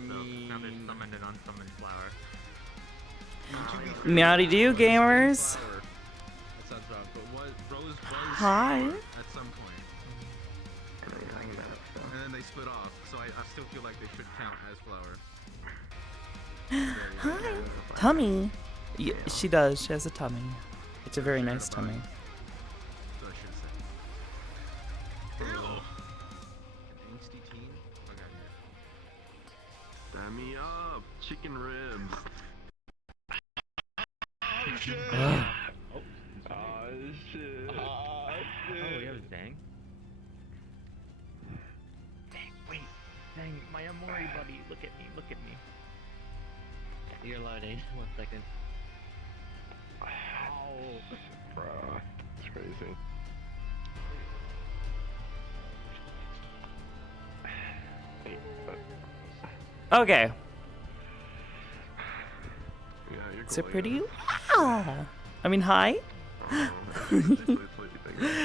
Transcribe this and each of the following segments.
now there's summoned and unsummoned flower. Meowdy do, gamers. That sounds wrong, but Rose was Hi. at some point. And then they split off, so I still feel like they should count as flower. Hi. Tummy. Yeah, she does. She has a tummy. It's a very nice tummy. So I should say. Ew. An angsty teen? I got here. Stand me up, chicken ribs. Oh shit! Oh shit. Oh, we have Zang. Dang, wait. Zang, my Amori buddy. Look at me, look at me. You're loading. 1 second. Ow. Bruh, it's crazy. Okay. Yeah, you're cool. So pretty. Ah. I mean, hi.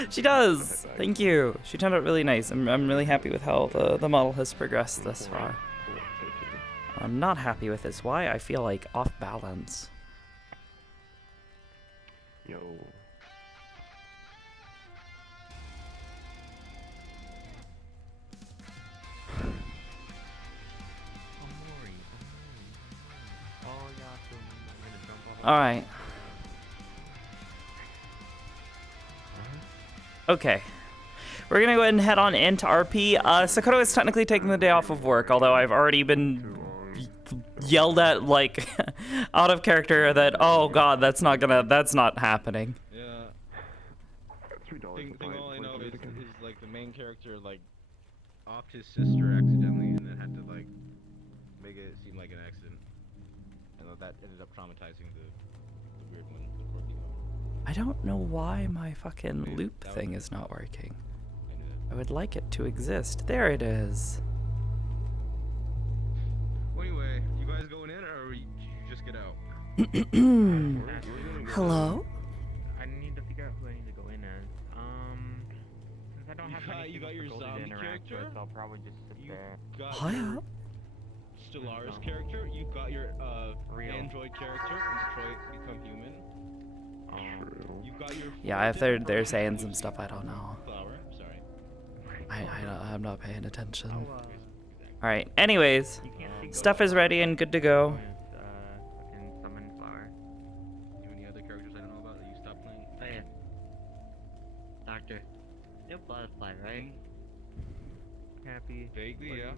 She does. Thank you. She turned out really nice. I'm really happy with how the model has progressed thus far. I'm not happy with is why I feel like off balance. Yo. All right. Okay. We're gonna go ahead and head on into RP. Sakoto is technically taking the day off of work, although I've already been yelled at like out of character that oh god that's not happening. Yeah. Thing all I know is like the main character like offed his sister accidentally and then had to like make it seem like an accident. And that ended up traumatizing the weird one, the quirky one. I don't know why my fucking loop thing is not working. I knew that. I would like it to exist. There it is. Well, anyway, you guys going in or did you just get out? Hello? I need to figure out who I need to go in as. Since I don't have anything you got your difficult to zombie interact character? with, I'll probably just sit You there. got Hiya. your Stellaris character, you got your Real. android character from Detroit Become Human. You got your Yeah, if they're saying some stuff I don't know. flower, sorry. I'm not paying attention. I'll, All right. Anyways, you can't see stuff is ready and good to go. Fucking summon flower. Do you have any other characters I don't know about that you stopped playing? Oh yeah. Doctor. You have butterfly, right? Happy. Vaguely, yeah.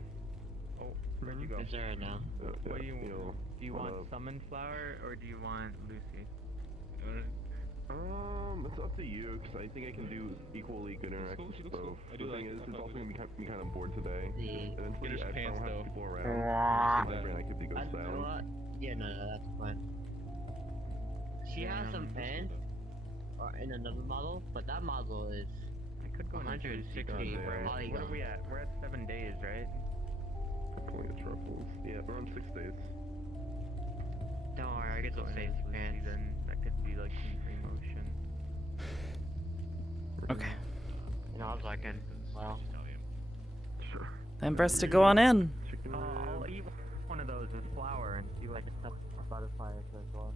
Oh, where'd you go? Is there right now? What do you know, Do you want up? summon flower or do you want Lucy? It's up to you, because I think I can do equally good interactions She with looks cool. both. I The do thing like is, it's her. also going to be kind of bored today. Yeah. Eventually, Get her I pants, don't have though. people around. Ah. My brain activity goes You know down. what? Yeah, no, that's fine. She has some pants in another model, but that model is I could go 160 What polygon. are we at? We're at 7 days, right? Pulling the truffles. Yeah, we're on 6 days. Don't worry, I get Go those in safety as Lucy, pants. then that could be like some free motion. Okay. You know, I was like, well, Sure. Time for us to go on in. Chicken I'll ribs. eat one of those with flour and see what I can a butterfly as well.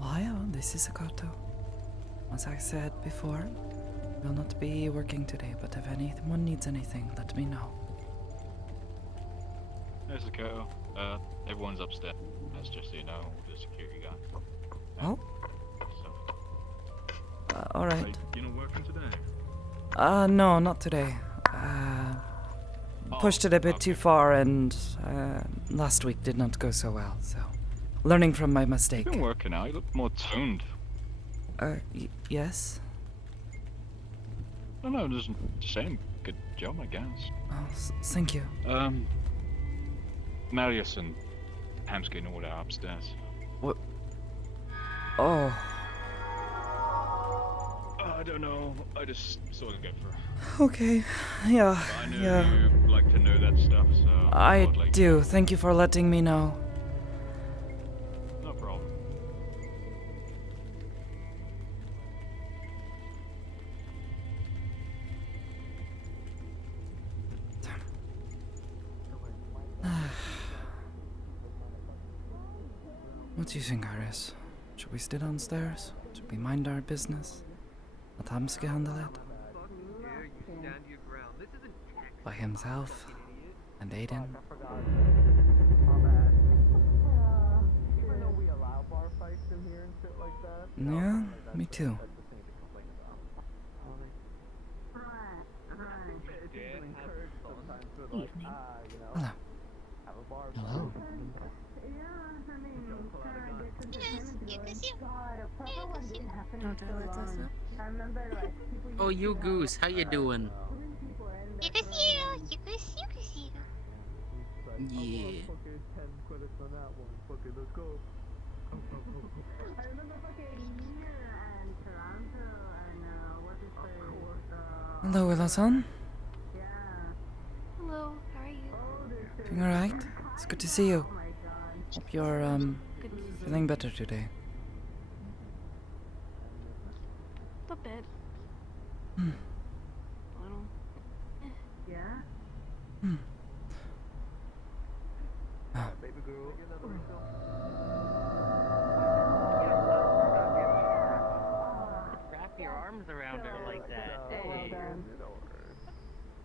Hiya, this is Sakoto. As I said before, will not be working today, but if anyone needs anything, let me know. There's Sakoto. Everyone's upstairs, just so you know, with the security guy. Oh, So, all right. You know, working today. No, not today. Pushed it a bit too far, and last week did not go so well, so learning from my mistake. You've been working out. You look more toned. Yes? No, just saying. Good job, I guess. Oh, thank you. Marius and Ham's getting all that upstairs. What? Oh. I don't know. I just saw it go through. Okay. Yeah. I knew Yeah. you like to know that stuff, so I thought, like, do. Thank you for letting me know. No problem. What do you think, Iris? Should we stay downstairs? Should we mind our business? Let Hamske handle it? By himself? And Aiden? Yeah, me too. Hello. Hello. Oh, you Goose, how you doing? Yeah. Hello, Willow-san. Hello, how are you? Doing alright? It's good to see you. Hope you're, Good to see you. feeling better today. A bit. Hmm. A little. Hmm. Oh. Wrap your arms around her like that. Hey.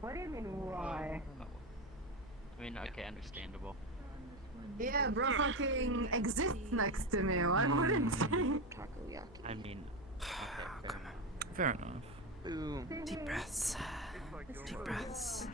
What do you mean, why? I mean, okay, understandable. Yeah, bro fucking exists next to me. Why wouldn't he? I mean, okay, Come on. Fair enough. Deep breaths. Deep breaths.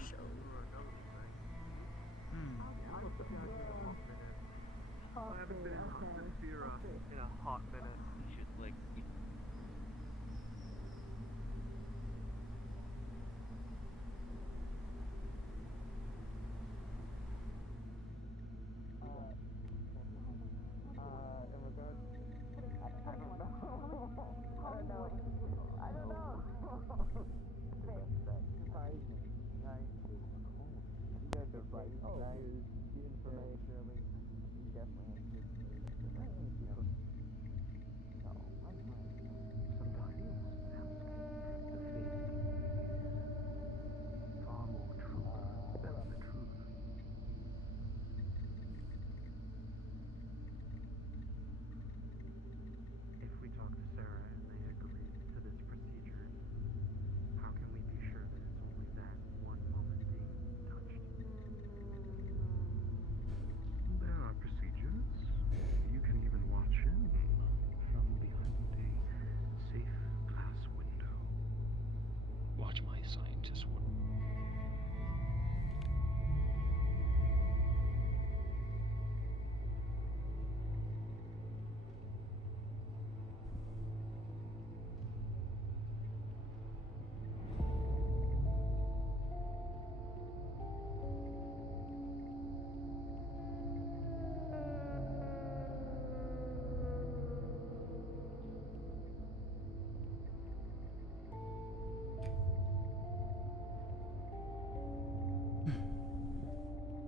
Watch my scientist work.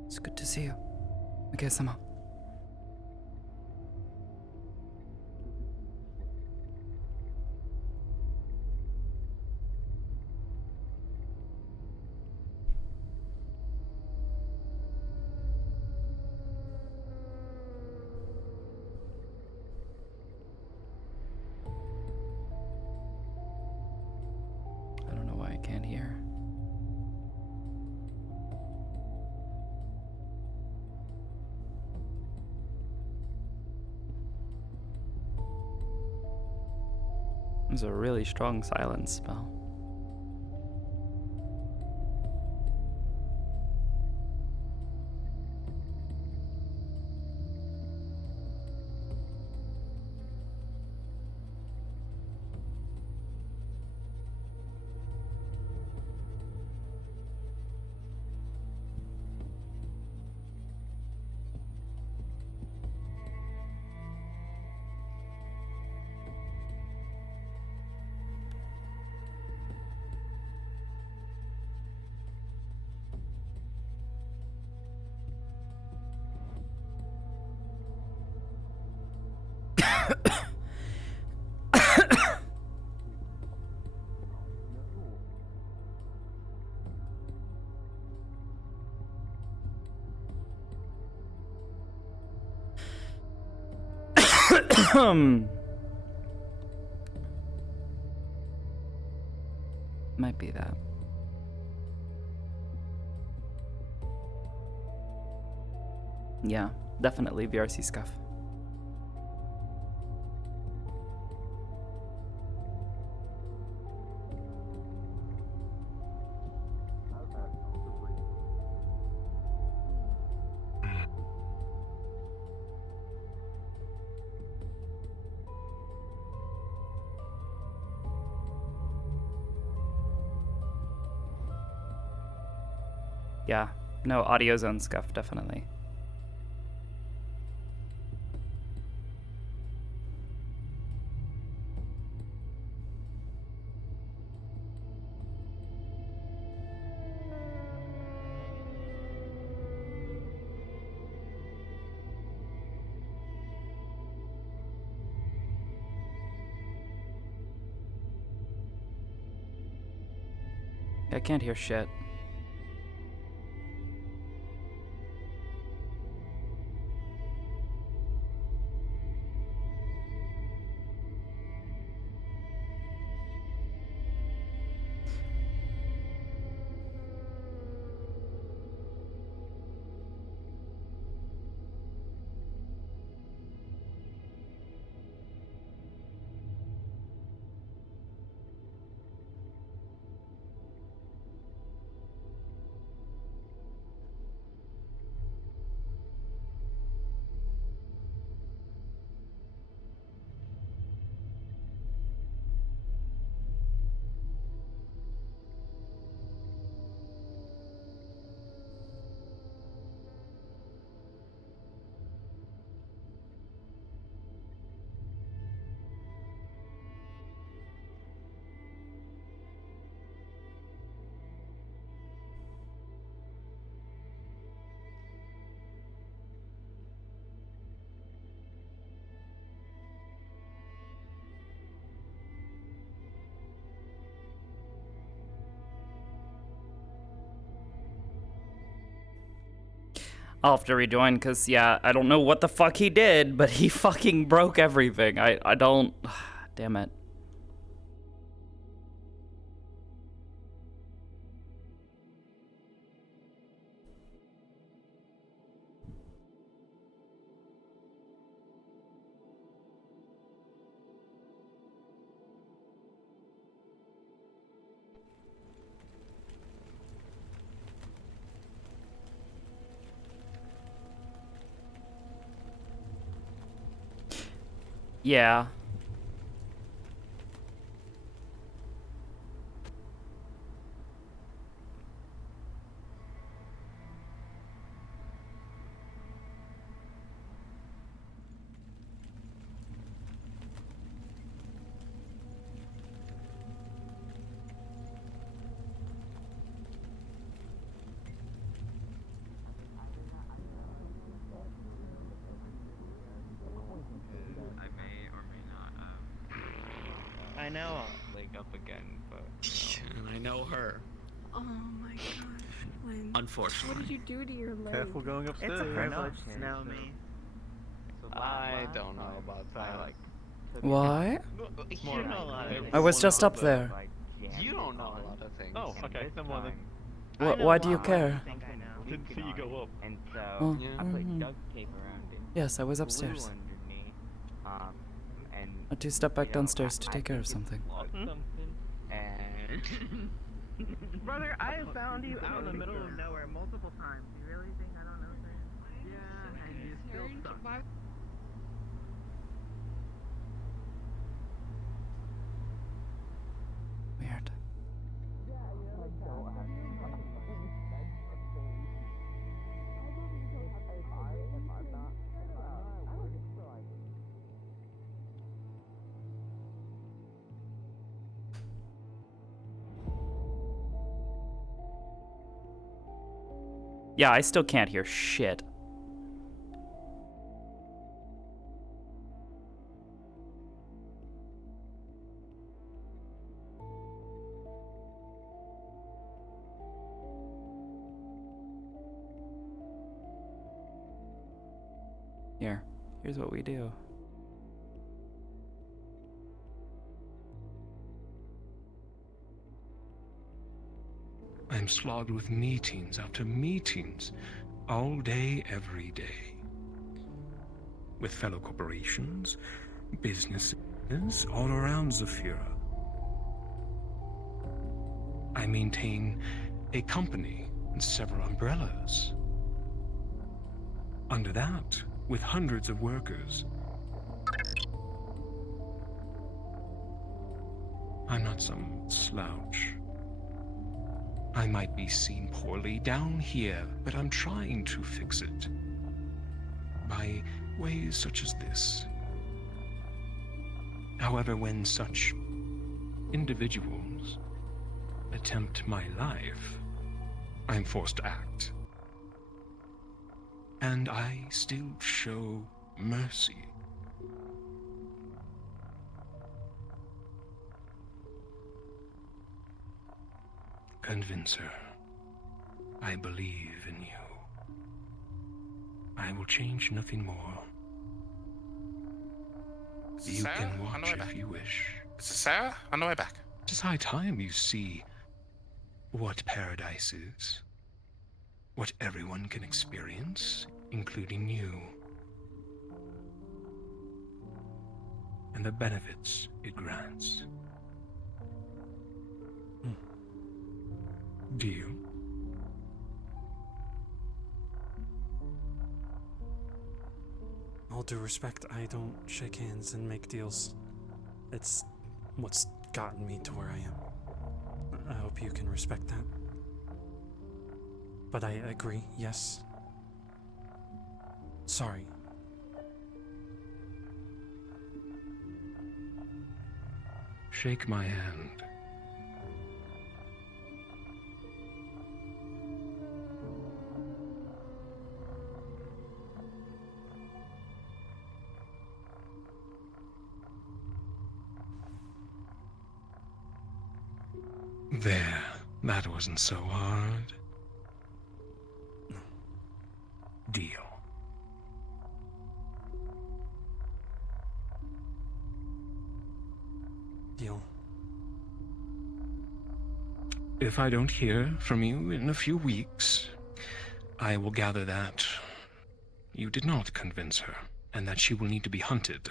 It's good to see you. Mikae-sama. I don't know why I can't hear. It's a really strong silence spell. Might be that. Yeah, definitely VRC scuff. Yeah, no audio zone scuff, definitely. I can't hear shit. I'll have to rejoin because, yeah, I don't know what the fuck he did, but he fucking broke everything. I don't... Damn it. Yeah. I may or may not I know. link up again, but And I know her, Oh my gosh, Lynn. What unfortunately. did you do to your leg? Careful going upstairs. It's a privilege to know me. I don't know about that. What? You know a lot of things. I was just up there. You don't know a lot of things. Oh, okay. Then one then. I know Why do you more care? than think I know. Didn't see you go up. And so Oh, Yeah. I put mhm. duct tape around it. Yes, I was glue upstairs. underneath, and I had to step back you know, downstairs to I take care of think it's something. and Brother, I have found you out in the middle of nowhere multiple times. You really think I don't know things? Yeah, and you still suck. Weird. Yeah, I still can't hear shit. Here's what we do. I'm slogged with meetings after meetings, all day, every day. With fellow corporations, businesses all around Zafira. I maintain a company and several umbrellas. Under that, with hundreds of workers. I'm not some slouch. I might be seen poorly down here, but I'm trying to fix it. By ways such as this. However, when such individuals attempt my life, I'm forced to act. And I still show mercy. Convince her. I believe in you. I will change nothing more. You Sarah, can on the watch way if back. you wish. Is this Sarah? On the way back. It's high time you see what paradise is. What everyone can experience, including you. And the benefits it grants. Deal? All due respect, I don't shake hands and make deals. It's what's gotten me to where I am. I hope you can respect that. But I agree, yes. Sorry. Shake my hand. There, that wasn't so hard. Deal. Deal. If I don't hear from you in a few weeks, I will gather that you did not convince her, and that she will need to be hunted.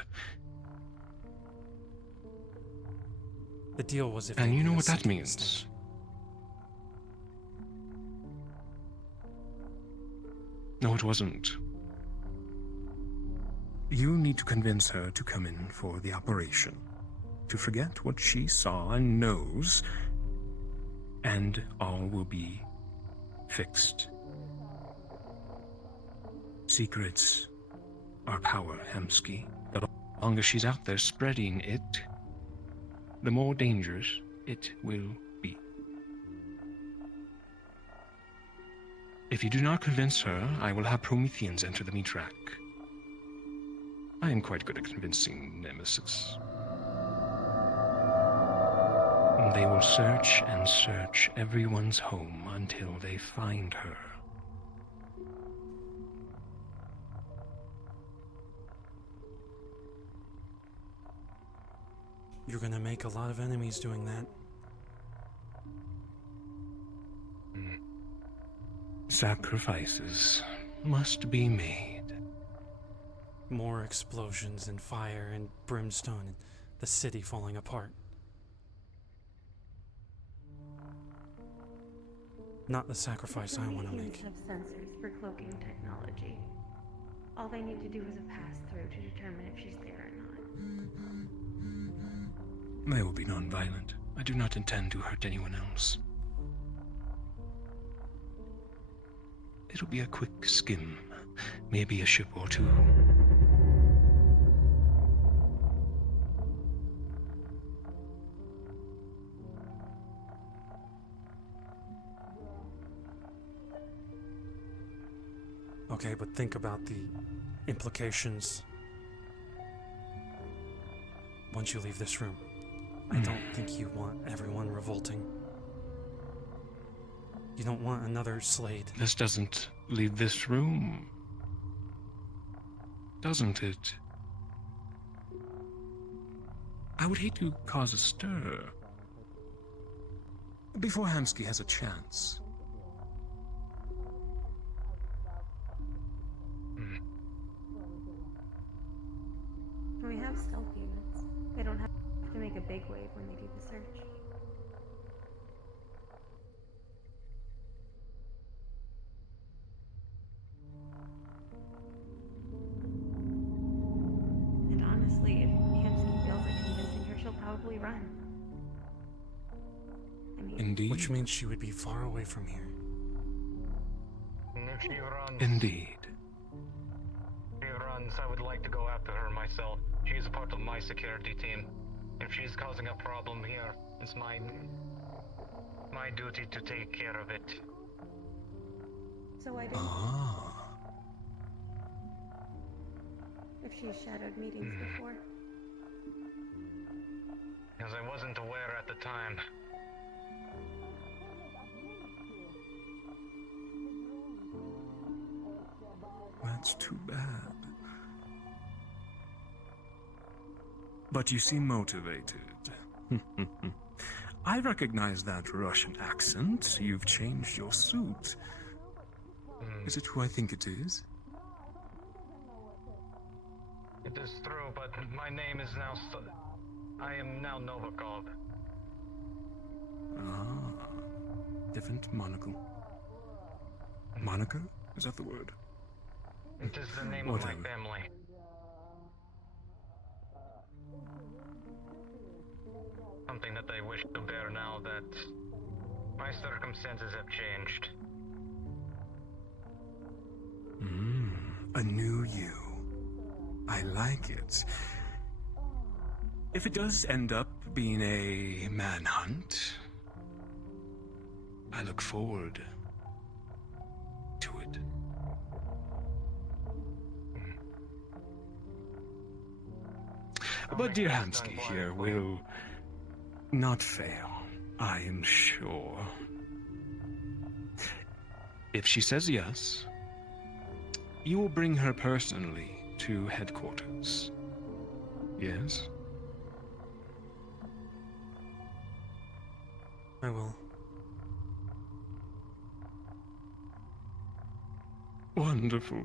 The deal was if And they you know made a what that second means. mistake. No, it wasn't. You need to convince her to come in for the operation, to forget what she saw and knows, and all will be fixed. Secrets are power, Hemsky. The longer she's out there spreading it, the more dangerous it will be. If you do not convince her, I will have Prometheans enter the meat rack. I am quite good at convincing Nemesis. They will search and search everyone's home until they find her. You're gonna make a lot of enemies doing that. Sacrifices must be made. More explosions and fire and brimstone and the city falling apart. Not the sacrifice I want to make. Humans have sensors for cloaking technology. All they need to do is a pass-through to determine if she's there or not. They will be non-violent. I do not intend to hurt anyone else. It'll be a quick skim, maybe a ship or two. Okay, but think about the implications once you leave this room. I don't think you want everyone revolting. You don't want another Slade. This doesn't leave this room, doesn't it? I would hate to cause a stir. before Hamsky has a chance. We have stealth units. They don't have to make a big wave when they do the search. And honestly, if Hamsky feels like convincing her, she'll probably run. I mean, Indeed. Which means she would be far away from here. If she runs, Indeed. I would like to go after her myself. She is a part of my security team. If she's causing a problem here, it's my duty to take care of it. so I don't. Ah. If she's shadowed meetings before. Because I wasn't aware at the time. That's too bad. But you seem motivated. I recognize that Russian accent. You've changed your suit. Is it who I think it is? It is true, but my name is now... I am now Novikov. Ah. Different monocle. Monica? Is that the word? It is the name Whatever. of my family. Something that I wish to bear now that my circumstances have changed. A new you. I like it. If it does end up being a manhunt, I look forward to it. But dear Hamsky here will not fail, I am sure. If she says yes, you will bring her personally to headquarters. Yes? I will. Wonderful.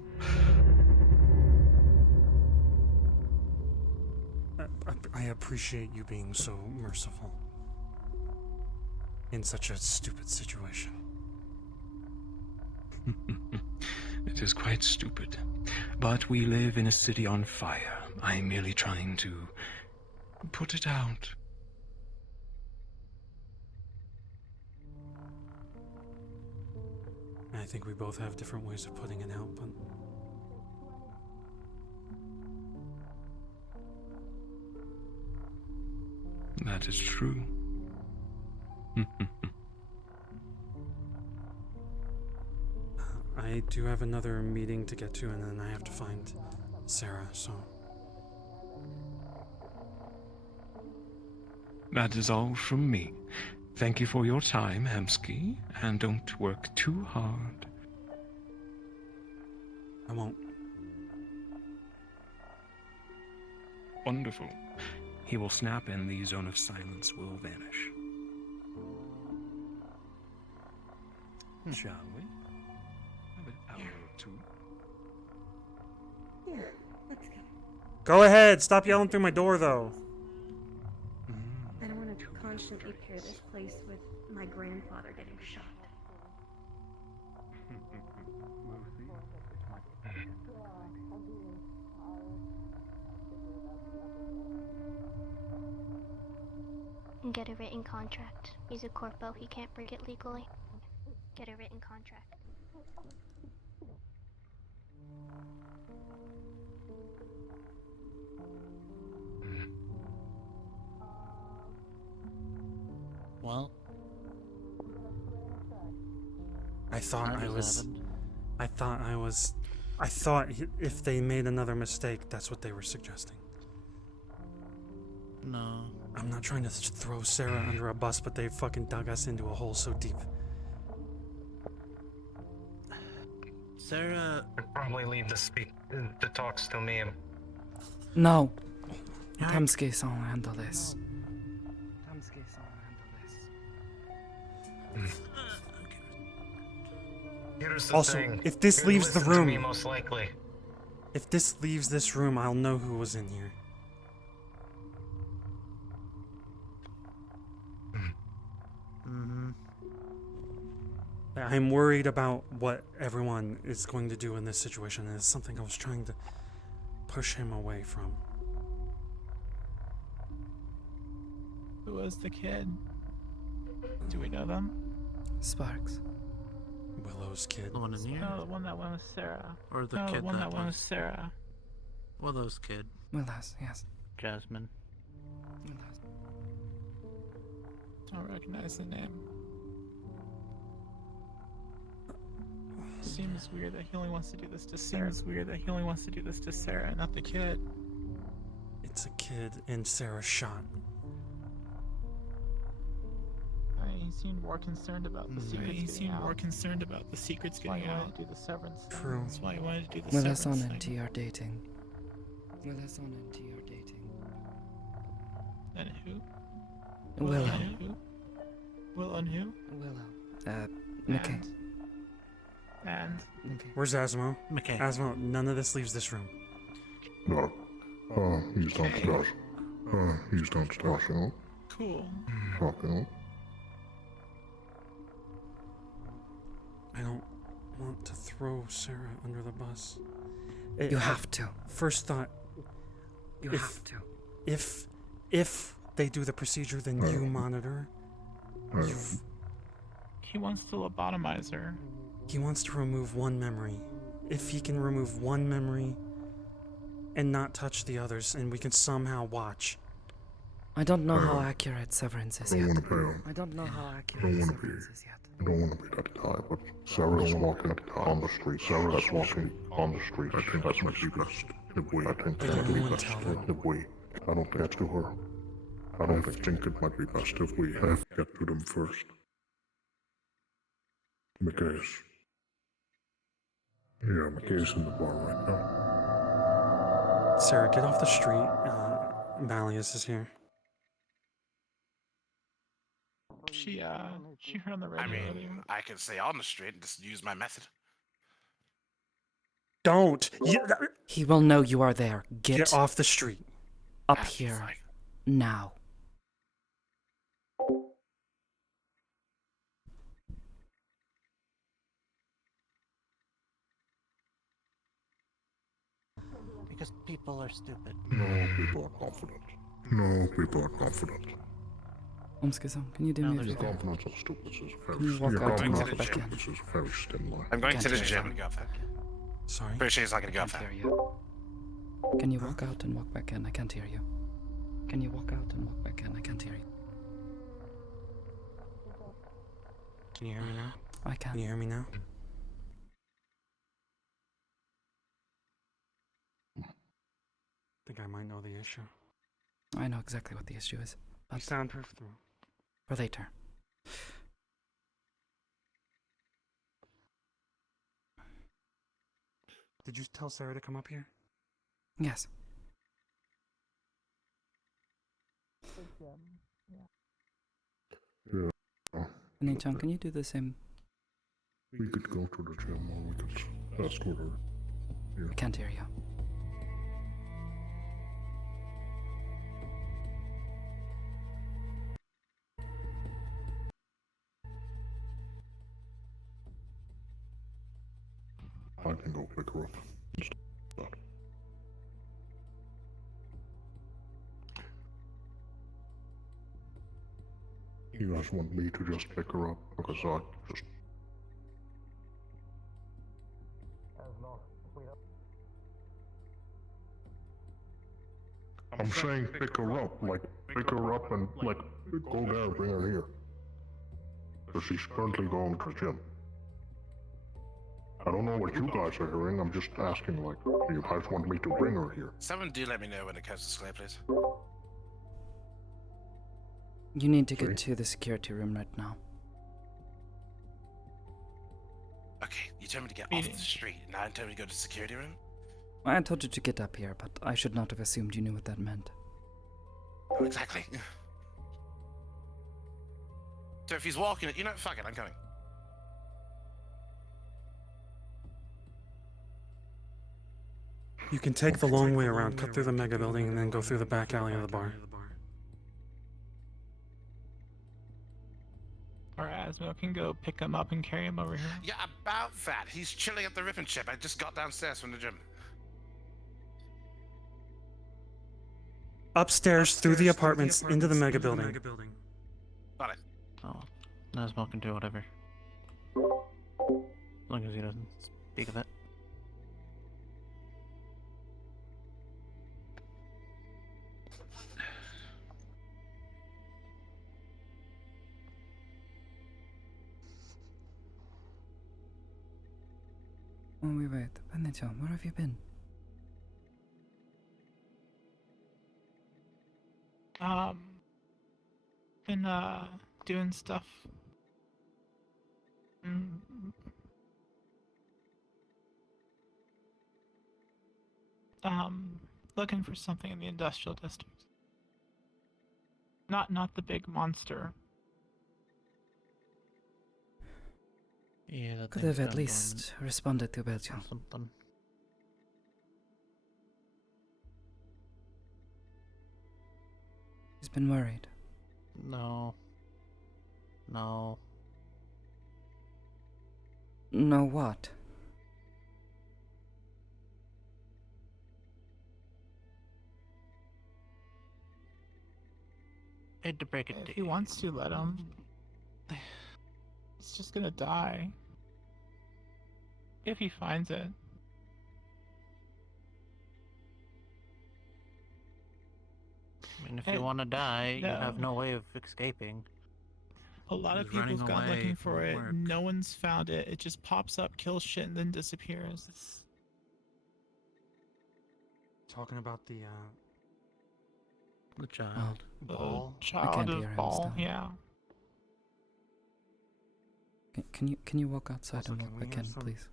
I appreciate you being so merciful in such a stupid situation. It is quite stupid. But we live in a city on fire. I am merely trying to put it out. I think we both have different ways of putting it out, but that is true. I do have another meeting to get to, and then I have to find Sarah, so... That is all from me. Thank you for your time, Hamsky, and don't work too hard. I won't. Wonderful. He will snap and the zone of silence will vanish. Shall we? Have an hour or two. Yeah, let's go. Go ahead! Stop yelling through my door, though! I don't want to constantly pair this place with my grandfather getting shot. Get a written contract. He's a corpo, he can't break it legally. Get a written contract. Well, I thought if they made another mistake, that's what they were suggesting. no. I'm not trying to throw Sarah under a bus, but they fucking dug us into a hole so deep. Sarah... I'd probably leave the talks to me. No. Hamsky-san will handle this. Hamsky-san will handle this. Here's the Also, thing. if this You'd leaves the listen to room, me most likely. if this leaves this room, I'll know who was in here. Mm-hmm. I'm worried about what everyone is going to do in this situation, and it's something I was trying to push him away from. Who was the kid? Do we know them? Sparks. Willow's kid. The one in here? No, the one that went with Sarah. Or the no, kid the one that that went with was- Sarah. Willow's kid. Willow's, yes. Jasmine. Willow's. Don't recognize the name. Seems weird that he only wants to do this to Sarah. Seems weird that he only wants to do this to Sarah, not the kid. It's a kid and Sarah shot. He seemed more concerned about the secrets. He seemed more concerned about the secrets getting out. Do the severance. True. That's why he wanted to do the Willis severance on thing. NT are dating. Willis on NT are dating. And who? Willow. And who? Will and who? Willow. McKay. And Where's Asmo? McKay. Asmo, none of this leaves this room. No. He's downstairs. He's downstairs, you know? cool. Okay. I don't want to throw Sarah under the bus. You have to. First thought. You if, have to. If they do the procedure, then you monitor. You've, He wants to lobotomize her. he wants to remove one memory. If he can remove one memory and not touch the others, and we can somehow watch. I don't know how accurate severance is I don't yet. want to pay him. I don't know how I accurate don't want to severance be. is yet. I don't want to be that guy, but Sarah's walking on the street. Sarah's walking on the street. I think that might be best. If we, I think that might be best. If we, I don't get to her. I don't think it might be best if we have to get to them first. McKay's. Yeah, McKay's in the bar right now. Sarah, get off the street. Malleus is here. She heard on the radio. I mean, earlier. I could stay on the street and just use my method. Don't! He will know you are there. Get off the street. Up here. Now. Because people are stupid. No, people are confident. No, people are confident. Omske-san, can you do me a Your favor? confidence and stupidness is very. Can you walk your out and confidence walk back in? stupidness is very thin line. I'm going Can't to the hear gym. you. I'm going to go there. Sorry? Pretty sure he's not going to go Can't there. hear you. Can you walk out and walk back in? I can't hear you. Can you walk out and walk back in? I can't hear you. Can you hear me now? I can. Can you hear me now? Think I might know the issue. I know exactly what the issue is. You soundproof through. For later. Did you tell Sarah to come up here? Yes. Yeah. Nichan, can you do the same? We could go to the gym or we could escort her. Yeah. I can't hear you. I can go pick her up. You guys want me to just pick her up because I just. I'm saying pick her up, like pick her up and like go there, bring her here. Because she's currently going to the gym. I don't know what you guys are hearing, I'm just asking, like, do you guys want me to bring her here? Someone do let me know when it comes to Square, please. You need to get to the security room right now. Okay, you told me to get off the street, now you told me to go to the security room? I told you to get up here, but I should not have assumed you knew what that meant. Oh, exactly. So if he's walking it, fuck it, I'm coming. You can take the long way around, cut through the mega building, and then go through the back alley of the bar. Or Asmo can go pick him up and carry him over here. Yeah, about that. He's chilling at the Rip and Chip. I just got downstairs from the gym. Upstairs, through the apartments, into the mega building. Got it. Oh, Nazmo can do whatever. As long as he doesn't speak of it. Oh, wait. Bandit-chan, where have you been? Been, doing stuff. Looking for something in the industrial district. Not the big monster. Yeah, Could have at least responded to Belgium. Something. He's been worried. No. No. No what? Hate to break it If to he wants to, let him. He's just gonna die. If he finds it. I mean, if you want to die, you have no way of escaping. A lot of people have gone looking for it. No one's found it. It just pops up, kills shit, and then disappears. Talking about the child. Ball? Child of ball, yeah. Can you walk outside Also, and can walk we back have in, some- please?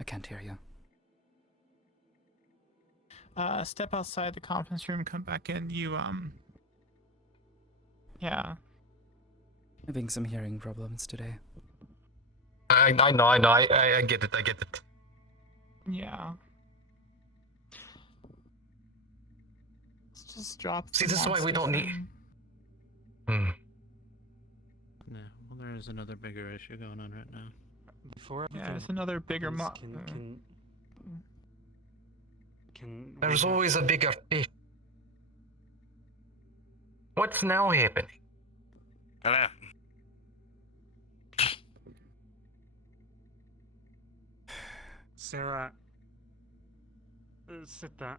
I can't hear you. Step outside the conference room, come back in. Yeah. Having some hearing problems today. I know. I get it. Yeah. Let's just drop. See, the this is why we monster don't need. thing. No, well, there is another bigger issue going on right now. Before Yeah, there's another bigger There's always a bigger fish. What's now happening? Hello. Sarah, sit down.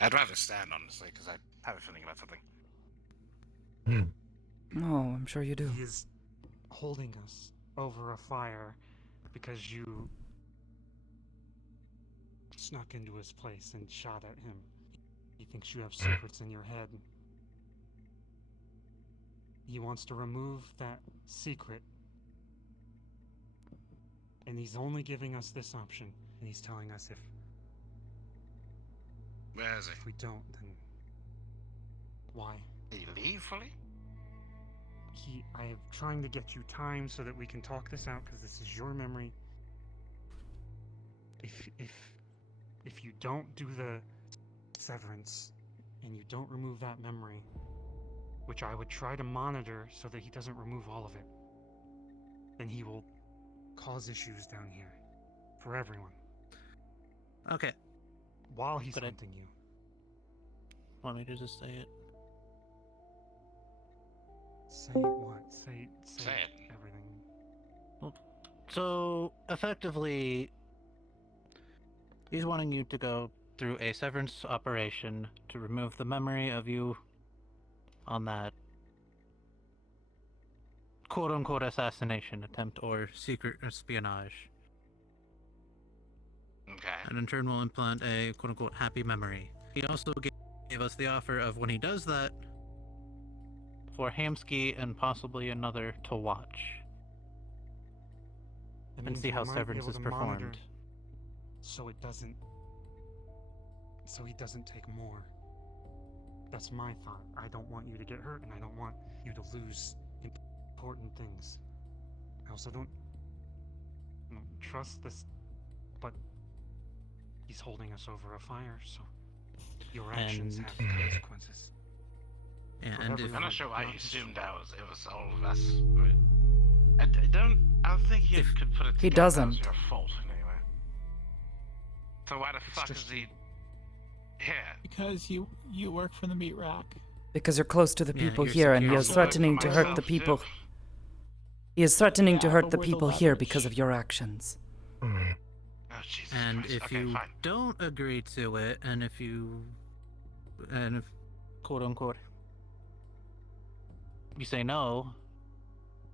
I'd rather stand, honestly, because I have a feeling about something. Oh, I'm sure you do. He is holding us over a fire because you snuck into his place and shot at him. He thinks you have secrets in your head. He wants to remove that secret. And he's only giving us this option. And he's telling us Where is he? if we don't, then why? Did he leave fully? I am trying to get you time so that we can talk this out because this is your memory. If you don't do the severance and you don't remove that memory, which I would try to monitor so that he doesn't remove all of it, then he will cause issues down here for everyone. Okay. While he's But hunting you. Want me to just say it? Say what? Say it. Everything. So, effectively, he's wanting you to go through a severance operation to remove the memory of you on that quote-unquote assassination attempt or secret espionage. Okay. And in turn will implant a quote-unquote happy memory. He also gave us the offer of when he does that, for Hamsky and possibly another to watch. That And means see we how might be severance able is to monitor performed. So he doesn't take more. That's my thought. I don't want you to get hurt, and I don't want you to lose important things. I also don't trust this, but he's holding us over a fire, so your actions And- have consequences. Yeah, For and everyone, I'm not sure why not he just- assumed it was all of us. But I don't think he could put it together. He That doesn't. was your fault anyway. So why the fuck is he here? Because you work for the meat rack. Because you're close to the Yeah, people you're here, and he secure. is threatening to hurt the people. He is threatening to hurt the but we're the people here leverage. because of your actions. Oh Jesus And Christ. if Okay, you fine. don't agree to it, and if quote unquote, you say no,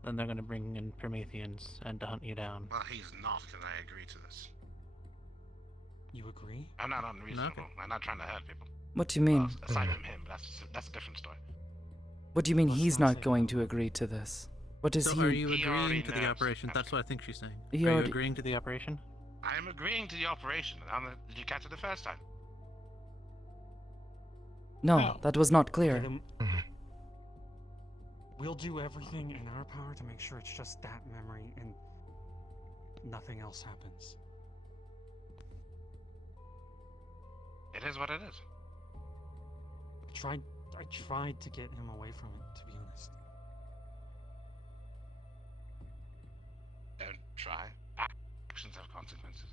then they're gonna bring in Prometheans and to hunt you down. Well, he's not gonna agree to this. You agree? I'm not unreasonable. Okay. I'm not trying to hurt people. What do you mean? Well, aside from him, but that's a different story. What do you mean Let's he's not not say going no. to agree to this? What is So he? are you He already agreeing to the knows. operation? That's what I think she's saying. He Are you already- agreeing to the operation? I'm agreeing to the operation. Did you catch it the first time? No, No. that was not Okay, clear. then we'll do everything in our power to make sure it's just that memory and nothing else happens. It is what it is. I tried to get him away from it, to be honest. Don't try. Actions have consequences.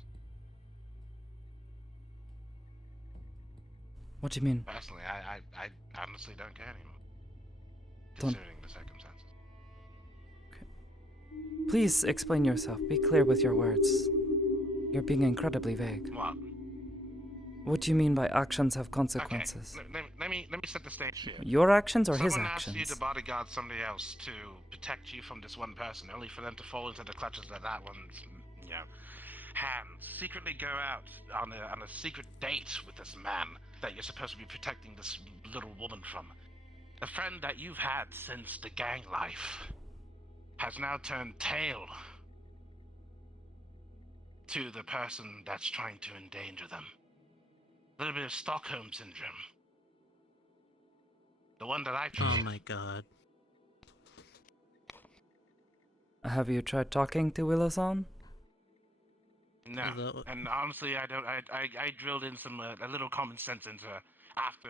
What do you mean? Personally, I honestly don't care anymore. Don't- Considering the circumstances. Please explain yourself. Be clear with your words. You're being incredibly vague. What? What do you mean by actions have Okay. consequences? Let me set the stage here. Your actions or his Someone asked you actions? to bodyguard somebody else to protect you from this one person, only for them to fall into the clutches of that one's, hands. Secretly go out on a secret date with this man that you're supposed to be protecting this little woman from. A friend that you've had since the gang life has now turned tail to the person that's trying to endanger them. A little bit of Stockholm syndrome. The one that I Oh trusted. my god. Have you tried talking to Willow-san? No, Although- and honestly, I don't. I drilled in some a little common sense into her after,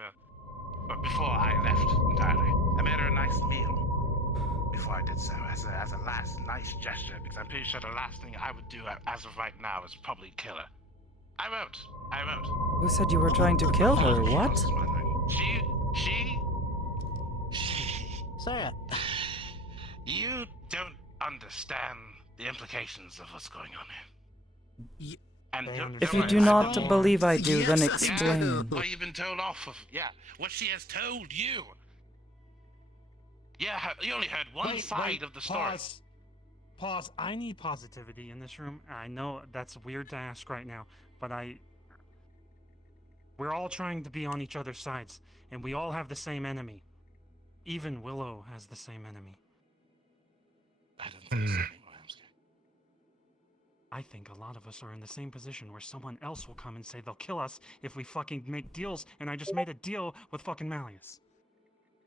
but before I left entirely. I made her a nice meal before I did so, as a last nice gesture, because I'm pretty sure the last thing I would do as of right now is probably kill her. I won't. Who said you were trying to kill her? What? She. Sarah. You don't understand the implications of what's going on here. And If you do not believe I do, then Yeah, explain. what you've been told off of. Yeah, what she has told you. Yeah, you only heard one side of the story. Pause. I need positivity in this room. I know that's weird to ask right now, but we're all trying to be on each other's sides, and we all have the same enemy. Even Willow has the same enemy. I don't think so anymore, I'm scared. I think a lot of us are in the same position where someone else will come and say they'll kill us if we fucking make deals, and I just made a deal with fucking Malleus.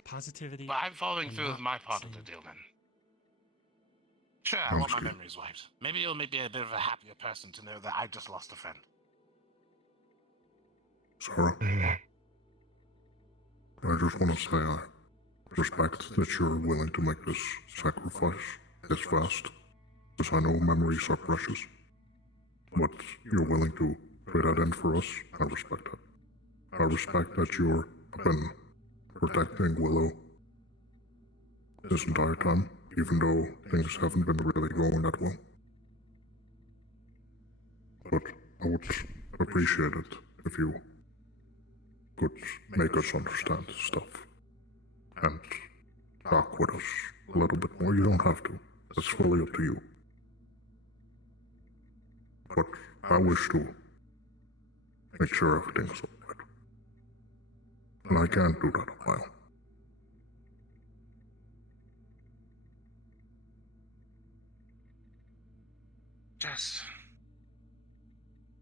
Positivity. But I'm following and through with not my part of the saying- deal then. Sure, I want my memories wiped. Maybe you'll make me a bit of a happier person to know that I just lost a friend. Sarah, I just want to say I respect that you're willing to make this sacrifice this fast, because I know memories are precious. But you're willing to pay that in for us. I respect that. I respect that you've been protecting Willow this entire time, even though things haven't been really going that well. But I would appreciate it if you could make us understand stuff and talk with us a little bit more. You don't have to. That's fully up to you. But I wish to make sure everything's alright. And I can't do that a while. Just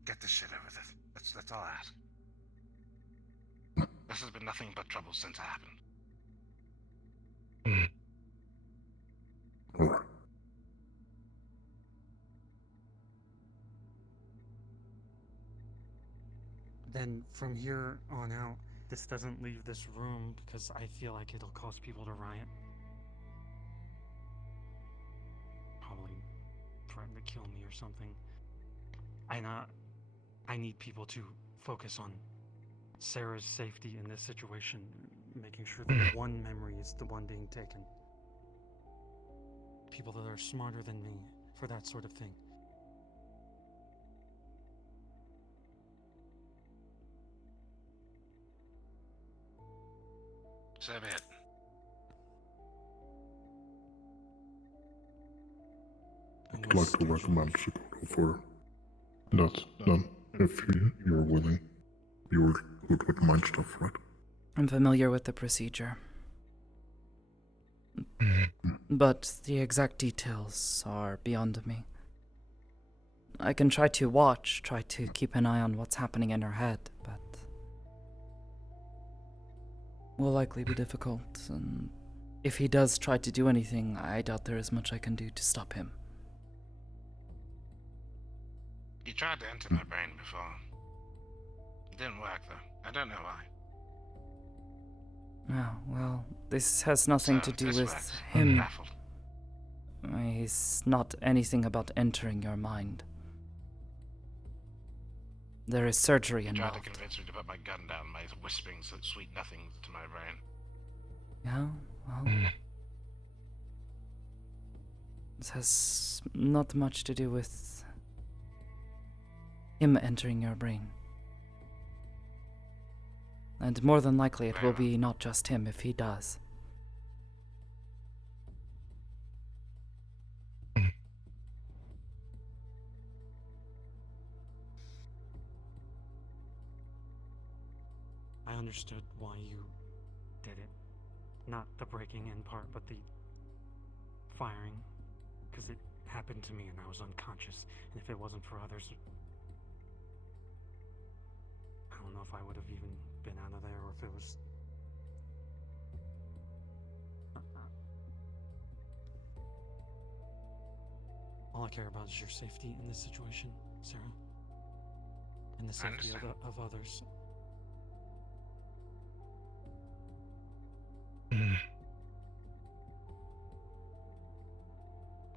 get this shit over with. That's all I ask. This has been nothing but trouble since it happened. Alright. Then from here on out, this doesn't leave this room because I feel like it'll cause people to riot. Probably threaten to kill me or something. I need people to focus on Sarah's safety in this situation, making sure that one memory is the one being taken. People that are smarter than me for that sort of thing. So be it. I'd like to recommend Sakoto for that. Then, if you're willing, you're good with mind stuff, right? I'm familiar with the procedure. But the exact details are beyond me. I can try to watch, try to keep an eye on what's happening in her head, but will likely be difficult, and if he does try to do anything, I doubt there is much I can do to stop him. You tried to enter my brain before. It didn't work, though. I don't know why. Oh, well, this has nothing to do this with works. him. Baffled. He's not anything about entering your mind. There is surgery You tried involved. to convince me to put my gun down by whispering such sweet nothings to my brain. Yeah, well... This has not much to do with him entering your brain. And more than likely it will be not just him if he does. I understood why you did it. Not the breaking in part, but the firing. Because it happened to me and I was unconscious. And if it wasn't for others, I don't know if I would have even been out of there or if it was... All I care about is your safety in this situation, Sarah. And the safety of others.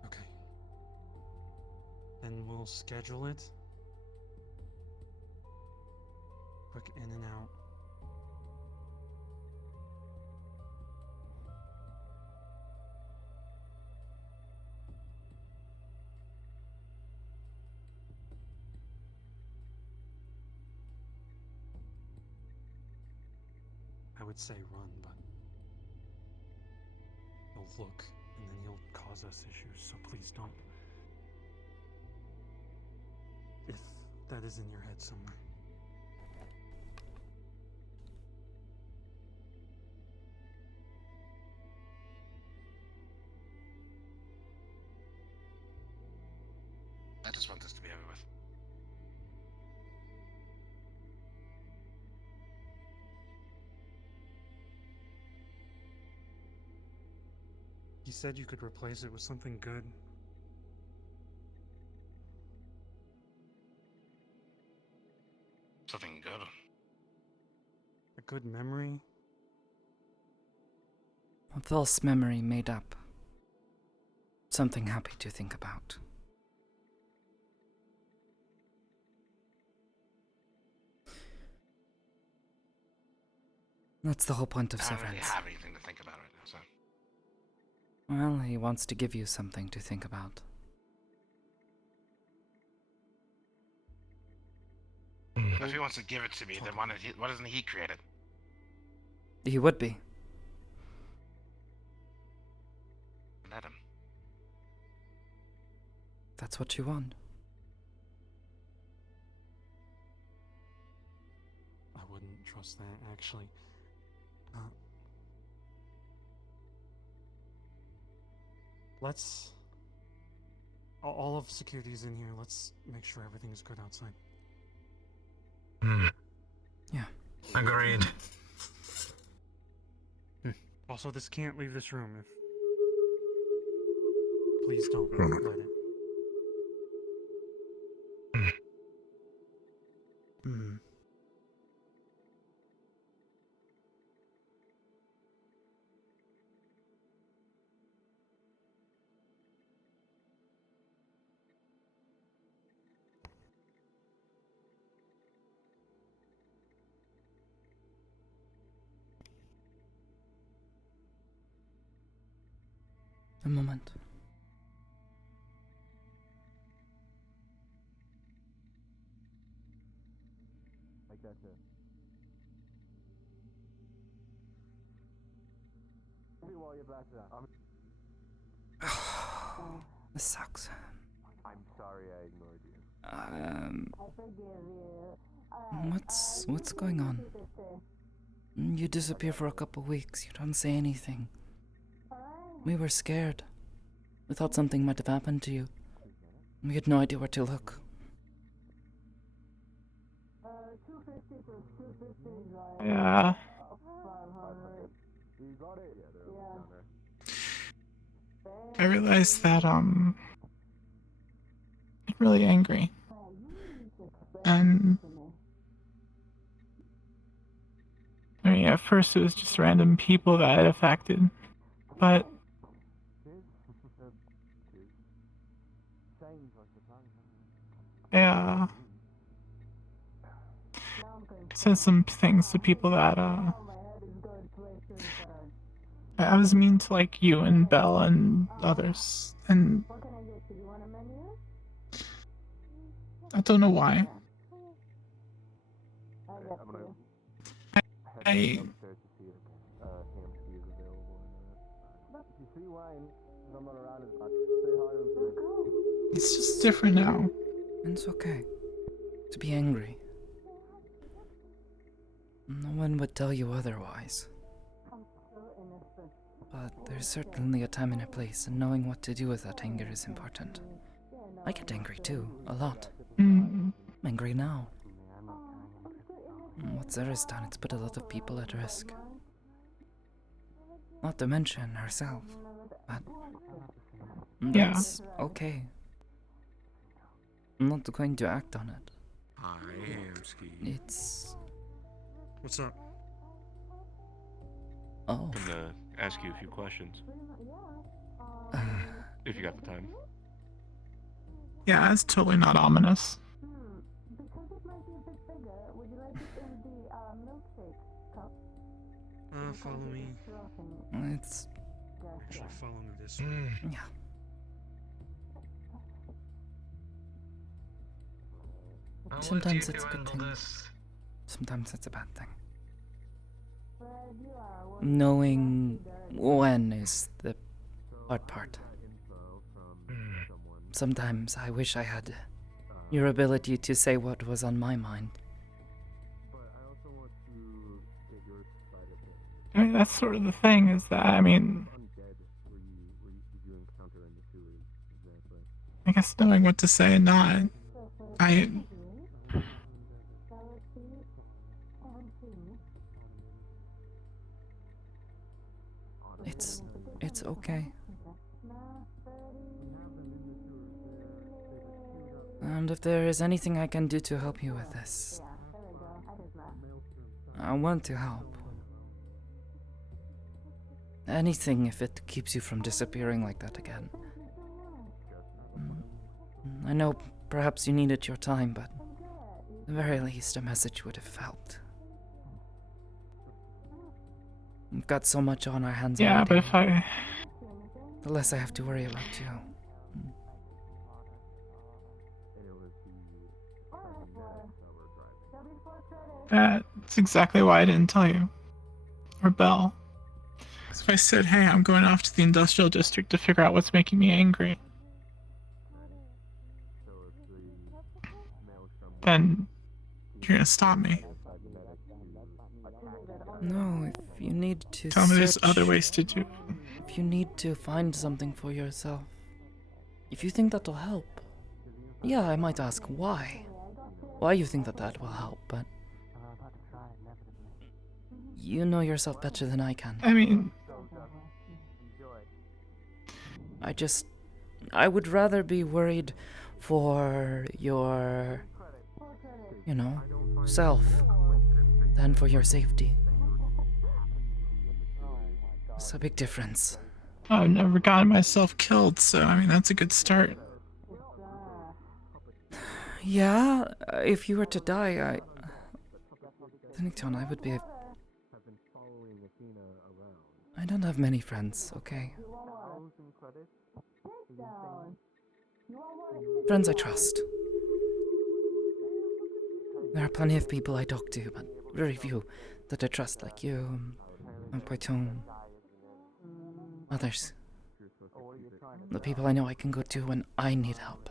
Okay. Then we'll schedule it. Quick in and out. I would say run, but he'll look and then he'll cause us issues, so please don't. If that is in your head somewhere. I just want this to be over with. You said you could replace it with something good. Something good. A good memory? A false memory made up. Something happy to think about. That's the whole point of I don't really severance. have anything to think about right now, so... Well, he wants to give you something to think about. If he wants to give it to me, then why doesn't he create it? He would be. Let him. That's what you want. I wouldn't trust that, actually. Let's... All of security's in here. Let's make sure everything is good outside. Yeah. Agreed. Also, this can't leave this room. Please don't let it. Hmm. A moment. Like that too. While you're back to that, This sucks. I'm sorry I ignored you. What's going on? You disappear for a couple weeks. You don't say anything. We were scared. We thought something might have happened to you. We had no idea where to look. Yeah. I realized that I'm really angry. And I mean, at first it was just random people that it affected, but yeah, said some things to people that I was mean to, like you and Belle and others, and I don't know why. I It's just different now. It's okay to be angry. No one would tell you otherwise. But there's certainly a time and a place, and knowing what to do with that anger is important. I get angry too, a lot. I'm angry now. What Sarah's done, it's put a lot of people at risk. Not to mention herself, but that's okay. I'm not going to act on it. I am scared. It's... What's up? Oh. I'm gonna ask you a few questions. If you got the time. Yeah, it's totally not ominous. Follow me. It's... Actually, follow me this way. Yeah. Sometimes it's a good thing. Sometimes it's a bad thing. Knowing when is the hard part. Sometimes I wish I had your ability to say what was on my mind. I mean, that's sort of the thing, is that, I mean, I guess knowing what to say and not, It's okay. And if there is anything I can do to help you with this, I want to help. Anything if it keeps you from disappearing like that again. I know perhaps you needed your time, but at the very least a message would have helped. We've got so much on our hands already. Yeah, but if I... The less I have to worry about you. That's exactly why I didn't tell you. Or Belle. Because if I said, hey, I'm going off to the industrial district to figure out what's making me angry, then you're gonna stop me. No, if you need to Tell me there's search, other ways to do it. If you need to find something for yourself, if you think that'll help, yeah, I might ask why. Why you think that will help, but you know yourself better than I can. I mean, I would rather be worried for your, self than for your safety. It's a big difference. I've never gotten myself killed, so I mean, that's a good start. Yeah, if you were to die, I would be. I don't have many friends, okay? Friends I trust. There are plenty of people I talk to, but very few that I trust, like you, and Poiton. Others. The people I know I can go to when I need help.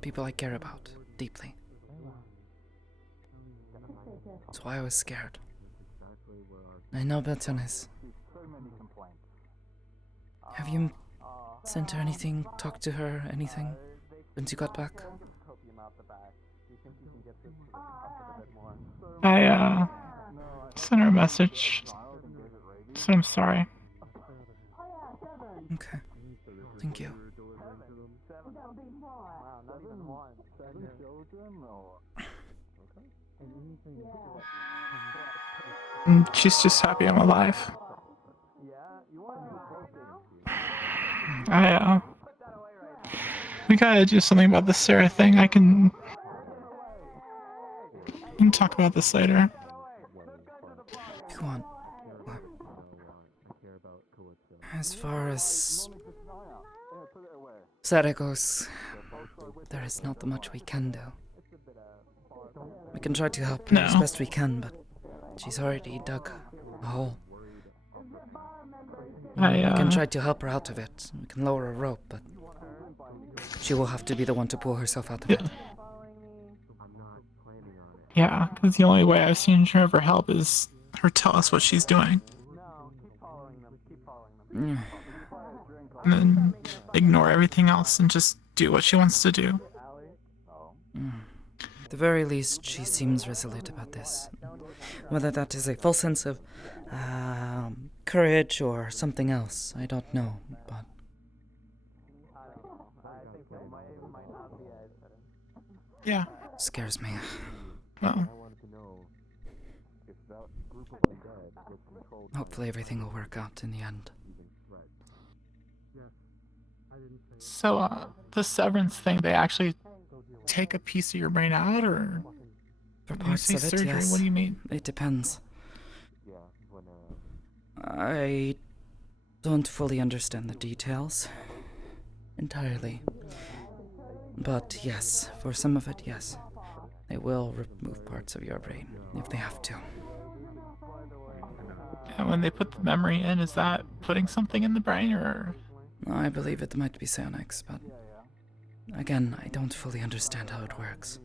People I care about deeply. That's why I was scared. I know Belton is. Have you sent her anything, talked to her, anything, since you got back? I, sent her a message. Said I'm sorry. Okay. Thank you. She's just happy I'm alive. We gotta do something about the Sarah thing. We can talk about this later. Go on. As far as Sarah goes, there is not much we can do. We can try to help her as best we can, but she's already dug a hole. We can try to help her out of it. We can lower a rope, but she will have to be the one to pull herself out of it. Yeah, because the only way I've seen her ever help is her tell us what she's doing. And then ignore everything else and just do what she wants to do. At the very least, she seems resolute about this. Whether that is a false sense of courage or something else, I don't know, but... Yeah. Scares me. Well. Hopefully everything will work out in the end. So, the severance thing, they actually take a piece of your brain out, or... For when you parts say of it, surgery, yes. what do you mean? It depends. I don't fully understand the details entirely. But yes, for some of it, yes. They will remove parts of your brain if they have to. And when they put the memory in, is that putting something in the brain, or...? I believe it might be psionics, but again, I don't fully understand how it works.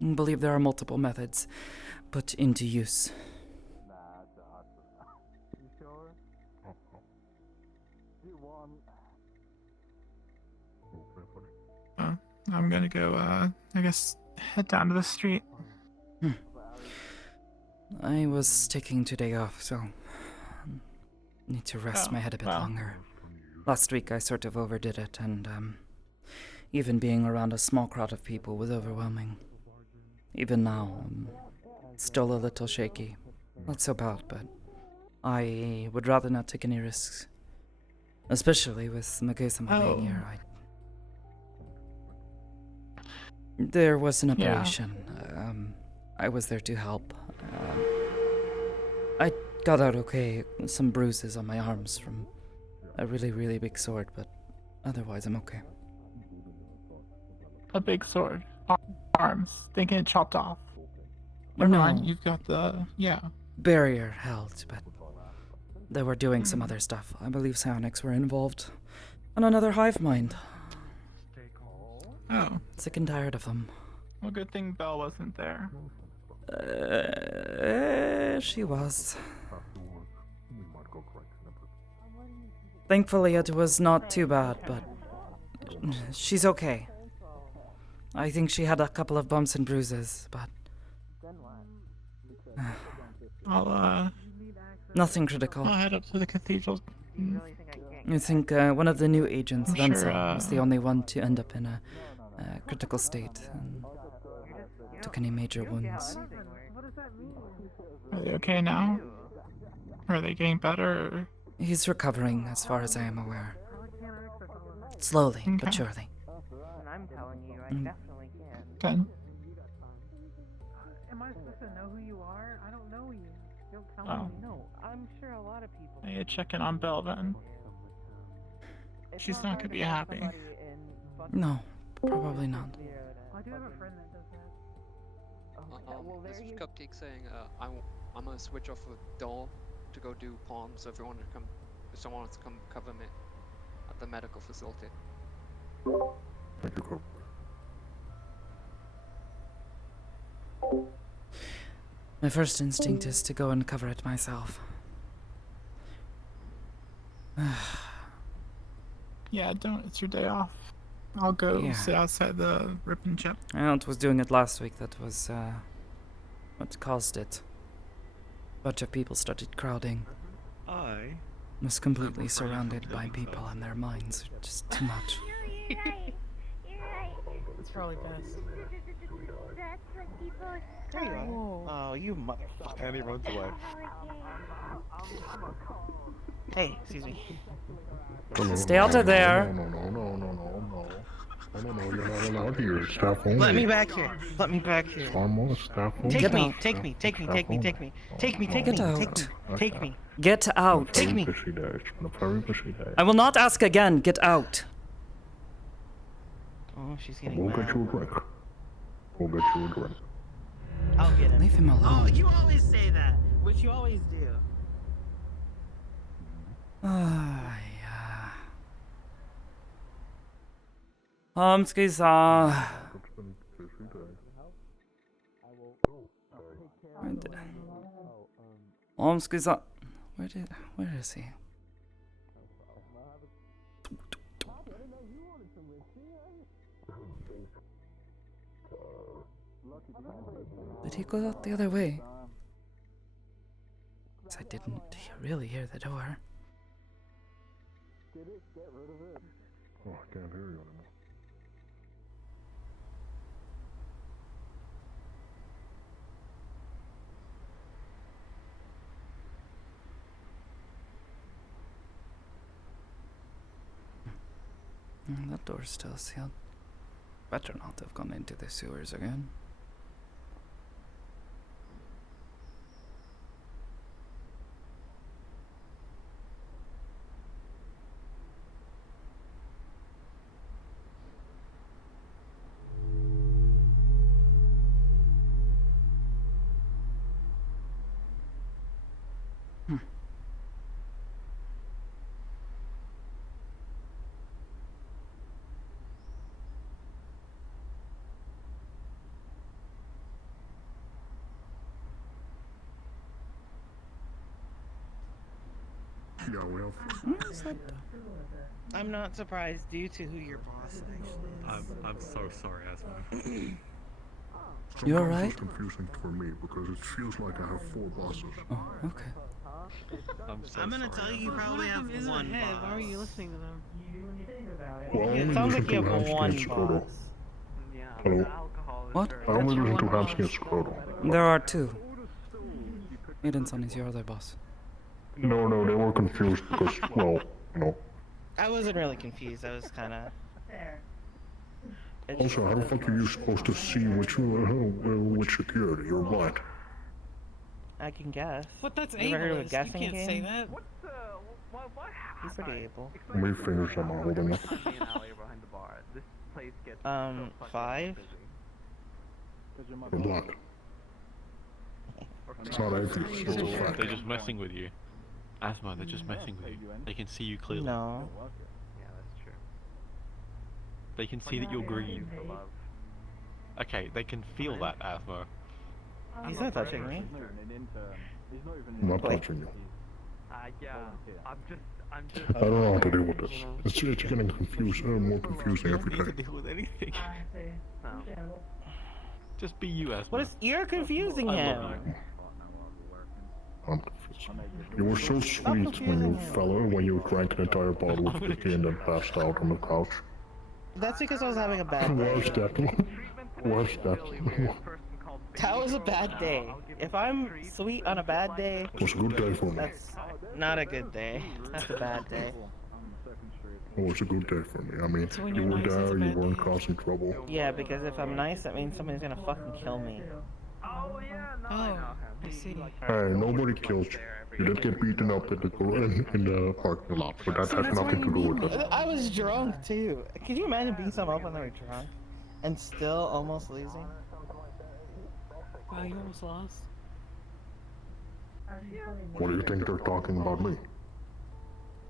I believe there are multiple methods put into use. I'm gonna go, I guess, head down to the street. I was taking today off, so need to rest my head a bit well. longer. Last week I sort of overdid it, and even being around a small crowd of people was overwhelming. Even now, I'm still a little shaky. Not so bad, but I would rather not take any risks. Especially with Magusama being here. There was an operation. I was there to help. I got out okay. Some bruises on my arms from a really, really big sword, but otherwise I'm okay. A big sword. Arms. They get chopped off. No. Never mind, you've got the... Barrier held, but they were doing some other stuff. I believe psionics were involved. And another hive mind. Oh. Sick and tired of them. Well, good thing Belle wasn't there. She was. Thankfully, it was not too bad, but she's okay. I think she had a couple of bumps and bruises, but I'll Nothing critical. I'll head up to the cathedral. I think one of the new agents, I'm sure, Vincent, was the only one to end up in a critical state and took any major wounds. Are they okay now? Are they getting better? Or... He's recovering, as far as I am aware. Slowly, but Okay. surely. And I'm telling you, I Mm. definitely can. Good. Am I supposed to know who you are? I don't know you. Don't tell Oh. me. No, I'm sure a lot of people. I need to check in on Belle then. She's not gonna be happy. No, probably not. I do have a friend that does that. This is Cupcake saying, I'm gonna switch off of Doll to go do Palm, so if someone wants to come cover me at the medical facility. Thank you, Cook. My first instinct is to go and cover it myself. Yeah, don't. It's your day off. I'll go Yeah. sit outside the rip and chip. I was doing it last week. That was what caused it. A bunch of people started crowding. I Was completely surrounded by people and their minds. Just too much. It's probably best. There you are. Oh, you motherfucker. And he runs away. Hey, excuse me. Stay out of there. No, you're not allowed here. Staff only. Let me back here. Let me back here. Farm staff only. Take Get me, out. take me, take me, take me, take me, take me, take me, Get out. take me. Get out. Take me. Busy day. It's been a very busy day. I will not ask again. Get out. Oh, she's getting We'll mad. get you a drink. We'll get you a drink. I'll get him. Leave him Oh, alone. you always say that, which you always do. Yeah. Hamski-san. It's been a busy day. Hamski-san. Where is he? Did he go out the other way? 'Cause I didn't really hear the door. Oh, I can't hear you anymore. That door's still sealed. Better not have gone into the sewers again. Yeah, we have. I'm not surprised due to who your boss actually is. I'm so sorry, Asma. You Sometimes alright? It's confusing for me because it feels like I have 4 bosses. Oh, okay. I'm gonna tell you, you probably have one boss. Why are you listening to them? Well, I It only sounds listen like you to have Hamsky one and Sakoto. boss. Hello? What? I only listen to Hamsky and Sakoto. There are 2. Aidenson is your other boss. No, they were confused because, well, you know. I wasn't really confused. I was kind of. Also, how the fuck are you supposed to see which security? You're blind. I can guess. But that's You ever heard of a ableist. guessing You can't say game? that. He's pretty able. How many fingers am I holding up? 5? You're blind. It's not atheist, it's a fact. They're just messing with you. Asma, they're just messing with you. They can see you clearly. No. Yeah, that's true. They can see that you're green. Okay, they can feel that, Asma. He's not touching me. I'm not touching you. Yeah, I'm just. I don't know how to deal with this. It's getting confused, more confusing every You don't day. need to deal with anything. Just be you, Asma. What is? You're confusing I him. love you. You were so sweet when you drank an entire bottle of whiskey and then passed out on the couch. That's because I was having a bad day. Where's that one? Where's that? That was a bad day. If I'm sweet on a bad day, It was a good day for me. that's not a good day. That's a bad day. It was a good day for me. I mean, you were there, you weren't causing trouble. Yeah, because if I'm nice, that means somebody's gonna fucking kill me. Oh, I see. Hey, nobody killed you. You did get beaten up in the parking lot, but that has nothing to do with it. I was drunk too. Can you imagine beating someone up when they were drunk and still almost losing? Wow, you almost lost. What do you think they're talking about me?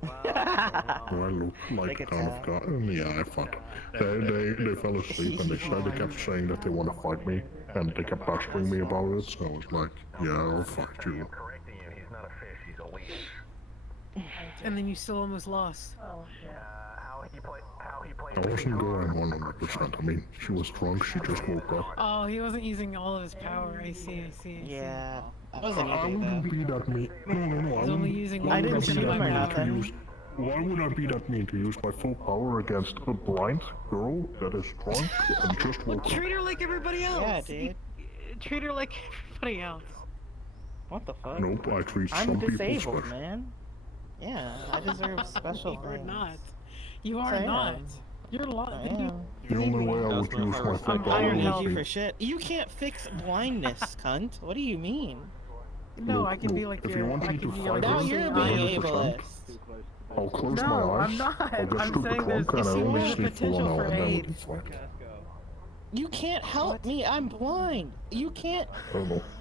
Do I look like the kind of guy? Yeah, I thought. They fell asleep and they kept saying that they want to fight me, and they kept pestering me about it, so I was like, yeah, I'll fight you. And then you still almost lost. I wasn't going 100%. I mean, she was drunk, she just woke up. Oh, he wasn't using all of his power. I see. Yeah. I wouldn't be that mean. No, I wouldn't. I didn't shoot him or nothing. Why would I be that mean to use my full power against a blind girl that is drunk and just woke up? Treat her like everybody else. Yeah, dude. Treat her like everybody else. What the fuck? Nope, I treat I'm some people disabled, special. man. Yeah, I deserve special You are things. not. You are Yes, I not. am. You're a lot. I am. The only way I would use my full I'm power hiring would you be... for shit. You can't fix blindness, cunt. What do you mean? No, I can be like if your. you want I me can to be fight your. Now you're being 100%, ableist. I'll close my No, eyes, I'm not. I'll just I'm do the saying trunk and there's I only a sleep for potential 1 hour for and then we aid. can fight. You can't help me. I'm blind. You can't.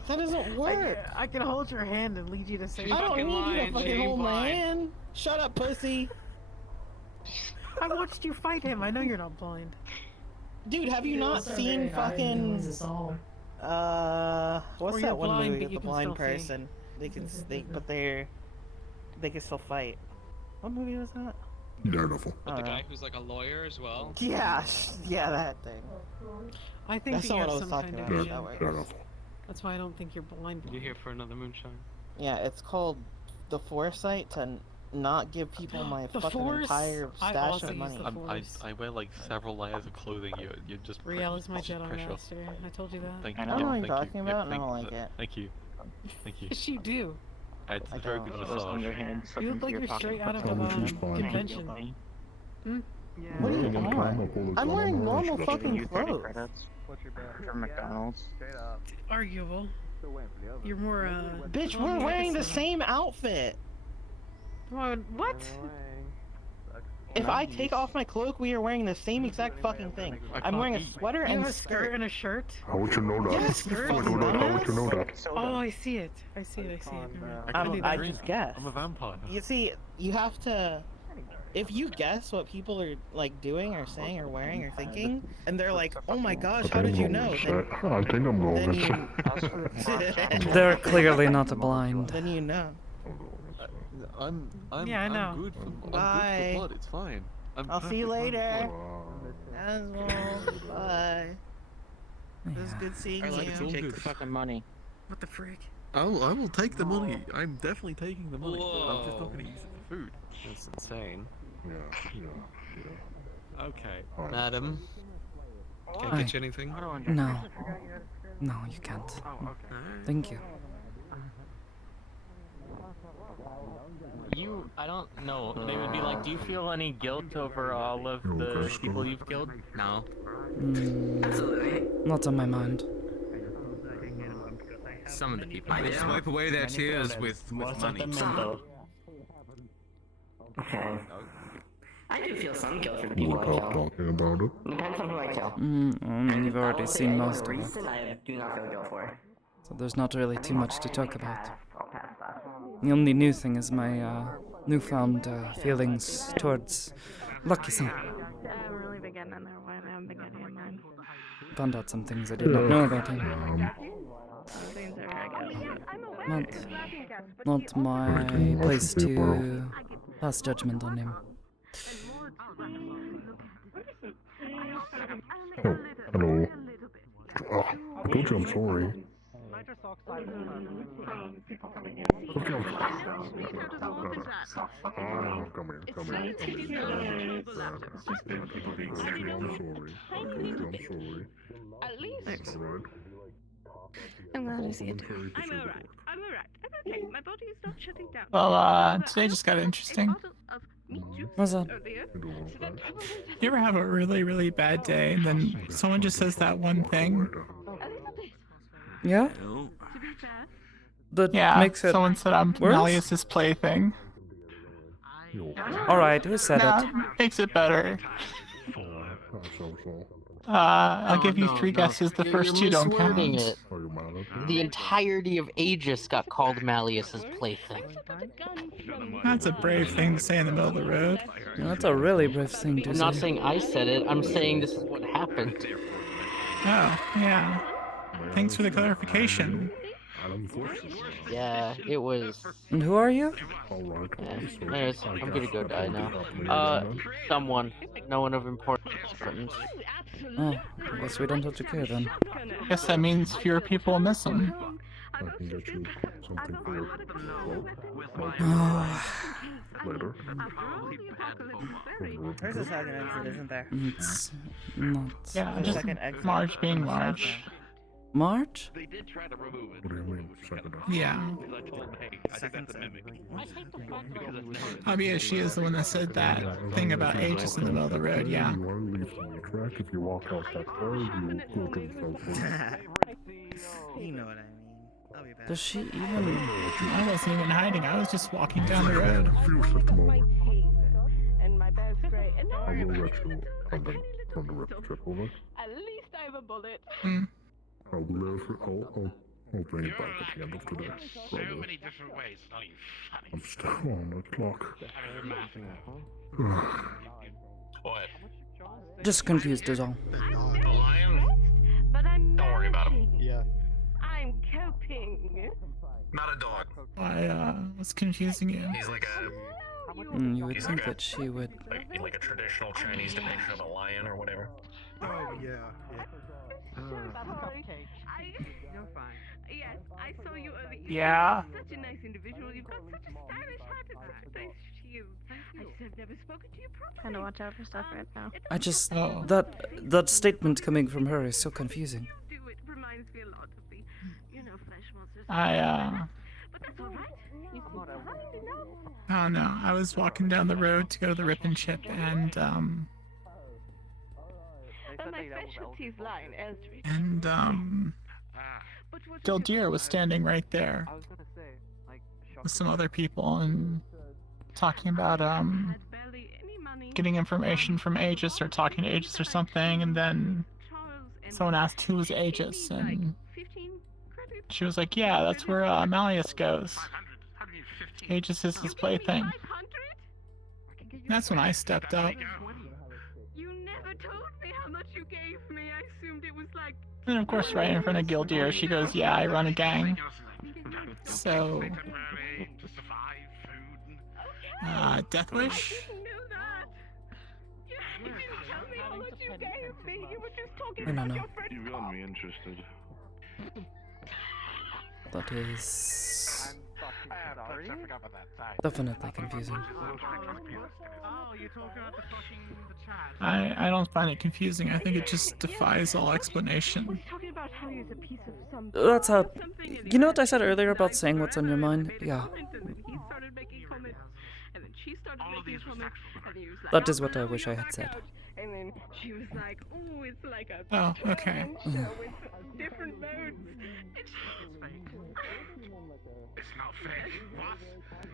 That doesn't work. I can hold your hand and lead you to safety. I don't need you to fucking hold my hand. Shut up, pussy. I watched you fight him. I know you're not blind. Dude, have you not seen fucking what's Or that you're one blind, movie but with you the can blind still see. person? They can still fight. What movie was that? Daredevil. I don't know. Who's like a lawyer as well. Yeah, yeah, that thing. I think That's that not you what I have was some talking kind about. of That issue. way. That's why I don't think you're blind. You're here for another moonshine. Yeah, it's called the foresight to not give people my The fucking Force? entire I stash also of use money. the Force. I wear like several layers of clothing. You're just. Riel is my just Jedi pressure. Master. I told you that. Thank you. I don't know what thank you're talking you. about, and I thank, don't like it. Thank you. Thank you. Yes, you do. It's I a very don't. good massage. You look like you're straight out of a convention. Hmm? What do you want? I'm wearing normal fucking clothes. From McDonald's. Arguable. You're more, Bitch, we're wearing the same outfit. What? If I take off my cloak, we are wearing the same exact fucking thing. I'm wearing a sweater You and have a skirt and a shirt? How would you know that? Yes, you How would fucking you know that? How would you know that? Oh, I see it. I see it. I just guess. I'm a vampire. You see, you have to. If you guess what people are like doing or saying or wearing or thinking, and they're like, "Oh my gosh, how did you know?" I think I'm going. They're clearly not blind. Then you know. Yeah, I know. I'm good for Bye. blood. It's fine. I'll see you later. Bye. It was good seeing you. Take the fucking money. What the frick? I will take the money. I'm definitely taking the money. Whoa. I'm just not going to use it for food. That's insane. Yeah. Okay. Madam. Can I get you anything? No. No, you can't. Thank you. I don't know. They would be like, do you feel any guilt over all of the people you've killed? No. Not on my mind. Some of the people. They swipe away their tears with money. Okay. I do feel some guilt for the You people would I help kill. talking about it. Depends on who I kill. I mean, you've already seen most of it. Recent, I do not feel guilt for. So there's not really too much to talk about. I'll pass that. The only new thing is my newfound feelings towards Lucky-san. I haven't really been getting in there. Why I haven't been getting in mine. Found out some things I did not know about him. Things are, I guess. Not my place to pass judgment on him. Oh, hello. Oh, I told you I'm sorry. Come here. I'm sorry. At least. Alright. I'm glad to see it. I'm alright. I'm okay. My body is not shutting down. Well, today just got interesting. What's that? You ever have a really, really bad day and then someone just says that one thing? Yeah? That Yeah, makes it someone said I'm worse? Malleus's plaything. Alright, who said Nah, it? makes it better. I'll give you three guesses. The first two don't miswording count. it. The entirety of Aegis got called Malleus's plaything. That's a brave thing to say in the middle of the road. That's a really brave thing to I'm say. not saying I said it, I'm saying this is what happened. Oh, yeah. Thanks for the clarification. Yeah, it was... And who are you? Anyways, I'm gonna go die now. Someone. No one of importance. Oh, I guess we don't have to care then. Guess that means fewer people will miss him. I can get you something for your Oh. later. There's a second exit, isn't there? It's not. Yeah, There's a just second exit. Marge being Marge. March? What do you mean, second exit? Yeah. Obvious, she is the one that said that thing about Aegis in the middle of the road, yeah. You are leaving the track. If you walk out that door, you will go to the south. You know what I mean. I'll be back. Does she even... I wasn't even hiding, I was just walking down the road. And my best friend. And now I will let you have them from the rip trip over. at least I have a bullet. I'll bring it back at the end of today. So many different ways. Oh, you funny. I'm still on the clock. What? Just confused is all. The lion? But I'm Don't worry about him. Yeah. I'm coping. Not a dog. What's confusing you? He's like a... You would think that she would... Like a traditional Chinese depiction of a lion or whatever. Oh, yeah. You're fine. Yes, I saw you earlier. Yeah. Such a nice individual. You've got such a stylish hat. Thank you. I just have never spoken to you properly. Trying to watch out for stuff right now. I just... That statement coming from her is so confusing. It reminds me a lot of the, flesh monsters. But that's all right. You I don't know. I was walking down the road to go to the Rip and Chip, and my specialty's lying, Eldridge. Gildeer was standing right there with some other people and talking about getting information from Aegis or talking to Aegis or something, and then someone asked who was Aegis, and she was like, yeah, that's where Malleus goes. Aegis is his plaything. That's when I stepped up. You never told me how much you gave me. I assumed it was like... And of course, right in front of Gildeer, she goes, yeah, I run a gang. So... Death Wish? I don't know. You got me interested. That is... definitely confusing. I don't find it confusing. I think it just defies all explanation. That's how... You know what I said earlier about saying what's on your mind? Yeah. That is what I wish I had said. And then she was like, "Oh, it's like a Oh, okay. show with different modes." It's not fake. What?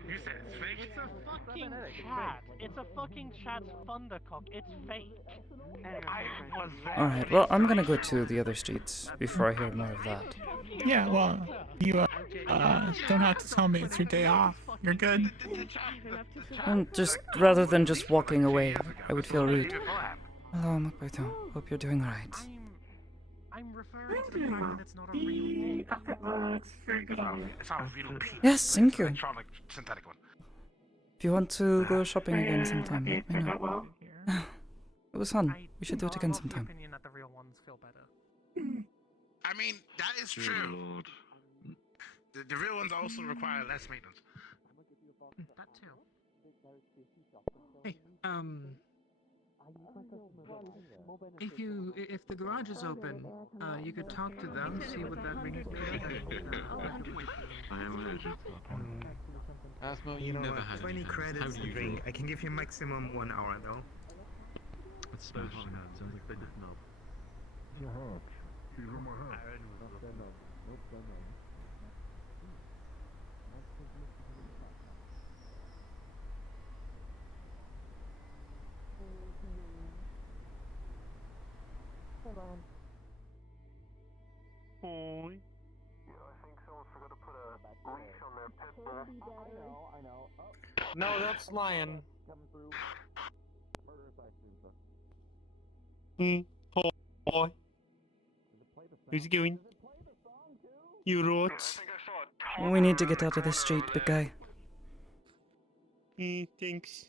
You said it's fake? It's a fucking chat. It's a fucking chat's thundercock. It's fake. Alright, well, I'm gonna go to the other streets before I hear more of that. Yeah, well, you don't have to tell me it's your day off. You're good. Just, rather than just walking away, I would feel rude. Hello, Macbeth. Hope you're doing alright. I'm referring to the fact that it's not a real It's not a real penis. Yes, thank you. Electronic synthetic one. If you want to go shopping again sometime, let me know. It was fun. We should do it again sometime. I mean, that is true. The real ones also require less maintenance. That too. Hey, if the garage is open, you could talk to them, see what that ring is made of. Asmo, You know never what? had 20 any hands. How credits do a you drink. draw? I can give you maximum 1 hour though. Let's smash them. Sounds like they just know. Oh. Yeah, I think someone forgot to put a leash on their pit bull. I know. Oh. No, that's Lion. Coming through. Murderous Hi. Who's it going? You rot. We need to get out of this street, big guy. Thanks.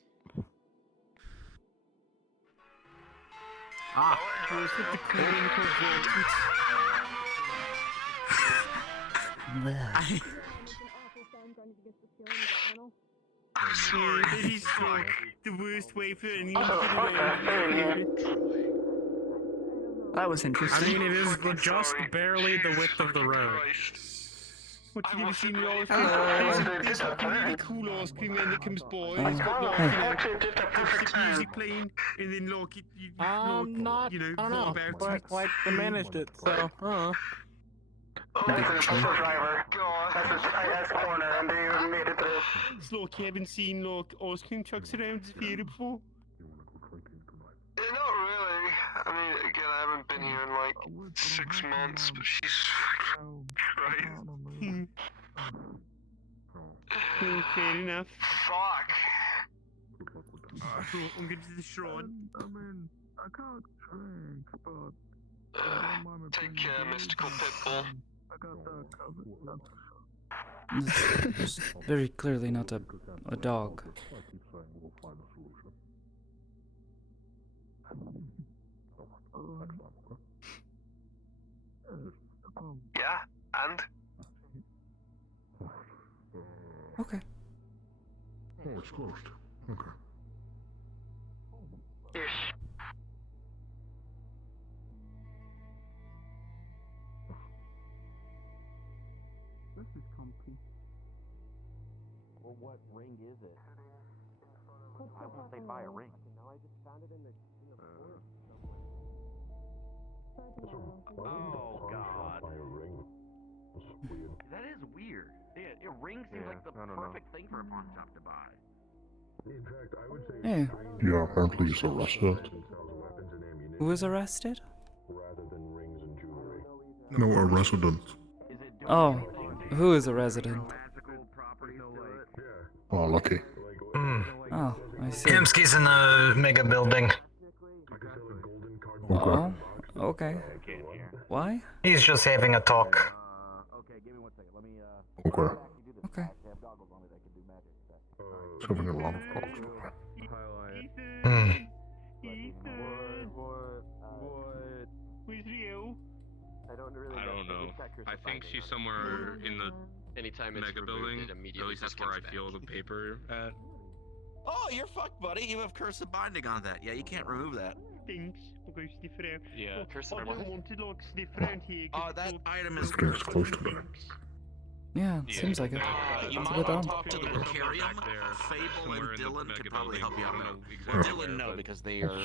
Ah. Was it the cooling This is like the worst way for anyone to get around. That was interesting. I mean, it is just barely the width of the road. What you never seen me all there's a really cool ice cream man that comes by and it's got like, the music playing and then like you Not, you know, I don't know, about but like they managed it, so, Driver. God, that's a tight ass corner and they even made it through. It's like you haven't seen like ice cream trucks around the theater before. Yeah, not really. I mean, again, I haven't been here in like 6 months, but she's fucking crazy. Fair enough. Fuck. Cool, I'm going to the shrine. I mean, I can't drink, but take care, mystical pitbull. I got that covered. It's very clearly not a dog. Yeah, and? Okay. Oh, it's closed. Okay. Ish. This is comfy. Well, what ring is it? I won't say buy a ring. No, I just found it in the forest somewhere. Oh God. That is weird. A ring seems like the perfect thing for a pawn shop to buy. In fact, I would say Yeah. Yeah, apparently he's arrested. Who was arrested? Rather than rings and jewelry. No, a resident. Oh, who is a resident? Oh, lucky. Oh, I see. Kimsky's in the mega building. Oh, okay. Why? He's just having a talk. Okay. Okay. He's having a lot of talks. Who's you? I don't know. I think she's somewhere in the mega building. At least that's where I feel the paper at. Oh, you're fucked, buddy. You have curse of binding on that. Yeah, you can't remove that. Thanks. I'll go sniff around. Yeah. I don't want to like sniff around here. That item is It's close to that. Yeah, seems like it. You It's a might bit want on. to talk to the Rotarium. Fable and Dylan could probably help you out. Well, Dylan, no, because they are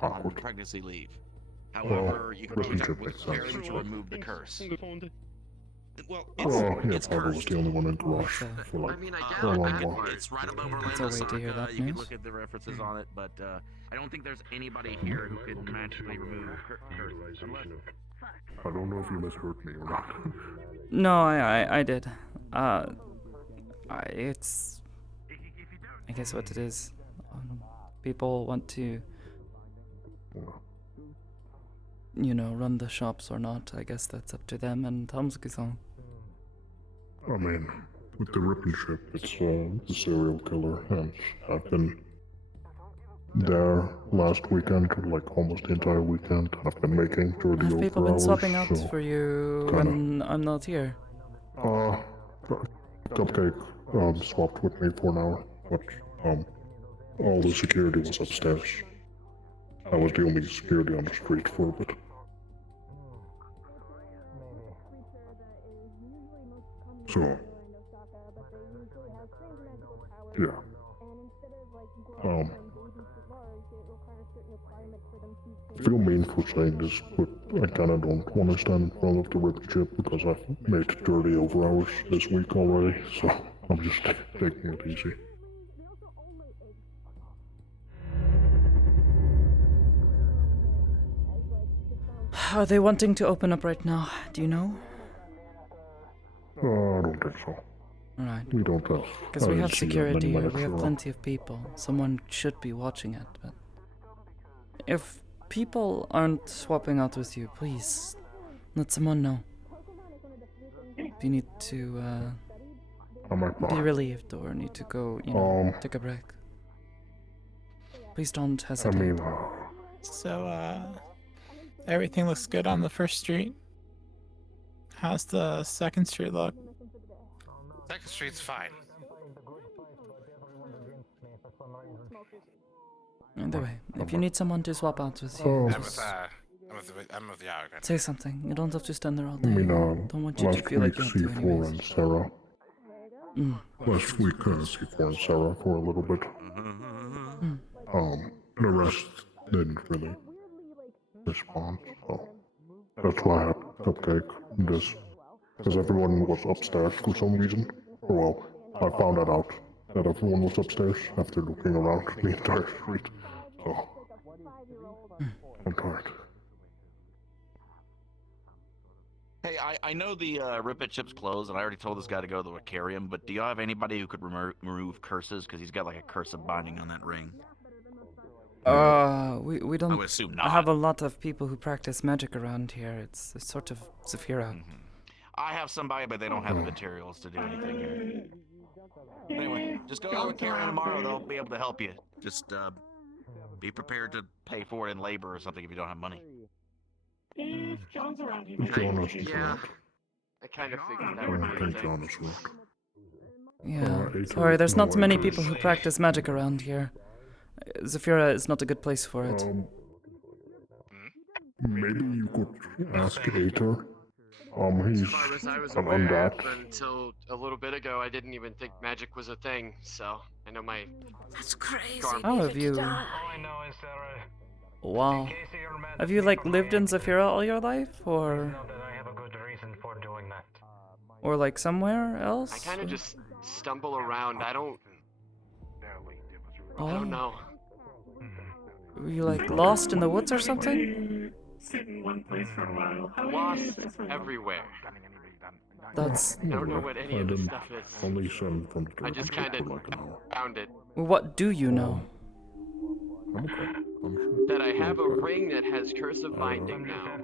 on pregnancy leave. However, you can reach out with Rotarium to remove the curse. Well, it's Pablo was cursed. the only one in garage for like I mean, I a long doubt while. it's right above That's a Orlando way to hear Saka. that You news. can look at the references on it, but I don't think there's anybody here who can magically remove curses. Unless... I don't know if you misheard me or not. No, I did. It's, I guess what it is. People want to, you know, run the shops or not. I guess that's up to them and Tomski-san. I mean, with the Ripon ship, it's the serial killer, and I've been there last weekend, like almost the entire weekend. I've been making 30 Have people been overhours, swapping out so for you kinda. when I'm not here? Cupcake swapped with me for an hour, but all the security was upstairs. I was the only security on the street for a bit. So, yeah. I feel mean for saying this, but I kinda don't want to stand in front of the ripped chip because I've made 30 overhours this week already, so I'm just taking it easy. Are they wanting to open up right now? Do you know? I don't think so. Alright. We don't have... Because we have security here, we have plenty of people. Someone should be watching it, but... If people aren't swapping out with you, please, let someone know. If you need to, be relieved or need to go, you know, take a break. Please don't hesitate. So, everything looks good on the first street. How's the second street look? Second Street's fine. Either way, if you need someone to swap out with you, I'm with the Arrogant. say something. You don't have to stand there all day. I mean, don't want you to feel like you have to C4 anyways. and Sarah. Last week, C4 and Sarah for a little bit. The rest didn't really respond, so that's why I had Cupcake this. Because everyone was upstairs for some reason. Or well, I found that out, that everyone was upstairs after looking around the entire street. So, I'm tired. Hey, I know the Rip It Chip's closed, and I already told this guy to go to the Aquarium, but do y'all have anybody who could remove curses? Because he's got like a curse of binding on that ring. We don't I would assume not. have a lot of people who practice magic around here. It's sort of Zafira. I have somebody, but they don't have the materials to do anything here. Anyway, just go to the Aquarium tomorrow, they'll be able to help you. Just, be prepared to pay for it in labor or something if you don't have money. John is Yeah. I kind of figured that would I be think the John thing. is right. Yeah, sorry, there's not many people who practice magic around here. Zafira is not a good place for it. Maybe you could ask Aether. He's As far as I was an aware, undead. until a little bit ago, I didn't even think magic was a thing, so I know my... That's crazy. How have you... Wow. Have you, like, lived in Zafira all your life, or... Or, like, somewhere else? I kind of just stumble around, I don't Oh. know. Were you, like, lost in the woods or something? Sit in one place for a while. Lost everywhere. That's... I don't know what any of this stuff is. Only send from the I just kind of found it. What do you know? That I have a ring that has Curse of Binding now.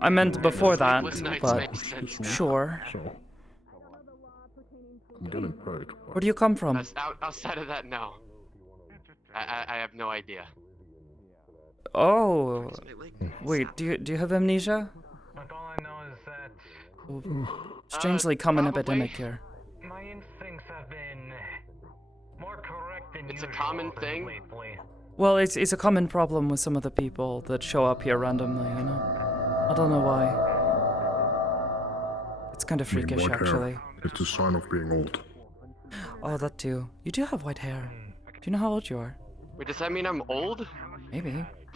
I meant before that, Sleepless nights but... make sense now. Sure. I'm getting paid. Where do you come from? Outside of that, no. I have no idea. Oh... Wait, do you have amnesia? Strangely common epidemic here. It's a common thing. Well, it's a common problem with some of the people that show up here randomly, you know? I don't know why. It's kind of freakish, White hair. actually. It's a sign of being old. Oh, that too. You do have white hair. Do you know how old you are? Wait, does that mean I'm old? Maybe.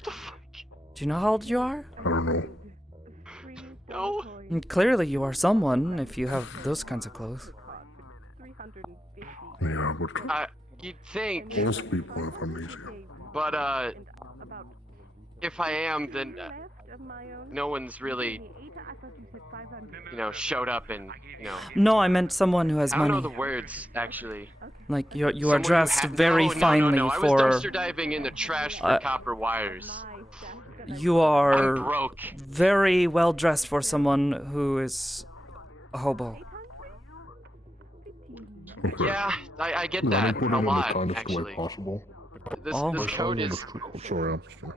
Do you know how old you are? I don't know. No. And clearly you are someone, if you have those kinds of clothes. Yeah, but You'd think. most people have amnesia. But, if I am, then no one's really, you know, showed up and, you know... No, I meant someone who has I don't money. know the words, actually. Like, you are Someone who dressed very finely no. I for... was dumpster diving in the trash for copper wires. You are I'm broke. very well dressed for someone who is a hobo. Okay. Yeah, I get Let me that put it a in lot, the kindest way actually. possible. This Oh. code is... Sorry, I'm sorry.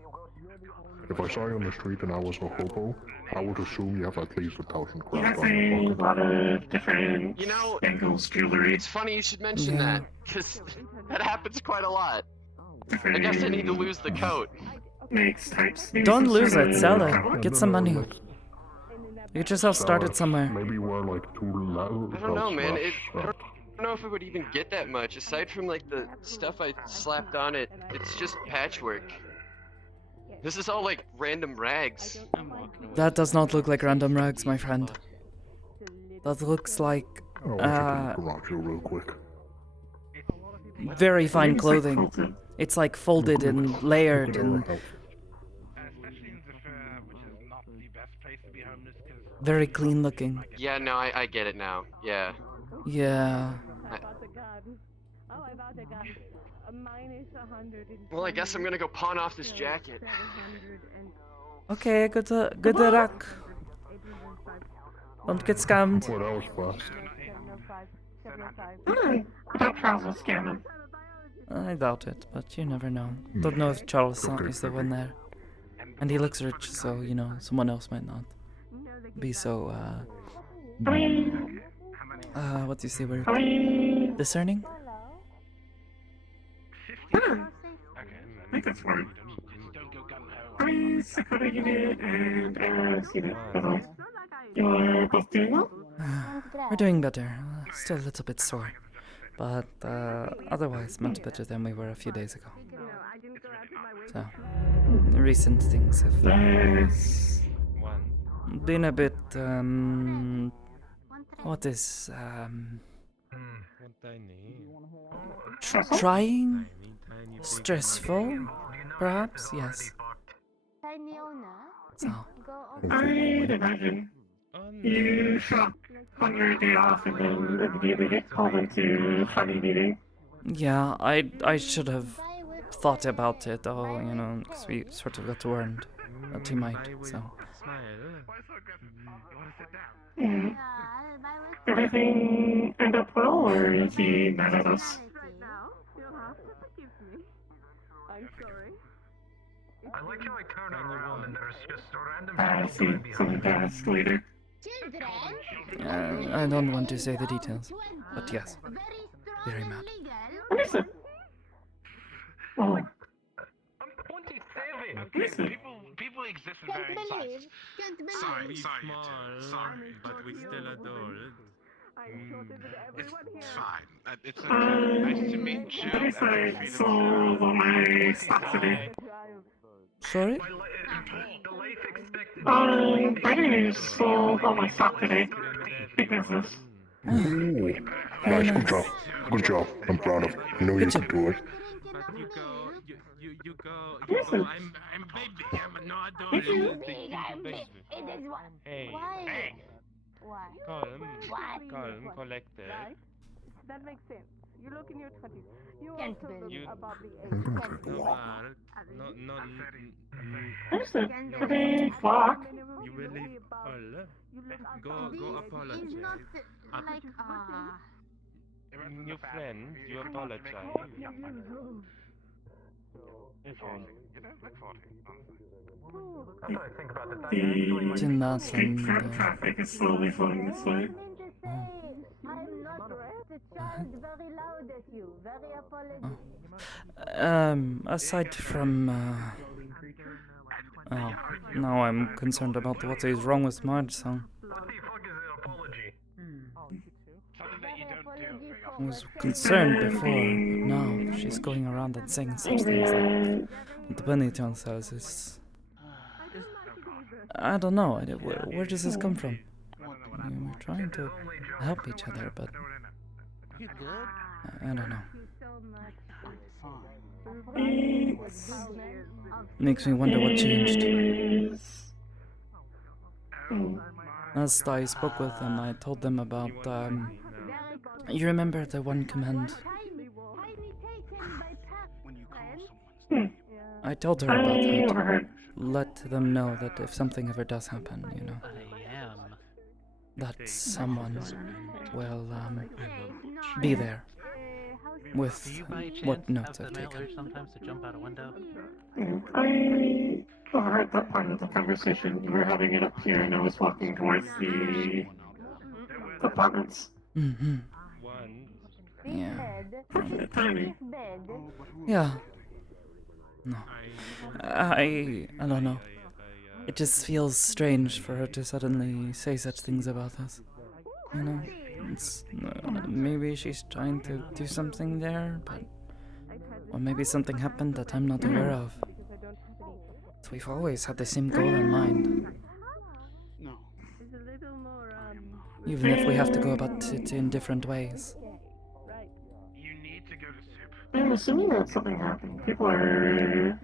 If I saw you on the street and I was a hobo, I would assume you have at least 1,000 You crabs got on your a pocket. lot of different You know, angles jewelry. it's funny you should mention Yeah. that, because that happens quite a lot. I guess I need to lose the coat. Makes types. Maybe Don't some lose sort it, of sell it. cover. Get some money. Get yourself started somewhere. Maybe we're like too loud. I don't know, man. I don't know if it would even get that much. Aside from like the stuff I slapped on it, it's just patchwork. This is all like random rags. That does not look like random rags, my friend. That looks like real quick. very fine clothing. It's like folded and layered and very clean looking. Yeah, no, I get it now. Yeah. Yeah. Well, I guess I'm gonna go pawn off this jacket. Okay, good luck. Don't get scammed. Well, that was fast. Without trousers scamming. I doubt it, but you never know. Don't know if Charles is the one there. And he looks rich, so, you know, someone else might not be so, what do you say, we're discerning? I think that's right. Sakoto unit and unit. Otherwise, you are both doing well? We're doing better. Still a little bit sore. But otherwise much better than we were a few days ago. So, recent things have been a bit, what is, trying? Stressful? Perhaps? Yes. So. I'd imagine you shop on your day off and then immediately get called into a funny meeting. Yeah, I should have thought about it, you know, because we sort of got warned that he might, so. Mm. Everything end up well, or is he mad at us? I like how I turn around and there's just a random I see. Something to ask later. I don't want to say the details, but yes, very mad. What is it? Oh. I'm 27. Okay, people exist in varying sizes. Sorry, but we still adult. It's fine. It's okay. Nice to meet you. I sold all my stock today. Sorry? I didn't sold all my stock today. Big business. Ooh, nice, good job. Good job. I'm proud of you. I knew you could do it. You go, I'm baby, I'm not adult. Hey. Calm, collected. That makes sense. You look in your 20s. You also look above the age. No. There's a pretty flock. You will leave all. Go apologize. New friend, you apologize. The It's in that street front traffic is slowly flowing this way. Aside from, now I'm concerned about what is wrong with Marge, so. I was concerned before, but now she's going around and saying such things like what the bunny town says is. I don't know, where does this come from? I mean, we're trying to help each other, but I don't know. Makes me wonder what changed. Last I spoke with them, I told them about, you remember the one command? I told her about that. Let them know that if something ever does happen, you know, that someone will, be there with what notes I've taken. I overheard that part of the conversation. You were having it up here, and I was walking towards the apartments. Mm-hmm. Yeah. Yeah. No. I don't know. It just feels strange for her to suddenly say such things about us. You know? It's, maybe she's trying to do something there, but... Or maybe something happened that I'm not aware of. So we've always had the same goal in mind. No. Even if we have to go about it in different ways. You need to go to soup. I'm assuming that something happened. People are...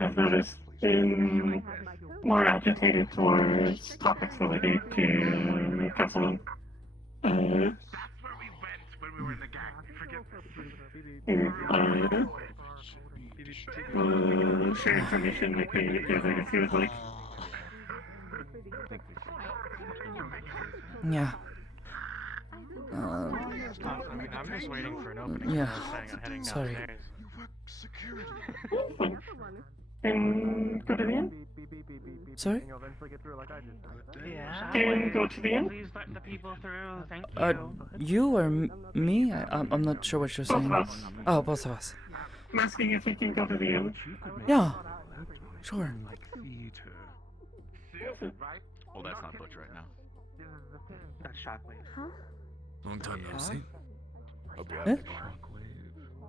I've noticed being more agitated towards topics related to Councilman. Share information like they together if you would like. Yeah. I mean, I'm just waiting for an opening. Yeah. I'm heading Sorry. downstairs. And go to the end? Sorry? And go to the end? Please let the people through. Thank you. You or me? I'm not sure what you're saying. Both of us. Oh, both of us. I'm asking if we can go to the end. Yeah. Sure. Well, that's not booked right now. That's Shockwave. Huh? Long time no see.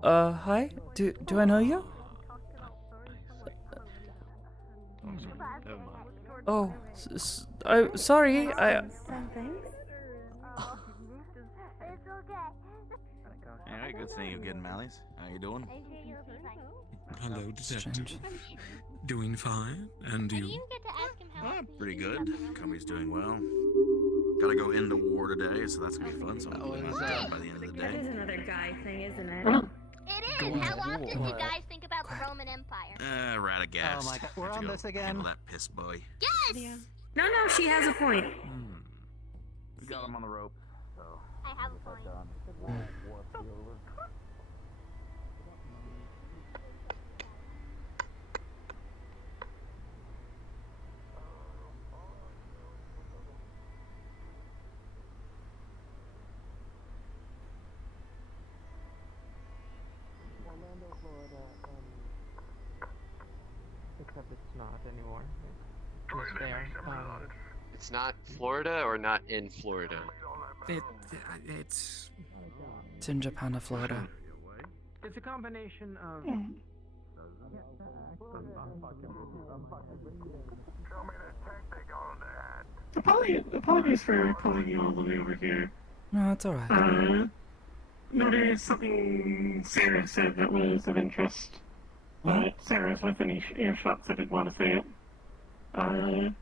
Hi? Do I know you? Oh, sorry, Alright, good seeing you again, Mallies. How you doing? Hello, detective. Doing fine, and you? Pretty good. Company's doing well. Gotta go into war today, so that's gonna be fun. So hopefully I'm done by the end of the That day. is another guy thing, isn't it? It is! How often do guys think about the Roman Empire? Radagast. Oh my god, we're on this again. That piss boy. Yes! No, she has a point. We got him on the rope. So I have a point. Orlando, Florida, except it's not anymore. It's there. It's not Florida or not in Florida? It's in Japan or Florida. It's a combination of. Apologies for calling you all the way over here. No, it's alright. Noticed something Sarah said that was of interest. Sarah's within earshot, so I didn't want to say it.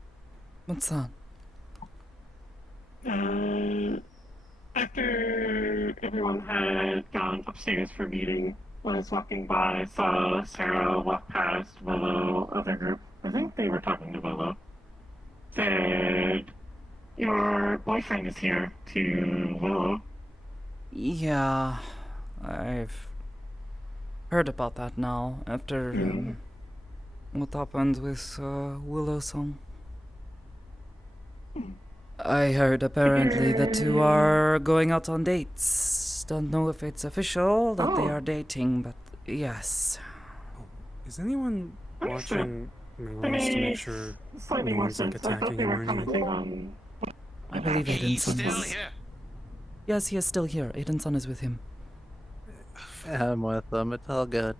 What's that? After everyone had gone upstairs for a meeting, when I was walking by, I saw Sarah walk past Willow, other group. I think they were talking to Willow. Said, your boyfriend is here, to Willow. Yeah, I've heard about that now, after what happened with Willow Song. I heard apparently the two are going out on dates. Don't know if it's official that they are dating, but yes. Is anyone watching my list to make sure no one's like attacking him or anything? I believe Aiden's son Still is. here. Yes, he is still here. Aiden's son is with him. I'm with them. It's all good.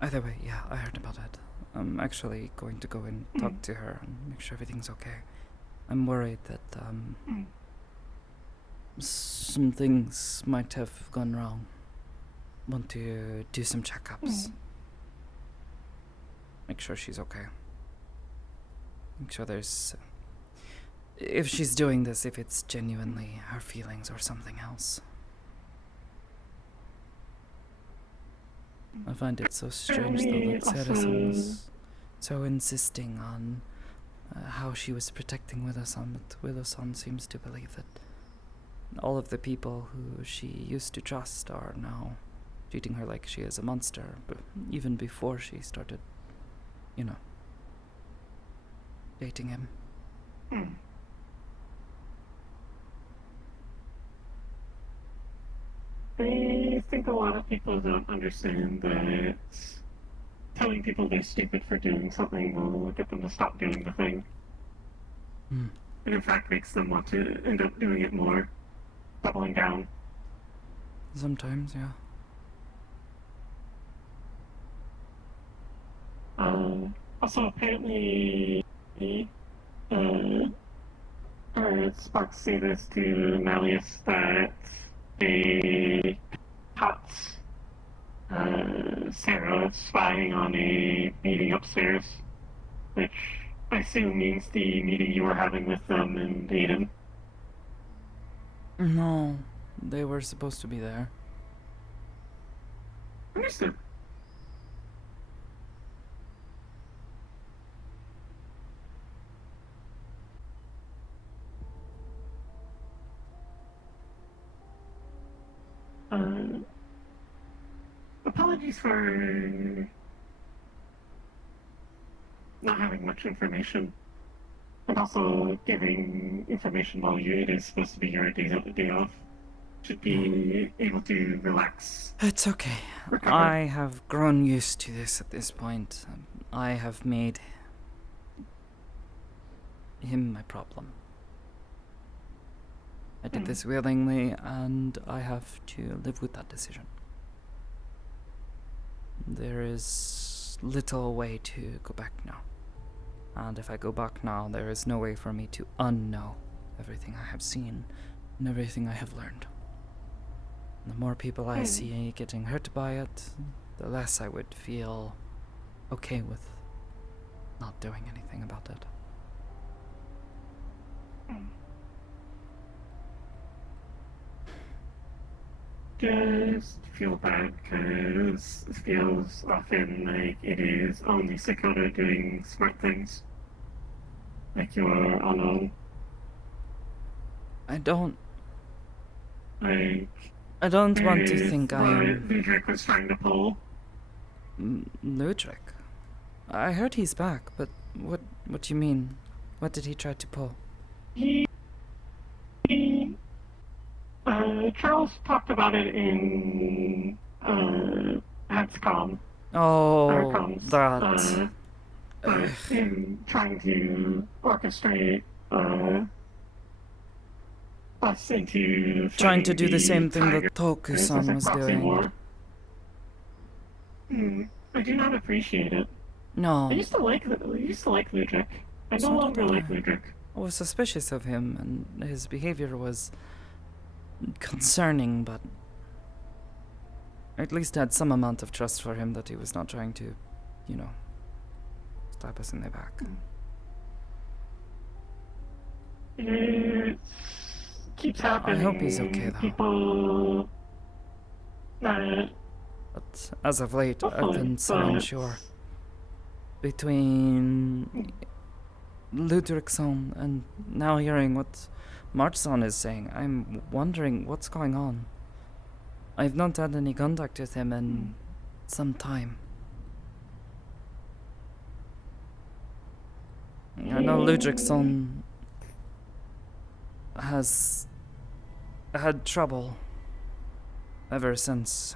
Either way, yeah, I heard about it. I'm actually going to go and talk to her and make sure everything's okay. I'm worried that some things might have gone wrong. Want to do some checkups. Make sure she's okay. Make sure there's... if she's doing this, if it's genuinely her feelings or something else. I find it so strange though that Sarah-san was so insisting on how she was protecting Willow-san, but Willow-san seems to believe that all of the people who she used to trust are now treating her like she is a monster, but even before she started, you know, dating him. I think a lot of people don't understand that telling people they're stupid for doing something will get them to stop doing the thing. And in fact makes them want to end up doing it more, doubling down. Sometimes, yeah. Also, apparently, I heard Sparks say this to Malleus that they caught Sarah spying on a meeting upstairs, which I assume means the meeting you were having with them and Aiden. No, they were supposed to be there. Understood. Apologies for not having much information, and also giving information while it is supposed to be your day off. Should be able to relax. It's okay. Recover. I have grown used to this at this point. I have made him my problem. I did this willingly, and I have to live with that decision. There is little way to go back now. And if I go back now, there is no way for me to unknow everything I have seen and everything I have learned. The more people I see getting hurt by it, the less I would feel okay with not doing anything about it. Just feel bad because it feels often like it is only Sakoto doing smart things. Like you are alone. I don't Like want to think I am Ludwig was trying to pull. Ludwig. I heard he's back, but what do you mean? What did he try to pull? Charles talked about it in Hatscom. Oh, that. In trying to orchestrate us into Trying to do the same thing tiger. that Toku-san was doing. I do not appreciate it. No. I used to like Ludwig. I no longer like Ludwig. I was suspicious of him, and his behavior was concerning, but I at least had some amount of trust for him that he was not trying to, you know, stab us in the back. It keeps happening. I hope he's okay, though. People... But as of late, I've hopefully, been so but- unsure. Between Ludwig-san and now hearing what March-san is saying, I'm wondering what's going on. I've not had any contact with him in some time. I know Ludwig-san has had trouble ever since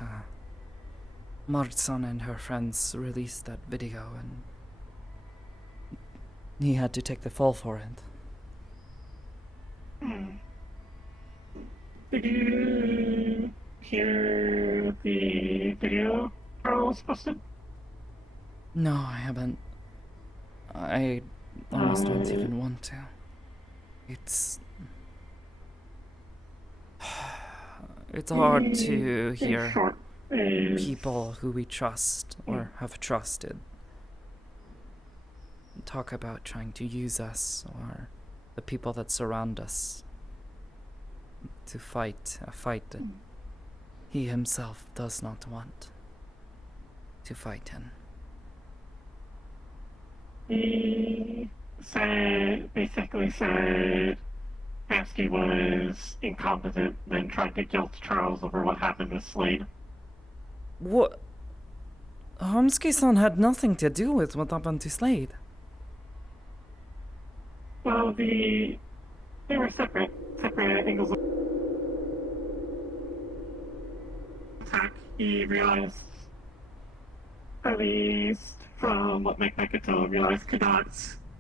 March-san and her friends released that video, and he had to take the fall for it. Did you hear the video Charles posted? No, I haven't. I almost don't even want to. It's hard to hear people who we trust or have trusted talk about trying to use us or the people that surround us to fight a fight that he himself does not want to fight in. He basically said, Hansky was incompetent, then tried to guilt Charles over what happened with Slade. What? Hamsky-san had nothing to do with what happened to Slade. Well, they were separate angles of attack. He realized, at least from what Mike could tell, realized could not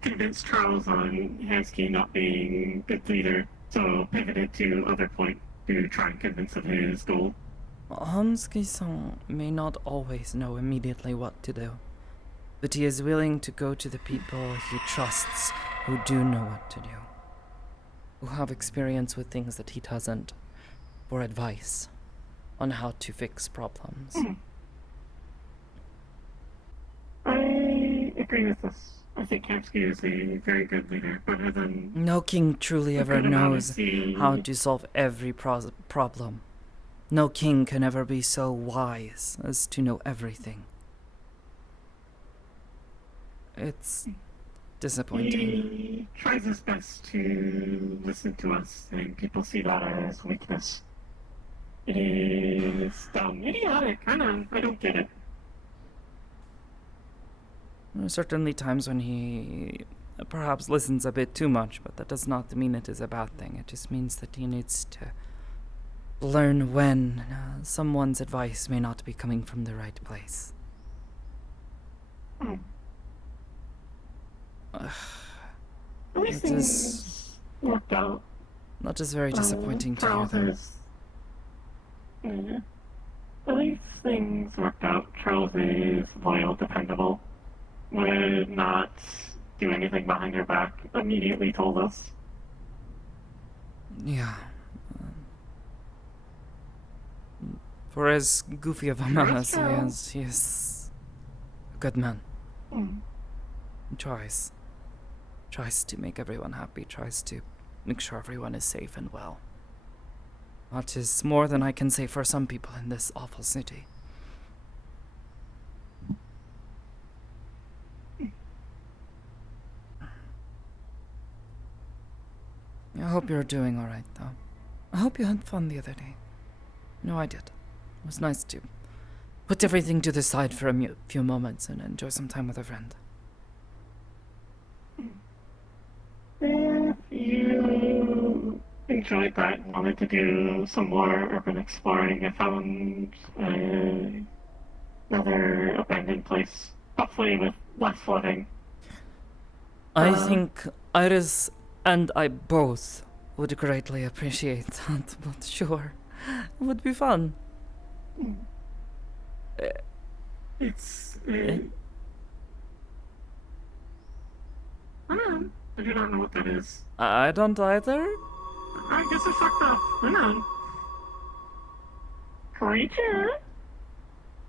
convince Charles on Hansky not being a good leader, so pivoted to other point to try and convince of his goal. Hamsky-san may not always know immediately what to do, but he is willing to go to the people he trusts who do know what to do, who have experience with things that he doesn't, for advice on how to fix problems. I agree with this. I think Hansky is a very good leader, better than... No king truly ever knows how to solve every problem. No king can ever be so wise as to know everything. It's disappointing. He tries his best to listen to us, and people see that as weakness. It is dumb, idiotic. I don't get it. There are certainly times when he perhaps listens a bit too much, but that does not mean it is a bad thing. It just means that he needs to learn when someone's advice may not be coming from the right place. At least things worked out. That is very disappointing to hear, though. At least things worked out. Charles is loyal, dependable. Would not do anything behind her back. Immediately told us. Yeah. For as goofy of a man as he is a good man. He tries to make everyone happy, tries to make sure everyone is safe and well. That is more than I can say for some people in this awful city. I hope you're doing alright, though. I hope you had fun the other day. No, I did. It was nice to put everything to the side for a few moments and enjoy some time with a friend. If you enjoyed that and wanted to do some more urban exploring, I found another abandoned place, hopefully with less flooding. I think Iris and I both would greatly appreciate that, but sure, it would be fun. It's... I do not know what that is. I don't either. I guess I fucked up. Hang on. Creature?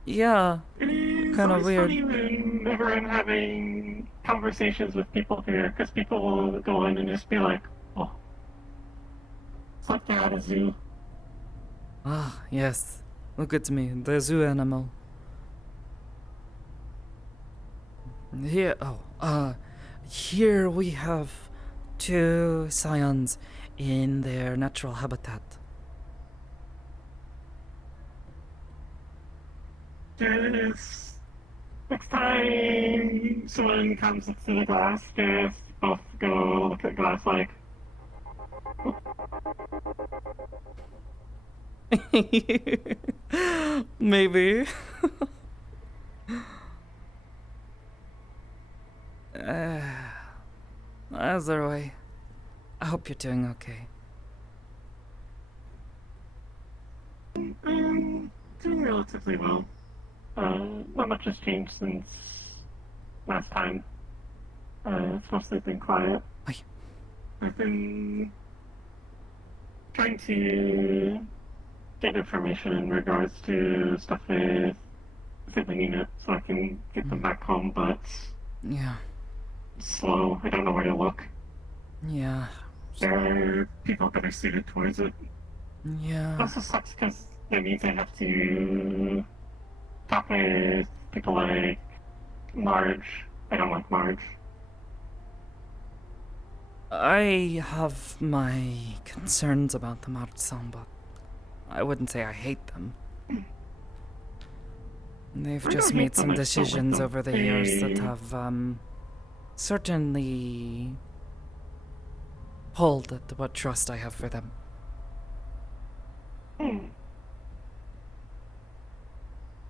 Yeah, kind of weird. It's funny whenever I'm having conversations with people here, because people will go in and just be like, oh, it's like they're at a zoo. Ah, yes. Look at me, the zoo animal. Here, here we have 2 scions in their natural habitat. Just next time someone comes up to the glass, just both go look at the glass like. Maybe. Either way, I hope you're doing okay. I'm doing relatively well. Not much has changed since last time. It's mostly been quiet. I've been trying to get information in regards to stuff with the unit so I can get them back home, but yeah, it's slow. I don't know where to look. Yeah. There are people that are suited towards it. Yeah. It also sucks because that means I have to talk with people like Marge. I don't like Marge. I have my concerns about the Marsan, but I wouldn't say I hate them. They've I just don't hate made some them, I still like decisions them. over the years that They- have, certainly pulled at what trust I have for them.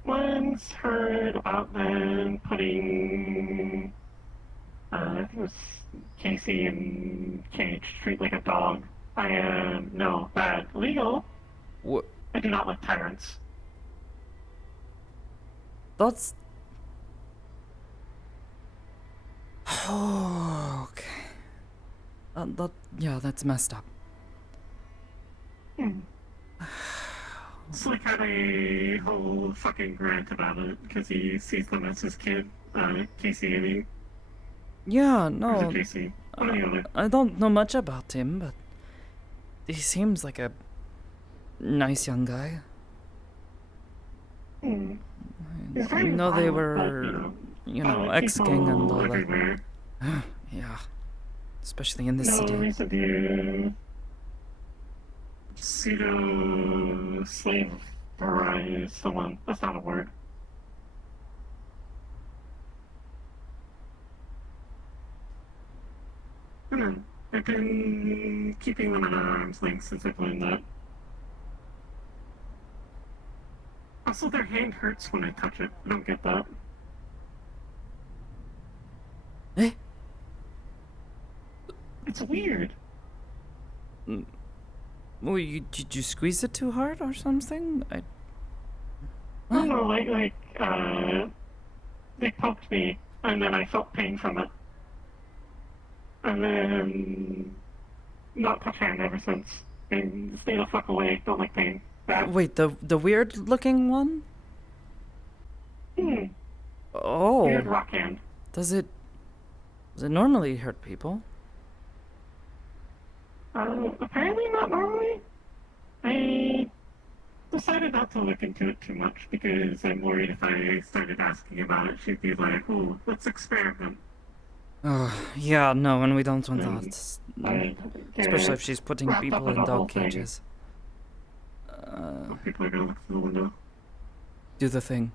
Once heard about them putting, I think it was Casey in cage, treat like a dog. I am, no, bad. Legal. What? I do not like tyrants. That's... Oh, okay. Yeah, that's messed up. It's like had a whole fucking rant about it because he sees them as his kid. Casey, I mean. Yeah, Or is no. it Casey? One or the other. I don't know much about him, but he seems like a nice young guy. He's I very know they violent, but, were, violent ex-gang and people all that. everywhere. Yeah, especially in this No city. reason to pseudo slave variety someone. That's not a word. I don't know. I've been keeping them at arm's length since I've learned that. Also, their hand hurts when I touch it. I don't get that. Eh? It's weird. Well, did you squeeze it too hard or something? I don't know, they poked me, and then I felt pain from it. And then, not touch hand ever since. And stay the fuck away, don't like pain. Bad. Wait, the weird looking one? Oh. Weird rock hand. Does it normally hurt people? Apparently not normally. I decided not to look into it too much because I'm worried if I started asking about it, she'd be like, "Ooh, let's experiment." Oh, yeah, no, and we don't want Mm. that. I get Especially if she's putting wrapped people up in the whole dog thing. cages. People are gonna look through the window. Do the thing.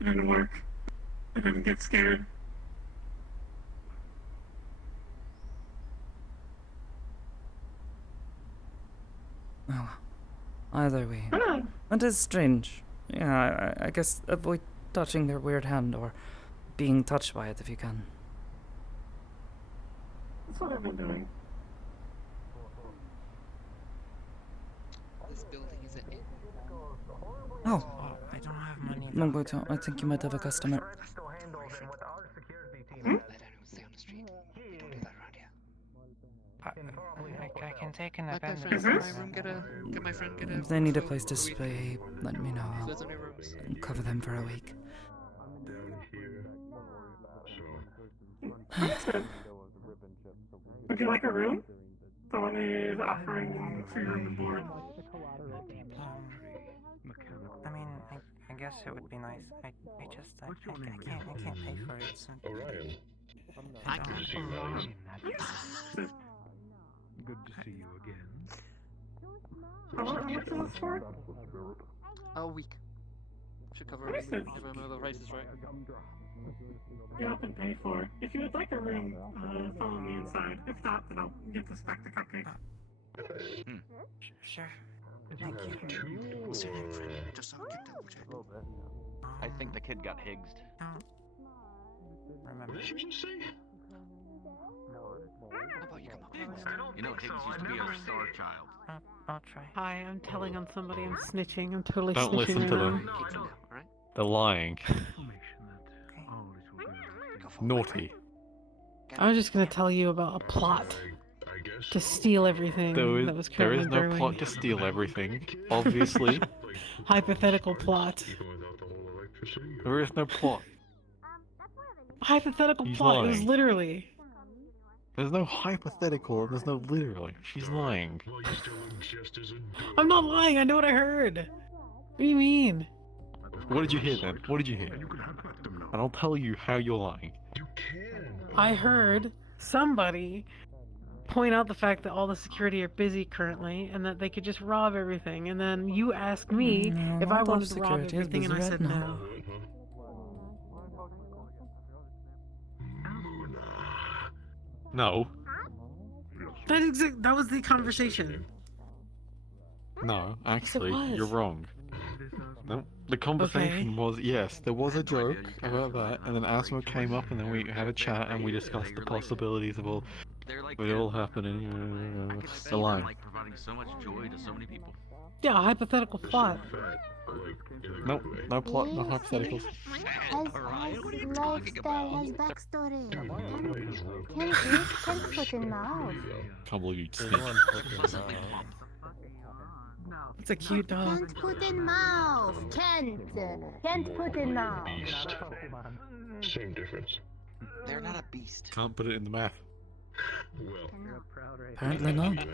It didn't work. I didn't get scared. Oh, either way. That is strange. Yeah, I guess avoid touching their weird hand or being touched by it if you can. That's what I've been doing. This building is it? Oh. I don't have money. Mongoto, I think you might have a customer. I don't know, stay on the street. We don't do that around here. I can take an Let my abandoned friend, get my friend get a If they need a place to stay, let me know. There's only rooms. I'll cover them for a week. Would you like a room? Someone is offering free room and board. I mean, I guess it would be nice. I can't pay for it. So I don't. Good to see you again. How much is this for? A week. Should cover What is everything it? if I remember the prices right. You up and pay for. If you would like a room, follow me inside. If not, then I'll get this back to Cupcake. Sure. Thank you. What's your name, friend? Just so I can double check. I think the kid got higsed. Remember. How about you come up? You know, Higgs used to be a star child. I'll try. Hi, I'm telling on somebody. I'm snitching. I'm totally Don't snitching listen right to now. them. They're lying. Naughty. I was just gonna tell you about a plot to steal everything that was There currently is no brewing. plot to steal everything, obviously. Hypothetical plot. There is no plot. Hypothetical He's plot. It was lying. literally. There's no hypothetical and there's no literally. She's lying. I'm not lying. I know what I heard. do you mean? What did you hear then? What did you hear? And I'll tell you how you're lying. I heard somebody point out the fact that all the security are busy currently and that they could just rob everything. And then you asked me No, if I not all wanted to rob security is everything, and I busy said right now. no. No. That was the conversation. No, actually, was. you're wrong. No, the conversation was, yes, there was a joke about that, and then Asma came up, and then we had a chat, and we discussed the possibilities of all, it all happening. The line. Like providing so much joy to so many people. Yeah, a hypothetical plot. No, no plot, no hypotheticals. Lifestyle has backstory. Can't put in mouth. Can't believe you snitched. It's a cute dog. Can't put in mouth. Can't put in mouth. Same difference. They're not a beast. Can't put it in the mouth. Apparently not.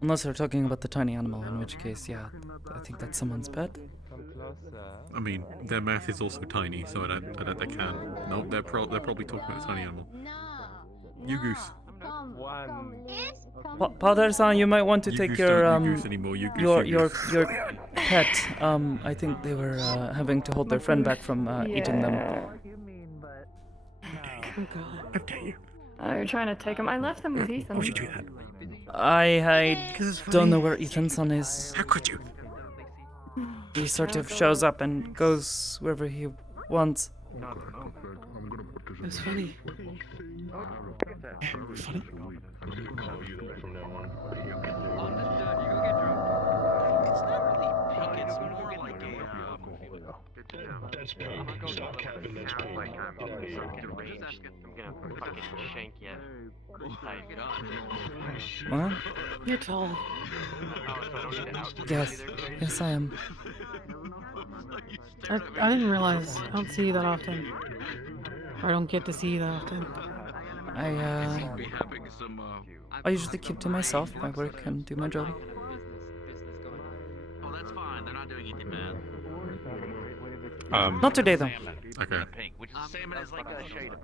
Unless they're talking about the tiny animal, in which case, yeah, I think that's someone's pet. I mean, their mouth is also tiny, so I don't they can. No, they're probably talking about a tiny animal. You goose. Father-san, you might want to You take goose your don't you goose anymore, you goose, your you pet. I think they were having to hold their friend back from eating them. Oh god. How dare you? You're trying to take him. I left them with Ethan. Why would you do that? I don't know where Ethan-san is. How could you? He sort of shows up and goes wherever he wants. It's funny. Funny? It's more like That's pink. Stop capping, that's pink. I'm gonna fucking shank you. What? You're tall. Yes, I am. I didn't realize. I don't see you that often. Or I don't get to see you that often. I usually keep to myself. I work and do my job. Oh, that's fine. They're not doing anything bad. Not today though. Okay. Which salmon is like a shade of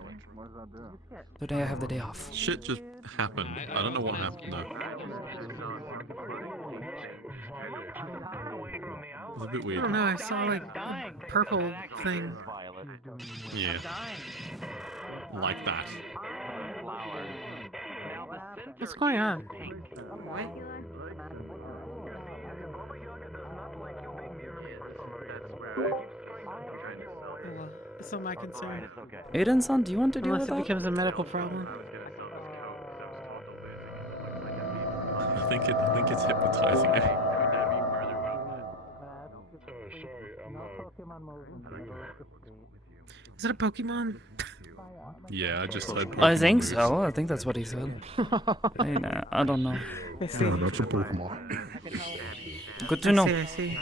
Today I have the day off. Shit just happened. I don't know what happened though. It was a bit I weird. don't know, I saw like a purple thing. Yeah. Like that. What's going on? That's not my concern. Aiden-san, do you want to deal Unless with it that? becomes a medical problem. I think it's hypnotizing him. Is it a Pokemon? Yeah, I just heard I think Pokemon so. I think that's what he said. I don't know. I see. Yeah, that's a Pokemon. Good to know. I see.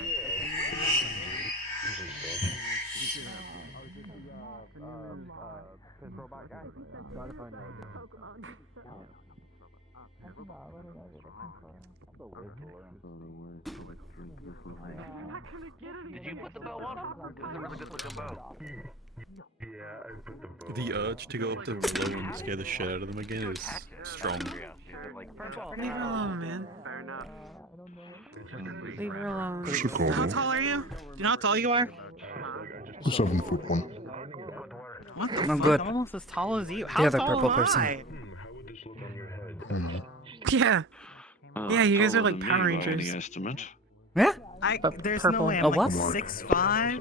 Did you put the bow on? It's a really good looking bow. The urge to go up to Flo and scare the shit out of them again is strong. Leave her alone, man. Leave her alone. Sakoto. How tall are you? Do you know how tall you are? 7'1". What the I'm fuck? good. I'm almost as tall as you. The How other tall purple am person. I? Yeah. Yeah, you guys are like Power Rangers. Estimate. Yeah? There's purple. no way I'm A like what? 6'5".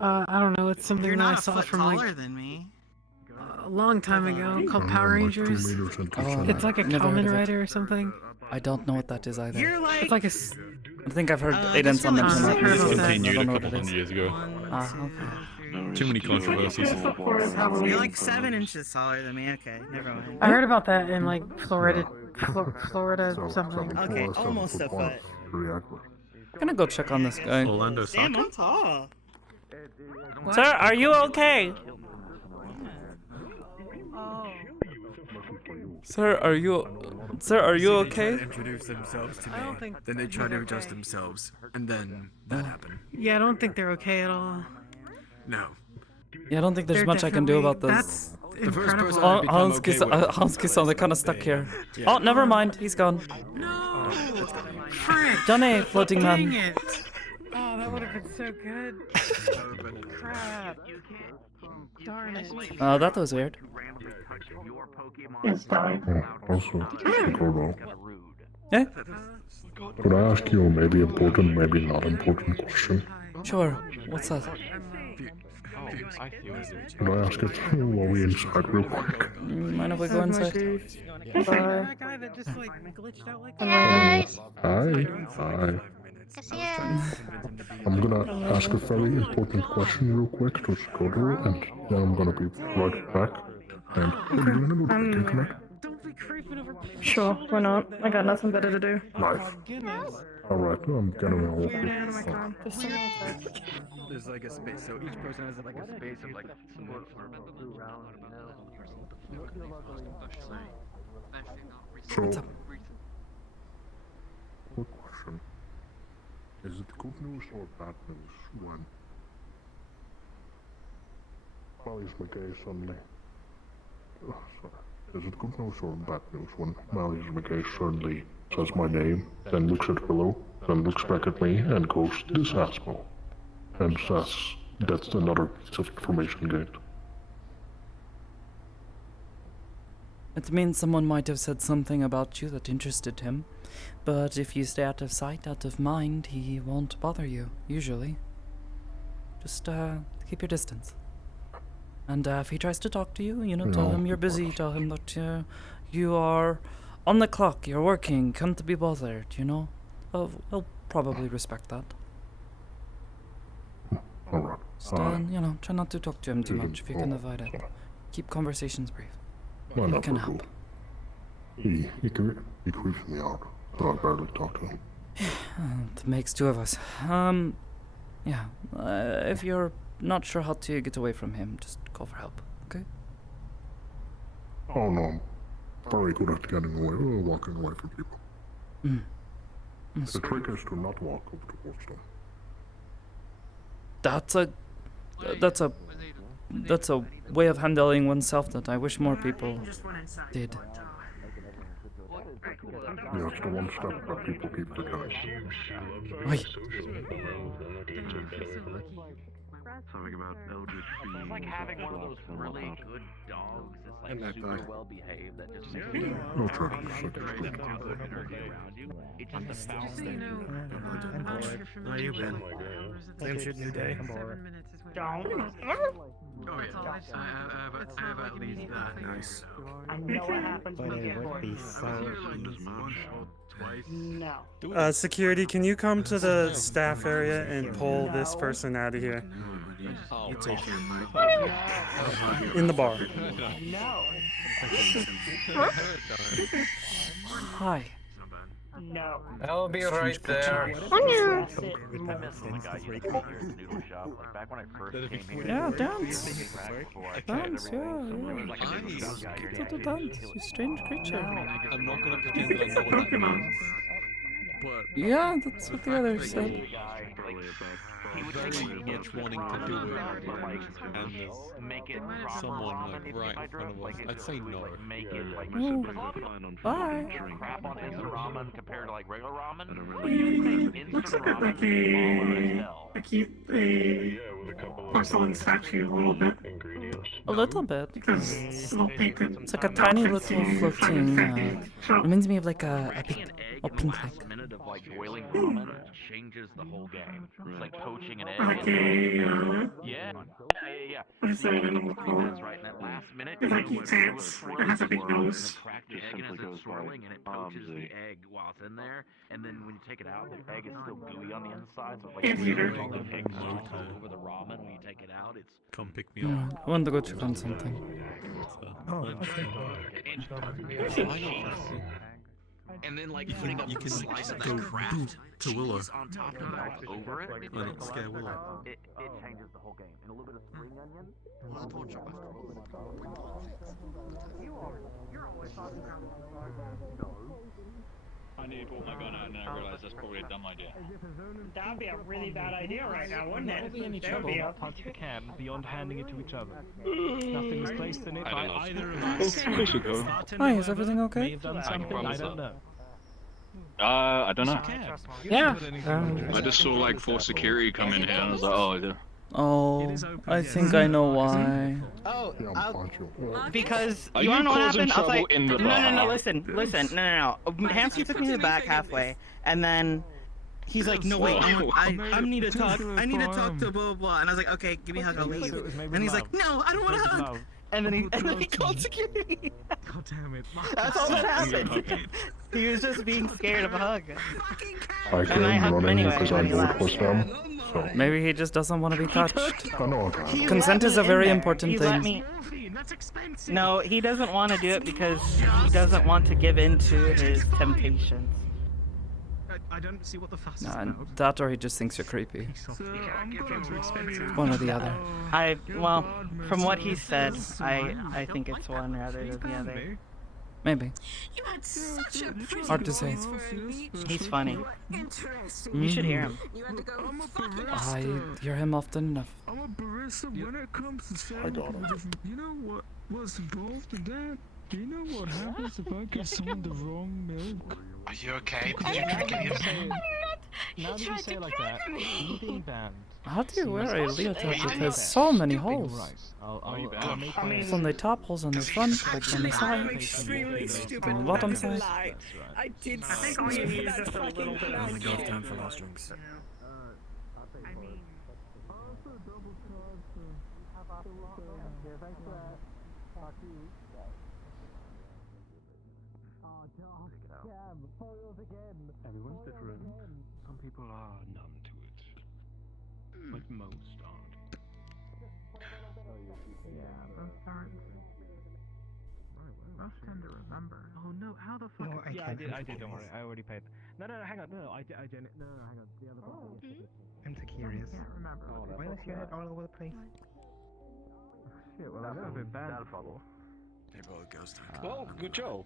I don't know. It's something You're that I not a saw foot from taller like than me. a long time ago called Power Rangers. It's like a Never heard Kamen of it. Rider or something. I don't know what that is either. You're like It's like a. I think I've heard Aiden-san really mention cool. that. Heard about that. I Discontinued don't a know what couple it is. hundred years ago. Okay. Too many controversies. You're like 7 inches taller than me. Okay, never mind. I heard about that in like Florida something. Okay, almost a foot. I'm gonna go check on this guy. Orlando Damn, Saka? I'm tall. Sir, are you okay? Sir, are you They try okay? to introduce themselves to me. I don't think Then they try to they're adjust okay. themselves, and then that happened. Yeah, I don't think they're okay at all. No. Yeah, I don't think there's They're much I can do definitely- about this. that's The first incredible. person I've become okay with. Hansky sounded kind of stuck here. Yeah. Oh, never mind. He's gone. No! Frick! Johnny, floating Dang man. it! Oh, that would have been so good. Crap. Darn it. Oh, that was weird. It's time. Also, Sakoto, Yeah? could I ask you a maybe important, maybe not important question? Sure. What's that? Could I ask it while we inside real quick? Mind if we go inside? That guy that just like glitched out like Hi. Hi. I'm gonna ask a very important question real quick to Sakoto, and then I'm gonna be right back. And are you gonna go drinking tonight? Sure, why not? I got nothing better to do. Nice. Alright, I'm getting all There's like a space, so each person has like a space of like somewhat So, quick question. Is it good news or bad news when Marius McKay suddenly... Oh, sorry. Is it good news or bad news when Marius McKay suddenly says my name, then looks at Willow, then looks back at me and goes, "This asshole," and says that's another piece of information gained? It means someone might have said something about you that interested him, but if you stay out of sight, out of mind, he won't bother you, usually. Just, keep your distance. And, if he tries to talk to you, tell him you're busy, tell him that, you are on the clock, you're working, can't be bothered, He'll probably respect that. Alright. Just, try not to talk to him too much if you can avoid it. Keep conversations brief. Why It not can for help. He creeps me out, but I barely talk to him. It makes two of us. Yeah. If you're not sure how to get away from him, just call for help, okay? Oh no, I'm very good at getting away, or walking away from people. The trick is to not walk up towards them. That's a way of handling oneself that I wish more people did. Yeah, it's the one step that people keep forgetting. Wait. Something about LGBT. It's like having one of those really good dogs that's like super well behaved that just makes you No trouble, It's just about How you been? Same shit, new day. Oh yeah, I have at least that. Nice. I know what happened But to it would be so No. Security, can you come to the staff area and pull this person out of here? You take care, Mike. In the bar. Hi. No. I'll be right there. Yeah, dance. Dance, yeah. Get to dance, you strange creature. I'm not gonna pretend that I know what that means. But yeah, that's what the others said. Very much wanting to do it, and there's someone like right in front of us. I'd say no. Bye. Crap on instant ramen compared to like regular ramen. Looks a bit like a porcelain statue a little bit. A little bit. Because it's a little painted. It's like a tiny little floating, reminds me of like a pink egg. Minute of like boiling ramen changes the whole game. It's like poaching an egg. Like a, yeah. What is that animal called? Right in that last minute. It like eats ants. It has a big nose. Crack the egg and it's swirling and it poaches the egg while it's in there. And then when you take it out, the egg is still gooey on the inside. So like Anteater. all the egg sauce all over the ramen when you take it out. It's Come pick me Yeah, up. I want to go check on something. Oh, okay. and then like putting a slice of that Kraft cheese on top to melt over it. Why not scare Willow? It changes the whole game. And a little bit of spring onion. Well, pawn shop after all. Bring politics. You're always talking about I need to pull my gun out and then I realize that's probably a dumb idea. That'd be a really bad idea right now, wouldn't it? There won't be any trouble about touching the can beyond handing it to each other. Nothing is placed in it by either of us. Hi, is everything okay? May have done something, I don't know. I don't know. Yeah. I just saw like 4 security come in here and I was like, oh, Oh, I think I know why. Oh, because Are you wanna you know what causing happened? I was trouble like, in the no, bar? listen. No. Hamsky took me to the back halfway, and then he's like, no, wait, I need to talk. I need to talk to blah blah blah. And I was like, okay, give me a hug, I'll leave. And he's like, no, I don't want to hug. And then he called security. God damn it. That's all that happened. He was just being scared of a hug. I came running because I knew it was them. So. Maybe he just doesn't want to be touched. I know I Consent is a very important thing. No, he doesn't want to do it because he doesn't want to give in to his temptations. I don't see what the fuss is Nah, about. that or he just thinks you're creepy. One or the other. Well, from what he said, I think it's one rather than the other. Maybe. You had such a pretty Hard to say. He's funny. Interesting. You should hear him. You had to go I hear him often enough. I'm a barista when it comes to selling. You know what's involved in that? Do you know what happens if I give someone the wrong milk? Are you okay? Did you drink any of it? Now that you say it like that, you being banned. How do you wear a leotard that has so many holes? I'll make It's on the top, holes on the front, like on the side, extremely stupid. on the bottom not gonna side. lie. I did. I think all you need is just a little bit of. Only got time for last drinks. I mean. Everyone's different. Some people are numb to it. Like most aren't. Yeah, those aren't. Most tend to remember. Oh no, how the fuck? Yeah, I did, don't worry. I already paid. No, hang on. No, I didn't. No, hang on. The other one. I'm so curious. I can't remember. Why was your head all over the place? Shit, well, that's a bit bad. They both ghost time. Well, good job.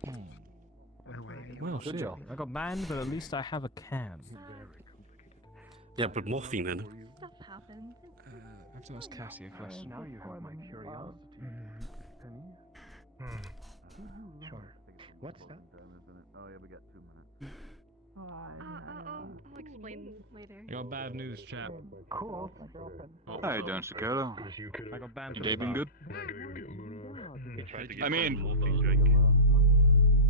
Well, shit. I got banned, but at least I have a can. Yeah, but morphine then. Stuff happens. I have to ask Cassie a question. Now you have my curiosity. Penny? Sure. What's that? Oh yeah, we got 2 minutes. I'll explain later. I got bad news, chap. Cool. How you doing, Sakoto? I got banned. Your day been good? I mean,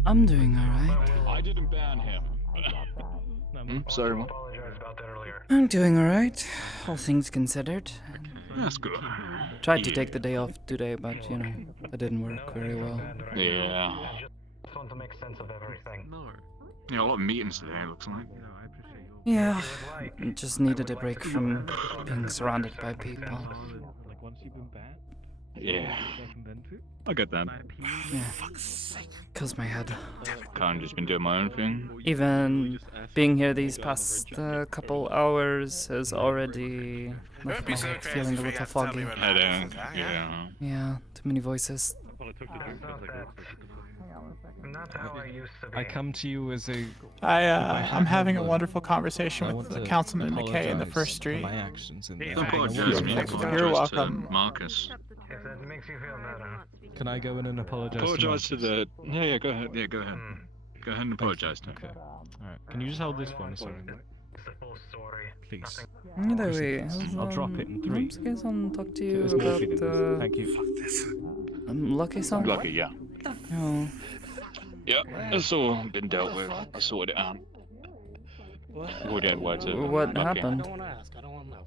I'm doing alright. I didn't ban him. Sorry, man. I'm doing alright, all things considered. That's good. Tried to take the day off today, but you know, that didn't work very well. Yeah. Just want to make sense of everything. Yeah, a lot of meetings today, it looks like. Yeah, just needed a break from being surrounded by people. Like once you've been banned? Yeah. I get that. Yeah, kills my head. Kinda just been doing my own thing. Even being here these past couple hours has already left my head feeling a little foggy. I don't, yeah. Yeah, too many voices. Not how I used to be. I come to you as a... I'm having a wonderful conversation with Councilman McKay in the first street. My actions in Don't apologize, man. You're Apologize welcome. to Marcus. If that makes you feel better. Can I go in and apologize? Apologize to the... Yeah, go ahead. Yeah, go ahead. Go ahead and apologize to him. Okay. Alright. Can you just hold this one? Sorry. It's the full story. Please. Either way, I'll drop it in 3. Let's talk to you There's morphine in about this. Thank you. Lucky song. Lucky, yeah. Oh. Yeah, it's all been dealt with. I sorted it out. What happened?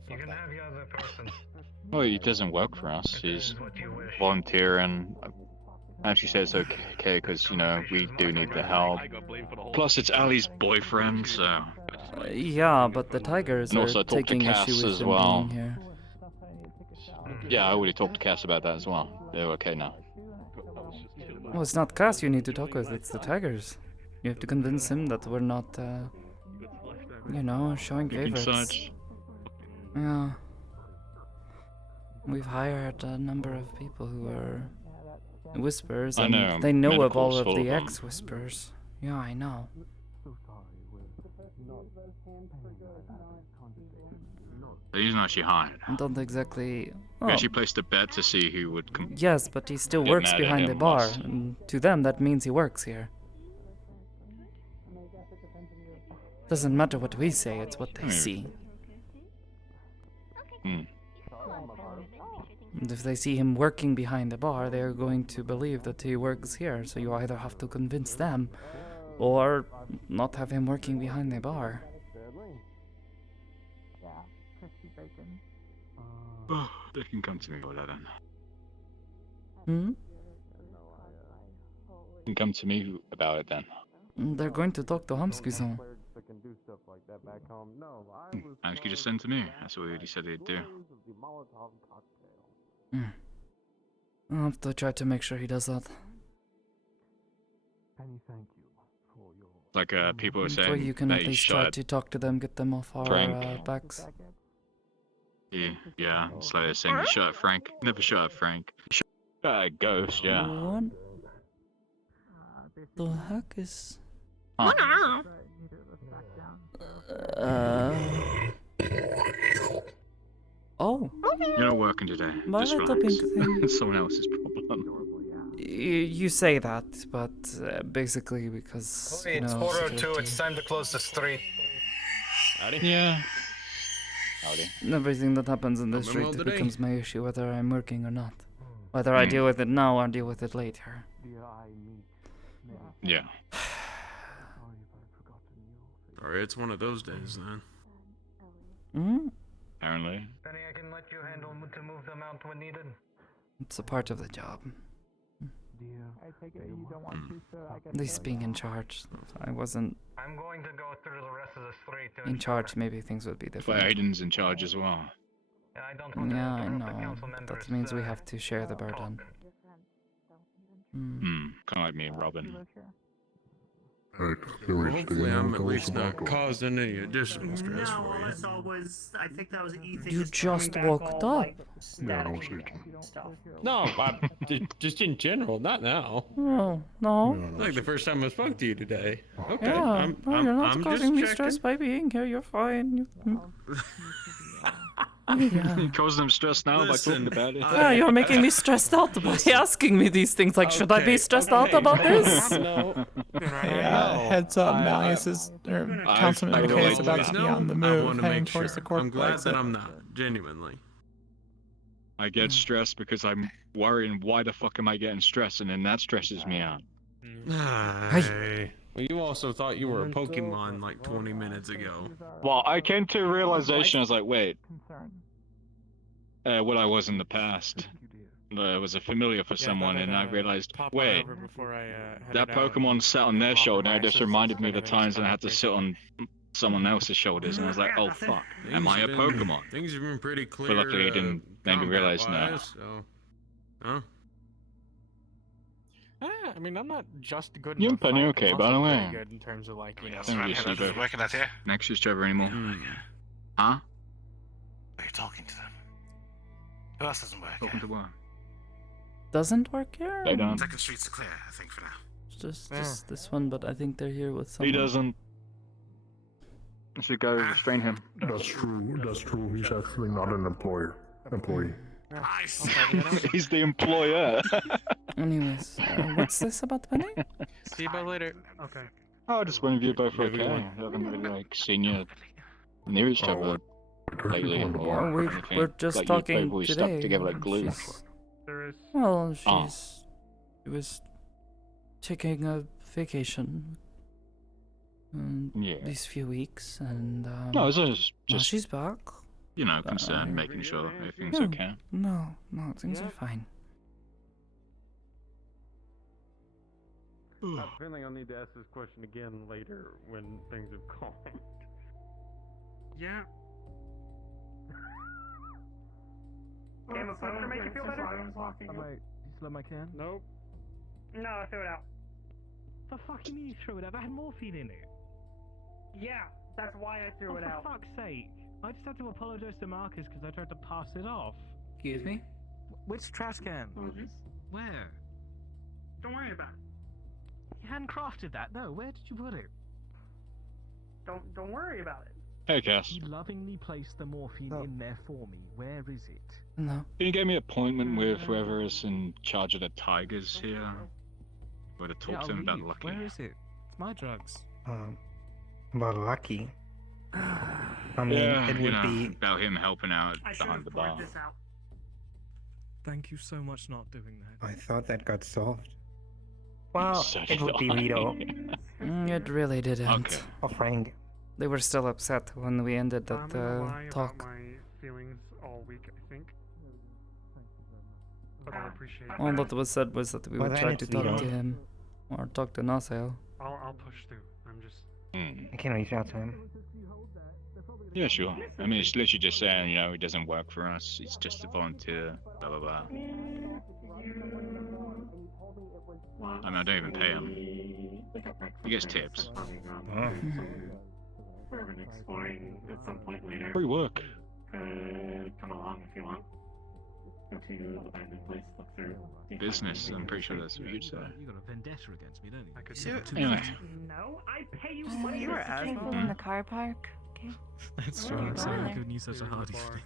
You can have your other person. Well, he doesn't work for us. He's volunteering. Actually said it's okay because, you know, we do need the help. Plus, it's Ali's boyfriend, so... Yeah, but the Tigers And also are I talked to taking Cass issue with as him well. being here. Yeah, I already talked to Cass about that as well. They're okay now. Well, it's not Cass you need to talk with, it's the Tigers. You have to convince him that we're not, you know, showing Picking favorites. sides. Yeah. We've hired a number of people who are whispers, I and know, they know of all medical's of full the of them. ex-whispers. Yeah, I know. He's not actually hired. I don't exactly... We Oh, actually placed a bet to see who would yes, but he still get works mad at behind the him bar, less. and to them that means he works here. Doesn't matter what we say, it's what they see. Hmm. And if they see him working behind the bar, they're going to believe that he works here, so you either have to convince them, or not have him working behind the bar. They can come to me about that then. Hmm? They can come to me about it then. They're going to talk to Hamskuson. And you just send to me. That's what he said they'd do. I'll have to try to make sure he does that. Like people were So saying you can that at he least try shot to talk to them, get them off our Frank. backs. Yeah, it's like they're saying he shot at Frank. Never shot at Frank. He shot at a ghost, yeah. What the heck is... Huh. Oh. You're not working today. My Just little relax. pink thing. It's someone else's problem. You say that, but basically because, you It's know, 4:02. security. It's time to close the street. Howdy. Yeah. Howdy. Everything that happens in this Remember street all the day. becomes my issue, whether I'm working or not. Whether I deal with it now or deal with it later. Yeah. Alright, it's one of those days then. Hmm? Apparently. Penny, I can let you handle to move them out when needed. It's a part of the job. I take it you don't want to, so I guess At least being in charge. If I wasn't I'm going to go through the rest of the street to in charge, maybe things would be But different. Aiden's in charge as well. and I don't want to Yeah, I interrupt the know. council That members, means we have to share the burden. Kind of like me and Robin. Hopefully I'm at least not causing any additional stress No, for all you. I saw was, I think that was Ethan. You just woke up. Yeah, I was eating. No, just in general, not now. Oh, no. Like the first time I spoke to you today. Okay, Yeah, no, you're not I'm causing me just stress checking. by being here. You're fine. You causing them stress now by talking about it? Yeah, you're making me stressed out by asking me these things. Like, should I be stressed out about this? No. Heads up, Malleus is, or Councilman McKay is about to be on the move, heading towards the corporate I'm glad exit. that I'm not, genuinely. I get stressed because I'm worrying why the fuck am I getting stressed, and then that stresses me out. Hey. Well, you also thought you were a Pokemon like 20 minutes ago. Well, I came to a realization. I was like, wait, what I was in the past was a familiar for someone, and I realized, wait, that Pokemon sat on their shoulder. And it just reminded me of the times when I had to sit on someone else's shoulders, and I was like, oh fuck, am I a Pokemon? Things have been pretty clear. But luckily, it didn't make me realize no. combat-wise, so. Huh? I mean, I'm not just good You in and a fight, Penny I'm okay, also by the pretty way. good in terms of like, you know, Thank you, Steve. working out here? Next to each other anymore. Huh? Are you talking to them? Who else doesn't work Talking here? to what? Doesn't work here? They don't. Second street's clear, I think, for now. Just this one, but I think they're here with He someone. doesn't. I should go restrain him. That's true. That's true. He's actually not an employee. He's the employer. Anyways, what's this about Penny? See you both later. Okay. Oh, just wondering if you're both okay. I haven't really like seen you near each other lately, or Well, anything. we're just like talking you've always today. stuck together like glue. Well, Oh. she was taking a vacation Yeah. these few weeks, and No, it's now just she's back. you know, concerned, making sure everything's No, okay. No, things are fine. I have a feeling I'll need to ask this question again later when things have calmed. Yeah. Can the thunder make you feel better? You still have my can? Nope. No, I threw it out. The fuck you mean you threw it out? That had morphine in it. Yeah, that's why I threw it out. For fuck's sake. I just had to apologize to Marcus because I tried to pass it off. Excuse me? Which trash can? Where? Don't worry about it. You hadn't crafted that, no. Where did you put it? Don't worry about it. Hey, Cass. He lovingly placed the morphine in there for me. Where is it? No. Can you get me an appointment with whoever is in charge of the tigers here? Or to talk to him about Lucky? Where is it? It's my drugs. About Lucky. I mean, Yeah, it you would know, be. about him helping out I should behind have the poured bar. this out. Thank you so much not doing that. I thought that got solved. Well, So it did would be I. Rito. It really didn't. Okay. Or Frank. They were still upset when we ended I'm that gonna lie talk. about my feelings all week, I think. But I appreciate it. All that was said was that we Well, would then try it's to talk Vito. to him. Or talk to Naseo. I'll push through. I'm just. I can reach out to him. Yeah, sure. I mean, it's literally just saying, you know, it doesn't work for us. It's just a volunteer. Blah blah blah. I mean, I don't even pay him. He gets tips. Urban exploring at some point later. Free work. Come along if you want. Go to the abandoned place, look through. Business. I'm pretty sure that's what you'd say. You got a vendetta against me, don't you? I could Sure. Anyway. No, I pay you Just money. you were asshole in the car park. Okay. That's true, I'm sorry for giving you such a hard evening.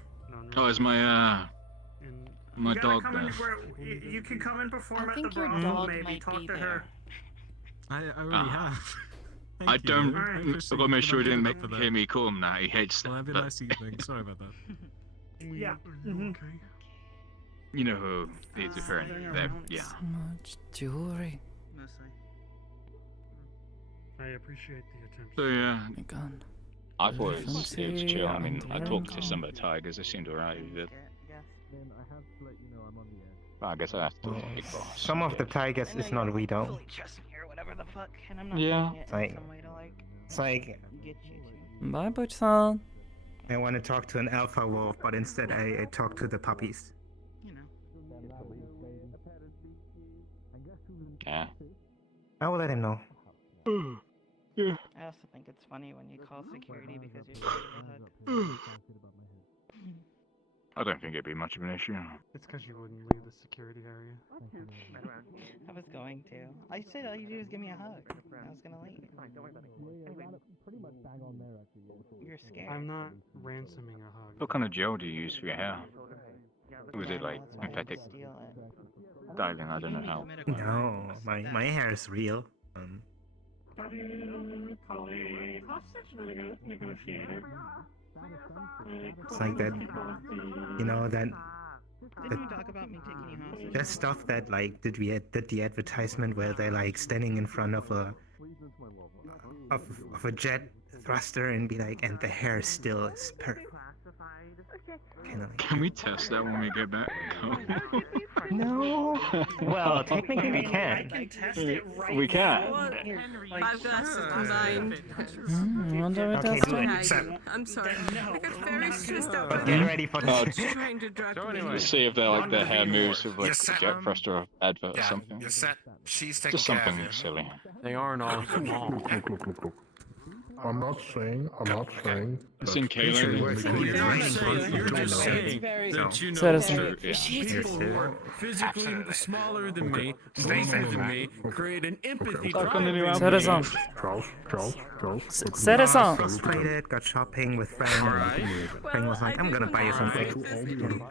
Oh, is my my You gotta dog come in there? where you can come and perform I at the think your brothel, dog maybe might talk be to there. her. I already Ah. have. I Thank you. don't. Alright, I've got to make sure he didn't make hear me call him that. He hates that. Well, have a but nice evening. Sorry about that. Yeah. Okay. you know who he's referring to there. Yeah. So much jewelry. I appreciate the attention. So yeah. My gun. I thought it was Fancy chill. I mean, I and talked to some of the tigers. They seemed alright with it. But I guess I have to talk to the big boss. Some of the tigers is not Rito. Yeah. It's like Bye, Butch-san. I want to talk to an alpha wolf, but instead I talk to the puppies. Yeah. I will let him know. Yeah. I also think it's funny when you call security because you're scared of a hug. I don't think it'd be much of an issue. It's because you wouldn't leave the security area. I was going to. I said all you do is give me a hug. I was gonna leave. You're scared. I'm not ransoming a hug. What kind of gel do you use for your hair? Was it like synthetic styling? I don't know how. No, my hair is real. It's like that, you know, that Didn't you talk about me taking you hostage? that stuff that like did the advertisement where they're like standing in front of a jet thruster and be like, and the hair still is perfect. Can we test that when we get back? No. Well, technically we I can. can test it right We can. now. I've got some combined. What are we Okay, testing? do it. I'm sorry. I got very stressed out. But get ready for Oh, this. Trying to drag me. Let's see if they're like their hair moves with like You're a set, jet thruster advert or Yeah, something. you're set. She's taking Just care of something you. silly. They aren't all small. Look. I'm not saying It's in that Kalen. You're just saying that you know Citizen. people who are physically smaller than me, smaller than me, create an empathy drive. Citizen. Charles. Citizen. Frustrated, got shopping with friends. Frank was like, I'm gonna buy you something. Citizen.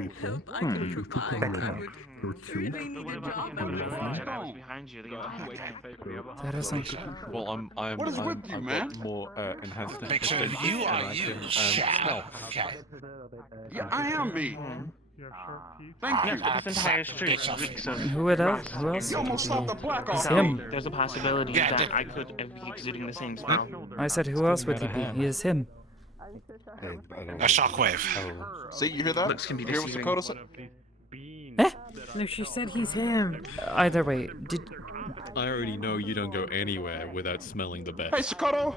Well, I'm What is with you, I've man? got more enhanced Make sure empathy, you and are I you. can, Shut up. Okay. Yeah, I am me. Thank you. This entire street reeks of Who else? Who else? You almost stopped the black It's off. him. There's a possibility Yeah, that did- I could be exuding the same smell. I said, who else would he be? He is him. A shockwave. See, you hear that? Looks can be You hear what deceiving. Sakoto said? No, she said he's him. Either way, did I already know you don't go anywhere without smelling the best. Hey, Sakoto.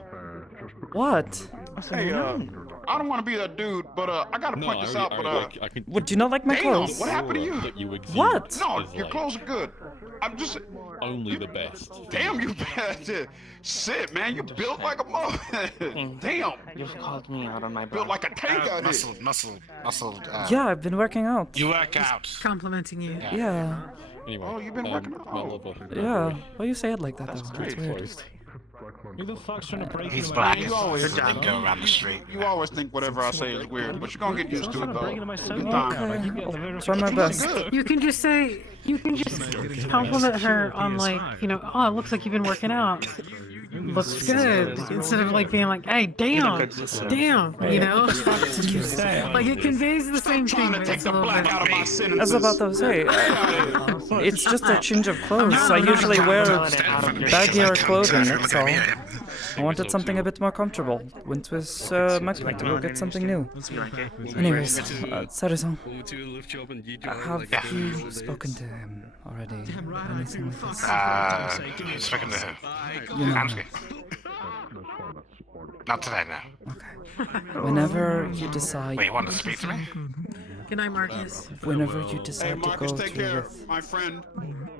what? Hey, I don't want to be that dude, but I gotta point this out. But I can. What? Do you not like my damn, clothes? what happened to you? That you exist What? No, is your like- clothes are good. I'm just only the best. damn you bastard. Shit, man, you built like a mother. Damn. You've called me out on my Built like a tank out here. Muscle. Yeah, I've been working out. You work out. Complimenting you. Yeah. Anyway, Oh, you've been working out. my lover. Yeah. Why you say it like that, though? That's That's weird. closed. Who the fuck's trying to break He's into black. You always Good go around the street. You always think whatever I say is weird, but you're gonna get used to it though. Good time. Okay. I'll try my best. You can just say, you can just compliment her on like, you know, oh, it looks like you've been working out. Looks good. Instead of like being like, hey, damn, you know? Like it conveys the same thing. But it's a little bit. I was about to say, it's just a change of clothes. I usually wear baggier clothing, that's all. I wanted something a bit more comfortable. Went with my plan to go get something new. Anyways, Saru-san, have you spoken to him already? Anything like this? Speaking to who? You know. Hamsky. Not today, no. Okay. Whenever you decide... Wait, you want to speak to me? Good night, Marcus. Whenever you decide to Marcus, go take through care, with my friend.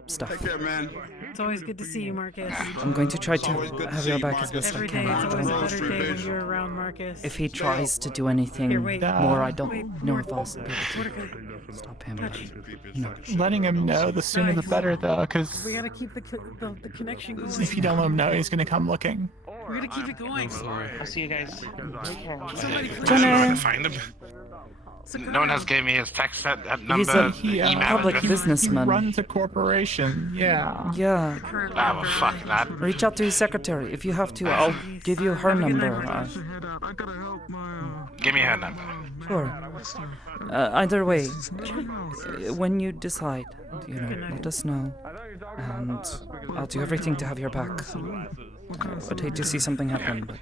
stuff. Take care, man. It's always good to see you, Marcus. I'm going to try to have your back as best I Every day can. it's always a better day when you're around Marcus. If he tries to do anything Here, wait. more, I don't know if I'll be able to stop him. You know. Letting him know the sooner the better, though, because We gotta keep the connection going. if you don't let him know, he's gonna come looking. We're gonna keep it going. I'll see you guys. Somebody Jenna. Find him. No one has gave me his text that number. He's a email public address. businessman. He runs a corporation, yeah. Yeah. Oh, well, fuck that. Reach out to his secretary. If you have to, I'll give you her number. Give me her number. Sure. Either way, when you decide, you know, let us know. And I'll do everything to have your back. I'd hate to see something happen, but...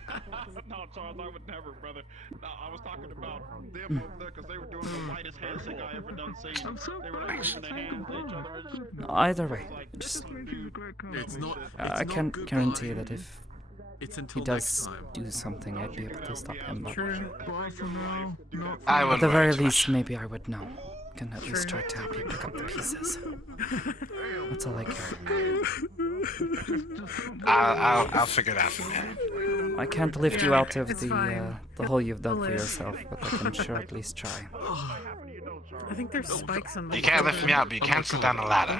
No, Charles, I would never, brother. No, I was talking about them over there because they were doing the lightest handshake I ever done seen. They were like moving their hands to each other. Either way, just... It's not. I can't guarantee that if It's he until does next time. do something, I'd be able to stop him. But I at wouldn't the very worry too least, much. maybe I would know. Can at least try to help you pick up the pieces. That's all I care. I'll figure it out from here. I can't lift you out of the hole you've dug for yourself, but I can sure at least try. I think there's spikes on the You can't lift me out, but you can sit down the ladder.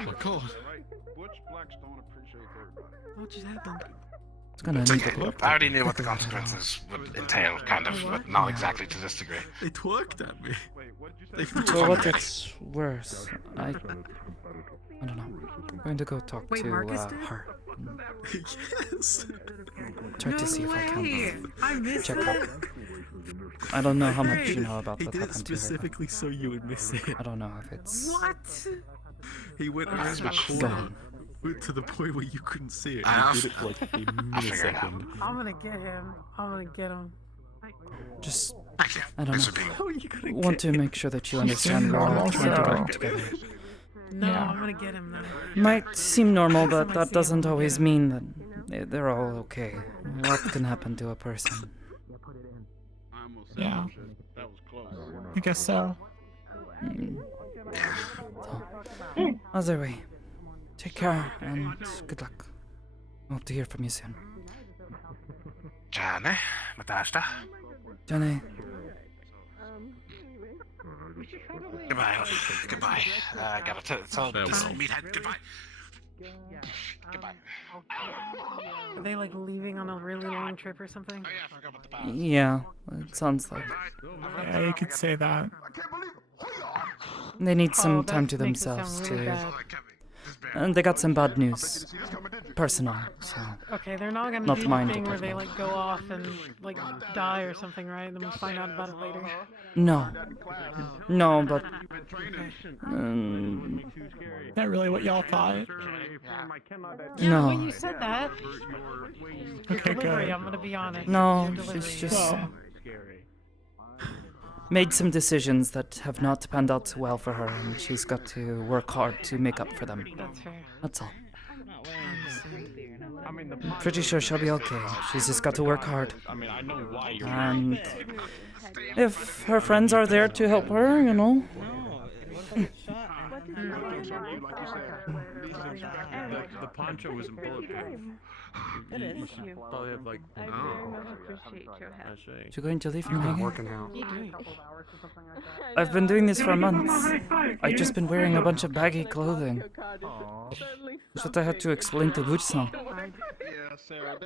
What just happened? It's gonna It's need okay. a bit. I already knew what the consequences would entail, kind of, but not exactly to this degree. They twerked at me. For what it's worth, I don't know. I'm going to go talk Wait, to Marcus did? her. Yes. Try to see if I way. can I missed check that. her. I don't know how much you know about He what did it happened to her. specifically so you would miss it. I don't know if it's... What? He went around the Go corner on. to the point where you couldn't see it. I'll And he did it for like a millisecond. I'm gonna get him. I'm gonna get him. Just... Thank you. I don't Thanks for know. being. How are you gonna Want to make sure that you understand we're all trying to work together. No, Yeah. I'm gonna get him though. Might seem normal, but that doesn't always mean that they're all okay. A lot can happen to a person. Yeah. That was close. I guess so. So, other way. Take care and good luck. Hope to hear from you soon. Johnny, Matasta. Johnny. Goodbye. Goodbye. I gotta tell this Farewell. meathead goodbye. Goodbye. Are they like leaving on a really long trip or something? Oh yeah, I forgot about the bow. Yeah, it sounds like Yeah, you could say that. they need some that time to makes it sound themselves really too. bad. And they got some bad news. Personal, so... Okay, they're not gonna Not do the mine, thing but where they personal. like go off and like die or something, right? Then we find out about it later. No. No, but... Is that really what y'all thought? Yeah, No. when you said that, your Okay, delivery, good. I'm gonna be honest. No, your delivery. she's just... Well, made some decisions that have not panned out so well for her, and she's got to work hard to make up for them. That's fair. That's all. Pretty sure she'll be okay. She's just got to work hard. And if her friends are there to help her, you know, The poncho wasn't bulletproof. You should probably have like. I very much appreciate your help. You're going to leave me You've been hanging? working out. I've been doing this for months. I've just been wearing a bunch of baggy clothing. That's what I had to explain to Butch-san. Yeah, Sarah.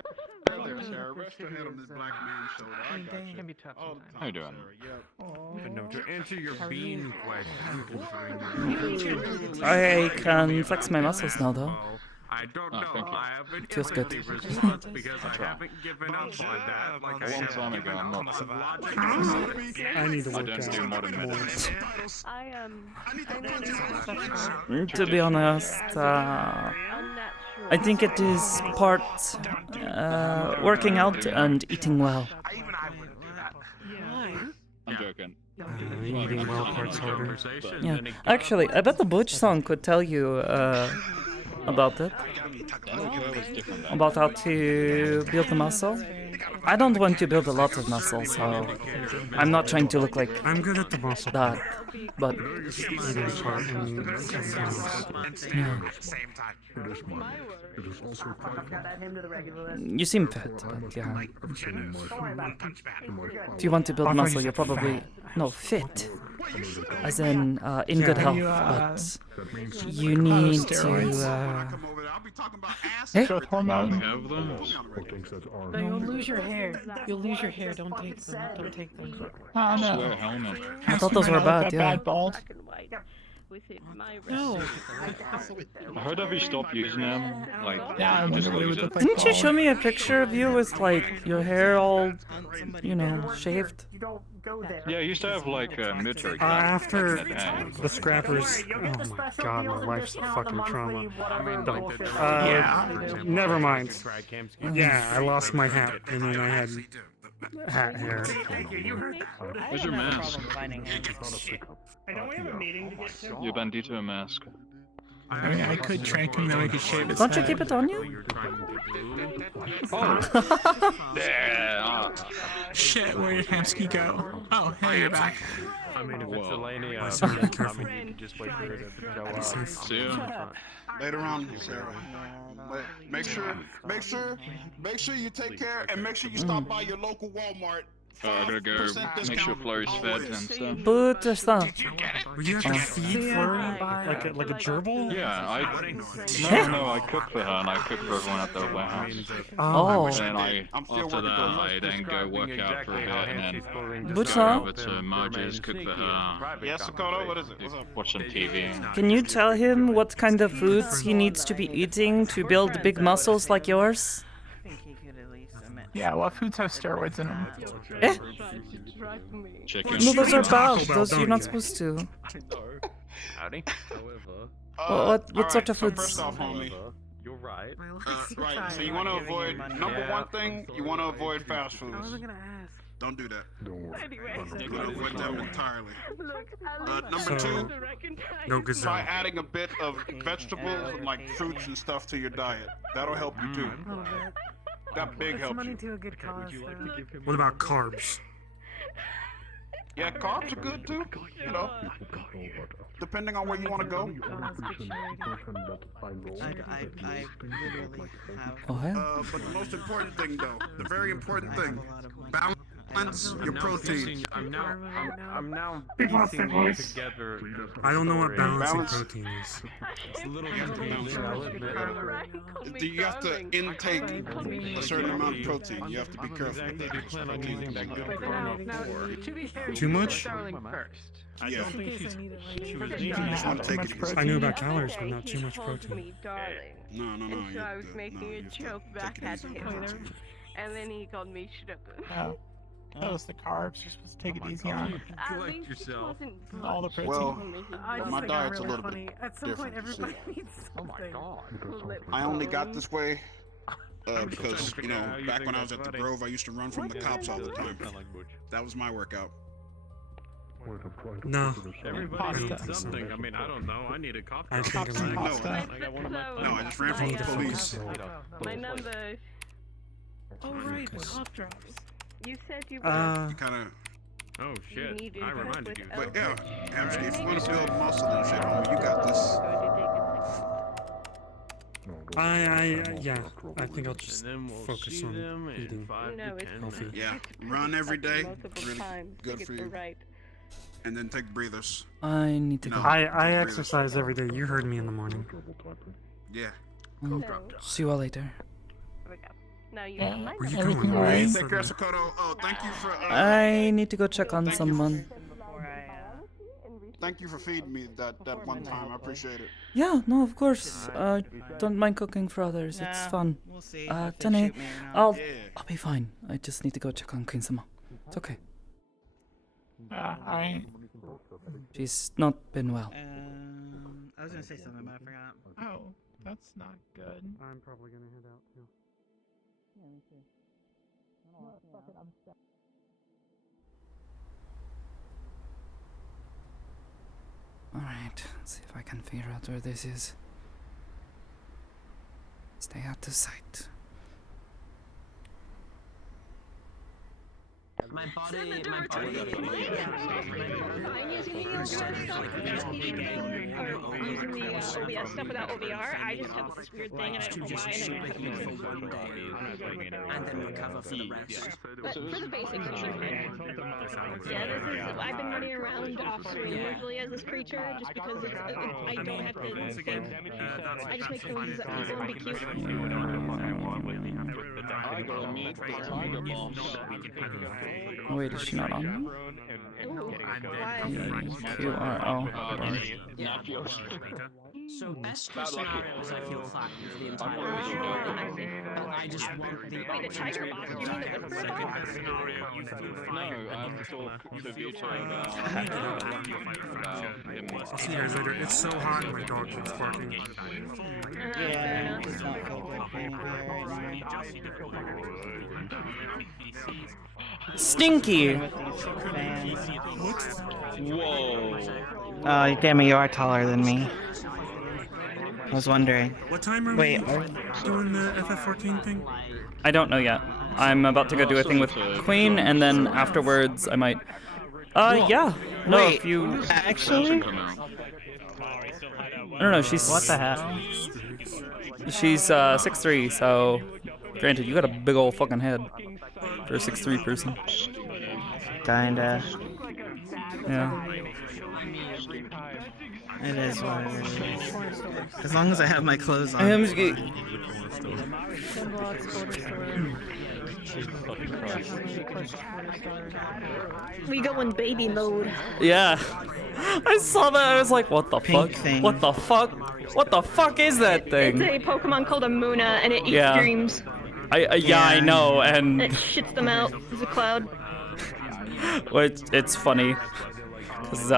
There, Sarah. Rest your head on this black man's shoulder. I got you. Can be tough All the time, How you doing? Sarah. But no, to answer your bean question. I can flex my muscles now, though. I don't know. thank you. I haven't Feels good. given the response because I haven't given up on that. Like A long time ago, I'm not. I need to I work don't do out modern more. medicine. To be honest, I think it is part working out and eating well. I'm joking. Eating well parts harder. Yeah, actually, I bet the Butch-san could tell you about it. About how to build the muscle. I don't want to build a lot of muscle, so I'm not trying to look like I'm good at the muscle that, but eating part and everything else. yeah. You seem fit, but yeah. If you want to build muscle, you're probably fit, as in good health. But you need to. Hey? Growth hormone. No, you'll lose your hair. You'll lose your hair. Don't take them. Don't take them. Oh Swear no. helmet. I thought those were bad. Yeah. Bad bald. No. I heard if you stop using them, like, Yeah, I you just wonder what it lose would it. look like. Didn't you bald. show me a picture of you with like your hair all, shaved? Yeah, I used to have like a military cap. After back in the day. the scrappers, oh my god, my life's a fucking trauma. Don't. Yeah. Never mind. Yeah, I lost my hat, and then I had hat hair. Where's your mask? I know we have a meeting to get to. Your bandito mask. I mean, I could trank him, then I could shave his Don't you head. keep it on you? Yeah. Shit, where did Hamsky go? Oh, hey, you're back. I mean, if it's Whoa. Delaney, Sorry, I careful. mean, you can just wait for her to show up. Soon. Later on, Sarah. Make sure you take care and make sure you stop by your local Walmart. I gotta go make sure Flurry's fed and stuff. Butch-san. Would you have to feed Flurry like a gerbil? Yeah, no, I cook for her and I cook for everyone at the warehouse. Oh. And then after that, I then go work out for a bit and then Butch, go huh? over to Marge's, cook for her. Yes, Sakoto, what is it? What's up? Watch some TV. Can you tell him what kind of foods he needs to be eating to build big muscles like yours? Yeah, what foods have steroids in them? Eh? Chicken. No, those are bad. Those you're not supposed to. Howdy. What sort of so foods? First off, homie. You're right. Right, so you want to avoid, number one thing, you want to avoid fast foods. Don't do that. Don't worry. You want to avoid them entirely. Number So, two, no try gazelle. adding a bit of vegetables and like fruits and stuff to your diet. That'll help you too. That big helps you. To a good cause. What about carbs? Yeah, carbs are good too. You know, depending on where you want to go. I literally have. Oh, yeah? But the most important thing, though, the very important thing, balance your protein. I'm now Big lost their piecing voice. together. I don't know what balancing Balance. protein is. It's a little confusing, I'll admit. You have to intake a certain amount of protein. You have to be careful with Exactly, do you that. plan on using that gun for? Too much? Yeah. She was You just want to take it easy. I knew about calories, but not too much protein. No. And so I was you making no, a you have to joke take back it at easy. him. And then he called me Shinoku. Oh. That was the carbs. You're supposed to take it easy on. At least it wasn't All the protein. Well, I just my think diet's I'm a really little funny. bit At some point, different, you everybody see. needs something. I only got this way because, you know, back when I was at the Grove, I used to run from the cops all the time. That was my workout. No. Everybody needs something. I mean, I don't know. I need a cough I drop. think I'm No, right. I got one of my. no, I just ran from the police. My number. Oh, right, cough drops. You said you You Uh, kind of, oh shit! needed I help reminded with you. but yeah, Hamsky, if you want to build muscle and shit, homie, you got this. Yeah, I think I'll just focus on eating healthy. Yeah, run every day. Multiple Really times to good get for the you. right. And then take breathers. I need to go. I exercise every day. You heard me in the morning. Yeah. See you all later. There we go. Now you Yeah. have mine. Where you going? Alright. Take care, Sakoto. Oh, thank you for. I need to go check on someone. Thank you for feeding me that one time. I appreciate it. Yeah, no, of course. Don't mind cooking for others. It's Nah, fun. we'll see if he'll Tane, shoot me or not. I'll be fine. I just need to go check on Queen-sama. It's okay. I She's not been well. I was gonna say something, but I forgot. Oh, that's not good. I'm probably gonna head out too. Alright, let's see if I can figure out where this is. Stay out of sight. My body. I'm using the OBR stuff, or using the OBS stuff without OBR. I just have this weird thing, and I don't know why. And then recover for the rest. But for the basics, it should be fine. Yeah, this is. I've been running around off screen usually as this creature, just because it's. I don't have to think. I just make noises at people and be cute. Wait, is she not on? QRL. So best case scenario is I feel fine for the entire mission. But I just want the tiger box? You mean the whisper box? No, I'm talking to Vito about I'll see you guys later. It's so hot and my dog keeps barking. Yeah, it's not feel good being here Stinky! Whoa. Oh, damn it, you are taller than me. I was wondering. What time are we doing the FF14 thing? I don't know yet. I'm about to go do a thing with Queen, and then afterwards I might... yeah. No, Wait, if you... actually? I don't know, she's... What the heck? She's 6'3", so... Granted, you got a big old fucking head for a 6'3" person. Kinda. Yeah. It is what it is. As long as I have my clothes on. We go in baby mode. Yeah. I saw that, I was like, what the Pink fuck? thing. What the fuck? What the fuck is that thing? It's a Pokemon called a Muna, and it eats Yeah. dreams. I know, and... It shits them out as a cloud. Well, it's funny. Because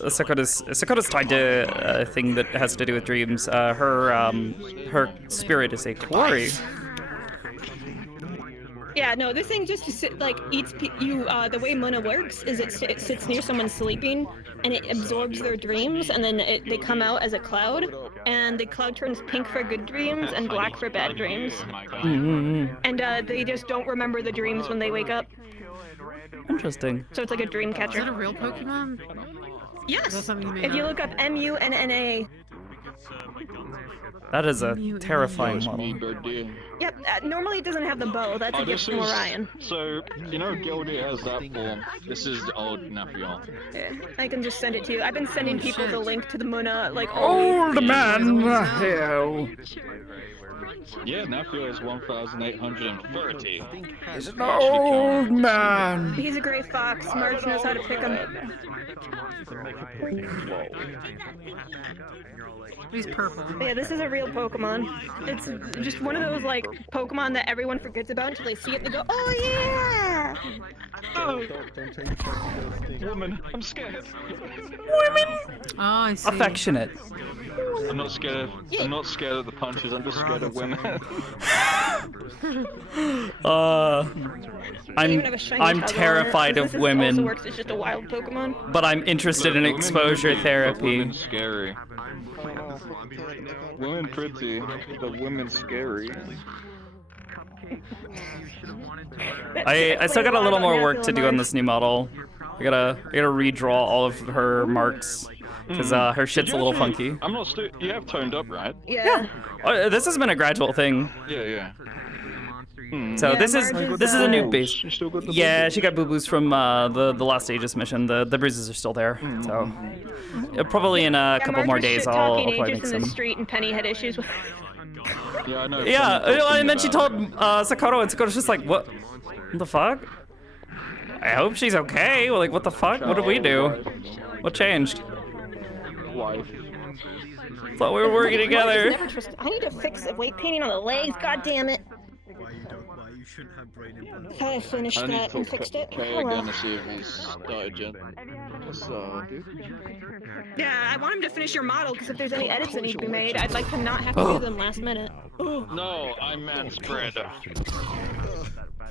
Sakoto's tied to a thing that has to do with dreams. Her spirit is a quarry. Yeah, no, this thing just eats you. The way Muna works is it sits near someone sleeping, and it absorbs their dreams, and then they come out as a cloud, and the cloud turns pink for good dreams and black for bad dreams. And they just don't remember the dreams when they wake up. Interesting. So it's like a dream catcher. Is that a real Pokemon? Yes. Something you made If you up? look up MUNNA. That is a terrifying model. Yep. Normally it doesn't have the bow. That's a gift from Orion. So, you know Gildy has that form. This is the old Napion. Yeah, I can just send it to you. I've been sending people the link to the Muna, like Old man, hell. Yeah, Napion is 1,830. He's an old man. He's a gray fox. Marge knows how to pick him. He's purple. Yeah, this is a real Pokemon. It's just one of those like Pokemon that everyone forgets about until they see it and they go, "Oh yeah!" Oh. Woman, I'm scared. Women. Oh, I see. Affectionate. I'm not scared. I'm not scared of the punches. I'm just scared of women. I'm terrified of women. Also works. It's just a wild Pokemon. But I'm interested in exposure therapy. Women scary. Women pretty, but women scary. I still got a little more work to do on this new model. I gotta redraw all of her marks. because her shit's a little funky. I'm not. You have toned up, right? Yeah. Oh, this has been a gradual thing. Yeah. So Yeah, this is a new base. She still got the Yeah, she got boo-boos from the Lost Aegis mission. The bruises are still there. So probably in a couple more days I'll probably make in the some. street, and Penny had issues with. Yeah, I know. Yeah, and then she told Sakoto, and Sakoto's just like, what the fuck? I hope she's okay. Well, like, what the fuck? What did we do? What changed? Wife. Thought we were working together. I need to fix the weight painting on the legs. God damn it. Thought I finished that and fixed it. Okay, Oh, well. again to see if he's started yet. What's dude? Yeah, I want him to finish your model because if there's any edits that need to be made, I'd like to not have to do them last minute. No, I'm man spread.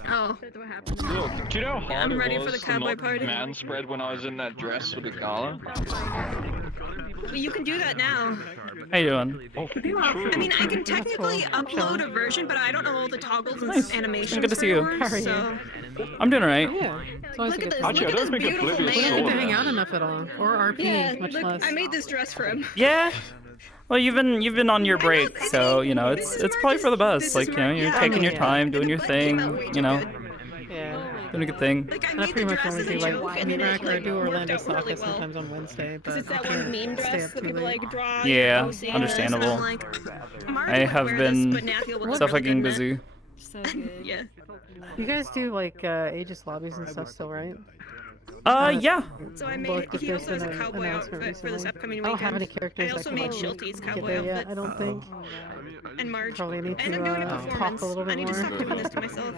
Oh. Look, do you know how hard I'm ready it for was the to cowboy not party. man spread when I was in that dress with the gala? Well, you can do that now. How you doing? I mean, I can technically upload a version, but I don't know all the toggles and animations. Good to see you. for yours, so. I'm doing alright. Yeah. It's always Look a at good this. time. Look at this beautiful We don't get to man. hang out enough at all, or RP, Yeah, much look, less. I made this dress for him. Yeah. Well, you've been on your break, so you know it's probably for the best. Like you're taking your time, doing your thing, Yeah. doing a good thing. And I pretty much only do like Meat or I do Orlando Soccer sometimes on Wednesday, but It's that I one can't meme stay dress up that too people late. like draw. Yeah, postings, understandable. and I'm like, I have been so fucking busy. So good. Yeah. You guys do like Aegis lobbies and stuff still, right? Yeah. So I made Look, if he there's also has a been an cowboy announcement outfit for this recently. upcoming I don't weekend. have any characters I also that made can Shilty's get cowboy there yet, outfit. I don't think. And Marge. Probably need And to I'm doing a talk performance. a little I bit need to more. stop doing this to myself.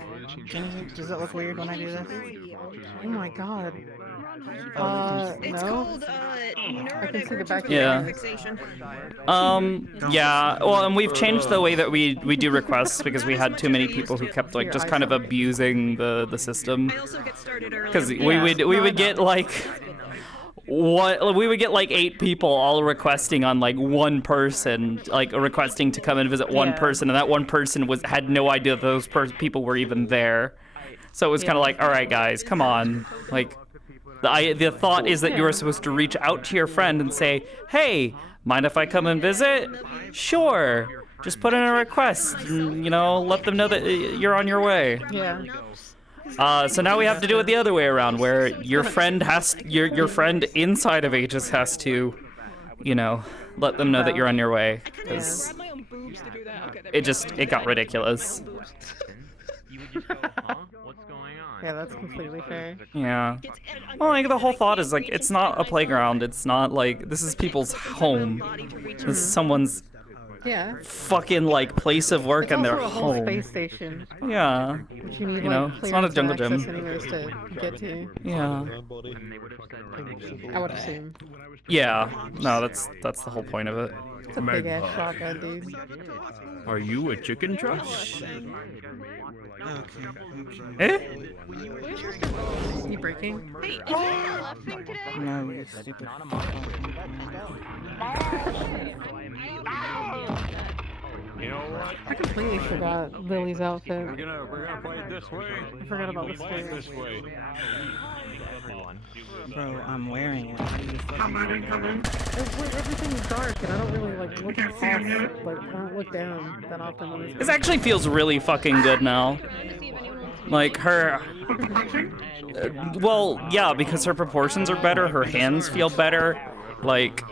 Does it look weird when I do this? Oh my god. It's no? called I can see the back of Yeah. your fixation. Yeah. Well, and we've changed the way that we do requests because we had too many people who kept like just kind of abusing the system. Because we would get like. We would get like 8 people all requesting on like one person, like requesting to come and visit one person, and that one person had no idea that those people were even there. So it was kind of like, all right, guys, come on. Like, the thought is that you were supposed to reach out to your friend and say, hey, mind if I come and visit? Sure. Just put in a request, and, let them know that you're on your way. Yeah. So now we have to do it the other way around, where your friend your friend inside of Aegis has to, let them know that you're on your way. 'Cause it got ridiculous. Yeah, that's completely fair. Yeah. Well, like the whole thought is like it's not a playground. It's not like this is people's home. This is someone's fucking like place of work and their also a whole home. space station. Yeah. Which you need, It's not a jungle access gym. anyways to get to. Yeah. I would assume. Yeah. No, that's the whole point of it. It's a big ass shotgun, dude. Are you a chicken truck? Eh? You breaking? No, you stupid. You know what? I completely forgot Lily's outfit. We're gonna play it this way. I forgot about the stairs. This way. Bro, I'm wearing it. Everything's dark, and I don't really look past. I don't look down that often. When This actually feels really fucking good now. Like her. Well, yeah, because her proportions are better. Her hands feel better. Like.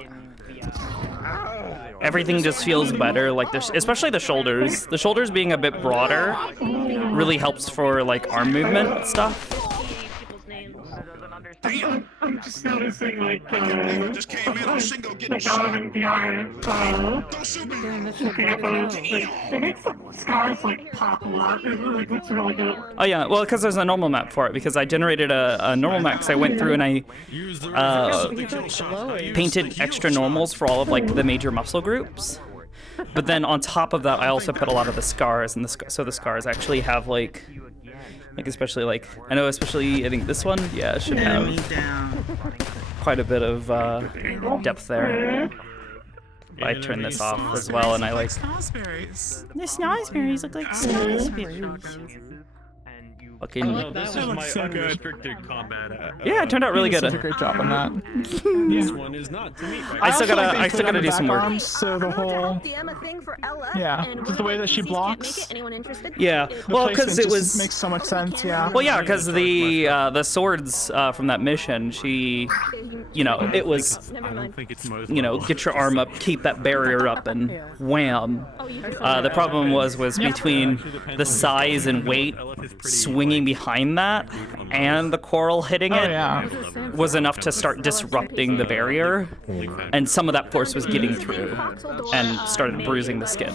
Everything just feels better, like especially the shoulders. The shoulders being a bit broader really helps for like arm movement stuff. I'm just noticing, like, just came in on Shingo getting shot. It makes the scars, like, pop a lot. It looks really good. Oh yeah, well, because there's a normal map for it. Because I generated a normal map. Because I went through and I painted extra normals for all of like the major muscle groups. But then on top of that, I also put a lot of the scars, and so the scars actually have like especially like I think this one, it should have quite a bit of depth there. I turn this off as well, and I like. Snozzberries. The snozzberries look like snozzberries. Fucking. No, this is my unrestricted combat. Yeah, it turned out really He good. did such a great job on that. This one is not to me. I still gotta do some work. So the whole. Yeah, just the way that she blocks. Yeah, The well, because placement it just was makes so much sense. Yeah. Well, yeah, because the swords from that mission, she, you know, it was, you know, get your arm up, keep that barrier up, and wham. The problem was between the size and weight swinging behind that and the coral hitting it was enough to start disrupting the barrier, and some of that force was getting through and started bruising the skin.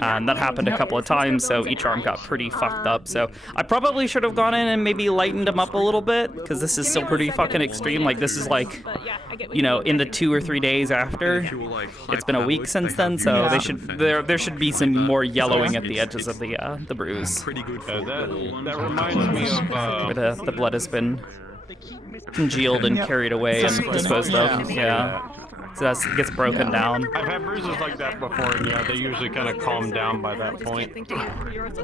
And that happened a couple of times, so each arm got pretty fucked up. So I probably should have gone in and maybe lightened them up a little bit, because this is still pretty fucking extreme. Like, this is like, you know, in the 2 or 3 days after. It's been a week since then, so they should there should be some more yellowing at the edges of the bruise. Pretty good. That reminds me of where the blood has been congealed and carried away and disposed of. Yeah. So that gets broken down. I've had bruises like that before, and yeah, they usually kind of calm down by that point.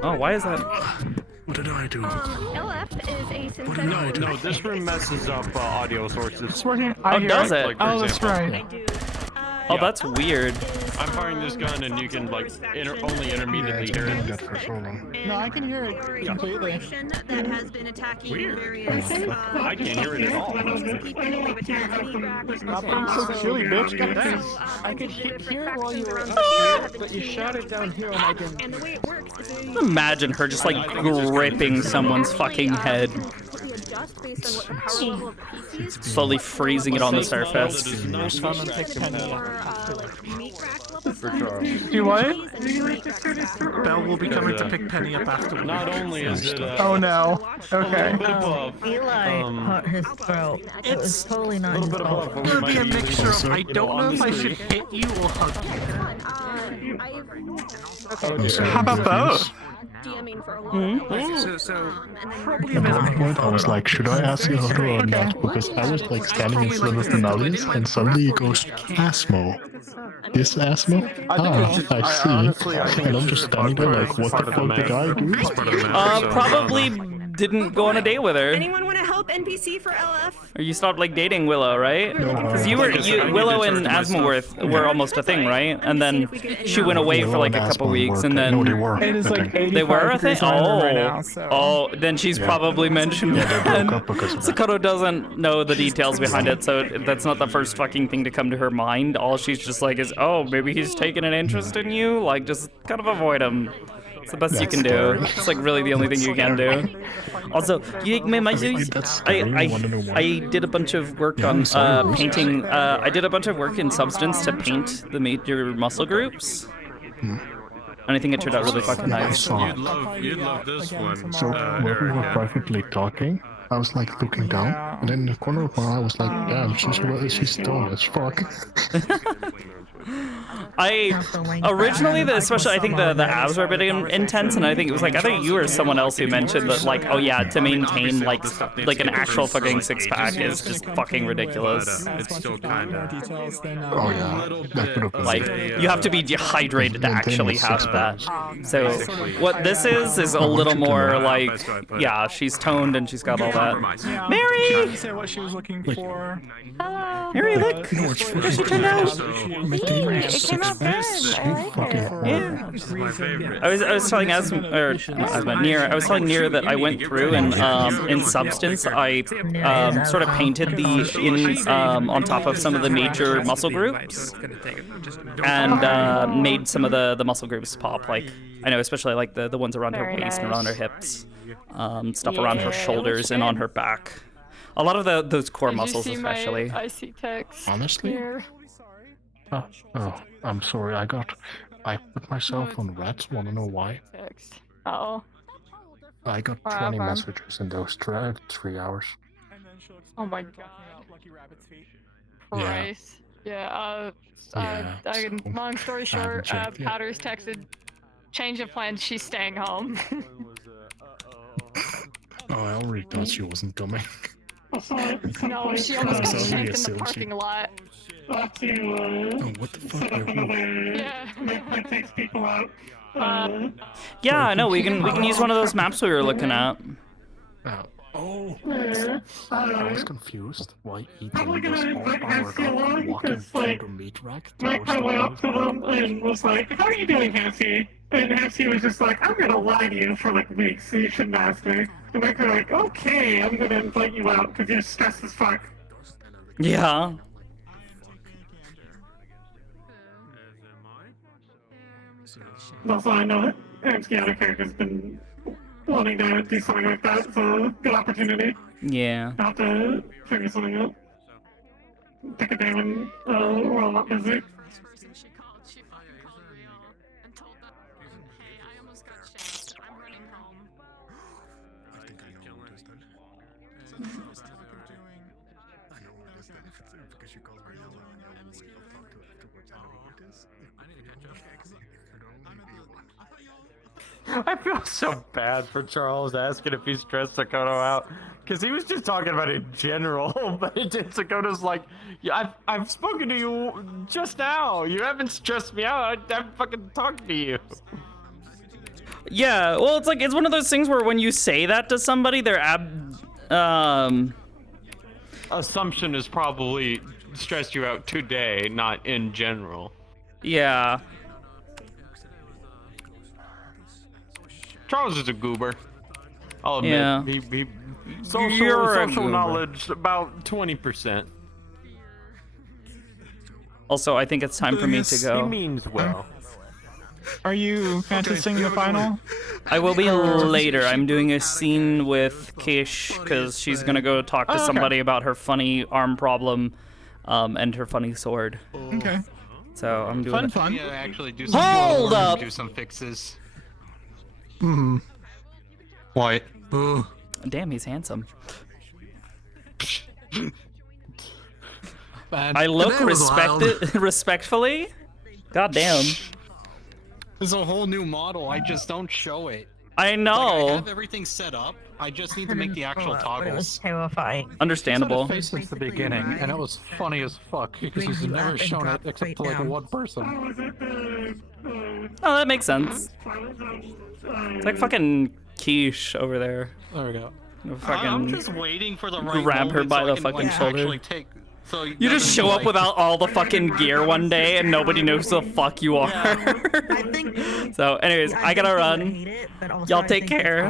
Oh, why is that? What did I do? LF is a synthetic. No, this room messes up audio sources. It's working. Oh, does it? Like, for Oh, that's example. right. Oh, that's weird. I'm firing this gun, and you can like only intermittently hear it. No, I can hear it completely. That has been attacking various. I can't hear it at all. Silly bitch. I could hear it while you were up here, but you shot it down here and I didn't. And the way it works is Imagine her just like gripping someone's fucking head, slowly freezing it on the surface. Do what? Belle will be coming to pick Penny up afterwards. Not only is it Oh no. Okay. Eli hurt his throat. It was totally not his fault. It would be a mixture of I don't know if I should hit you or hug you. How about both? At one point, I was like, should I ask you how to or not? Because I was like standing in front of Nullies, and suddenly it goes, Asmo. This Asmo? I see. And I'm just standing there like, what the fuck did I do? Probably didn't go on a date with her. Anyone want to help NPC for LF? Or you stopped like dating Willow, right? Because Willow and Asmoworth were almost a thing, right? And then she went away for like a couple weeks, and then It is like 85 they were a thing. degrees right now, so. Oh, then she's probably mentioned that. Sakoto doesn't know the details behind it, so that's not the first fucking thing to come to her mind. All she's just like is, oh, maybe he's taking an interest in you. Like, just kind of avoid him. It's the best you can do. It's like really the only thing you can do. Also, I did a bunch of work on painting. I did a bunch of work in Substance to paint the major muscle groups. And I think it turned out really fucking nice. You'd love this one. So when we were privately talking, I was like looking down, and in the corner of my eye I was like, damn, she's dumb as fuck. Originally, especially I think the abs were a bit intense, and I think it was like, I think you or someone else who mentioned that, like, oh yeah, to maintain like an actual fucking six pack is just fucking ridiculous. It's still kind of. Oh yeah. Like, you have to be dehydrated to actually have that. So what this is a little more like, yeah, she's toned and she's got all that. Mary! She said what she was looking for. Mary, look! Where's she turned out? I was telling Nier. I was telling Nier that I went through and in Substance I sort of painted the on top of some of the major muscle groups and made some of the muscle groups pop. Like, I know, especially like the ones around her waist and around her hips, stuff around her shoulders and on her back. A lot of those core muscles, especially. I see text. Honestly? Oh, I'm sorry. I put myself on reds. Wanna know why? Oh. I got 20 messages in those 3 hours. Oh my god. Christ. Yeah. Long story short, Powder's texted, change of plans. She's staying home. Oh, I already thought she wasn't coming. No, she almost got shanked in the parking lot. What the fuck? Yeah. That takes people out. Yeah, no, we can use one of those maps we were looking at. Oh. I was confused why Ethan was all powered up, walking through the meat rack Mike went up to them and was like, "How are you doing, Hansie?" And Hansie was just like, "I'm gonna lie to you for like weeks, so you shouldn't ask me." And Mike was like, "Okay, I'm gonna invite you out because you're stressed as fuck." Yeah. Also, I know that Hansie out of character's been wanting to do something like that, so good opportunity. Yeah. I'll have to figure something out. Pick a day when we're all not busy. I feel so bad for Charles asking if he stressed Sakoto out, because he was just talking about it in general, but Sakoto's like, yeah, I've spoken to you just now. You haven't stressed me out. I haven't fucking talked to you. Yeah, well, it's one of those things where when you say that to somebody, their assumption is probably stressed you out today, not in general. Yeah. Charles is a goober. I'll admit. Yeah. He You're a social goober. knowledge about 20%. Also, I think it's time for me to go. He means well. Are you fantasizing the final? I will be later. I'm doing a scene with Kish because she's gonna go talk to somebody about her funny arm problem, and her funny sword. Okay. So I'm doing Fun. Yeah, actually do some Hold up! do some fixes. White. Damn, he's handsome. Man, I look that was wild. respectfully. God damn. There's a whole new model. I just don't show it. I know. Like, I have everything set up. I just need to make the actual It was toggles. terrifying. Understandable. He's had a face since the beginning, and it was funny as fuck because he's never shown it except to like one person. Oh, that makes sense. It's like fucking Quiche over there. There we go. Fucking I'm just waiting for the right grab her moment by so the I can, fucking like, shoulder. actually take. So You just show up without all the fucking gear one day and nobody knows who the fuck you are. So, anyways, I gotta run. Y'all take care.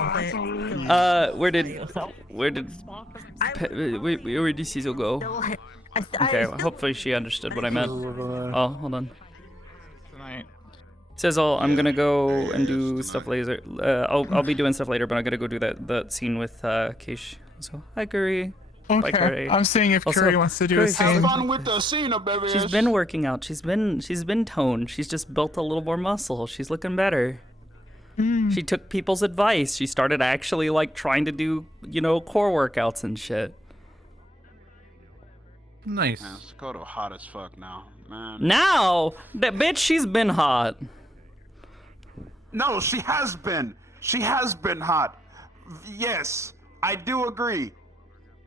Where did Cecil go? Okay, well, hopefully she understood what I meant. Oh, hold on. Sizzle, I'm gonna go and do stuff later. I'll be doing stuff later, but I'm gonna go do that scene with Keish. So, hi, Curry. Bye, Okay. Curry. I'm seeing if Also, Curry wants to do a Curry's- scene. Have fun with the scene, baby. She's been working out. She's been toned. She's just built a little more muscle. She's looking better. She took people's advice. She started actually like trying to do, core workouts and shit. Nice. Man, Sakoto hot as fuck now, man. Now, that bitch, she's been hot. No, she has been. She has been hot. Yes, I do agree.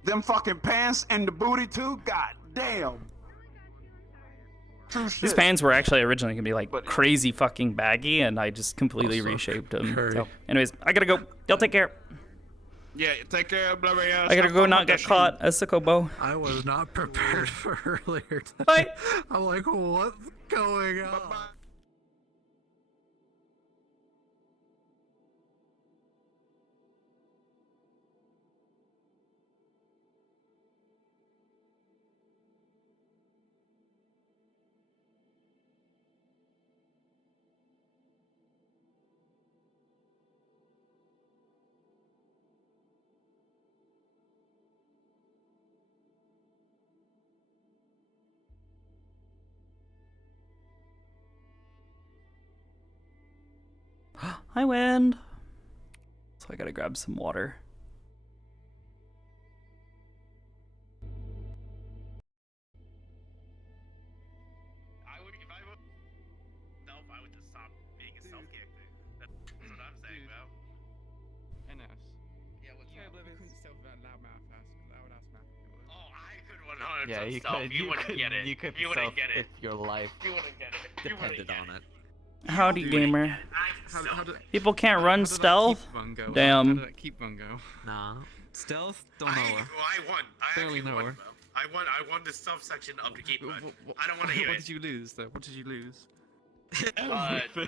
Them fucking pants and the booty too. God damn. True shit. These pants were actually originally gonna be like crazy fucking baggy, and I just completely reshaped them. So, anyways, I gotta go. Y'all take care. Yeah, take care, blah, blah, blah. I gotta go not get caught as Sakobo. I was not prepared for earlier today. Bye. I'm like, what's going on? Hi, Wind. So I gotta grab some water. I would just stop being a self character. That's what I'm saying, bro. NS. Yeah, what's up? Couldn't self that loud mouth fast. Loud ass mouth. sense Yeah, of you self. could. You wouldn't get it. You could You wouldn't self get it. if your life You wouldn't get it. You wouldn't depended get on it. Howdy, gamer. How People can't run stealth? How did Damn. that keep Bungo? Nah. Stealth? Don't know her. I won. I Barely actually know won, her. bro. I won the stealth section of the keep mode. I don't want to hear What it. did you lose, though? What did you lose? Nothing,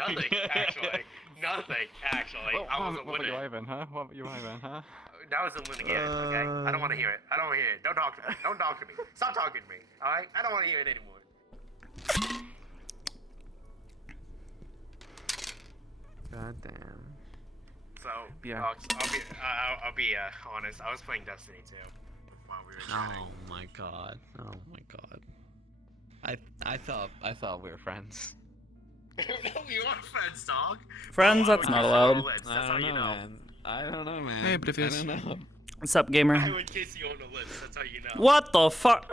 actually. Nothing, actually. I wasn't What about winning. you, Ivan, huh? What about you, Ivan, huh? That was a win again, okay? I don't want to hear it. I don't want to hear it. Don't talk to me. Don't talk to me. Stop talking to me, alright? I don't want to hear it anymore. God damn. So, Yeah. I'll be honest. I was playing Destiny 2 while we were chatting. Oh my god. Oh my god. I thought we were friends. You are friends, dog. Friends, that's not allowed. That's how you know. Man. I don't know, man. Hey, but if it's... I don't know. What's up, gamer? I would kiss you on the lips. That's how you know. What the fuck?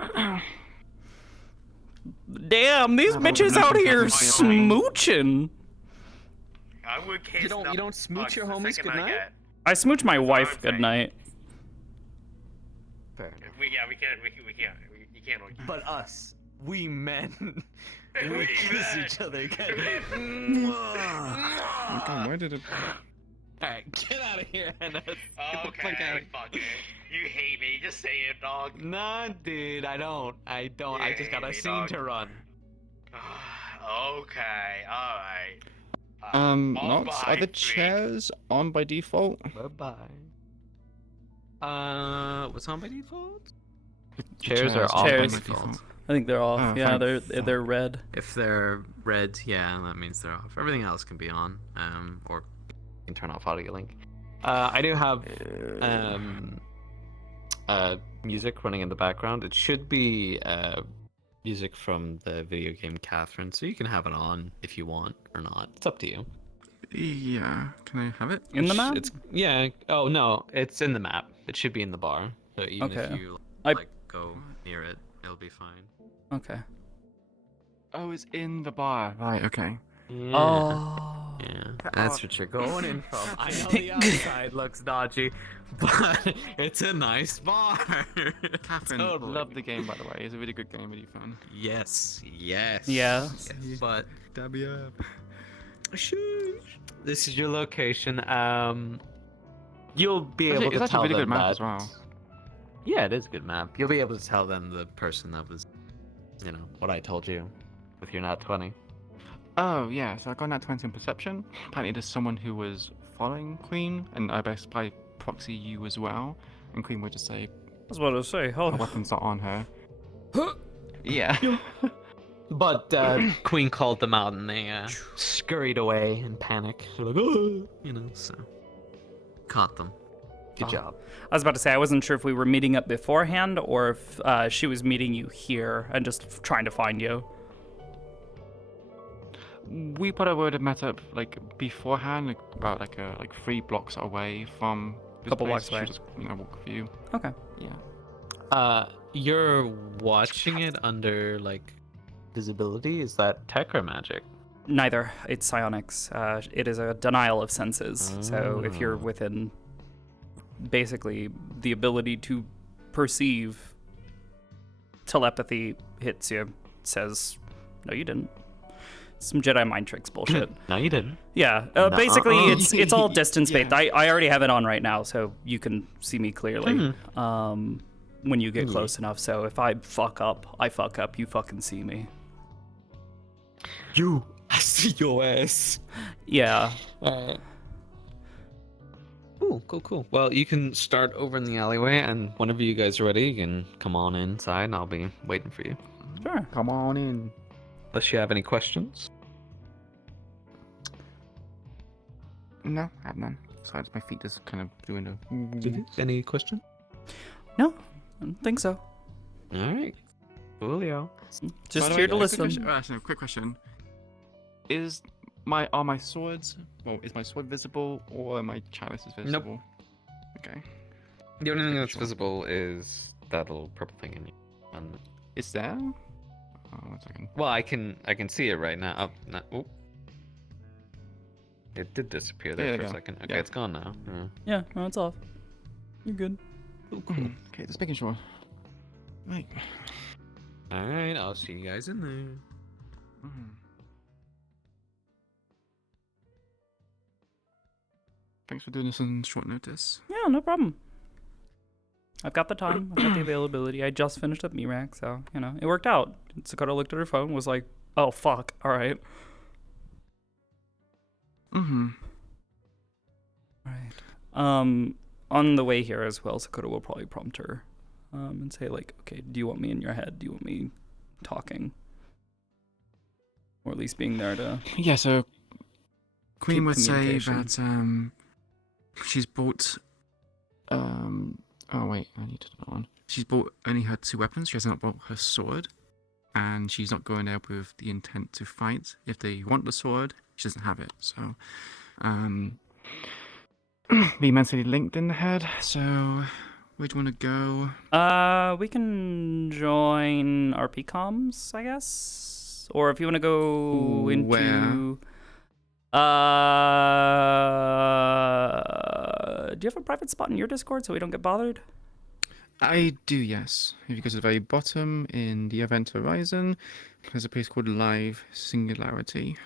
Damn, these bitches out here smooching. I would kiss You don't smooch your homies goodnight? I smooch my wife goodnight. Fair enough. We can't. You can't. But us, we men, we We kiss men. each other again. God, where did it... Alright, get out of here, Henna. Get the fuck out Okay, of fuck it. You hate me. Just say it, dog. Nah, dude, I don't. I just got a me, scene dog. to run. Okay, alright. Nox, are the chairs on by default? Bye-bye. What's on by default? Chairs are off by Chairs. default. I think they're off. Oh, Yeah, fine. they're red. If they're red, yeah, that means they're off. Everything else can be on. Or you can turn off audio link. I do have music running in the background. It should be music from the video game Catherine, so you can have it on if you want or not. It's up to you. Yeah, can I have it? In the map? It's yeah. Oh no, it's in the map. It should be in the bar. So even if Okay. you like go near it, it'll be fine. Okay. Oh, it's in the bar. Right, okay. Yeah. Oh. Yeah, that's what you're going in from. I know the outside looks dodgy, but it's a nice bar. Catherine, Totally. love the game, by the way. It's a really good game, really fun. Yes. Yeah. Yes, but Dab me up. this is your location. You'll be able It's to actually tell a really them good map that. as well. Yeah, it is a good map. You'll be able to tell them the person that was, what I told you with your nat 20. Oh, yeah, so I got that 20 in Perception. Apparently there's someone who was following Queen, and I best by proxy you as well. And Queen would just say, I was about to say, her weapons are on her. Yeah. But Queen called them out and they scurried away in panic. They're like, oh, so caught them. Good job. I was about to say, I wasn't sure if we were meeting up beforehand or if she was meeting you here and just trying to find you. We probably would have met up beforehand, about 3 blocks away from this Couple place. blocks away. She just walk with you. Okay. Yeah. You're watching it under visibility. Is that tech or magic? Neither. It's psionics. It is a denial of senses. So if you're within basically the ability to perceive, telepathy hits you, says, no, you didn't. Some Jedi mind tricks bullshit. No, you didn't. Yeah, basically it's all distance based. I already have it on right now, so you can see me clearly when you get close enough. So if I fuck up, I fuck up. You fucking see me. I see your ass. Yeah. Alright. Cool. Well, you can start over in the alleyway, and whenever you guys are ready, you can come on inside, and I'll be waiting for you. Sure. Come on in. Unless you have any questions. No, I have none. Besides my feet just kind of doing a... Any question? No, I don't think so. Alright. Coolio. Just By the here way, to listen. Quick question. Are my swords... Well, is my sword visible, or my chalice is visible? Okay. The only thing that's visible is that little purple thing in you. And Is there? Oh, 1 second. well, I can see it right now. Oh. It did disappear there Yeah, for a yeah. second. Okay, Yeah. it's gone now. Yeah, no, it's off. You're good. Okay, just making sure. Right. Alright, I'll see you guys in there. Thanks for doing this on short notice. Yeah, no problem. I've got the time. I've got the availability. I just finished up Mirac, so, you know, it worked out. Sakoto looked at her phone, was like, oh, fuck, all right. Right. On the way here as well, Sakoto will probably prompt her and say, like, okay, do you want me in your head? Do you want me talking? Or at least being there to... Yeah, so Queen would say communication. that she's bought oh wait, I need to know one. She's bought only her 2 weapons. She has not bought her sword, and she's not going there with the intent to fight. If they want the sword, she doesn't have it. So be mentally linked in the head. So where do you want to go? We can join RP comms, I guess? Or if you want to go into... Where? Do you have a private spot in your Discord so we don't get bothered? I do, yes. If you go to the very bottom in the event horizon, there's a place called Live Singularity.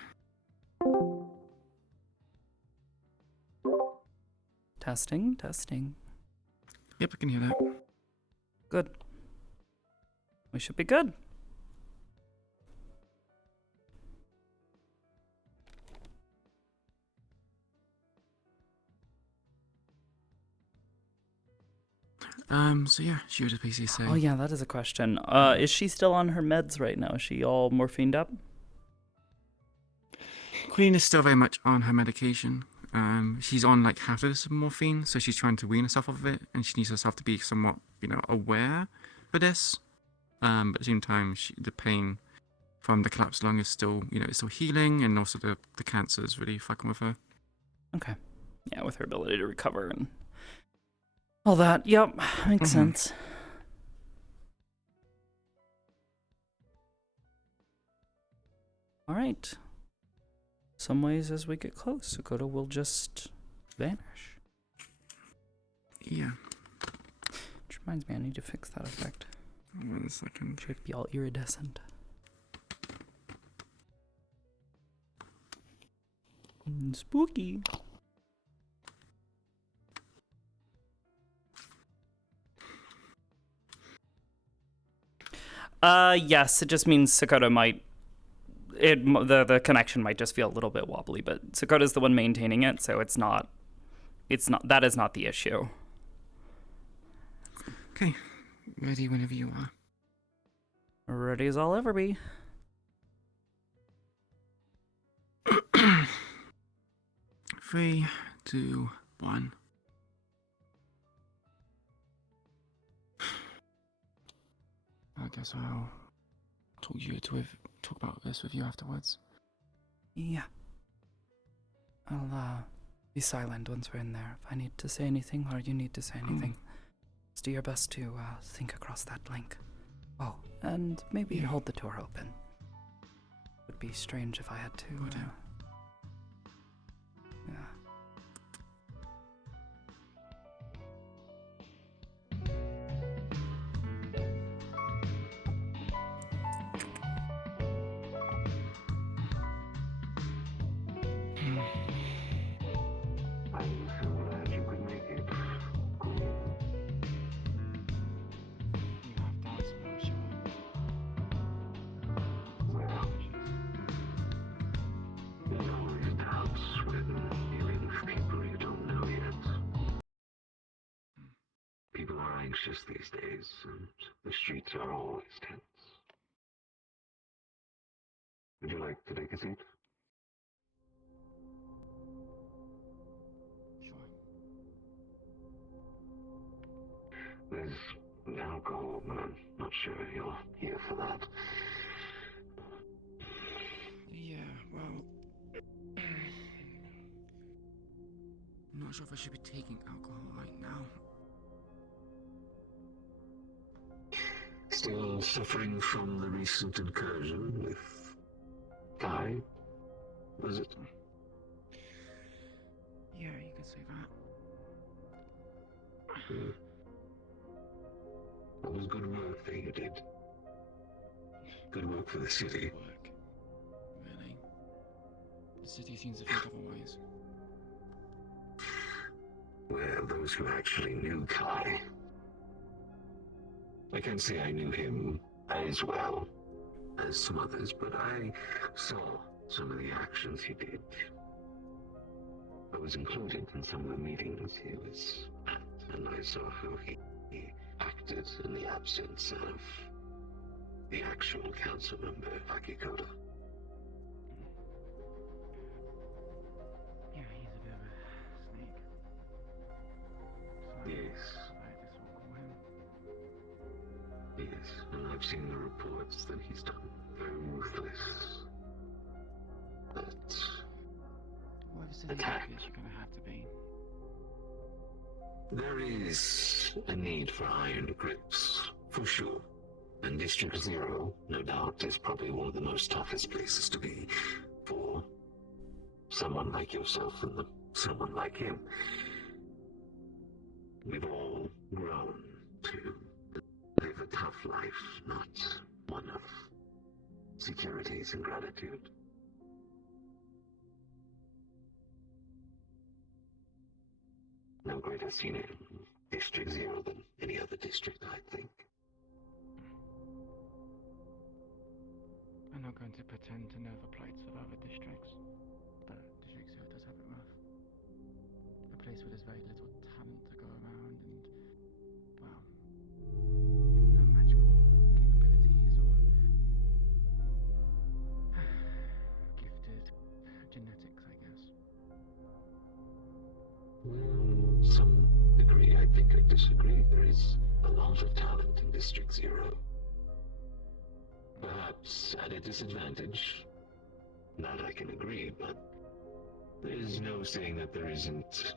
Testing, testing. Yep, I can hear that. Good. We should be good. So yeah, she would just basically say... Oh yeah, that is a question. Is she still on her meds right now? Is she all morphined up? Queen is still very much on her medication. She's on like half of this morphine, so she's trying to wean herself off of it, and she needs herself to be somewhat, you know, aware for this. But at the same time, the pain from the collapsed lung is still, you know, it's still healing, and also the cancer is really fucking with her. Okay. Yeah, with her ability to recover and all that. Yep, makes sense. All right. Some ways as we get close, Sakoto will just vanish. Yeah. Which reminds me, I need to fix that effect. 1 second. Should be all iridescent. Spooky. Yes, it just means Sakoto might... The connection might just feel a little bit wobbly, but Sakoto's the one maintaining it, so that is not the issue. Okay, ready whenever you are. Ready as I'll ever be. 3, 2, 1. I guess I'll talk about this with you afterwards. Yeah. I'll be silent once we're in there. If I need to say anything or you need to say anything, just do your best to think across that link. Oh, and maybe hold the door open. It would be strange if I had to. Yeah. I'm so glad you could make it. You have doubts about Sean. Well, there's always doubts when dealing with people you don't know yet. People are anxious these days, and the streets are always tense. Would you like to take a seat? There's alcohol, but I'm not sure you're here for that. Yeah, well... I'm not sure if I should be taking alcohol right now. Still suffering from the recent incursion with Guy, was it? Yeah, you could say that. That was good work that you did. Good work for the city. Work. Really? The city seems to think otherwise. Well, those who actually knew Kai. I can't say I knew him as well as some others, but I saw some of the actions he did. I was included in some of the meetings he was at, and I saw how he acted in the absence of the actual council member, Akikoto. Yeah, he's a bit of a snake. Yes. I just will call him. Yes, and I've seen the reports that he's done. Very ruthless. That What is it attack. you're gonna have to be? There is a need for iron grips, for sure. And District Zero, no doubt, is probably one of the most toughest places to be for someone like yourself and someone like him. We've all grown to live a tough life, not one of securities and gratitude. No greater scene in District Zero than any other district, I think. I'm not going to pretend to know the plights of other districts, but District Zero does have it rough. A place where there's very little talent to go around and, well, no magical capabilities or gifted genetics, I guess. Well, to some degree, I think I disagree. There is a lot of talent in District Zero. Perhaps at a disadvantage. That I can agree, but there's no saying that there isn't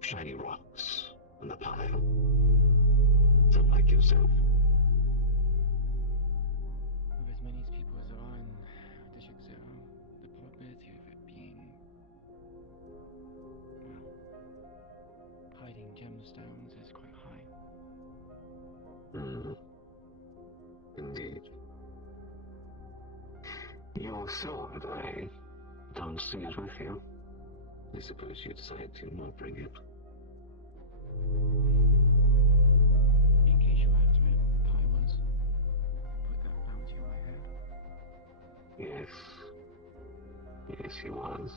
shiny rocks on the pile. Some like yourself. With as many people as there are in District Zero, the probability of it being, well, hiding gemstones is quite high. Indeed. Your sword, I don't see it with you. I suppose you decided to not bring it. In case you're after it, Kai was. Put that bounty on my head. Yes. Yes, he was.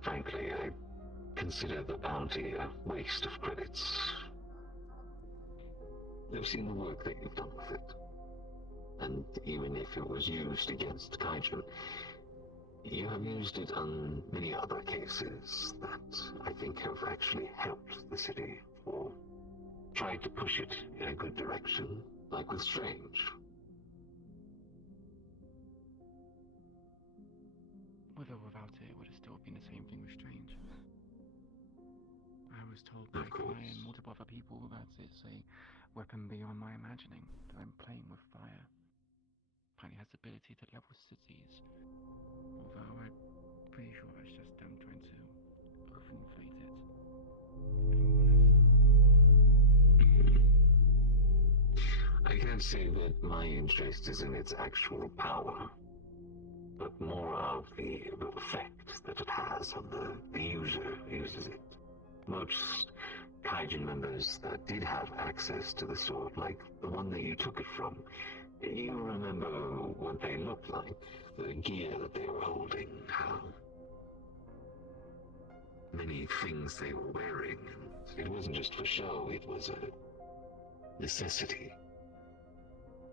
Frankly, I consider the bounty a waste of credits. I've seen the work that you've done with it. And even if it was used against Kaijin, you have used it on many other cases that I think have actually helped the city or tried to push it in a good direction, like with Strange. With or without it, it would have still been the same thing with Strange. I was told by Kai and multiple other people that it's a weapon beyond my imagining, that I'm playing with fire. Apparently has the ability to level cities, although I'm pretty sure that's just them trying to overinflate it, if I'm honest. I can't say that my interest is in its actual power, but more of the effect that it has on the user who uses it. Most Kaijin members that did have access to the sword, like the one that you took it from, you remember what they looked like, the gear that they were holding, how many things they were wearing, and it wasn't just for show, it was a necessity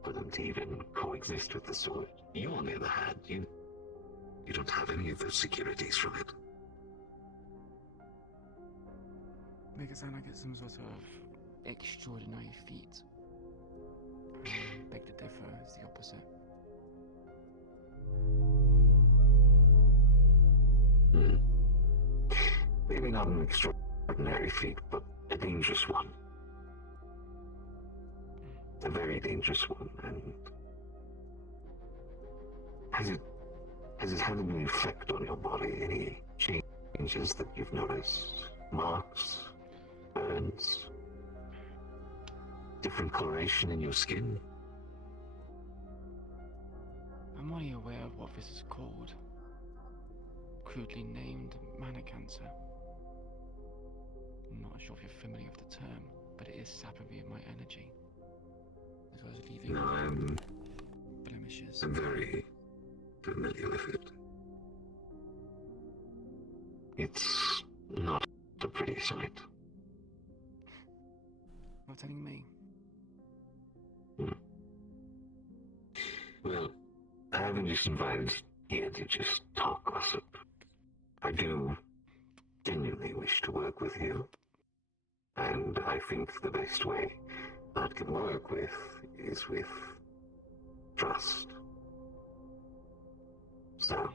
for them to even coexist with the sword. You, on the other hand, you don't have any of those securities from it. Make it sound like it's some sort of extraordinary feat. Beg to differ is the opposite. Maybe not an extraordinary feat, but a dangerous one. A very dangerous one, and has it had any effect on your body? Any changes that you've noticed? Marks? Burns? different coloration in your skin. I'm only aware of what this is called. Crudely named mana cancer. I'm not sure if you're familiar with the term, but it is sapping me of my energy. As well as leaving No, blemishes. I'm very familiar with it. It's not a pretty sight. You're telling me? Well, I haven't just invited here to just talk gossip. I do genuinely wish to work with you. And I think the best way that can work is with trust. So,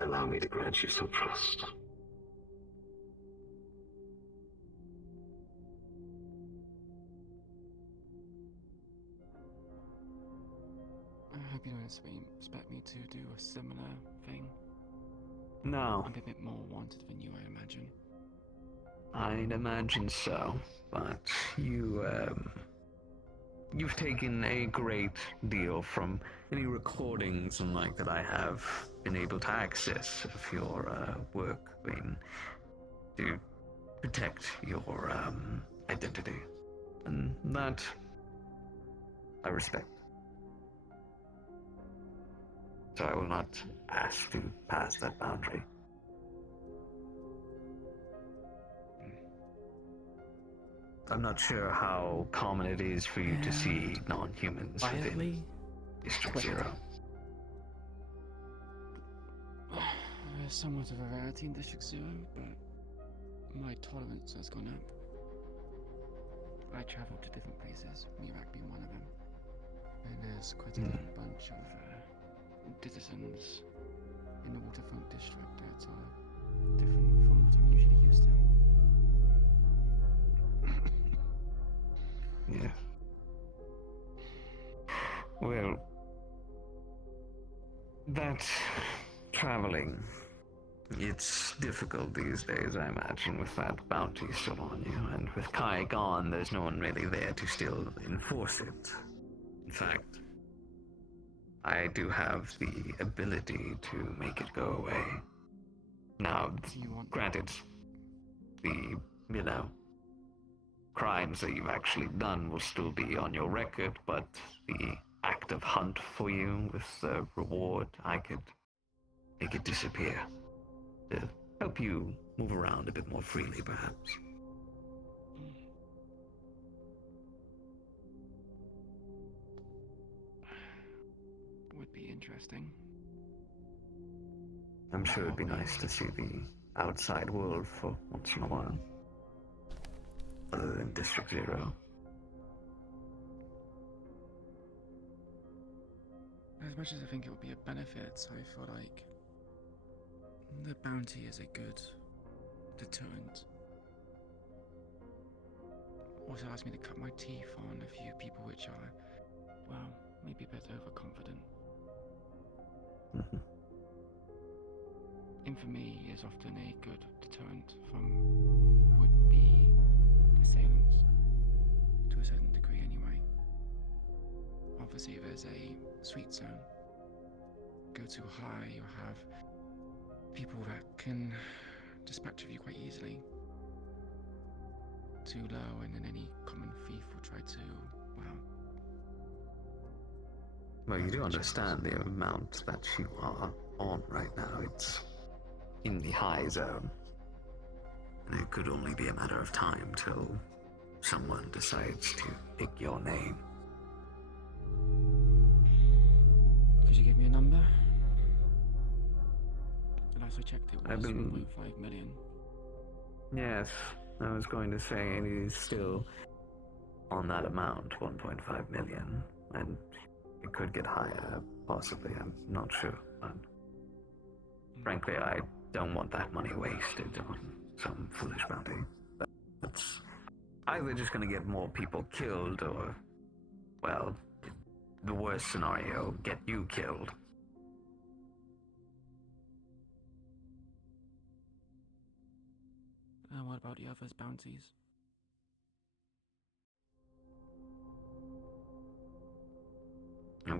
allow me to grant you some trust. I hope you don't expect me to do a similar thing. No. I'm a bit more wanted than you, I imagine. I'd imagine so, but you've taken a great deal from any recordings and like that I have been able to access of your work, to protect your identity, and that I respect. So I will not ask to pass that boundary. I'm not sure how common it is for you to see non-humans within District Zero. There's somewhat of a rarity in District Zero, but my tolerance has gone up. I travel to different places, Mirak being one of them. And there's quite a different bunch of citizens in the waterfront district that are different from what I'm usually used to. Yeah. Well, that traveling, it's difficult these days, I imagine, with that bounty still on you, and with Kai gone, there's no one really there to still enforce it. In fact, I do have the ability to make it go away. Now, granted, the, crimes that you've actually done will still be on your record, but the active hunt for you with the reward, I could make it disappear. To help you move around a bit more freely, perhaps. Would be interesting. I'm sure it'd be nice to see the outside world for once in a while. Other than District Zero. As much as I think it would be a benefit, I feel like the bounty is a good deterrent. Also allows me to cut my teeth on a few people which are, well, maybe a bit overconfident. Infamy is often a good deterrent from would-be assailants, to a certain degree anyway. Obviously there's a sweet zone. Go too high, you'll have people that can dispatch of you quite easily. Too low, and then any common thief will try to, Well, you do understand the amount that you are on right now. It's in the high zone. And it could only be a matter of time till someone decides to pick your name. Could you give me a number? The last I checked it was 1.5 million. Yes, I was going to say it is still on that amount, 1.5 million. And it could get higher, possibly, I'm not sure. But frankly, I don't want that money wasted on some foolish bounty. That's either just gonna get more people killed or, well, the worst scenario, get you killed. What about the others' bounties?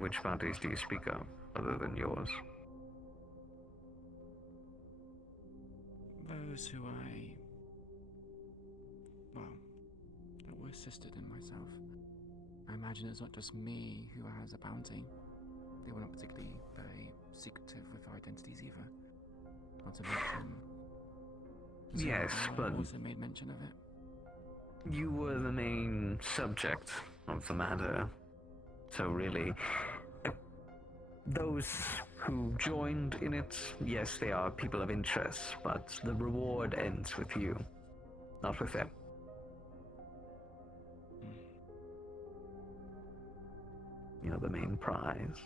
which bounties do you speak of, other than yours? Those who that were assisted in myself. I imagine it's not just me who has a bounty. They were not particularly very secretive with their identities either. Not to mention... Yes, but also made mention of it. you were the main subject of the matter. So really, those who joined in it, yes, they are people of interest, but the reward ends with you, not with them. You're the main prize.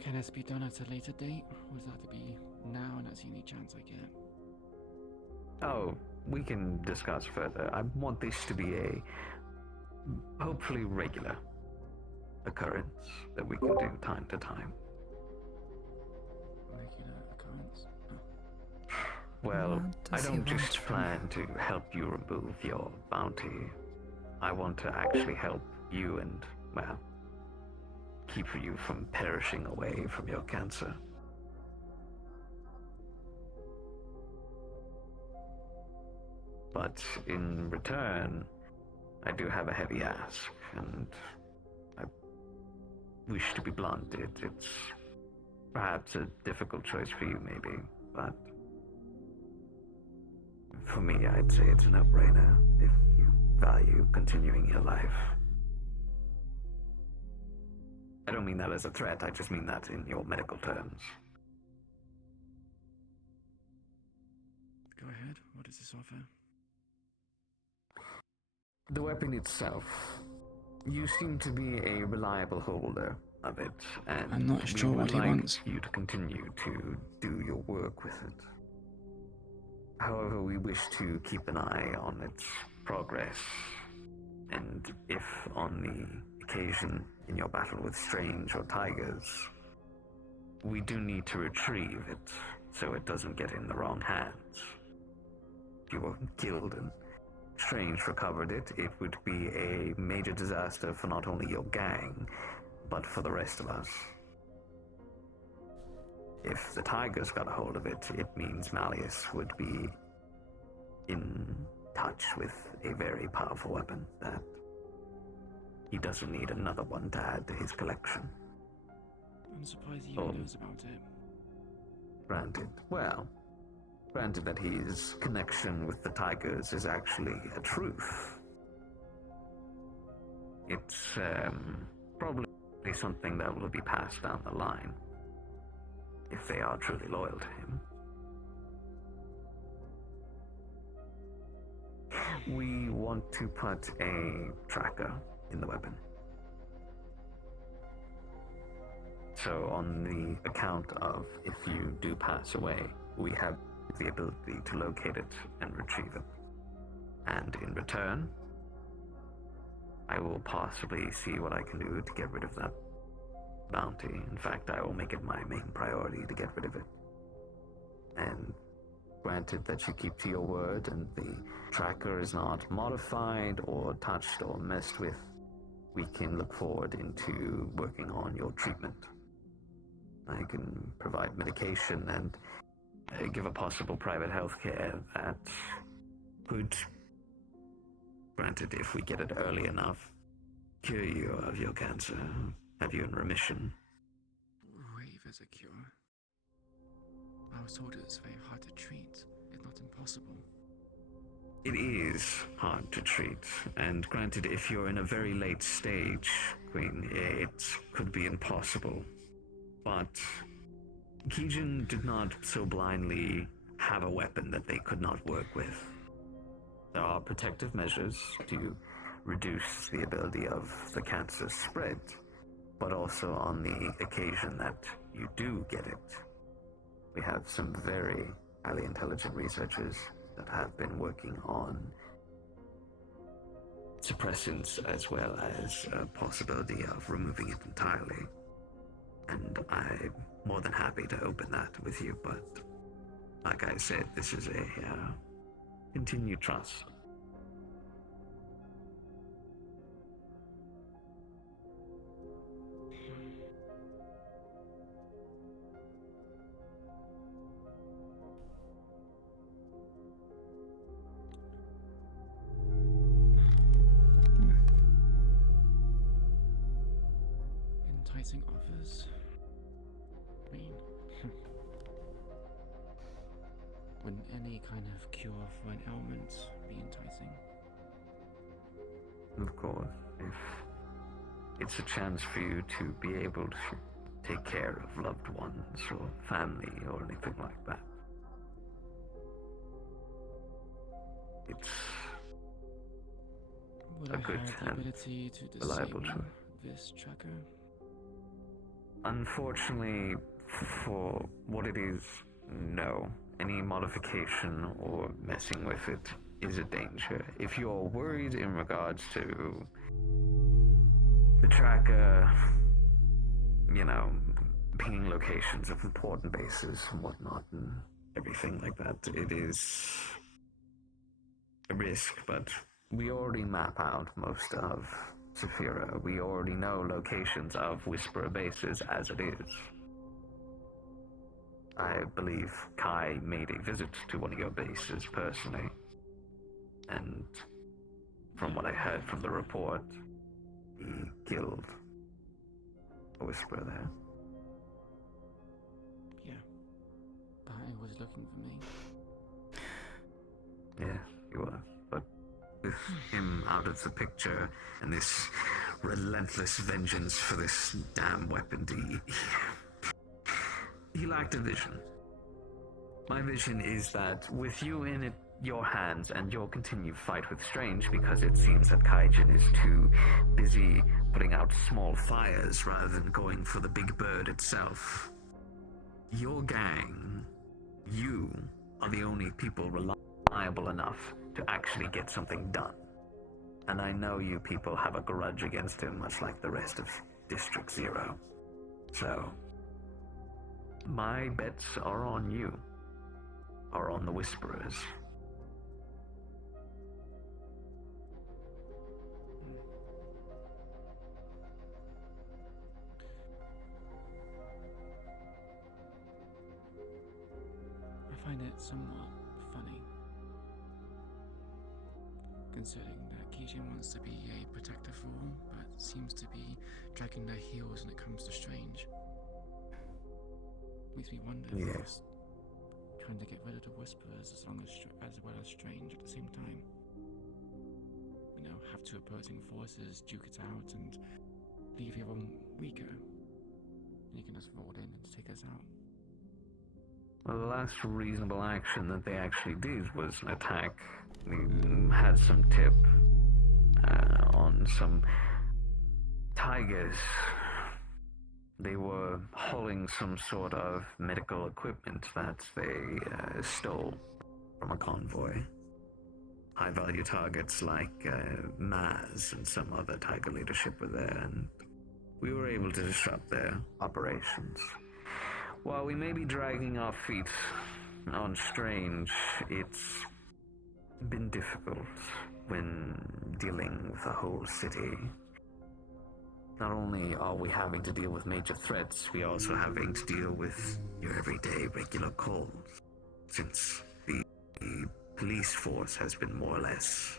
Can this be done at a later date? Or does that have to be now and that's the only chance I get? Oh, we can discuss further. I want this to be a hopefully regular occurrence that we can do time to time. Regular occurrence? Well, I don't just plan to help you remove your bounty. I want to actually help you and, well, keep you from perishing away from your cancer. But in return, I do have a heavy ask, and I wish to be blunt. It's perhaps a difficult choice for you, maybe, but for me, I'd say it's a no-brainer if you value continuing your life. I don't mean that as a threat, I just mean that in your medical terms. Go ahead. What does this offer? The weapon itself. You seem to be a reliable holder of it, and I'm not sure we would what he like wants. you to continue to do your work with it. However, we wish to keep an eye on its progress, and if on the occasion in your battle with Strange or Tigers, we do need to retrieve it so it doesn't get in the wrong hands. If you were killed and Strange recovered it, it would be a major disaster for not only your gang, but for the rest of us. If the Tigers got a hold of it, it means Malleus would be in touch with a very powerful weapon that he doesn't need another one to add to his collection. I'm surprised he even knows about it. Granted. Well, granted that his connection with the Tigers is actually a truth. It's probably something that will be passed down the line, if they are truly loyal to him. We want to put a tracker in the weapon. So on the account of if you do pass away, we have the ability to locate it and retrieve it. And in return, I will possibly see what I can do to get rid of that bounty. In fact, I will make it my main priority to get rid of it. And granted that you keep to your word and the tracker is not modified or touched or messed with, we can look forward into working on your treatment. I can provide medication and give a possible private health care that could, granted if we get it early enough, cure you of your cancer, have you in remission. Rave as a cure. I was told it's very hard to treat, if not impossible. It is hard to treat, and granted if you're in a very late stage, Queen, it could be impossible. But Kijin did not so blindly have a weapon that they could not work with. There are protective measures to reduce the ability of the cancer spread, but also on the occasion that you do get it, we have some very highly intelligent researchers that have been working on suppressants as well as a possibility of removing it entirely. And I'm more than happy to open that with you, but like I said, this is a continued trust. Enticing offers. I mean, wouldn't any kind of cure for an ailment be enticing? Of course, if it's a chance for you to be able to take care of loved ones or family or anything like that. It's Would a I good have the and ability to reliable disable tool. this tracker? Unfortunately, for what it is, no. Any modification or messing with it is a danger. If you're worried in regards to the tracker, you know, pinging locations of important bases and whatnot and everything like that, it is a risk, but we already map out most of Saphira. We already know locations of Whisperer bases as it is. I believe Kai made a visit to one of your bases personally, and from what I heard from the report, he killed a Whisperer there. Yeah. But he was looking for me. Yeah, he was. But with him out of the picture and this relentless vengeance for this damn weapon, he lacked a vision. My vision is that with you in your hands and your continued fight with Strange, because it seems that Kaijin is too busy putting out small fires rather than going for the big bird itself. Your gang, you are the only people reliable enough to actually get something done. And I know you people have a grudge against him, much like the rest of District Zero. So, my bets are on you, are on the Whisperers. I find it somewhat funny, considering that Kijin wants to be a protector for all, but seems to be dragging their heels when it comes to Strange. Makes me wonder if Yeah. he's trying to get rid of the Whisperers as well as Strange at the same time. You know, have two opposing forces, duke it out, and leave everyone weaker. And you can just roll in and take us out. Well, the last reasonable action that they actually did was an attack. We had some tip on some tigers. They were hauling some sort of medical equipment that they stole from a convoy. High-value targets like Maz and some other tiger leadership were there, and we were able to disrupt their operations. While we may be dragging our feet on Strange, it's been difficult when dealing with a whole city. Not only are we having to deal with major threats, we are also having to deal with your everyday regular calls, since the police force has been more or less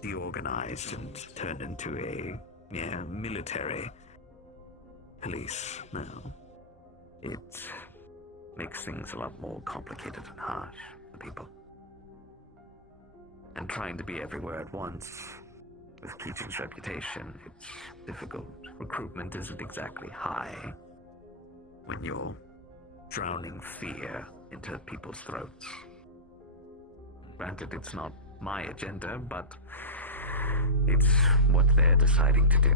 deorganized and turned into a military police now. It makes things a lot more complicated and harsh for people. And trying to be everywhere at once, with Keaton's reputation, it's difficult. Recruitment isn't exactly high when you're drowning fear into people's throats. Granted, it's not my agenda, but it's what they're deciding to do.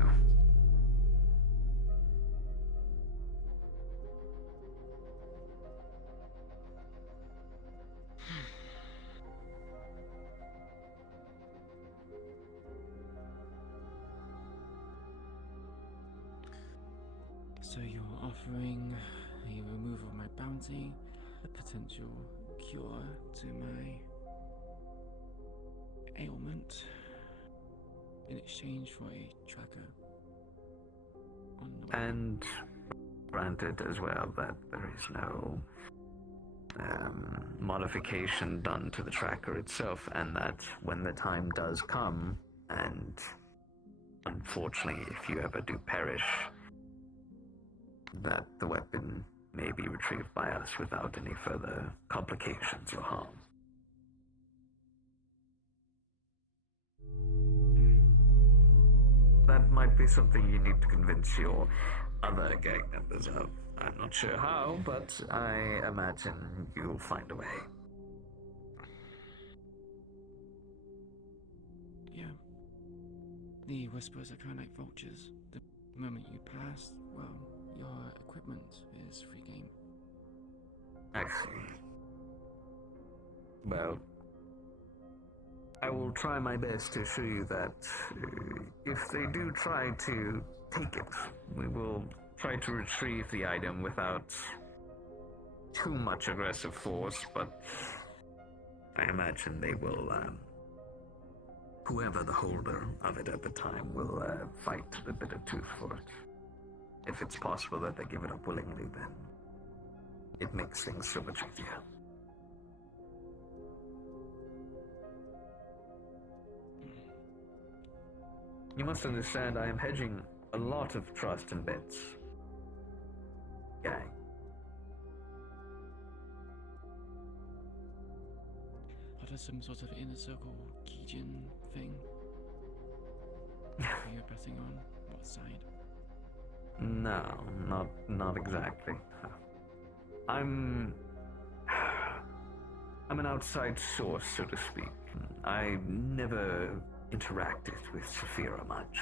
So you're offering a removal of my bounty, a potential cure to my ailment in exchange for a tracker on the way. And granted as well that there is no modification done to the tracker itself, and that when the time does come, and unfortunately if you ever do perish, that the weapon may be retrieved by us without any further complications or harm. That might be something you need to convince your other gang members of. I'm not sure how, but I imagine you'll find a way. Yeah. The Whisperers are kind of like vultures. The moment you pass, well, your equipment is free game. Excellent. Well, I will try my best to assure you that if they do try to take it, we will try to retrieve the item without too much aggressive force, but I imagine they will, whoever the holder of it at the time will fight to the bitter tooth for it. If it's possible that they give it up willingly, then it makes things so much easier. You must understand, I am hedging a lot of trust and bets. Gang. Are there some sort of inner circle Kijin thing? Are you betting on what side? No, not exactly. I'm an outside source, so to speak. I never interacted with Saphira much.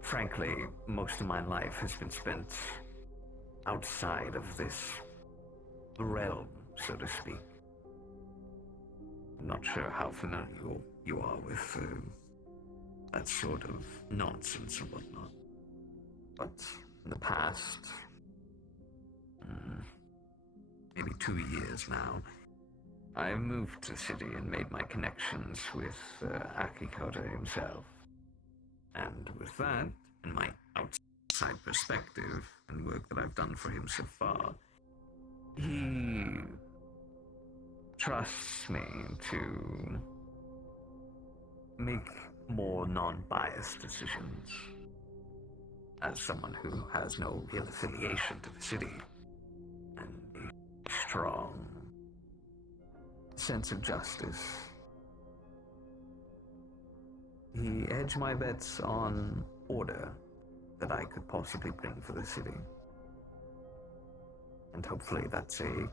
Frankly, most of my life has been spent outside of this realm, so to speak. I'm not sure how familiar you are with that sort of nonsense and whatnot. But in the past, maybe 2 years now, I moved to the city and made my connections with Akikoto himself. And with that, and my outside perspective and work that I've done for him so far, he trusts me to make more non-biased decisions. As someone who has no real affiliation to the city, and a strong sense of justice, he hedged my bets on order that I could possibly bring for the city. And hopefully that's a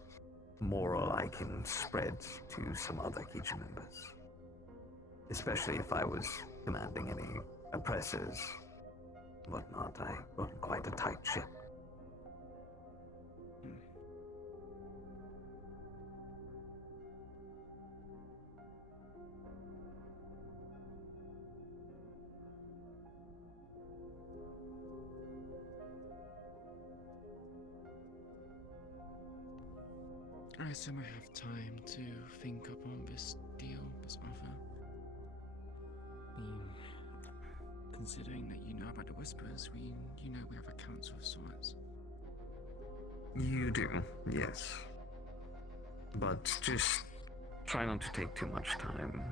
moral I can spread to some other Kijin members. Especially if I was commanding any oppressors and whatnot. I run quite a tight ship. I assume I have time to think up on this deal, this offer. Considering that you know about the Whisperers, you know we have a council of sorts. You do, yes. But just try not to take too much time.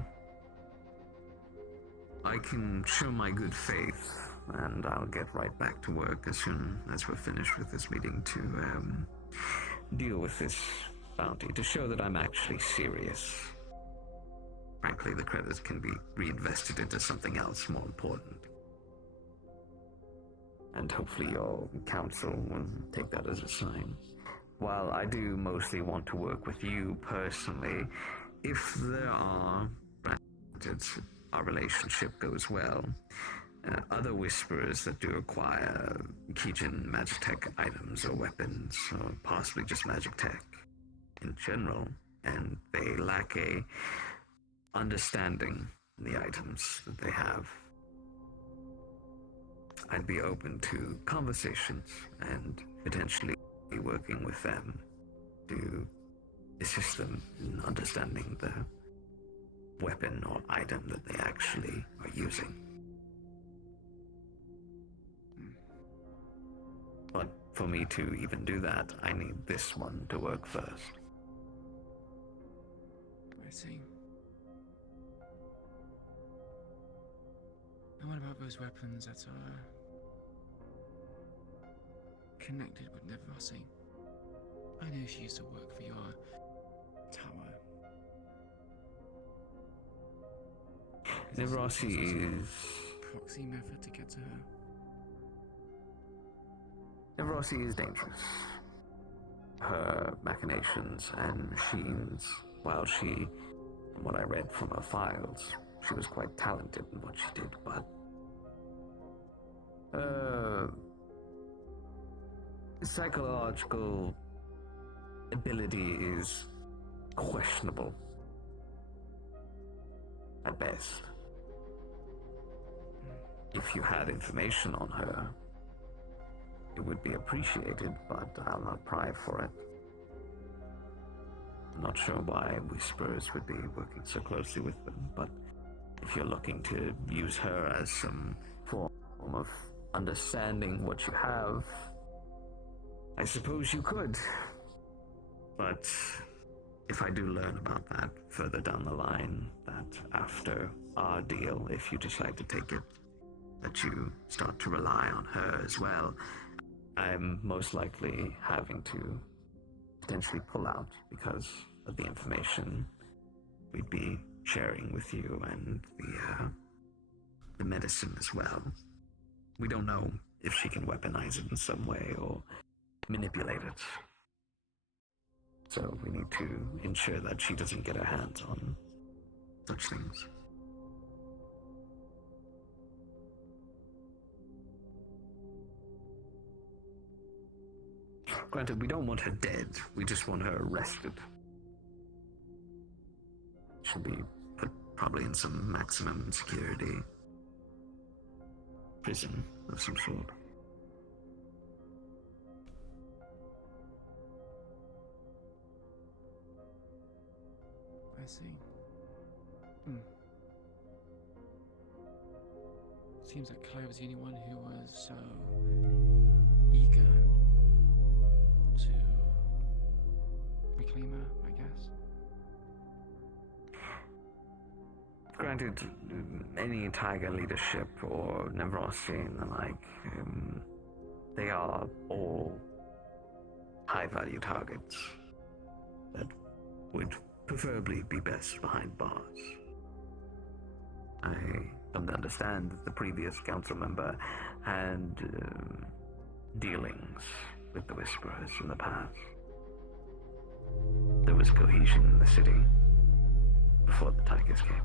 I can show my good faith, and I'll get right back to work as soon as we're finished with this meeting to deal with this bounty, to show that I'm actually serious. Frankly, the credits can be reinvested into something else more important. And hopefully your council will take that as a sign. While I do mostly want to work with you personally, if there are, granted, our relationship goes well, other Whisperers that do acquire Kijin magic tech items or weapons, or possibly just magic tech in general, and they lack a understanding in the items that they have, I'd be open to conversations and potentially working with them to assist them in understanding the weapon or item that they actually are using. But for me to even do that, I need this one to work first. I see. And what about those weapons that are connected with Nevrossi? I know she used to work for your tower. Nevrossi is... proxy method to get to her. Nevrossi is dangerous. Her machinations and machines, while she, from what I read from her files, she was quite talented in what she did, but psychological ability is questionable at best. If you had information on her, it would be appreciated, but I'll not pry for it. I'm not sure why Whisperers would be working so closely with them, but if you're looking to use her as some form of understanding what you have, I suppose you could. But if I do learn about that further down the line, that after our deal, if you decide to take it, that you start to rely on her as well, I'm most likely having to potentially pull out because of the information we'd be sharing with you and the medicine as well. We don't know if she can weaponize it in some way or manipulate it. So we need to ensure that she doesn't get her hands on such things. Granted, we don't want her dead, we just want her arrested. She'll be put probably in some maximum security prison of some sort. I see. Seems like Claire was the only one who was so eager to reclaim her, I guess. Granted, any Tiger leadership or Nevrossi and the like, they are all high-value targets that would preferably be best behind bars. I don't understand that the previous council member had dealings with the Whisperers in the past. There was cohesion in the city before the Tigers came.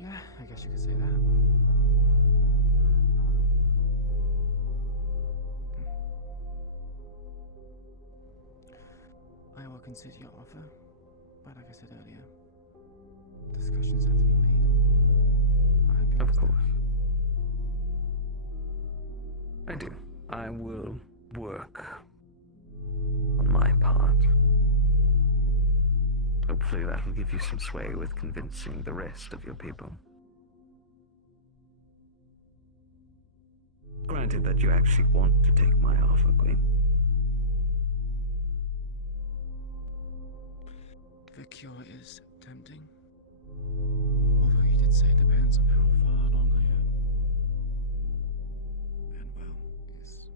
Yeah, I guess you could say that. I will consider your offer, but like I said earlier, discussions have to be made. I hope you understand. Of course. I do. I will work on my part. Hopefully that will give you some sway with convincing the rest of your people. Granted that you actually want to take my offer, Queen. The cure is tempting. Although you did say it depends on how far along I am. And well, it's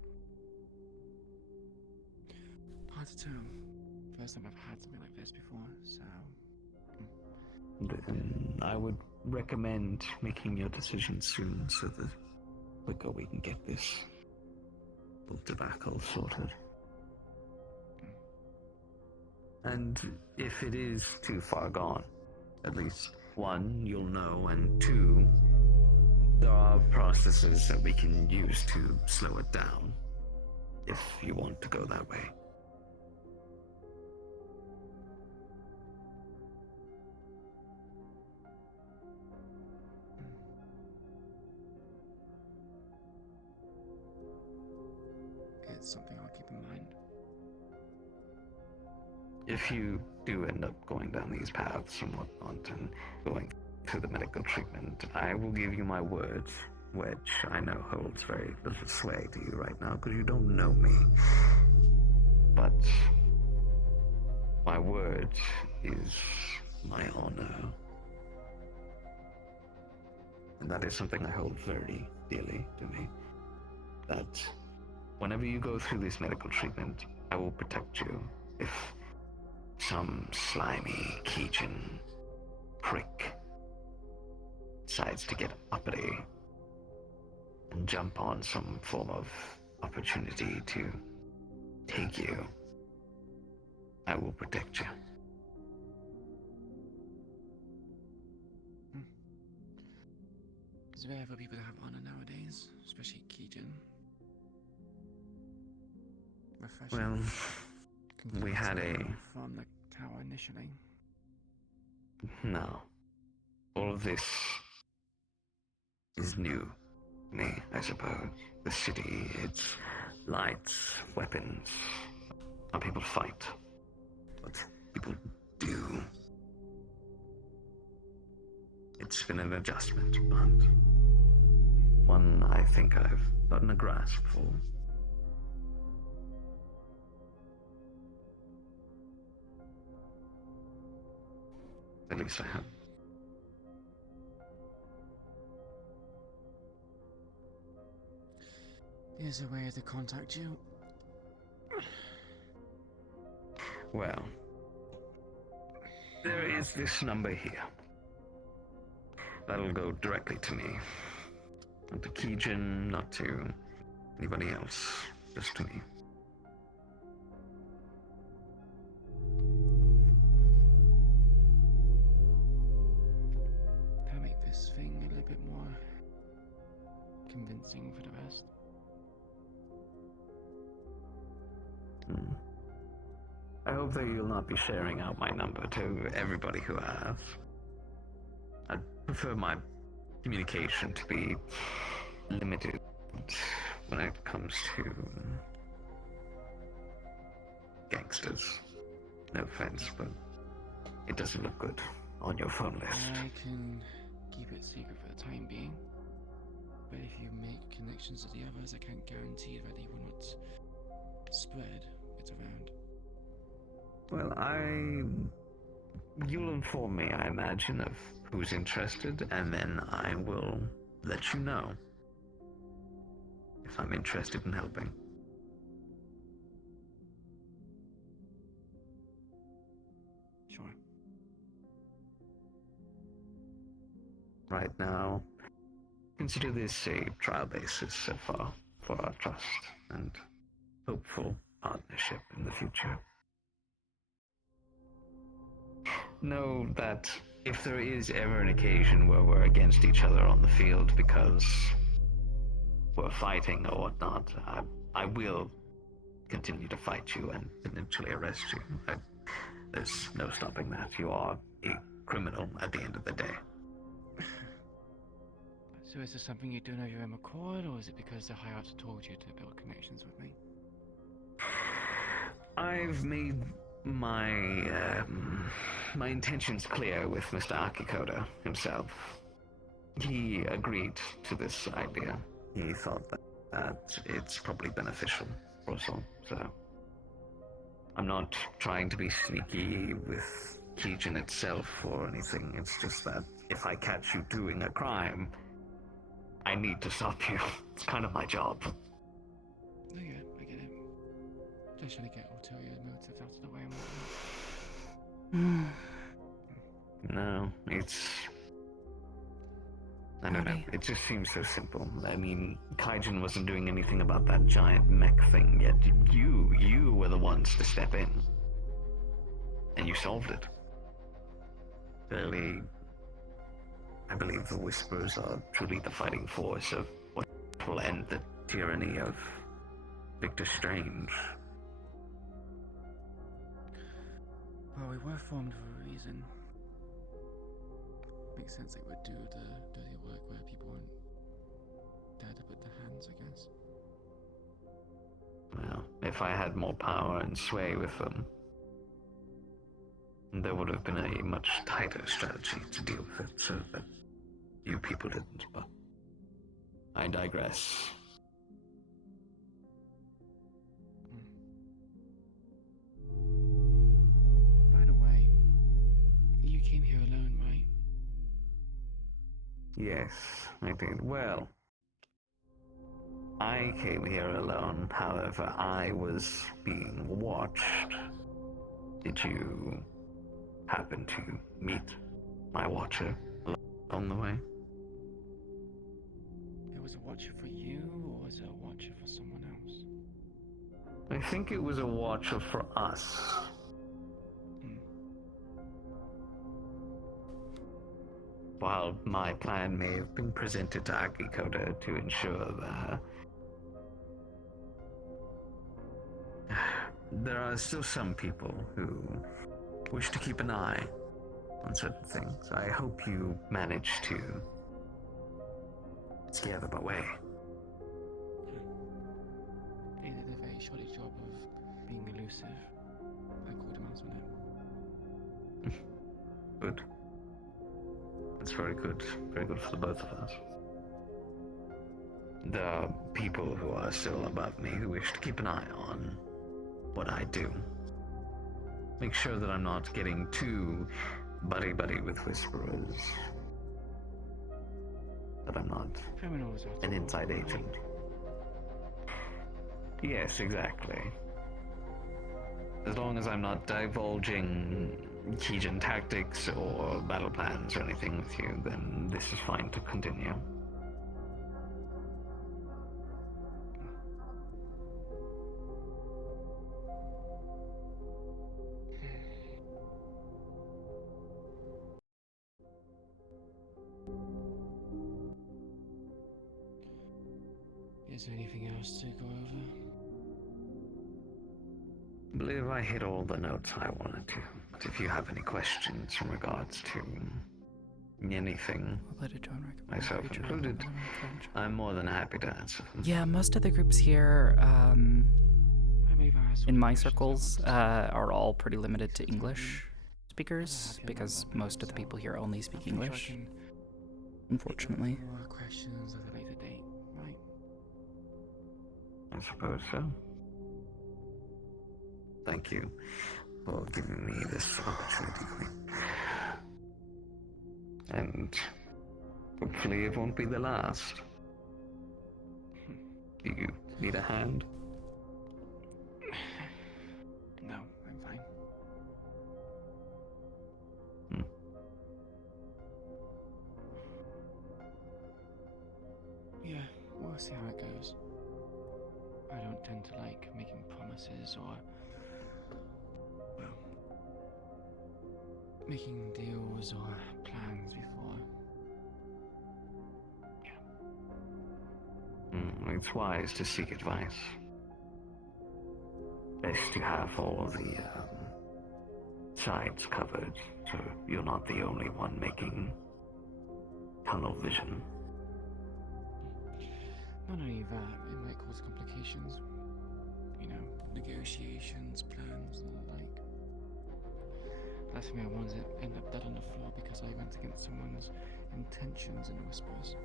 hard to tell. First time I've had something like this before, so... Then I would recommend making your decision soon so the quicker we can get this debacle sorted. And if it is too far gone, at least one, you'll know, and two, there are processes that we can use to slow it down, if you want to go that way. it's something I'll keep in mind. If you do end up going down these paths and whatnot and going through the medical treatment, I will give you my word, which I know holds very little sway to you right now because you don't know me. But my word is my honor. And that is something I hold very dearly to me. That whenever you go through this medical treatment, I will protect you. If some slimy Keijin prick decides to get uppity and jump on some form of opportunity to take you, I will protect you. It's rare for people to have honor nowadays, especially Keijin. Well, we had from the tower initially. No. All of this is new to me, I suppose. The city, its lights, weapons, how people fight, what people do. It's been an adjustment, but one I think I've gotten a grasp for. At least I have. Is there a way to contact you? Well, there is this number here. That'll go directly to me. Not to Keijin, not to anybody else. Just to me. That'll make this thing a little bit more convincing for the rest. I hope that you'll not be sharing out my number to everybody who asks. I'd prefer my communication to be limited when it comes to gangsters. No offense, but it doesn't look good on your phone list. I can keep it secret for the time being, but if you make connections to the others, I can't guarantee that they will not spread it around. Well, you'll inform me, I imagine, of who's interested, and then I will let you know if I'm interested in helping. Sure. Right now, consider this a trial basis so far for our trust and hopeful partnership in the future. Know that if there is ever an occasion where we're against each other on the field because we're fighting or whatnot, I will continue to fight you and potentially arrest you. There's no stopping that. You are a criminal at the end of the day. So is this something you do of your own accord, or is it because the higher ups told you to build connections with me? I've made my intentions clear with Mr. Akikoto himself. He agreed to this idea. He thought that it's probably beneficial for us all, so I'm not trying to be sneaky with Keijin itself or anything. It's just that if I catch you doing a crime, I need to stop you. It's kind of my job. I get it. Just trying to get ulterior motives out of the way and whatnot. No, I don't know. It just seems so simple. I mean, Keijin wasn't doing anything about that giant mech thing yet. You were the ones to step in. And you solved it. Clearly, I believe the Whispers are truly the fighting force of what will end the tyranny of Victor Strange. Well, we were formed for a reason. Makes sense they would do the dirty work where people aren't there to put their hands, I guess. Well, if I had more power and sway with them, there would have been a much tighter strategy to deal with it so that you people didn't, but I digress. By the way, you came here alone, right? Yes, I did. Well, I came here alone, however, I was being watched. Did you happen to meet my watcher on the way? It was a watcher for you, or was it a watcher for someone else? I think it was a watcher for us. While my plan may have been presented to Akikoda to ensure that there are still some people who wish to keep an eye on certain things. I hope you manage to scare them away. They did a very shoddy job of being elusive. I called him out on it. Good. That's very good. Very good for the both of us. There are people who are still above me who wish to keep an eye on what I do. Make sure that I'm not getting too buddy-buddy with whisperers. That I'm not an inside agent. Yes, exactly. As long as I'm not divulging Kijin tactics or battle plans or anything with you, then this is fine to continue. Is there anything else to go over? I believe I hit all the notes I wanted to. But if you have any questions in regards to anything, myself included, I'm more than happy to answer them. Yeah, most of the groups here, in my circles, are all pretty limited to English speakers, because most of the people here only speak English, unfortunately. More questions at a later date, right? I suppose so. Thank you for giving me this opportunity, Queen. And hopefully it won't be the last. Do you need a hand? No, I'm fine. Yeah, we'll see how it goes. I don't tend to like making promises or, well, making deals or plans before. It's wise to seek advice. Best to have all the sides covered, so you're not the only one making tunnel vision. Not only that, it might cause complications. You know, negotiations, plans, and the like. Last thing I want is it end up dead on the floor because I went against someone's intentions in the whispers.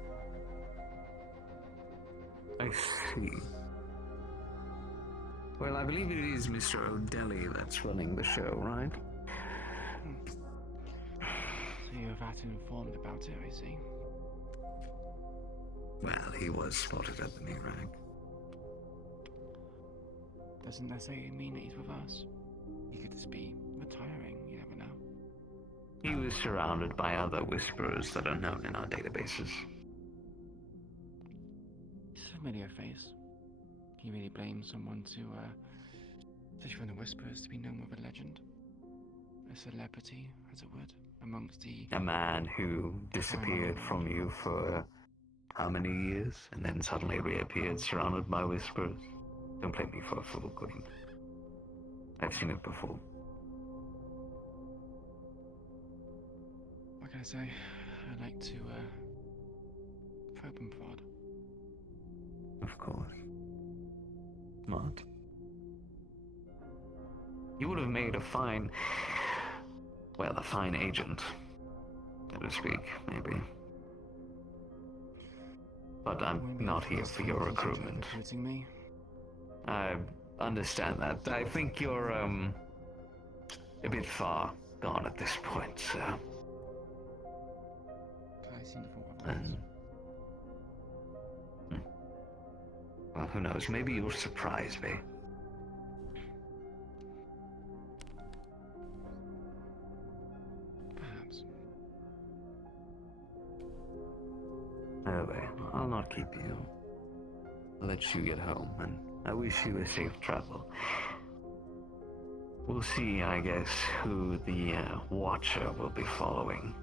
I see. Well, I believe it is Mr. O'Delly that's running the show, right? So you're that informed about it, I see. Well, he was spotted at the new rank. Doesn't necessarily mean that he's with us. He could just be retiring, you never know. He was surrounded by other whisperers that are known in our databases. He's a familiar face. He really blames someone to, especially from the Whisperers, to be known with a legend. A celebrity, as it would, amongst the... A man who disappeared from you for how many years, and then suddenly reappeared surrounded by whisperers. Don't play me for a fool, Queen. I've seen it before. What can I say? I like to, probe and prod. Of course. Smart. You would have made a fine, well, a fine agent, so to speak, maybe. But I'm not here for your recruitment. Me. I understand that. I think you're, a bit far gone at this point, sir. And, well, who knows? Maybe you'll surprise me. Perhaps. Anyway, I'll not keep you. I'll let you get home, and I wish you a safe travel. We'll see, I guess, who the Watcher will be following.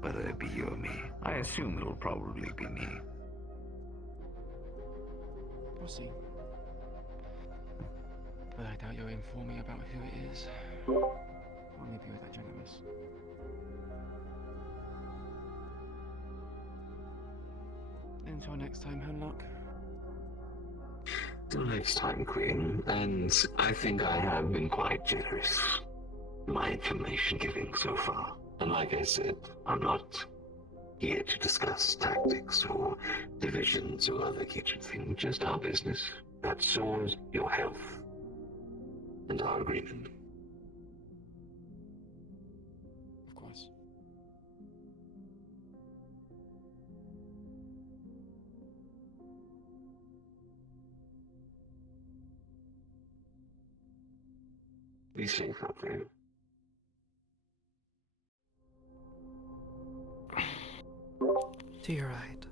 Whether it be you or me. I assume it'll probably be me. We'll see. But I doubt you'll inform me about who it is. Or maybe you're that generous. Until next time, Hemlock. Till next time, Queen. And I think I have been quite generous. My information giving so far. And like I said, I'm not here to discuss tactics or divisions or other kitchen things, just our business. That sword, your health, and our agreement. Of course. Be safe out there. To your right.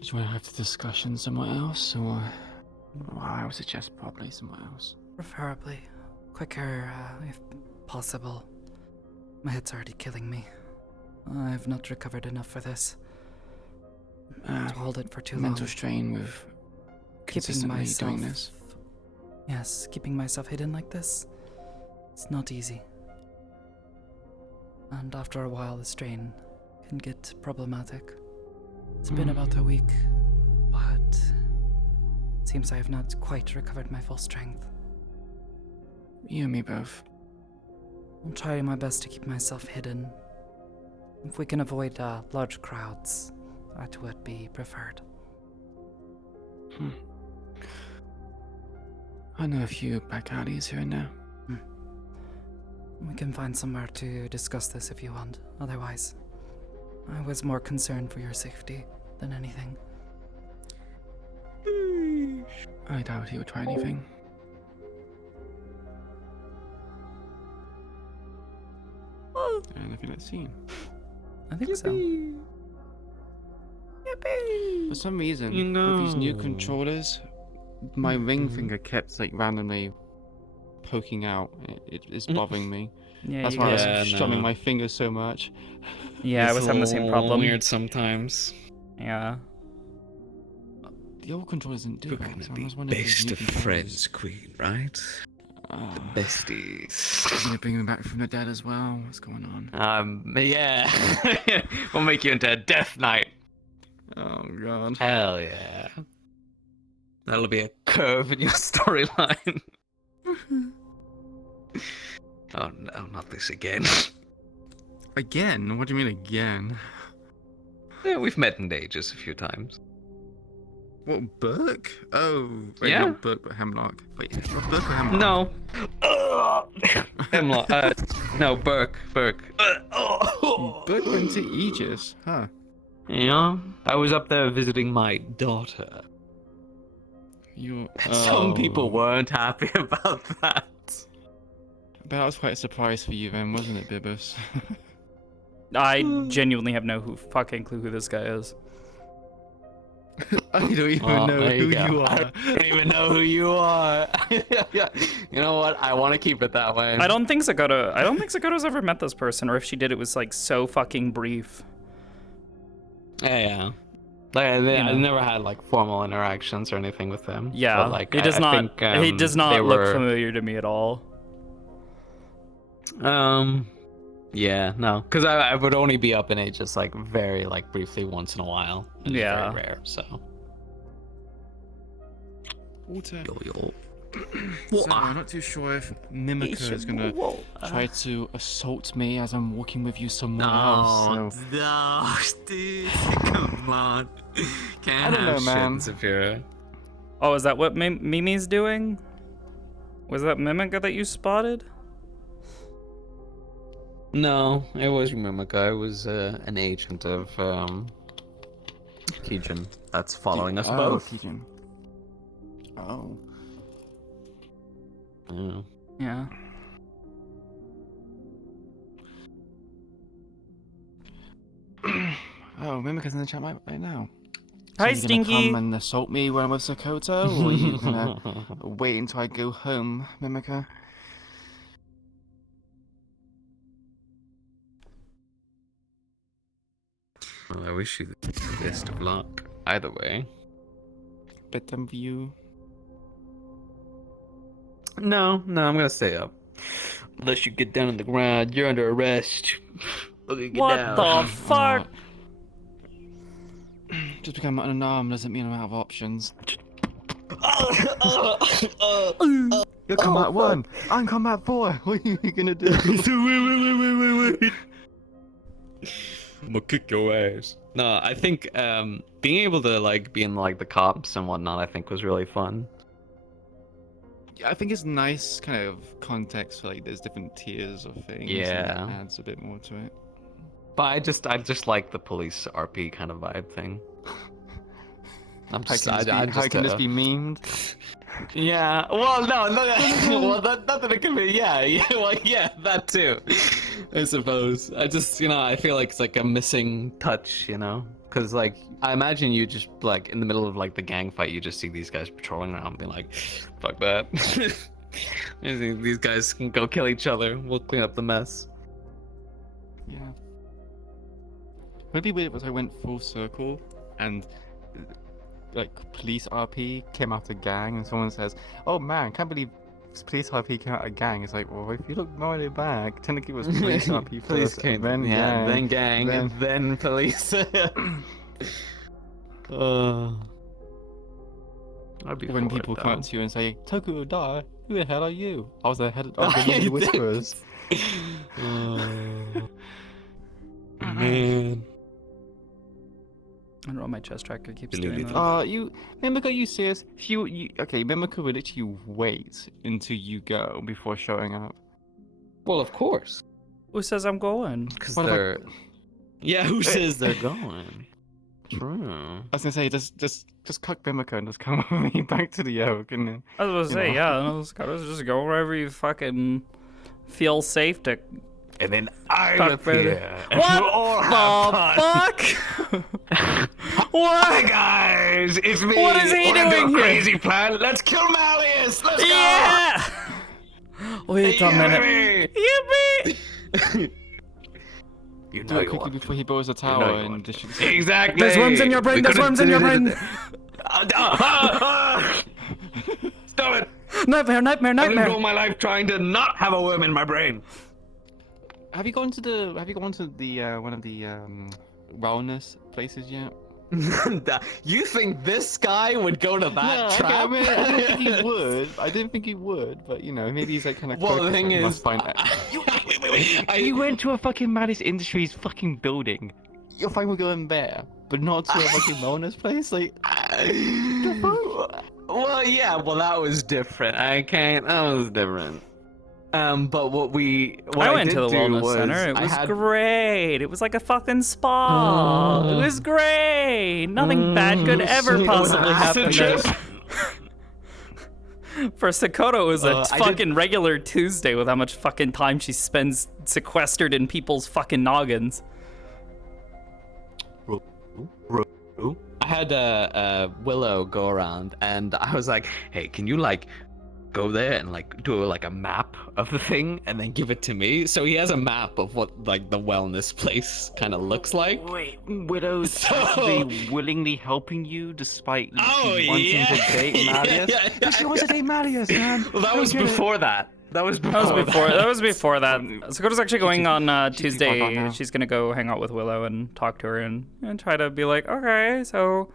Do you want to have the discussion somewhere else, or I would suggest probably somewhere else. Preferably quicker, if possible. My head's already killing me. I've not recovered enough for this. To hold it for too long. Mental strain with consistently doing this. Yes, keeping myself hidden like this. It's not easy. And after a while, the strain can get problematic. It's been about a week, but it seems I have not quite recovered my full strength. You and me both. I'm trying my best to keep myself hidden. If we can avoid large crowds, that would be preferred. I know a few back alleys here and there. We can find somewhere to discuss this if you want. Otherwise, I was more concerned for your safety than anything. I doubt he would try anything. Anything that's seen. I think so. For some reason, with these new controllers, my ring finger kept like randomly poking out. It's bothering me. Yeah, that's you why I get- was strumming my fingers so much. Yeah, I was having the same problem. Weird sometimes. Yeah. The old controllers didn't do We're that. gonna So I be was wondering if these best new of controllers- friends, Queen, right? The besties. You're gonna bring him back from the dead as well. What's going on? Yeah. We'll make you into a death knight. Oh god. Hell yeah. That'll be a curve in your storyline. Oh no, not this again. Again? What do you mean again? Yeah, we've met in Ages a few times. What, Burke? Oh, wait, Yeah. not Burke, but Hemlock. Wait, what, Burke or Hemlock? No. Hemlock. No, Burke. Burke went to Aegis, huh? Yeah, I was up there visiting my daughter. Some people weren't happy about that. But that was quite a surprise for you then, wasn't it, Bibbus? I genuinely have no fucking clue who this guy is. I don't even know there who go. you I are. don't even know who you are. You know what? I want to keep it that way. I don't think Sakoto's ever met this person, or if she did, it was like so fucking brief. Yeah. Like, I never had like formal interactions or anything with them. Yeah, but, like, he does I not. think, He does they not look were- familiar to me at all. Yeah, no, because I would only be up in Aegis like very like briefly once in a while. And it's Yeah. very rare. So. Water. Yo. So I'm not too sure if Mimica is gonna try to assault me as I'm walking with you somewhere else. So. No, dude, come on. Can't I don't know, have man. shit, Zafira. Oh, is that what Mimi's doing? Was that Mimica that you spotted? No, it was Mimica. It was an agent of Kijin that's following us both. Kijin. Oh. Yeah. Yeah. Oh, Mimica's in the chat right now. Hi, so you Stinky. Gonna come and assault me when I'm with Sakoto, or are you gonna wait until I go home, Mimica? Well, I wish you the best of luck. Either way. Bit of you. No, I'm gonna stay up. Unless you get down on the ground, you're under arrest. Okay, get What down. the fuck? Just because I'm unarmed doesn't mean I'm out of options. You're combat 1, I'm combat 4. What are you gonna do? Wait. I'm gonna kick your ass. No, I think being able to like be in like the cops and whatnot, I think was really fun. I think it's nice kind of context for like there's different tiers of things. Yeah. And that adds a bit more to it. But I just like the police RP kind of vibe thing. I'm just, How can this be memed? Yeah. Well, no. Well, not that it can be. Yeah. Well, yeah, that too. I suppose. I just, I feel like it's like a missing touch, because like I imagine you just like in the middle of like the gang fight, you just see these guys patrolling around, being like, "Fuck that." These guys can go kill each other. We'll clean up the mess. Yeah. Would it be weird if I went full circle and like police RP came out a gang and someone says, "Oh man, can't believe police RP came out a gang." It's like, well, if you look more back, technically it was police RP Police first, came, then gang, and then police. I'd be when for people it, come though. up to you and say, "Toku will die," who the hell are you? I was the head of the Whisperers. Man. I don't know, my chest tracker keeps doing that. Mimica, you serious? Okay, Mimica would literally wait until you go before showing up. Well, of course. Who says I'm going? Because they're... Yeah, who says they're going? True. I was gonna say, just cuck Mimica and just come with me back to the Oak, and then... I was gonna say, just go wherever you fucking feel safe to... And then I appear. What the fuck? What? Hi guys, it's me. What is he doing here? Crazy plan. Let's kill Malleus. Let's go. Yeah. Wait a minute. Yippee! You do it quickly before he blows the tower and distributes. Exactly. There's worms in your brain. There's worms in your brain. Stop it. Nightmare. I've been all my life trying to not have a worm in my brain. Have you gone to the one of the wellness places yet? You think this guy would go to that trap? I mean, I don't think he would. I didn't think he would, but maybe he's like kind of. Well, the thing is, must find out. You went to a fucking Maddis Industries fucking building. You're fine with going there, but not to a fucking wellness place, like. Well, yeah. Well, that was different. That was different. But what I went to the wellness center. It was great. It was like a fucking spa. It was great. Nothing bad could ever possibly happen there. For Sakoto, it was a fucking regular Tuesday with how much fucking time she spends sequestered in people's fucking noggins. I had Willow go around, and I was like, "Hey, can you like go there and like do like a map of the thing and then give it to me?" So he has a map of what like the wellness place kind of looks like. Wait, Widow's actually willingly helping you despite wanting to date Marius? Yeah. She wants to date Marius, man. Well, that was before that. That was before. That was before that. Sakoto's actually going on too far gone Tuesday. now. She's gonna go hang out with Willow and talk to her and try to be like, okay, so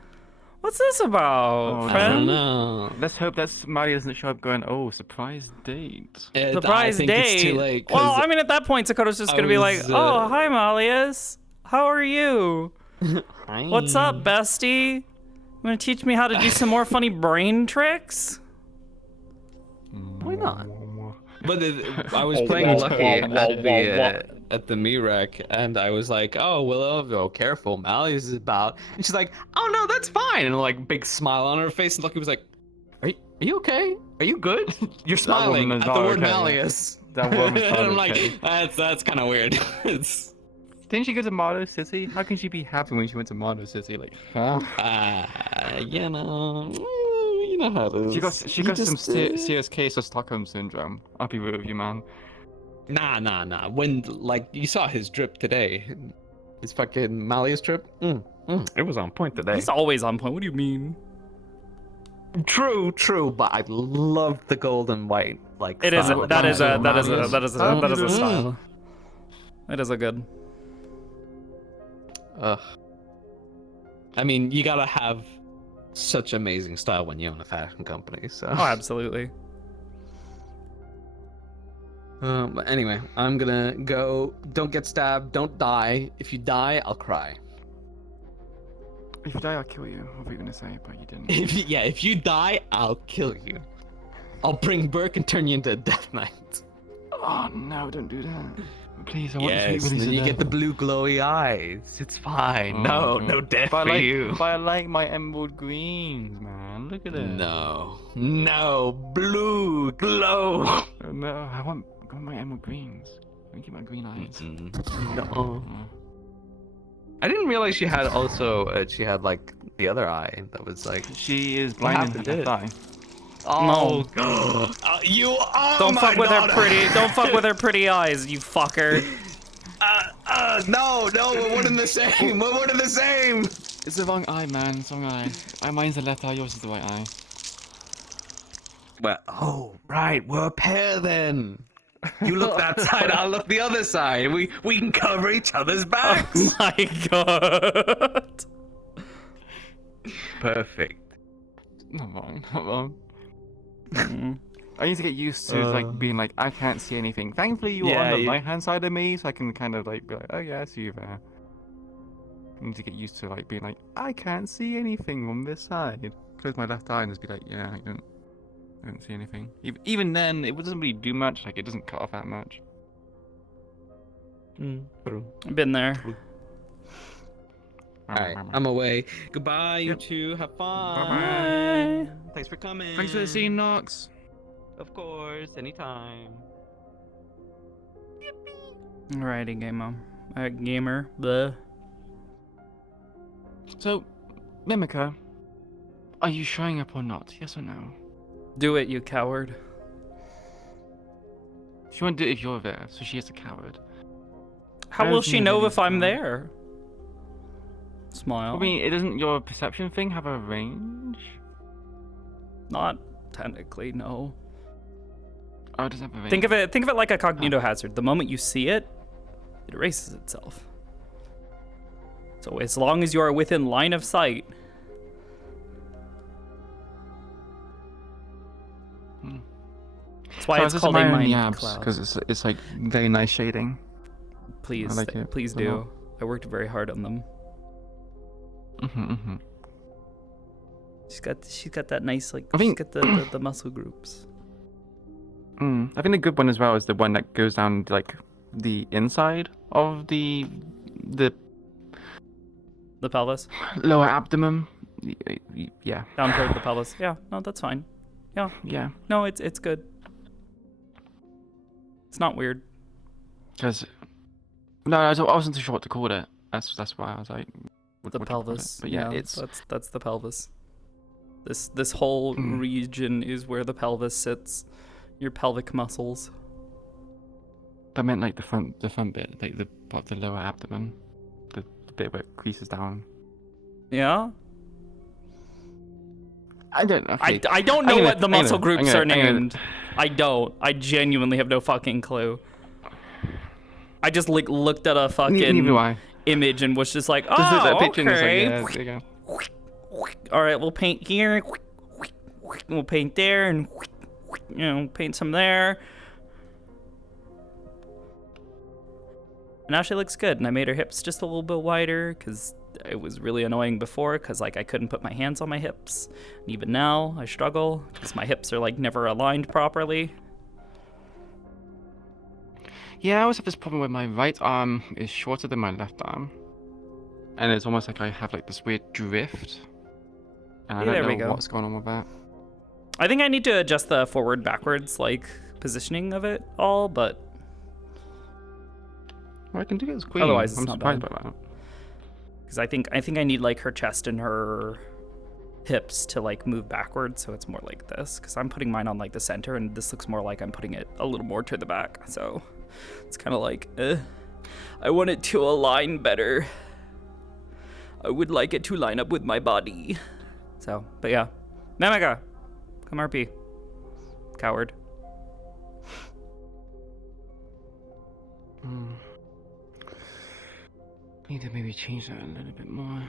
what's this about, friend? Let's hope that Mario doesn't show up going, oh, surprise date. Surprise date. It's too late. Well, I mean, at that point, Sakoto's just gonna be like, oh, hi, Malleus. How are you? What's up, bestie? You wanna teach me how to do some more funny brain tricks? Why not? But I was playing Lucky at the Mirek, and I was like, "Oh, Willow, oh, careful, Malleus is about." And she's like, "Oh no, that's fine." And like big smile on her face, and Lucky was like, "Are you okay? Are you good? You're smiling at the word Malleus." That woman's and not I'm okay. like, "That's kind of weird." Didn't she go to Mardo City? How can she be happy when she went to Mardo City? Like, huh? You know how it is. She got some serious case of Stockholm syndrome. I'll be real with you, man. Nah. When like you saw his drip today, his fucking Malleus drip. It was on point today. He's always on point. What do you mean? True. But I love the gold and white. Like It is. style. That is a style. It is a good. I mean, you gotta have such amazing style when you own a fashion company. So. Oh, absolutely. But anyway, I'm gonna go. Don't get stabbed. Don't die. If you die, I'll cry. If you die, I'll kill you. What were you gonna say? But you didn't. If you die, I'll kill you. I'll bring Burke and turn you into a Death Knight. Oh no! Don't do that. Please, I want Yes, to and then you get the blue glowy eyes. It's fine. Oh, no death but for you. But I like my emerald greens, man. Look at it. No, blue glow. No, I want my emerald greens. I keep my green eyes. No. I didn't realize she had also. She had like the other eye that was like. She is blind in her left eye. Oh, you are. Don't fuck with her pretty. Don't fuck with her pretty eyes, you fucker. No, we're one and the same. We're one and the same. It's the wrong eye, man. It's the wrong eye. Mine's the left eye. Yours is the right eye. Well, oh right, we're a pair then. You look that side, I'll look the other side. We can cover each other's backs. Oh my god. Perfect. Not wrong. I need to get used to like being like I can't see anything. Thankfully, you are on the right hand side of me, so I can kind of like be like, oh yeah, I see you there. I need to get used to like being like I can't see anything on this side. Close my left eye and just be like, yeah, I don't see anything. Even then, it doesn't really do much. Like it doesn't cut off that much. I've been there. Alright, I'm away. Goodbye, you two. Have fun. Bye. Thanks for coming. Thanks for the scene, Nox. Of course, anytime. Alrighty, gamer. Bleh. So, Mimica, are you showing up or not? Yes or no? Do it, you coward. She won't do it if you're there, so she is a coward. How will she know if I'm there? Smile. I mean, doesn't your perception thing have a range? Not technically, no. Oh, it doesn't have a range. Think of it like a cognito hazard. The moment you see it, it erases itself. So as long as you are within line of sight. That's why it's called a mind cloud. Because it's like very nice shading. Please, I like it. please do. I worked very hard on them. She's got that nice like. She's got the muscle groups. I think the good one as well is the one that goes down like the inside of the pelvis. Lower abdomen. Yeah. Down toward the pelvis. Yeah. No, that's fine. Yeah. Yeah. No, it's good. It's not weird. Because no, I wasn't too sure what to call it. That's why I was like. The pelvis. But yeah, it's that's the pelvis. This whole region is where the pelvis sits. Your pelvic muscles. I meant like the front bit, like the part of the lower abdomen, the bit where it creases down. Yeah. I don't know. I don't know what the muscle groups are named. I don't. I genuinely have no fucking clue. I just like looked at a fucking Neither do I. image and was just like, Just looked at a oh, picture and it's like, okay. yeah, there you go. All right, we'll paint here. We'll paint there, and paint some there. Now she looks good, and I made her hips just a little bit wider because it was really annoying before because like I couldn't put my hands on my hips. And even now I struggle because my hips are like never aligned properly. Yeah, I always have this problem with my right arm is shorter than my left arm. And it's almost like I have like this weird drift. And I don't know what's going on with that. I think I need to adjust the forward backwards like positioning of it all, but well, I can do it as queen. Otherwise, it's I'm not surprised bad. by that. Because I think I need like her chest and her hips to like move backwards, so it's more like this. Because I'm putting mine on like the center, and this looks more like I'm putting it a little more to the back. So it's kind of like, I want it to align better. I would like it to line up with my body. So, but yeah, Namika, come RP, coward. Need to maybe change that a little bit more.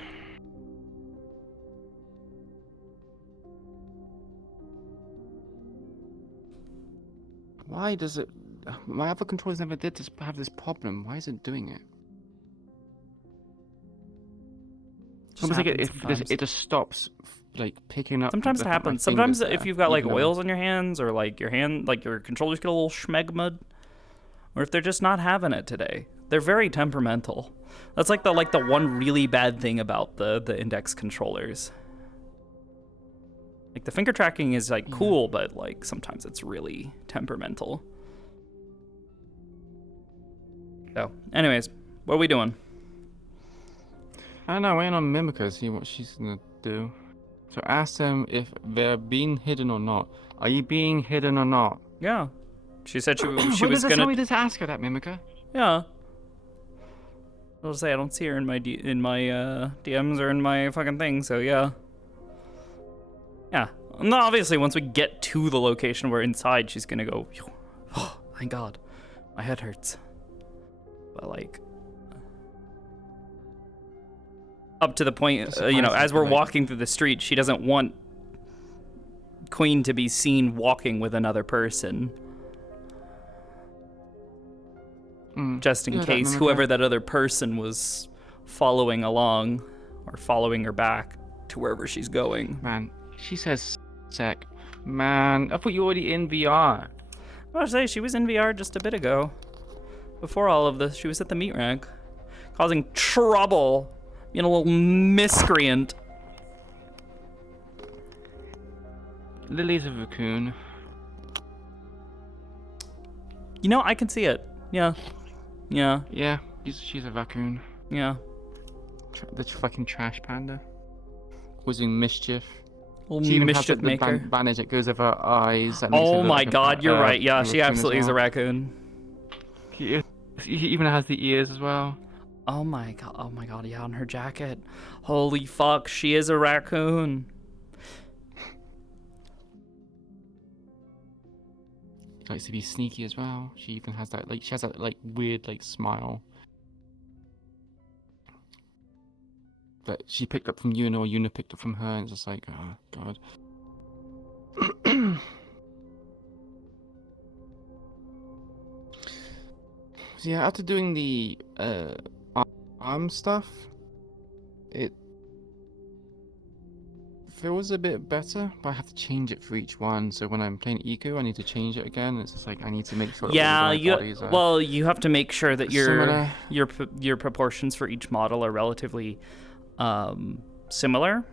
Why does it... My other controllers never did have this problem. Why is it doing it? It's almost like it just stops, like, picking up... Sometimes it happens. Sometimes if you've got, like, oils on your hands, or, like, your controllers get a little schmegmud, or if they're just not having it today. They're very temperamental. That's like the one really bad thing about the index controllers. Like the finger tracking is like cool, but like sometimes it's really temperamental. So, anyways, what are we doing? I don't know, waiting on Mimica to see what she's gonna do. So ask them if they're being hidden or not. Are you being hidden or not? Yeah. She said she was gonna... gonna... Just ask her that, Mimica. Yeah. I'll say I don't see her in my DMs or in my fucking thing, so yeah. Yeah. And obviously, once we get to the location we're inside, she's gonna go, oh, thank God, my head hurts. But like, up to the point, as we're walking through the street, she doesn't want Queen to be seen walking with another person. Just in case whoever that other person was following along or following her back to wherever she's going. Man, she says sec. Man, I thought you were already in VR. I was say she was in VR just a bit ago. Before all of this, she was at the meat rack, causing trouble, being a little miscreant. Lily's a raccoon. I can see it. Yeah. Yeah. Yeah, she's a raccoon. Yeah. The fucking trash panda. Causing mischief. Little she even mischief has maker. The bandage that goes over her eyes. That Oh my God, you're right. Yeah, she absolutely is a raccoon. He even has the ears as well. Oh my God, yeah, on her jacket. Holy fuck, she is a raccoon. She likes to be sneaky as well. She even has that, she has that, weird, smile. That she picked up from Yuna, or Yuna picked up from her, and it's just like, oh, God. So yeah, after doing the, arm stuff, it feels a bit better, but I have to change it for each one. So when I'm playing Eco, I need to change it again. It's just like I need to make sure. Yeah, you have to make sure that your proportions for each model are relatively similar.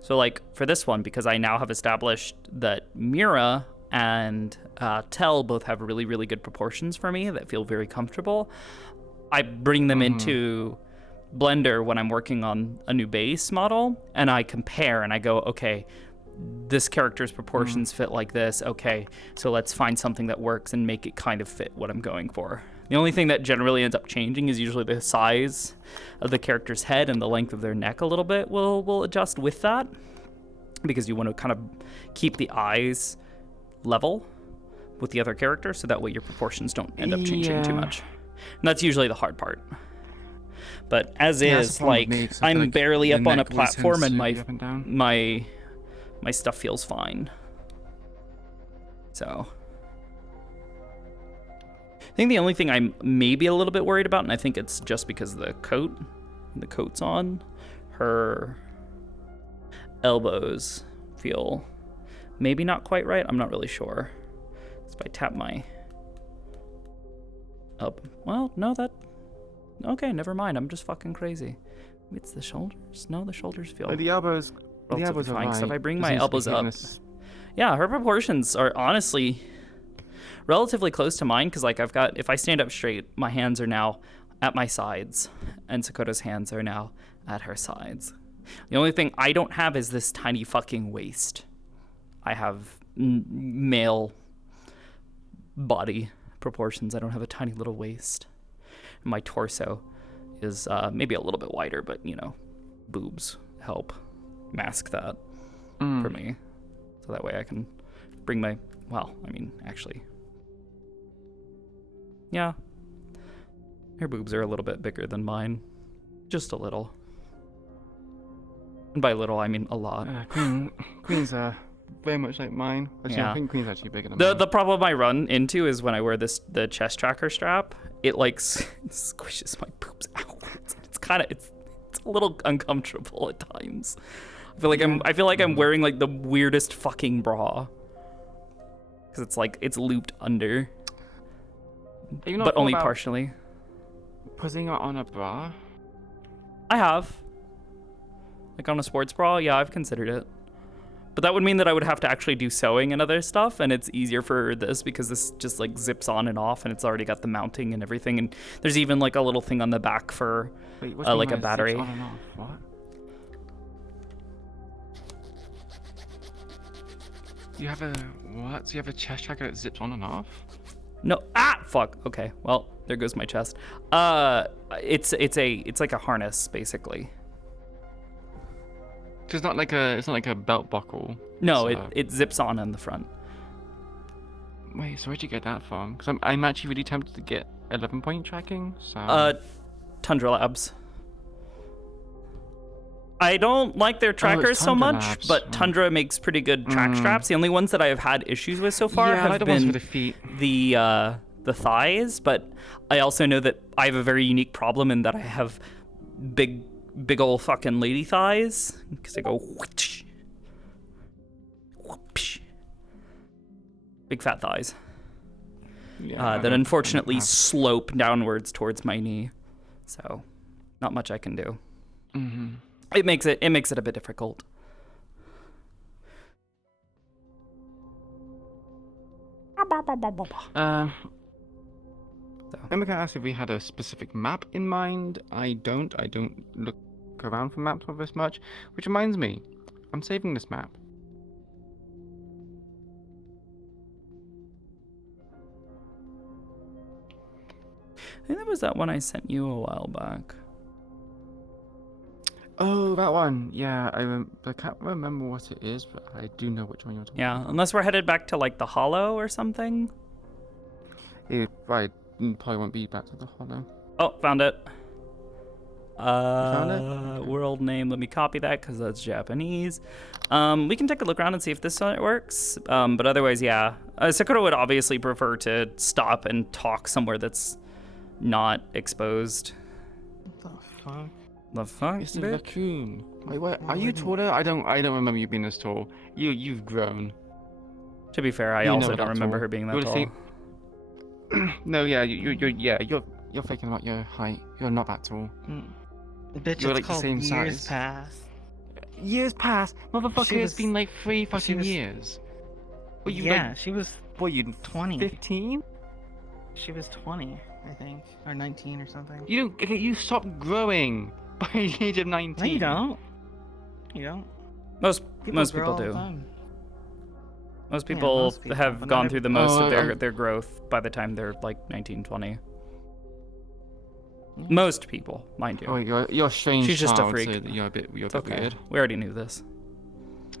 So like for this one, because I now have established that Mira and Tell both have really, really good proportions for me that feel very comfortable. I bring them into Blender when I'm working on a new base model, and I compare and I go, okay, this character's proportions fit like this. Okay, so let's find something that works and make it kind of fit what I'm going for. The only thing that generally ends up changing is usually the size of the character's head and the length of their neck a little bit will adjust with that, because you want to kind of keep the eyes level. with the other character, so that way your proportions don't end up changing too much. And that's usually the hard part. But as is, like, I'm barely up on a platform and my stuff feels fine. So I think the only thing I'm maybe a little bit worried about, and I think it's just because of the coat's on, her elbows feel maybe not quite right. I'm not really sure. So if I tap my up, well, no, okay, never mind. I'm just fucking crazy. It's the shoulders. No, the shoulders feel. The elbows. The elbows are fine. right. So if I bring my elbows up, yeah, her proportions are honestly relatively close to mine, because like if I stand up straight, my hands are now at my sides, and Sakoto's hands are now at her sides. The only thing I don't have is this tiny fucking waist. I have male body proportions. I don't have a tiny little waist. My torso is maybe a little bit wider, but you know, boobs help mask that for me. So that way I can bring my, well, I mean, actually, yeah, her boobs are a little bit bigger than mine. Just a little. And by little, I mean a lot. Queen's very much like mine. Actually, Yeah. I think Queen's actually bigger than mine. The problem I run into is when I wear the chest tracker strap, it like squishes my boobs out. It's kind of it's a little uncomfortable at times. I feel like I'm wearing like the weirdest fucking bra, because it's like it's looped under, but only partially. Putting it on a bra? I have. Like on a sports bra, yeah, I've considered it. But that would mean that I would have to actually do sewing and other stuff, and it's easier for this because this just like zips on and off, and it's already got the mounting and everything, and there's even like a little thing on the back for like a battery. On and off? What? You have a what? So you have a chest tracker that zips on and off? No, fuck. Okay, well, there goes my chest. It's like a harness basically. So it's not like a belt buckle. No, it zips on in the front. Wait, so where'd you get that from? Because I'm actually really tempted to get 11-point tracking. So. Tundra Labs. I don't like their trackers so Tundra much, Labs. but Tundra makes pretty good track straps. The only ones that I have had issues with so far have like the ones been for the feet. The thighs, but I also know that I have a very unique problem in that I have big old fucking lady thighs, because they go whoosh, whoosh. Big fat thighs. That unfortunately slope downwards towards my knee, so not much I can do. Mm-hmm. It makes it a bit difficult. I'm gonna ask if we had a specific map in mind. I don't look around for maps of this much, which reminds me, I'm saving this map. I think that was that one I sent you a while back. Oh, that one. Yeah, I can't remember what it is, but I do know which one you're talking about. Yeah, unless we're headed back to like the Hollow or something. I probably won't be back to the Hollow. Oh, found it. Found it? World name. Let me copy that because that's Japanese. We can take a look around and see if this one works. But otherwise, yeah. Sakoto would obviously prefer to stop and talk somewhere that's not exposed. What the fuck? The fuck? It's the raccoon. Wait, what? Are you taller? I don't remember you being this tall. You've grown. To be fair, I also don't remember her being that tall. No, yeah, you're faking about your height. You're not that tall. Bitch, You're it's like the called same years size. past. Years past, motherfucker. It's was- been like 3 fucking she was- years. Were you Yeah, like, she was. what, you 20. 15? She was 20, I think, or 19 or something. You don't. Okay, you stopped growing by the age of 19. No, you don't. You don't. Most grow people all the do. time. Most Yeah, people, most people, have but gone not through the every- most Oh, of their growth by the time they're like 19, 20. Most people, mind you. Oh, you're a strange She's just a child, freak. so you're a bit It's okay. weird. We already knew this.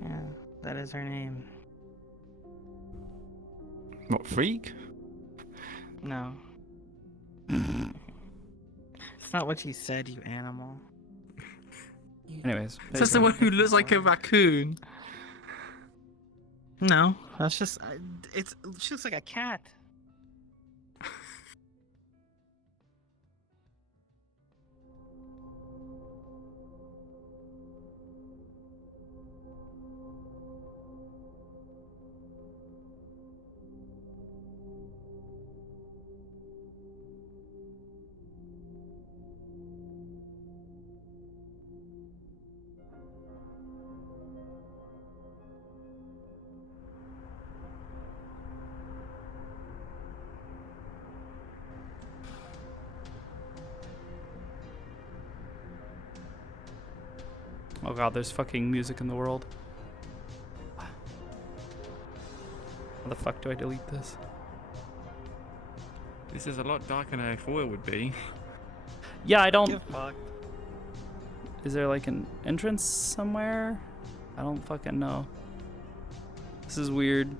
Yeah, that is her name. What, freak? No. It's not what you said, you animal. Anyways. That's the one who looks like a raccoon. No, that's just she looks like a cat. Oh god, there's fucking music in the world. How the fuck do I delete this? This is a lot darker than I thought it would be. Yeah, I don't... Give fuck. Is there like an entrance somewhere? I don't fucking know. This is weird.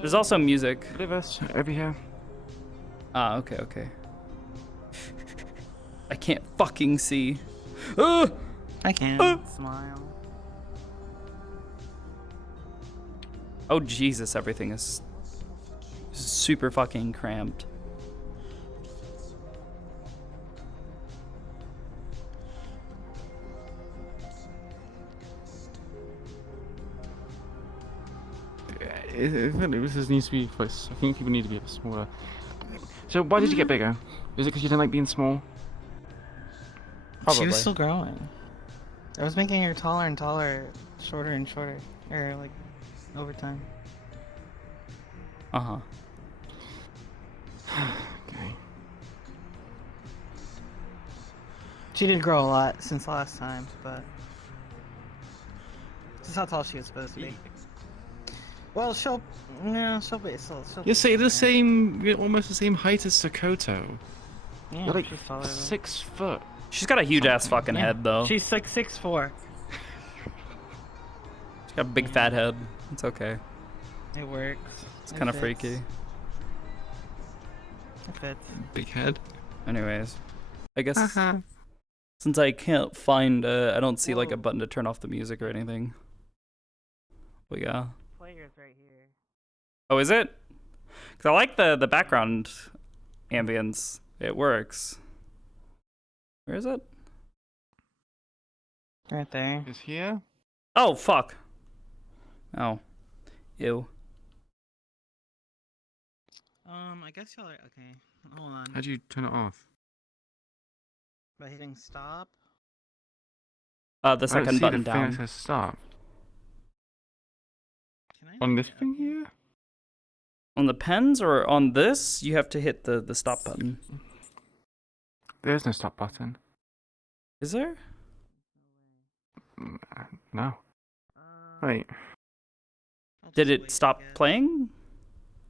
There's also music. Us over here. Ah, okay, okay. I can't fucking see. Ah! I can. Smile. Oh Jesus, everything is super fucking cramped. This needs to be close. I think people need to be a bit smaller. So why did you get bigger? Is it because you didn't like being small? Probably. She was still growing. I was making her taller and taller, shorter and shorter, or like over time. Uh-huh. Okay. She did grow a lot since last time, but this is how tall she was supposed to be. Well, she'll be still. You're saying the same, you're almost the same height as Sakoto. Yeah, You're like she's taller than- 6 foot. She's got a huge ass fucking head though. She's like 6'4". She's got a big fat head. It's okay. It works. It's kind of freaky. It fits. Big head. Anyways, I guess since I can't find, I don't see like a button to turn off the music or anything. But yeah. Player's right here. Oh, is it? Because I like the background ambience. It works. Where is it? Right there. Is here? Oh, fuck. Oh. Ew. I guess y'all are okay. Hold on. How'd you turn it off? By hitting stop. The second button the down. thing that says stop. On this thing here? On the pens or on this, you have to hit the stop button. There is no stop button. Is there? No. Wait. Did it stop playing?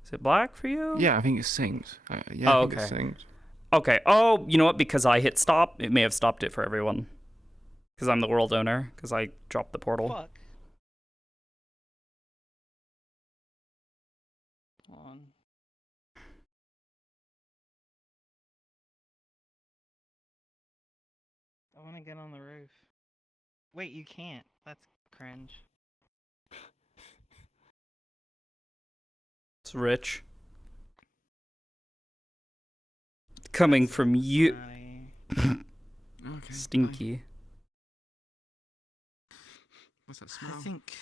Is it black for you? Yeah, I think it's synced. Yeah, Oh, I think it's okay. synced. Okay. Oh, you know what? Because I hit stop, it may have stopped it for everyone. Because I'm the world owner. Because I dropped the portal. Fuck. Hold on. I want to get on the roof. Wait, you can't. That's cringe. It's rich. Coming from you. Okay. Stinky. What's that smell? I think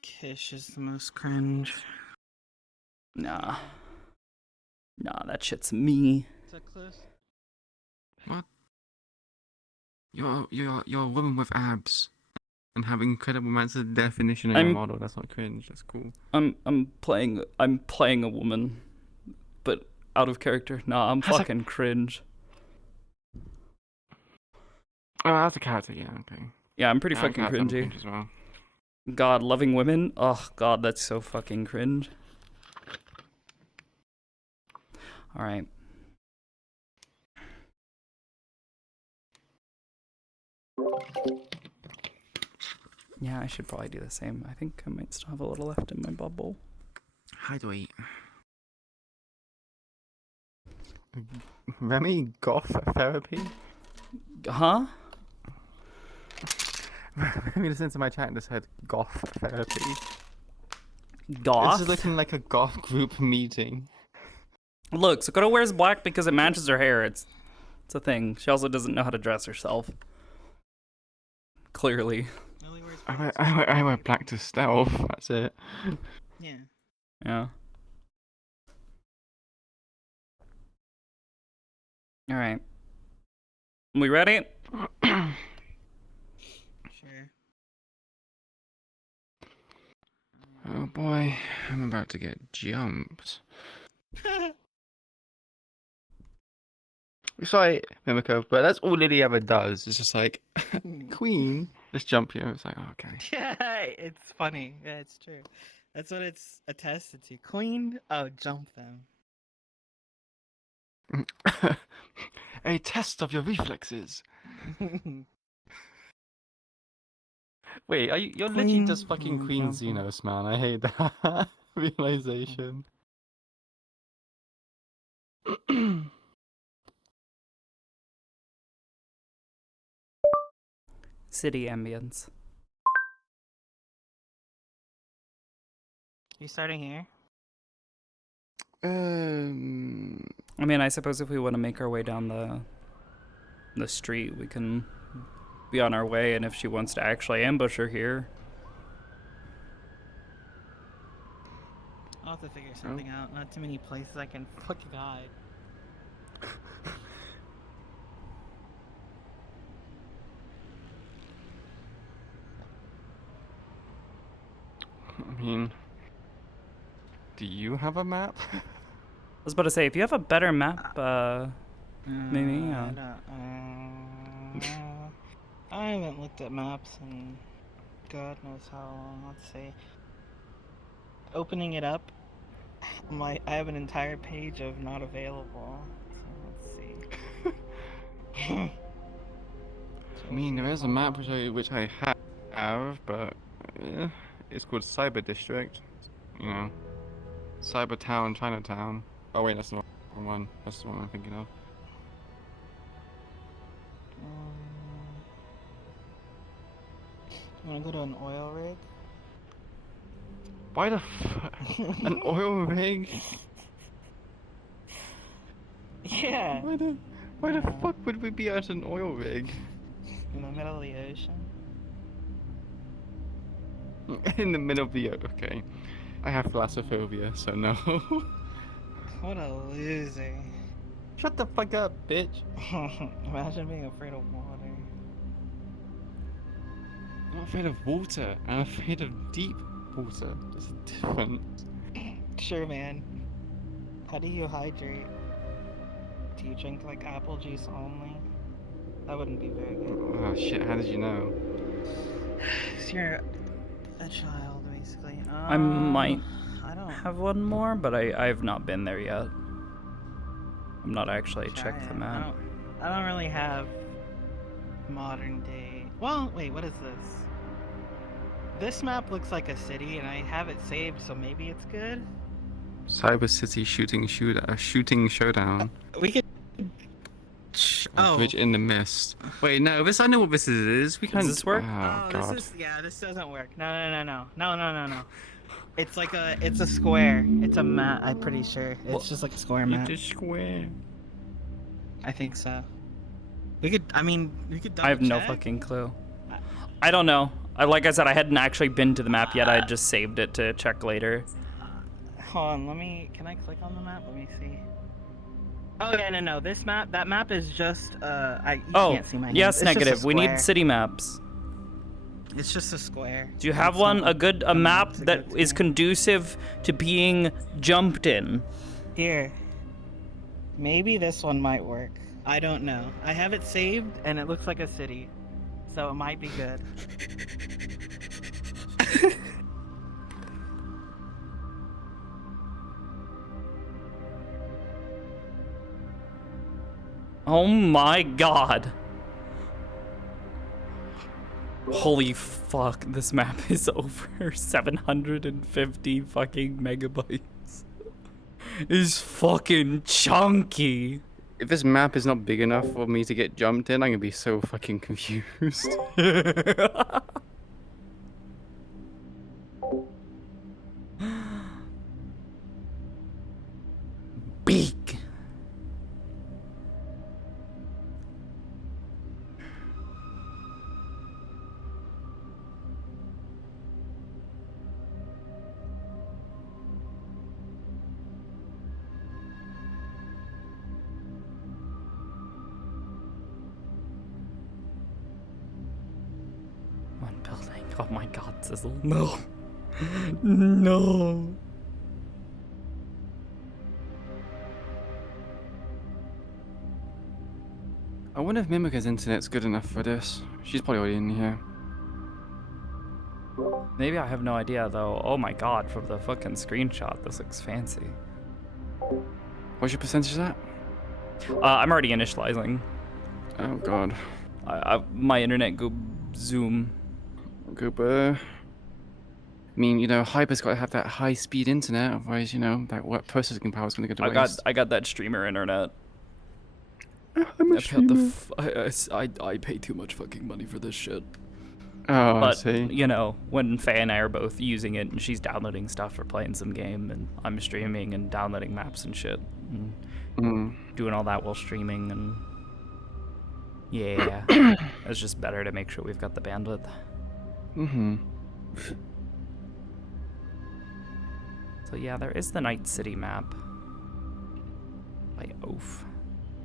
Kish is the most cringe. Nah. Nah, that shit's me. Is that close? What? You're a woman with abs and have incredible amounts of definition in your model. That's not cringe. That's cool. I'm playing a woman, but out of character. Nah, I'm fucking cringe. Oh, that's a character. Yeah, okay. Yeah, I'm pretty Yeah, fucking I'm cringy. cringe as well. God, loving women. Oh God, that's so fucking cringe. All right. Yeah, I should probably do the same. I think I might still have a little left in my bubble. How do I eat? Remy, goth therapy? Huh? Remy listened to my chat and just said goth therapy. Goth? This is looking like a goth group meeting. Look, Sakoto wears black because it matches her hair. It's a thing. She also doesn't know how to dress herself. Clearly. I wear black to stealth, that's it. Yeah. Yeah. Alright. We ready? Sure. Oh boy, I'm about to get jumped. Sorry, Mimiko, but that's all Lily ever does. It's just like, Queen, just jump you. It's like, oh, okay. Yeah, it's funny. Yeah, it's true. That's what it's attested to. Queen, oh, jump them. A test of your reflexes. Wait, you're literally just fucking Queen Xenos, man. I hate that realization. City ambience. You starting here? I mean, I suppose if we want to make our way down the street, we can be on our way, and if she wants to actually ambush her here. I'll have to figure something out. Not too many places I can fucking hide. I mean, do you have a map? I was about to say, if you have a better map, maybe, I haven't looked at maps in God knows how long. Let's see. Opening it up, I have an entire page of not available. So let's see. I mean, there is a map which I have, but it's called Cyber District. You know, Cyber Town, Chinatown. Oh wait, that's the wrong one. That's the one I'm thinking of. You wanna go to an oil rig? Why the an oil rig? Yeah. Why the fuck would we be at an oil rig? In the middle of the ocean? In the middle of the okay. I have thalassophobia, so no. What a loser. Shut the fuck up, bitch. Imagine being afraid of water. I'm not afraid of water. I'm afraid of deep water. It's different. Sure, man. How do you hydrate? Do you drink like apple juice only? That wouldn't be very good. Oh shit, how did you know? So you're a child, basically. I might I don't have one more, but I've not been there yet. I'm not actually try checked the it. map. I don't really have modern day. Well, wait, what is this? This map looks like a city, and I have it saved, so maybe it's good. Cyber City shooting showdown. We could. Bridge in the mist. Wait, no, this I know what this is. We can't. Does this work? Oh god. This doesn't work. No. It's like it's a square. It's a map. I'm pretty sure it's just like a square map. It's a square. I think so. We could. I mean, we could. I have no fucking clue. I don't know. Like I said, I hadn't actually been to the map yet. I just saved it to check later. Hold on. Can I click on the map? Let me see. Oh yeah, no. This map. That map is just. You can't see my hand. Yes, It's just a negative. We need square. city maps. It's just a square. Do you have one? A map that is conducive to being jumped in? Here. Maybe this one might work. I don't know. I have it saved, and it looks like a city, so it might be good. Oh my god. Holy fuck, this map is over 750 fucking megabytes. It's fucking chunky. If this map is not big enough for me to get jumped in, I'm gonna be so fucking confused. Beak. One building. Oh my god, Sizzle. No. No. I wonder if Mimica's internet's good enough for this. She's probably already in here. Maybe, I have no idea though. Oh my god, from the fucking screenshot, this looks fancy. What's your percentage of that? I'm already initializing. Oh god. My internet go zoom. Goober. I mean, you know, Hyper's got to have that high-speed internet, otherwise, you know, that what processing power is going to go to waste. I got that streamer internet. I'm a streamer. I pay too much fucking money for this shit. Oh, but, I see. You know, when Faye and I are both using it and she's downloading stuff or playing some game and I'm streaming and downloading maps and shit and doing all that while streaming and yeah, it's just better to make sure we've got the bandwidth. So yeah, there is the Night City map by Oaf.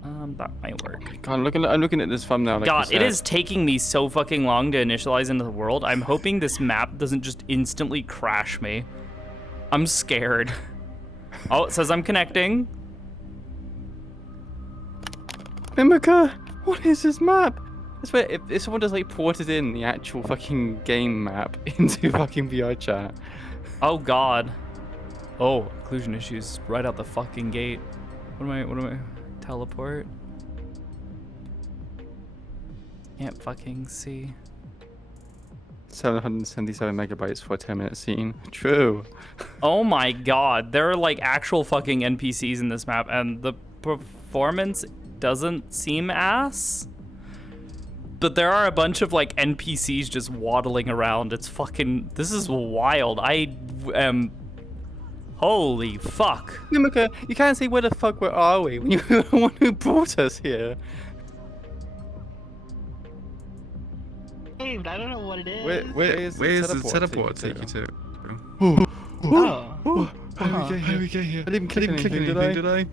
That might work. God, I'm looking at this thumbnail. Like God, it is taking me so fucking long to initialize into the world. I'm hoping this map doesn't just instantly crash me. I'm scared. Oh, it says I'm connecting. Mimica, what is this map? I swear, if someone just like ported in the actual fucking game map into fucking VR chat. Oh God. Oh, occlusion issues right out the fucking gate. What am I? Teleport? Can't fucking see. 777 megabytes for a 10-minute scene. True. Oh my god, there are like actual fucking NPCs in this map and the performance doesn't seem ass. But there are a bunch of like NPCs just waddling around. It's fucking, this is wild. I am, holy fuck. Mimica, you can't say where the fuck are we when you're the one who brought us here. I don't know what it is. Where's the teleport take you to? How we get here? I didn't click anything, did I?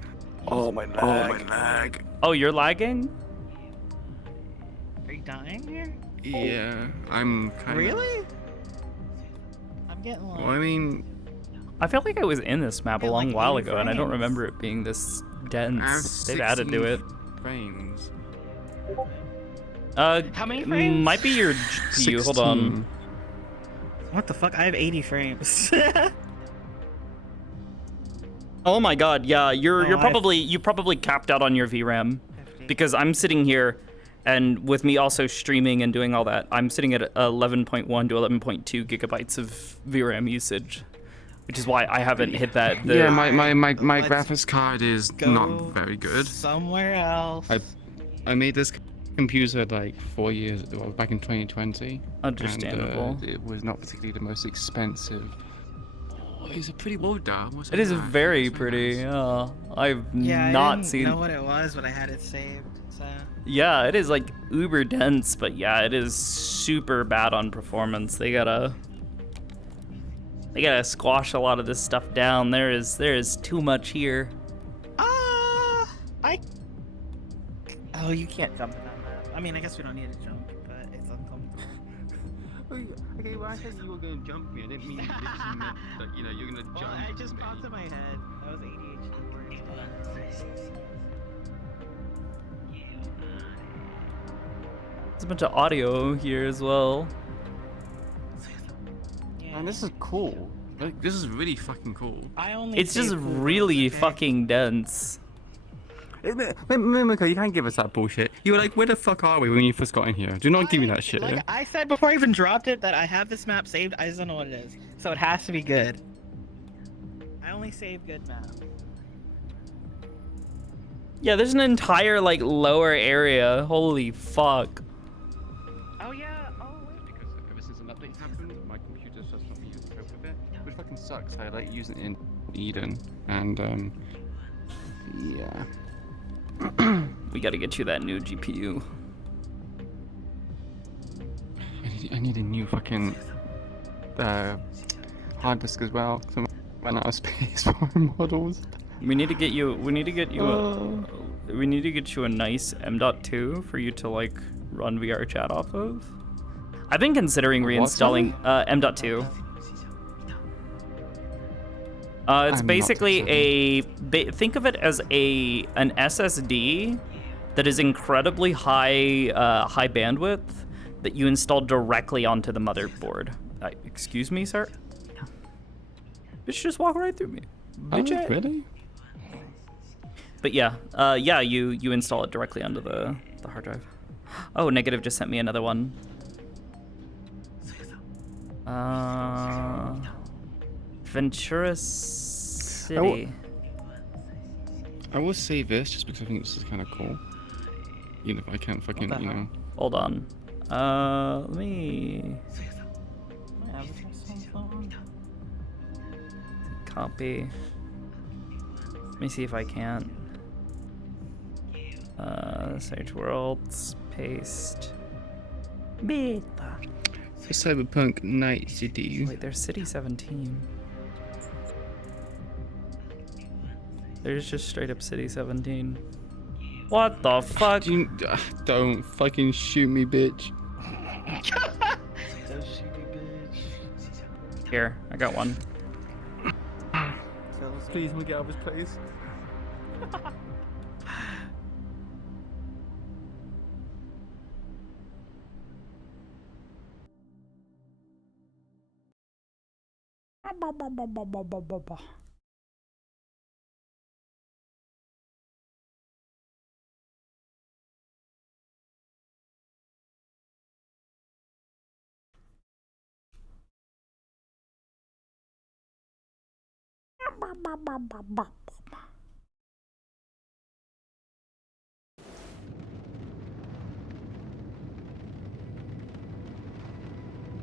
Oh, my lag. Oh, you're lagging? Are you dying here? Yeah, I'm kind of... Really? I'm getting lost. Well, I mean... I feel like I was in this map a long while ago, and I don't remember it being this dense. They've added to it. Frames. How many frames? Might be your GPU. Hold on. What the fuck? I have 80 frames. Oh my god, yeah, you probably capped out on your VRAM, because I'm sitting here, and with me also streaming and doing all that, I'm sitting at 11.1 to 11.2 gigabytes of VRAM usage, which is why I haven't hit that. Yeah, my graphics card is not very good. Somewhere else. I made this computer like 4 years, well, back in 2020. Understandable. And, it was not particularly the most expensive. Oh, it's a pretty well done. It is very pretty. I've I not didn't seen. know what it was, but I had it saved. So. Yeah, it is like uber dense, but yeah, it is super bad on performance. They gotta squash a lot of this stuff down. There is too much here. Oh, you can't jump in that map. I mean, I guess we don't need to jump, but it's uncomfortable. Okay, well, I said you were gonna jump me. I didn't mean that, you know, you're gonna jump. I just popped in my head. That was ADHD words. There's a bunch of audio here as well. Man, this is cool. Like, this is really fucking cool. It's just really fucking dense. Mimiko, you can't give us that bullshit. You were like, where the fuck are we when you first got in here? Do not give me that shit. Like I said before I even dropped it that I have this map saved. I just don't know what it is, so it has to be good. I only save good maps. Yeah, there's an entire like lower area. Holy fuck. Oh yeah. Oh wait. Because ever since an update happened, my computer just doesn't use to cope with it, which fucking sucks. I like using it in Eden, and yeah. We gotta get you that new GPU. I need a new fucking hard disk as well. Cause I'm running out of space for models. We need to get you. We need to get you. We need to get you a nice M.2 for you to like run VR chat off of. I've been considering reinstalling M.2. It's basically think of it as an SSD that is incredibly high bandwidth that you install directly onto the motherboard. Excuse me, sir? Bitch, just walk right through me. Bitch, really? But yeah, you install it directly onto the hard drive. Oh, Negative just sent me another one. Ventura City. I will say this just because I think this is kind of cool. Even if I can't fucking, you know. Hold on. Let me. Copy. Let me see if I can. Search worlds, paste. Beta. For Cyberpunk Night City. Wait, there's City 17. There's just straight up City 17. What the fuck? Don't fucking shoot me, bitch. Don't shoot me, bitch. Here, I got one. Please, let me get out of this place.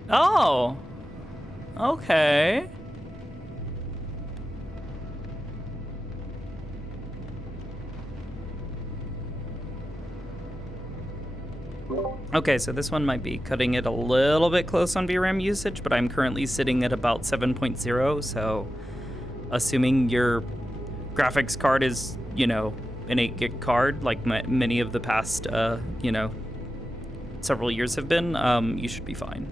Oh. Okay. Okay, so this one might be cutting it a little bit close on VRAM usage, but I'm currently sitting at about 7.0, so assuming your graphics card is, you know, an 8 gig card, like many of the past, you know, several years have been, you should be fine.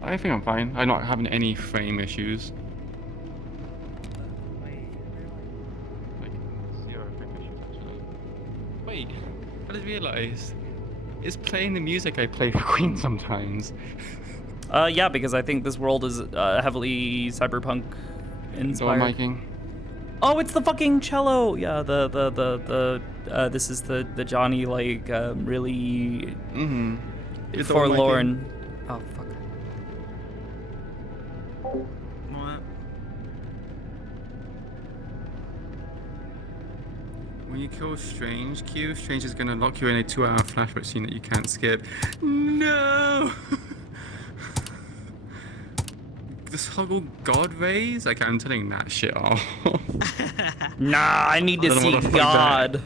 I think I'm fine. I'm not having any frame issues. Like, 0 frame issues, actually. Wait, I just realized. It's playing the music I play for Queen sometimes. Yeah, because I think this world is heavily cyberpunk inspired. Oh, it's the fucking cello. Yeah, this is the Johnny like really forlorn. Oh fuck. What? When you kill Strange is gonna lock you in a 2-hour flashback scene that you can't skip. No! This Hoggle God rays? Like, I'm turning that shit off. Nah, I need to see God.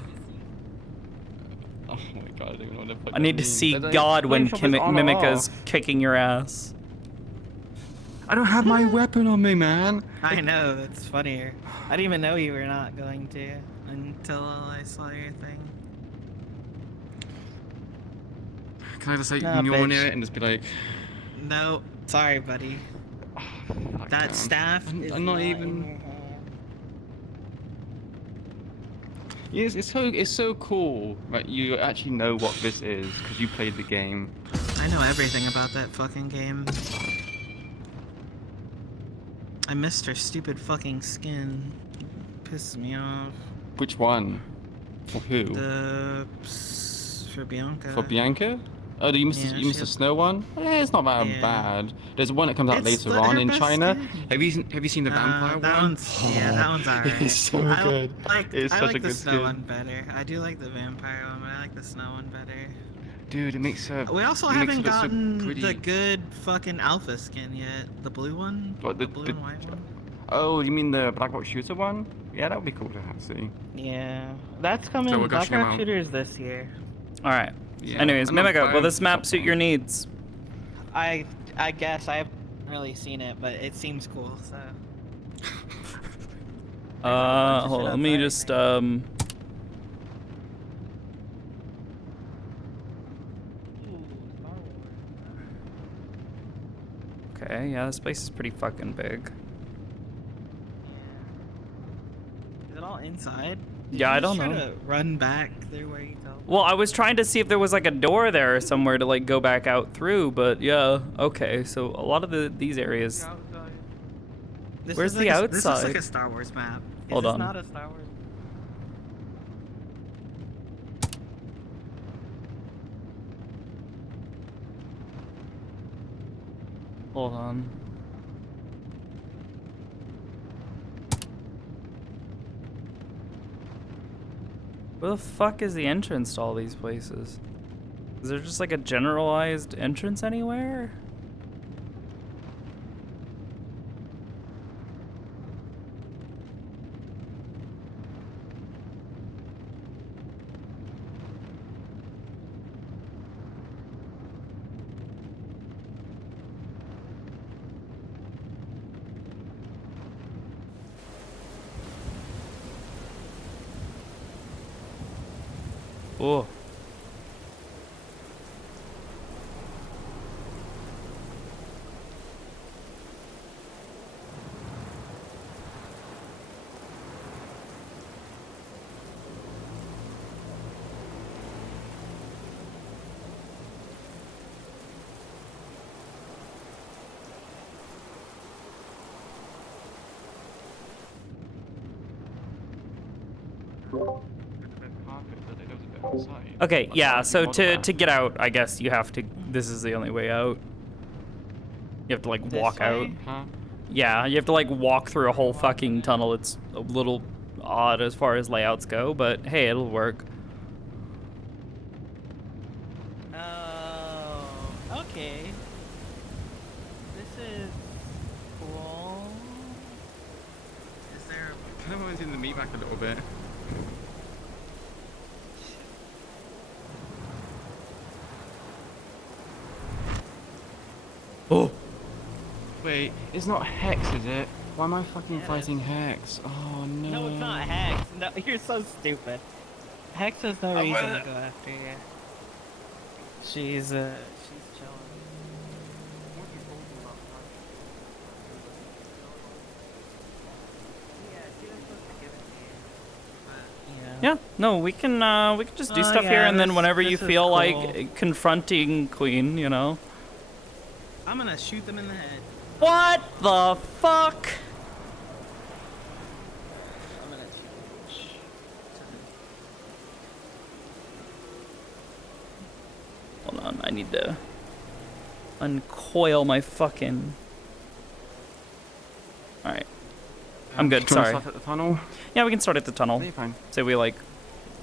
Oh my god, I don't even know what the fuck I need to see God when Mimica's kicking your ass. I don't have my weapon on me, man. I know, that's funnier. I didn't even know you were not going to until I saw your thing. Can I just like yawn near it and just be like... No, sorry, buddy. That staff is I'm not even... Yes, it's so cool that you actually know what this is because you played the game. I know everything about that fucking game. I missed her stupid fucking skin. Pisses me off. Which one? For who? For Bianca. For Bianca? Oh, you missed, Yeah, you missed the snow one? It's not that bad. There's one that comes out It's later on her in best China. skin. Have you seen the vampire that one? That one's alright. It's so good. It's I such like a the good snow skin. one better. I do like the vampire one, but I like the snow one better. Dude, it makes her. We also it makes haven't her look so gotten pretty. the good fucking alpha skin yet. The blue one? What, the blue and white one? Oh, you mean the Black Rock Shooter one? Yeah, that would be cool to have, see. Yeah. That's coming. So we're Black gushing him Rock out. Shooters this year. Alright. Yeah. Anyways, I'm not Mimica, will buying this map stuff suit your needs? I guess I haven't really seen it, but it seems cool, so. Hold on, let me just, Okay, yeah, this place is pretty fucking big. Is it all inside? Yeah, I Did you don't just know. try to run back there where you tell? Well, I was trying to see if there was like a door there somewhere to like go back out through, but yeah, okay. So a lot of these areas. Where's the outside? This looks like a Star Wars map. Hold Is this on. not a Star Wars? Hold on. Where the fuck is the entrance to all these places? Is there just like a generalized entrance anywhere? Oh. Okay, yeah, so to get out, I guess you have to, this is the only way out. You have to like walk out. Huh? Yeah, you have to like walk through a whole fucking tunnel. It's a little odd as far as layouts go, but hey, it'll work. Oh, okay. This is cool. Is there? I kind of want to see the meat back a little bit. Oh. Wait, it's not Hex, is it? Why am I fucking fighting Hex? Oh no. No, it's not Hex. No, you're so stupid. Hex has no reason to go after you. She's chilling. Yeah, no, we can just do Oh, stuff yeah, here, and then this- whenever you this is feel cool. like confronting Queen, you know. I'm gonna shoot them in the head. What the fuck? I'm gonna shoot. Hold on, I need to uncoil my fucking. All right, I'm good. Do you wanna Sorry. start at the tunnel? Yeah, we can start at the tunnel. Yeah, fine. Say we like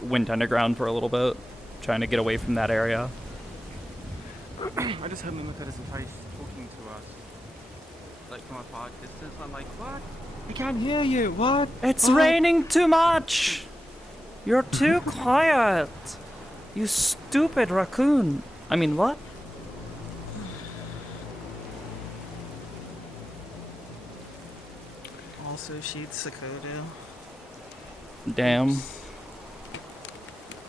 went underground for a little bit, trying to get away from that area. I just heard Mimica this place talking to us. Like from a far distance. I'm like, what? We can't hear you. What? It's What? raining too much. You're too quiet. You stupid raccoon. I mean, what? Also shoot Sakoto. Damn.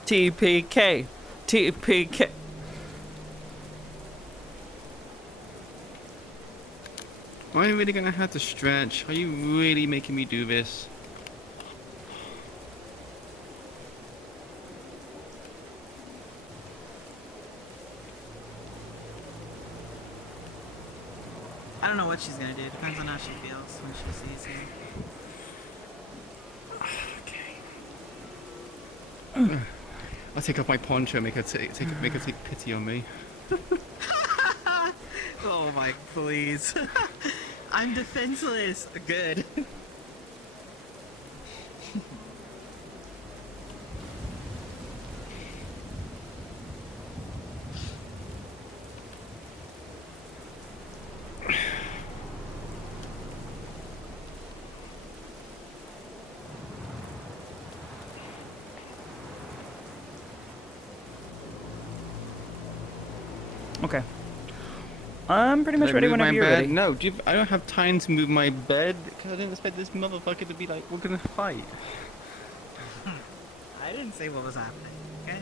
TPK. TPK. Am I really gonna have to stretch? Are you really making me do this? I don't know what she's gonna do. Depends on how she feels when she sees you. I'll take off my poncho and make her take pity on me. Oh my, please. I'm defenseless. Good. Okay. I'm pretty much ready whenever you're ready. No, I don't have time to move my bed because I didn't expect this motherfucker to be like, we're gonna fight. I didn't say what was happening, okay?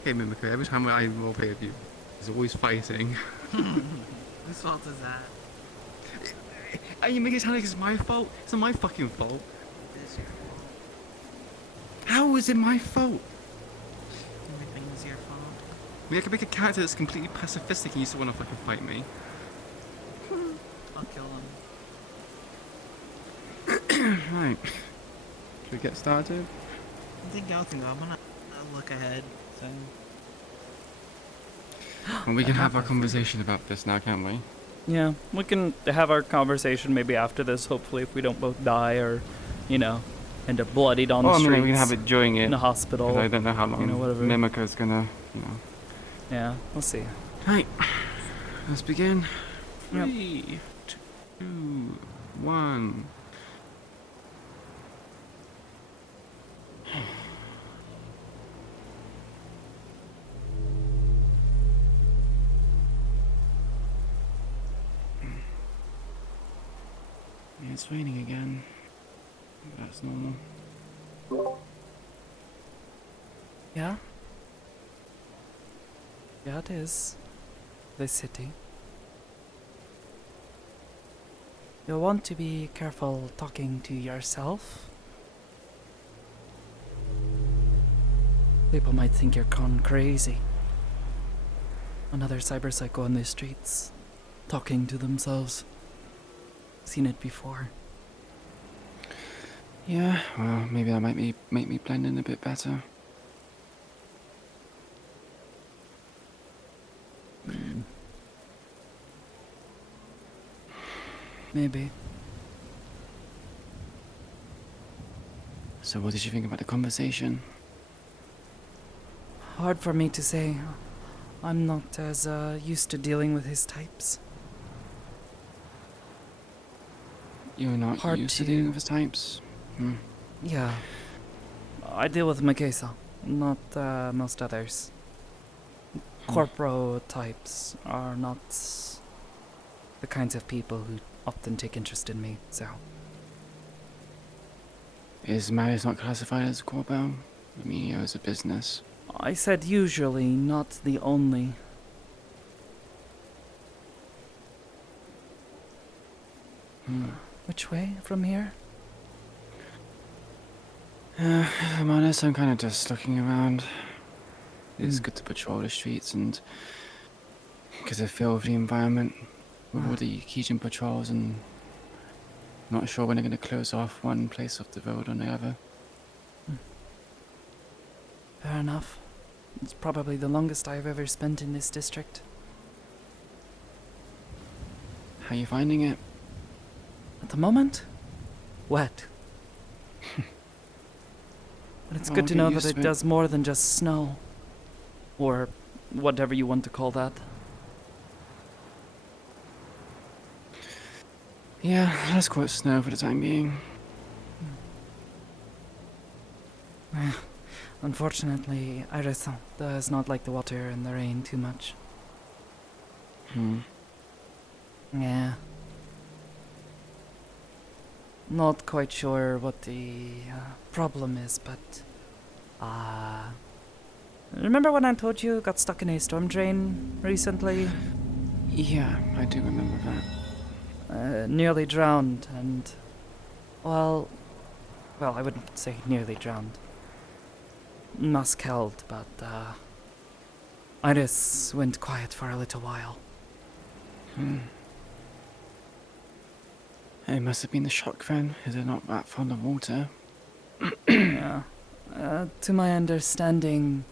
Okay, Mimiko, every time I roleplay with you, there's always fighting. Whose fault is that? And you make it sound like it's my fault? It's not my fucking fault. It is your fault. How is it my fault? Everything is your fault. I mean, I can make a character that's completely pacifistic and you still want to fucking fight me. I'll kill him. Right. Should we get started? I think y'all can go. I'm gonna look ahead, so... Well, we can have our conversation about this now, can't we? Yeah, we can have our conversation maybe after this, hopefully, if we don't both die or, you know, end up bloodied on the streets. I mean, we can have it during it. In a hospital. I don't know how long, you know, whatever. Mimiko's gonna, you know. Yeah, we'll see. Right. Let's begin. Yep. 3, 2, 1. Yeah, it's raining again. That's normal. Yeah? Yeah, it is. The city. You'll want to be careful talking to yourself. People might think you're gone crazy. Another cyber psycho on the streets, talking to themselves. Seen it before. Yeah, well, maybe that might make me blend in a bit better. Maybe. So what did you think about the conversation? Hard for me to say. I'm not as used to dealing with his types. You're not used to dealing with his types? Hmm. Yeah. I deal with Mikasa, not most others. Corporo types are not the kinds of people who often take interest in me, so. Is Marius not classified as a corpo? I mean, he owns a business. I said usually, not the only. Which way from here? If I'm honest, I'm kind of just looking around. It's good to patrol the streets and get a feel of the environment with all the Kijin patrols and not sure when they're going to close off one place off the road or the other. Fair enough. It's probably the longest I've ever spent in this district. How are you finding it? At the moment, wet. But it's good to know that it does more than just snow. Or whatever you want to call that. Yeah, let's call it snow for the time being. Unfortunately, Iris does not like the water and the rain too much. Yeah. Not quite sure what the problem is, but... remember when I told you got stuck in a storm drain recently? Yeah, I do remember that. Nearly drowned and... Well, I wouldn't say nearly drowned. Musk held, but Iris went quiet for a little while. It must have been the shock then, as they're not that fond of water. Yeah. To my understanding,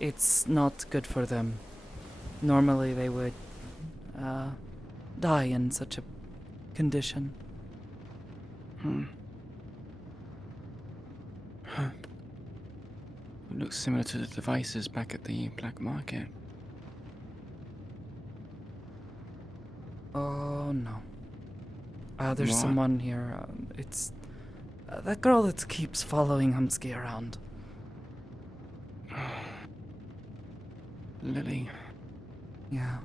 it's not good for them. Normally they would die in such a condition. Huh. It looks similar to the devices back at the black market. Oh no. There's What? someone here. It's that girl that keeps following Humsky around. Lily. Yeah.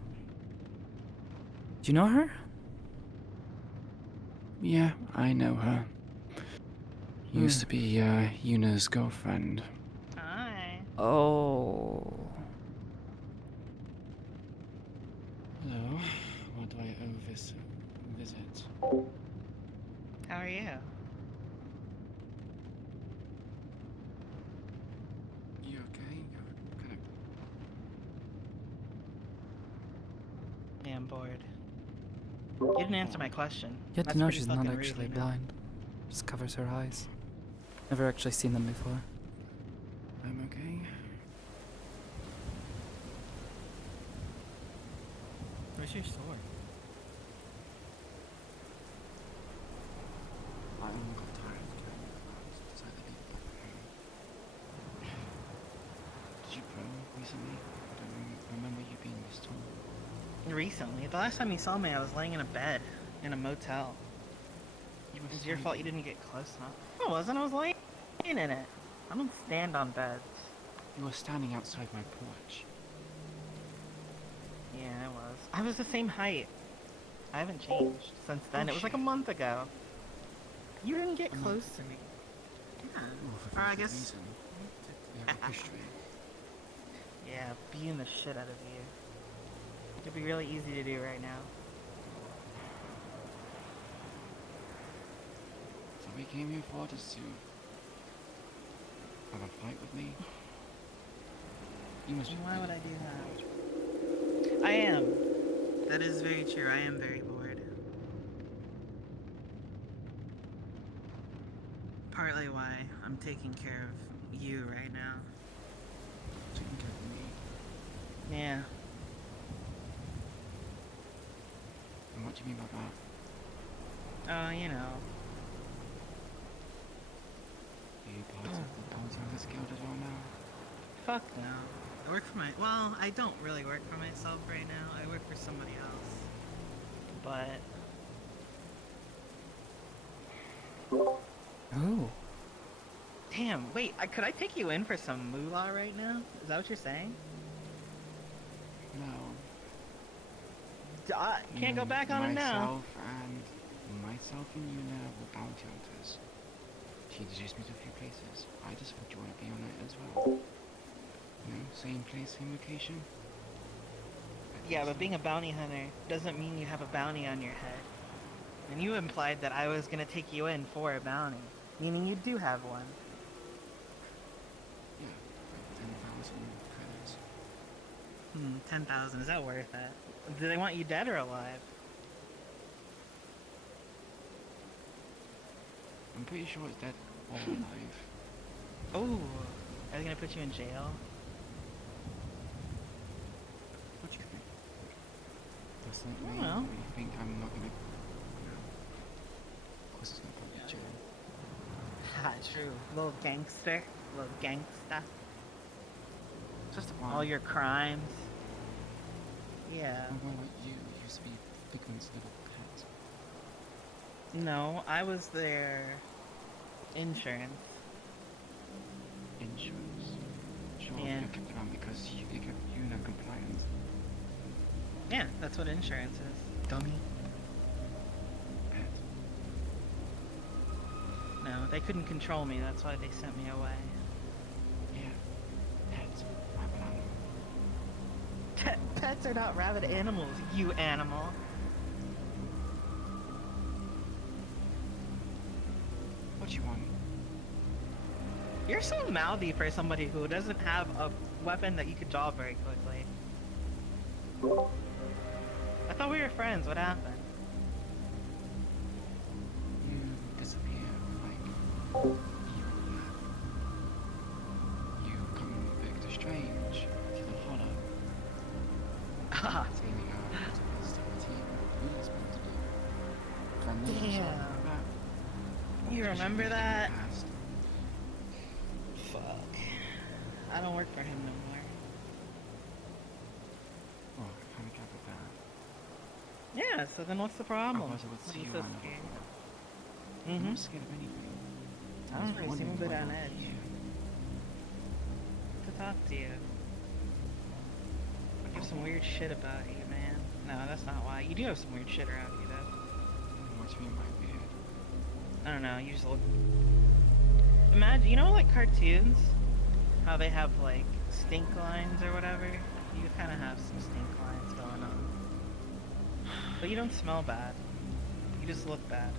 Do you know her? Yeah, I know her. Used to be Yuna's girlfriend. Oh. Hello. What do I owe this visit? How are you? You okay? You're kind of... Yeah, I'm bored. You didn't answer my question. Yet That's to know pretty she's not fucking rude, actually you know? blind. Just covers her eyes. Never actually seen them before. I'm okay. Where's your sword? I got tired of carrying it around, so decided to leave it at home. Did you grow recently? I don't remember you being this tall. Recently? The last time you saw me, I was laying in a bed in a motel. It was your fault you didn't get close enough. No, it wasn't. I was laying in it. I don't stand on beds. You were standing outside my porch. Yeah, I was. I was the same height. I haven't changed since then. It was like a month ago. You didn't get close to me. Yeah. Or I guess... Yeah, beating the shit out of you. It'd be really easy to do right now. So we came here for just to have a fight with me? You must be... Why would I do that? I am. That is very true. I am very bored. Partly why I'm taking care of you right now. Taking care of me? Yeah. And what do you mean by that? Oh, you know. Are you part of the Bonsangers Guild at all now? Fuck no. I work for well, I don't really work for myself right now. I work for somebody else. But... Oh. Damn, wait, could I take you in for some moolah right now? Is that what you're saying? No. Can't go back on it now. Myself and Yuna were bounty hunters. She introduced me to a few places. I just thought you want to be on it as well. You know, same place, same location. Yeah, but being a bounty hunter doesn't mean you have a bounty on your head. And you implied that I was gonna take you in for a bounty, meaning you do have one. Yeah, like 10,000 credits. 10,000, is that worth it? Do they want you dead or alive? I'm pretty sure it's dead or alive. Oh, are they gonna put you in jail? What do you think? Personally, Well. you think I'm not gonna... Of course it's gonna put me in jail. Ha, true. Little gangster. Little gangsta. Just a while. All your crimes. Yeah. Well, you used to be Figment's little pet. No, I was their insurance. Insurance? Sure, Yeah. you kept around because you kept Yuna compliant. Yeah, that's what insurance is. Dummy. Pet. No, they couldn't control me, that's why they sent me away. Yeah. Pet. Rabbit animal. Pets are not rabid animals, you animal. What do you want? You're so mouthy for somebody who doesn't have a weapon that you could draw very quickly. I thought we were friends, what happened? You disappeared, like, a year and a half. strange to the hollow. Saving our stability. We are supposed to do. Damn. You remember that? Fuck. I don't work for him no more. Oh, I kind of got with that. Yeah, so then what's the problem? I was able to see you so around the scared? corner. Mm-hmm. I'm not scared of anything. I don't know, you seem a bit on edge. You. To talk to you. You have some weird shit about you, man. No, that's not why. You do have some weird shit around you, though. What do you mean by weird? I don't know, you just look... Imagine, you know like cartoons? How they have like stink lines or whatever? You kind of have some stink lines going on. But you don't smell bad. You just look bad.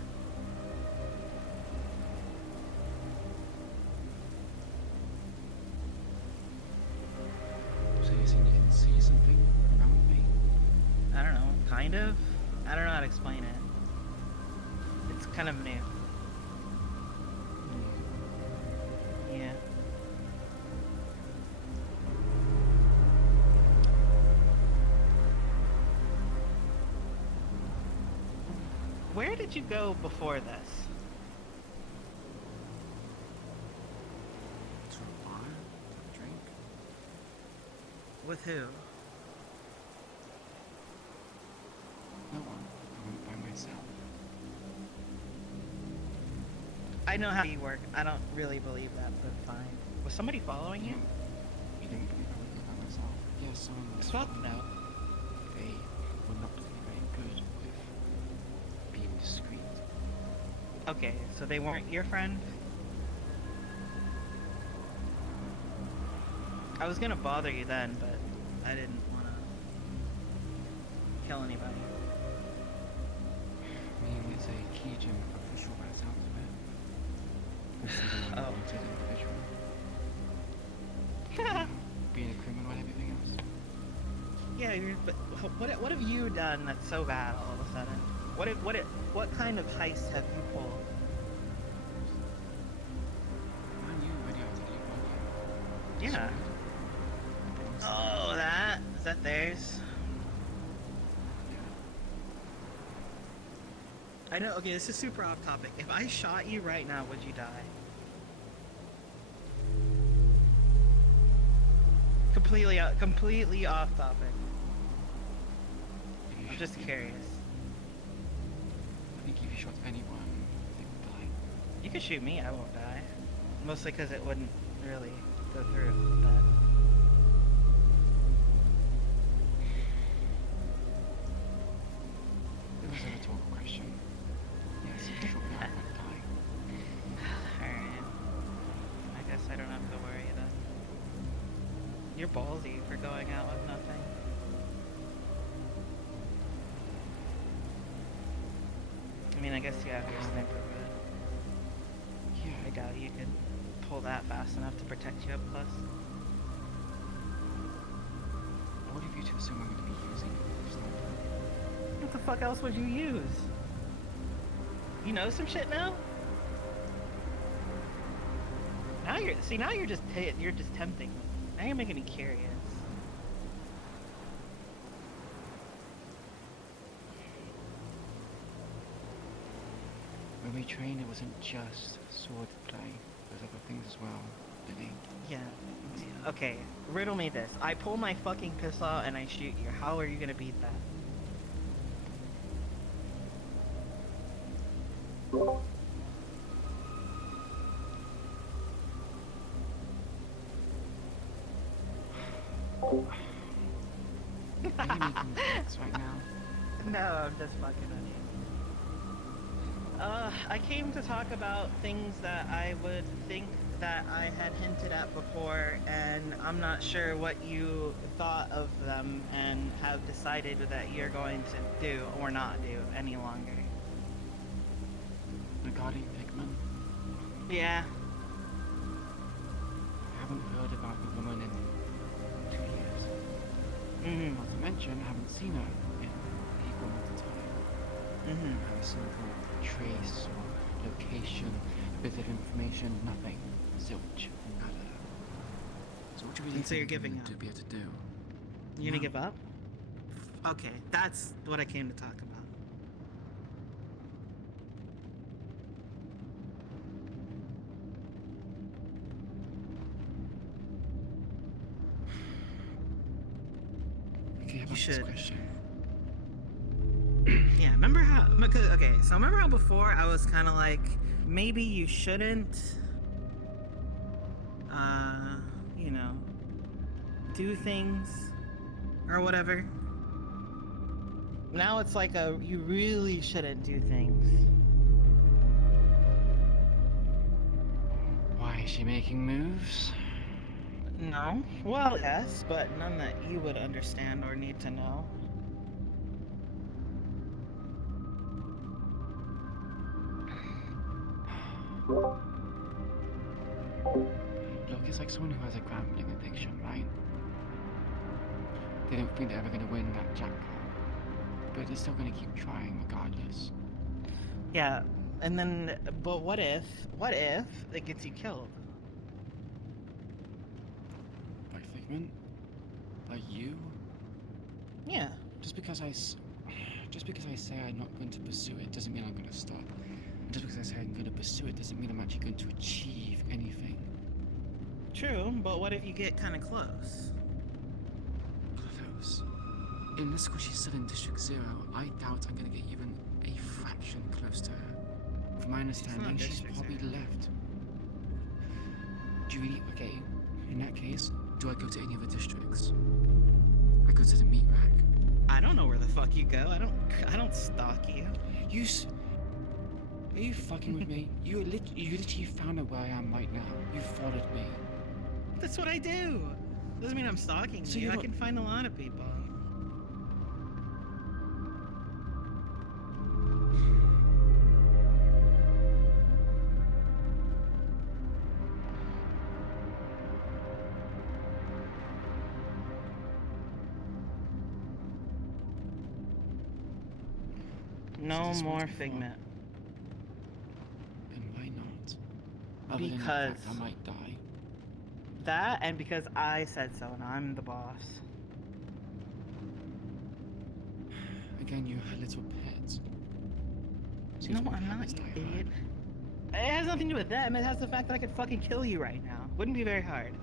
So you're saying you can see something around me? I don't know, kind of? I don't know how to explain it. It's kind of new. Yeah. Where did you go before this? To a bar? To a drink? With who? No one. I went by myself. I know how you work. I don't really believe that, but fine. Was somebody following you? You didn't believe I went by myself? Yes, someone was. Fuck no. They were not very good with being discreet. Okay, so they weren't your friend? I was gonna bother you then, but I didn't wanna kill anybody. I mean, it's a key gem official by the sounds of it. Oh. Individual. Being a criminal and everything else. Yeah, but what have you done that's so bad all of a sudden? What kind of heist have you pulled? Yeah. Oh, that? Is that theirs? I know, okay, this is super off topic. If I shot you right now, would you die? Completely off topic. I'm just curious. I think if you shot anyone, they would die. You could shoot me, I won't die. Mostly because it wouldn't really go through, but... It was a rhetorical question. Yes, if you shot me, I would die. Alright. I guess I don't have to worry then. You're ballsy for going out with nothing. I mean, I guess you have your sniper, but... Yeah, I doubt you could pull that fast enough to protect you up close. What if you to assume I'm going to be using it? What the fuck else would you use? You know some shit now? Now you're just tempting me. Now you're making me curious. When we trained, it wasn't just sword play. There's other things as well, Billy. Yeah. Okay, riddle me this. I pull my fucking pistol out and I shoot you. How are you gonna beat that? Right now. No, I'm just fucking with you. I came to talk about things that I would think that I had hinted at before, and I'm not sure what you thought of them and have decided that you're going to do or not do any longer. Regarding Pigman? Yeah. I haven't heard about the woman in 2 years. Not to mention, I haven't seen her in a month of time. I have a single trace or location, a bit of information, nothing. Zilch, nada. So What do you really And so you're think giving I'm up. to be able to do? You're gonna No. give up? Okay, that's what I came to talk about. Okay, You about should. this question. Yeah, remember how? Okay, so remember how before I was kind of like, maybe you shouldn't, you know, do things or whatever. Now it's like you really shouldn't do things. Why is she making moves? No. Well, yes, but none that you would understand or need to know. Look, it's like someone who has a gambling addiction, right? They don't think they're ever going to win that jackpot, but they're still going to keep trying regardless. Yeah, and then, but what if it gets you killed? By Figment? By you? Yeah. Just because I say I'm not going to pursue it doesn't mean I'm going to stop. And just because I say I'm going to pursue it doesn't mean I'm actually going to achieve anything. True, but what if you get kind of close? Close. In this squishy she's still in District 0, I doubt I'm going to get even a fraction close to her. From my understanding, she's probably left. Do you really? Okay, in that case, do I go to any other districts? I go to the meat rack. I don't know where the fuck you go. I don't stalk you. Are you fucking with me? You literally found out where I am right now. You followed me. That's what I do. Doesn't mean I'm stalking So you. I you're can find a lot of people. No more Figment. And why not? Other than the Because fact I might die. that, and because I said so, and I'm the boss. Again, you're her little pet. No, I'm not, you idiot. It has nothing to do with them. It has the fact that I could fucking kill you right now. Wouldn't be very hard.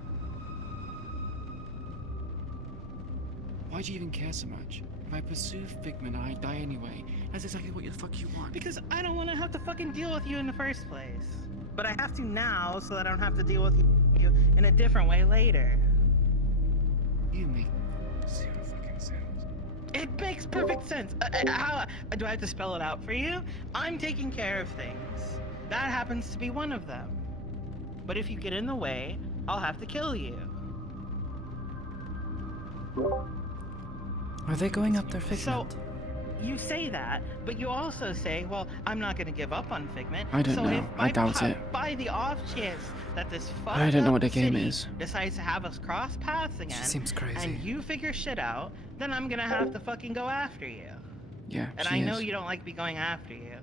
Why do you even care so much? If I pursue Figment and I die anyway, that's exactly what the fuck you want. Because I don't want to have to fucking deal with you in the first place. But I have to now so that I don't have to deal with you in a different way later. You make zero fucking sense. It makes perfect sense. How do I have to spell it out for you? I'm taking care of things. That happens to be one of them. But if you get in the way, I'll have to kill you. Are they going up their Figment? So, you say that, but you also say, well, I'm not going to give up on Figment. I don't so know. If I doubt it. By the off chance that this fucked I don't know up what the game city is. decides to have us cross paths again, She seems crazy. and you figure shit out, then I'm going to have to fucking go after you. Yeah, And she I know is. you don't like me going after you.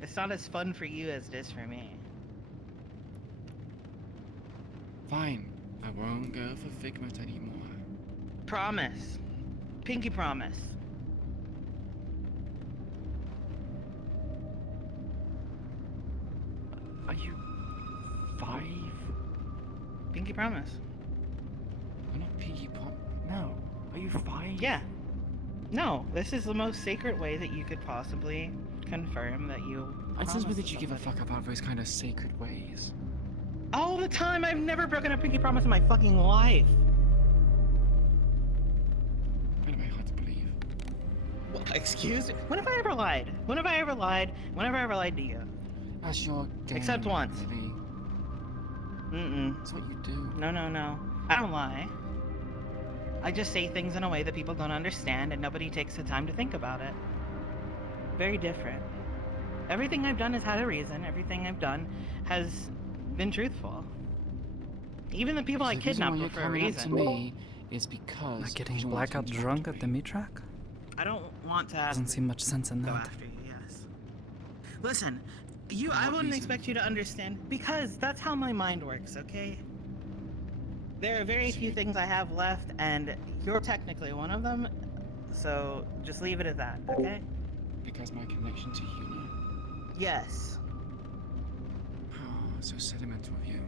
It's not as fun for you as it is for me. Fine. I won't go for Figment anymore. Promise. Pinky promise. Are you 5? Pinky promise. I'm not Pinky No. Are you 5? Yeah. No, this is the most sacred way that you could possibly confirm that you. And since when promised did you give a somebody. fuck about those kind of sacred ways? All the time. I've never broken a pinky promise in my fucking life. Kind of very hard to believe. Excuse me? When have I ever lied? When have I ever lied? When have I ever lied to you? That's your game. Except once. Really. Mm-mm. That's what you do. No, no, no. I don't lie. I just say things in a way that people don't understand and nobody takes the time to think about it. Very different. Everything I've done has had a reason. Everything I've done has been truthful. Even the people I kidnapped were for a reason. To me is because Like getting you want to blackout drunk at the meat rack? I don't want to Doesn't seem much sense in go that. after you, yes. Listen, I wouldn't expect you to understand because that's how my mind works, okay? There are very few things I have left, and you're technically one of them, so just leave it at that, okay? Because my connection to Yuna. Yes. Oh, so sentimental of you.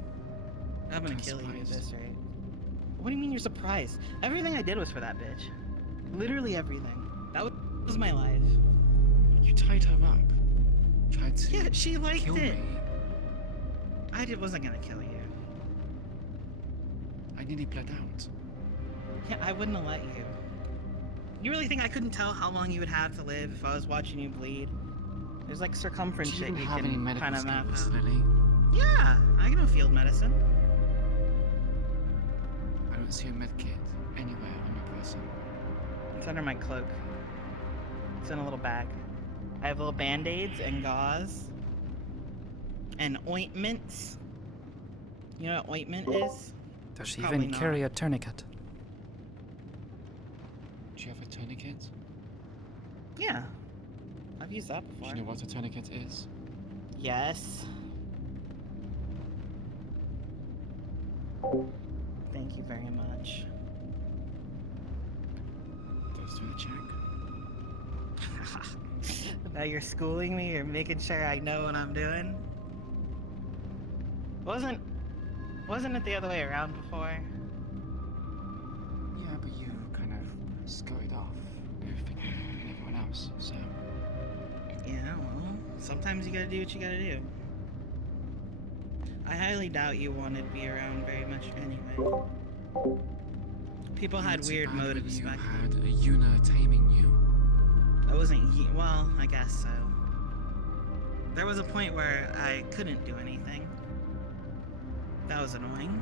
I'm gonna kill you at this rate. What do you mean you're surprised? Everything I did was for that bitch. Literally everything. That was my life. You tied her up. Tried to. Yeah, she liked kill it. Me. Wasn't gonna kill you. I nearly bled out. Yeah, I wouldn't have let you. You really think I couldn't tell how long you would have to live if I was watching you bleed? There's like circumference Do you shit even you have any can medical kind of map skills, out. Lily? Yeah, I know field medicine. I don't see a med kit anywhere on your person. It's under my cloak. It's in a little bag. I have little band-aids and gauze. And ointments. You know what ointment is? Does she Probably even not. carry a tourniquet? Do you have a tourniquet? Yeah. I've used that Do before. you know what a tourniquet is? Yes. Thank you very much. Goes through the check. Now you're schooling me, you're making sure I know what I'm doing. Wasn't it the other way around before? Yeah, but you kind of scurried off everything and everyone else, so. Yeah, well, sometimes you gotta do what you gotta do. I highly doubt you wanted to be around very much anyway. People had It's weird bad when motives you back had a Yuna taming you. I wasn't well, I guess so. There was a point where I couldn't do anything. That was annoying.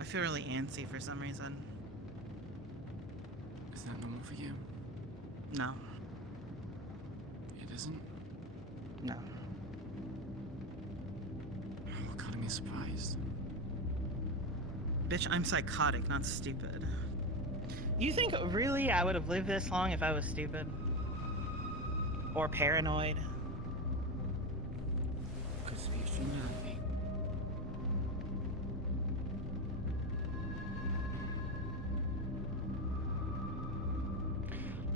I feel really antsy for some reason. Is that normal for you? No. It isn't? No. What kind of me surprised? Bitch, I'm psychotic, not stupid. You think really I would have lived this long if I was stupid? Or paranoid? Because you're extremely happy.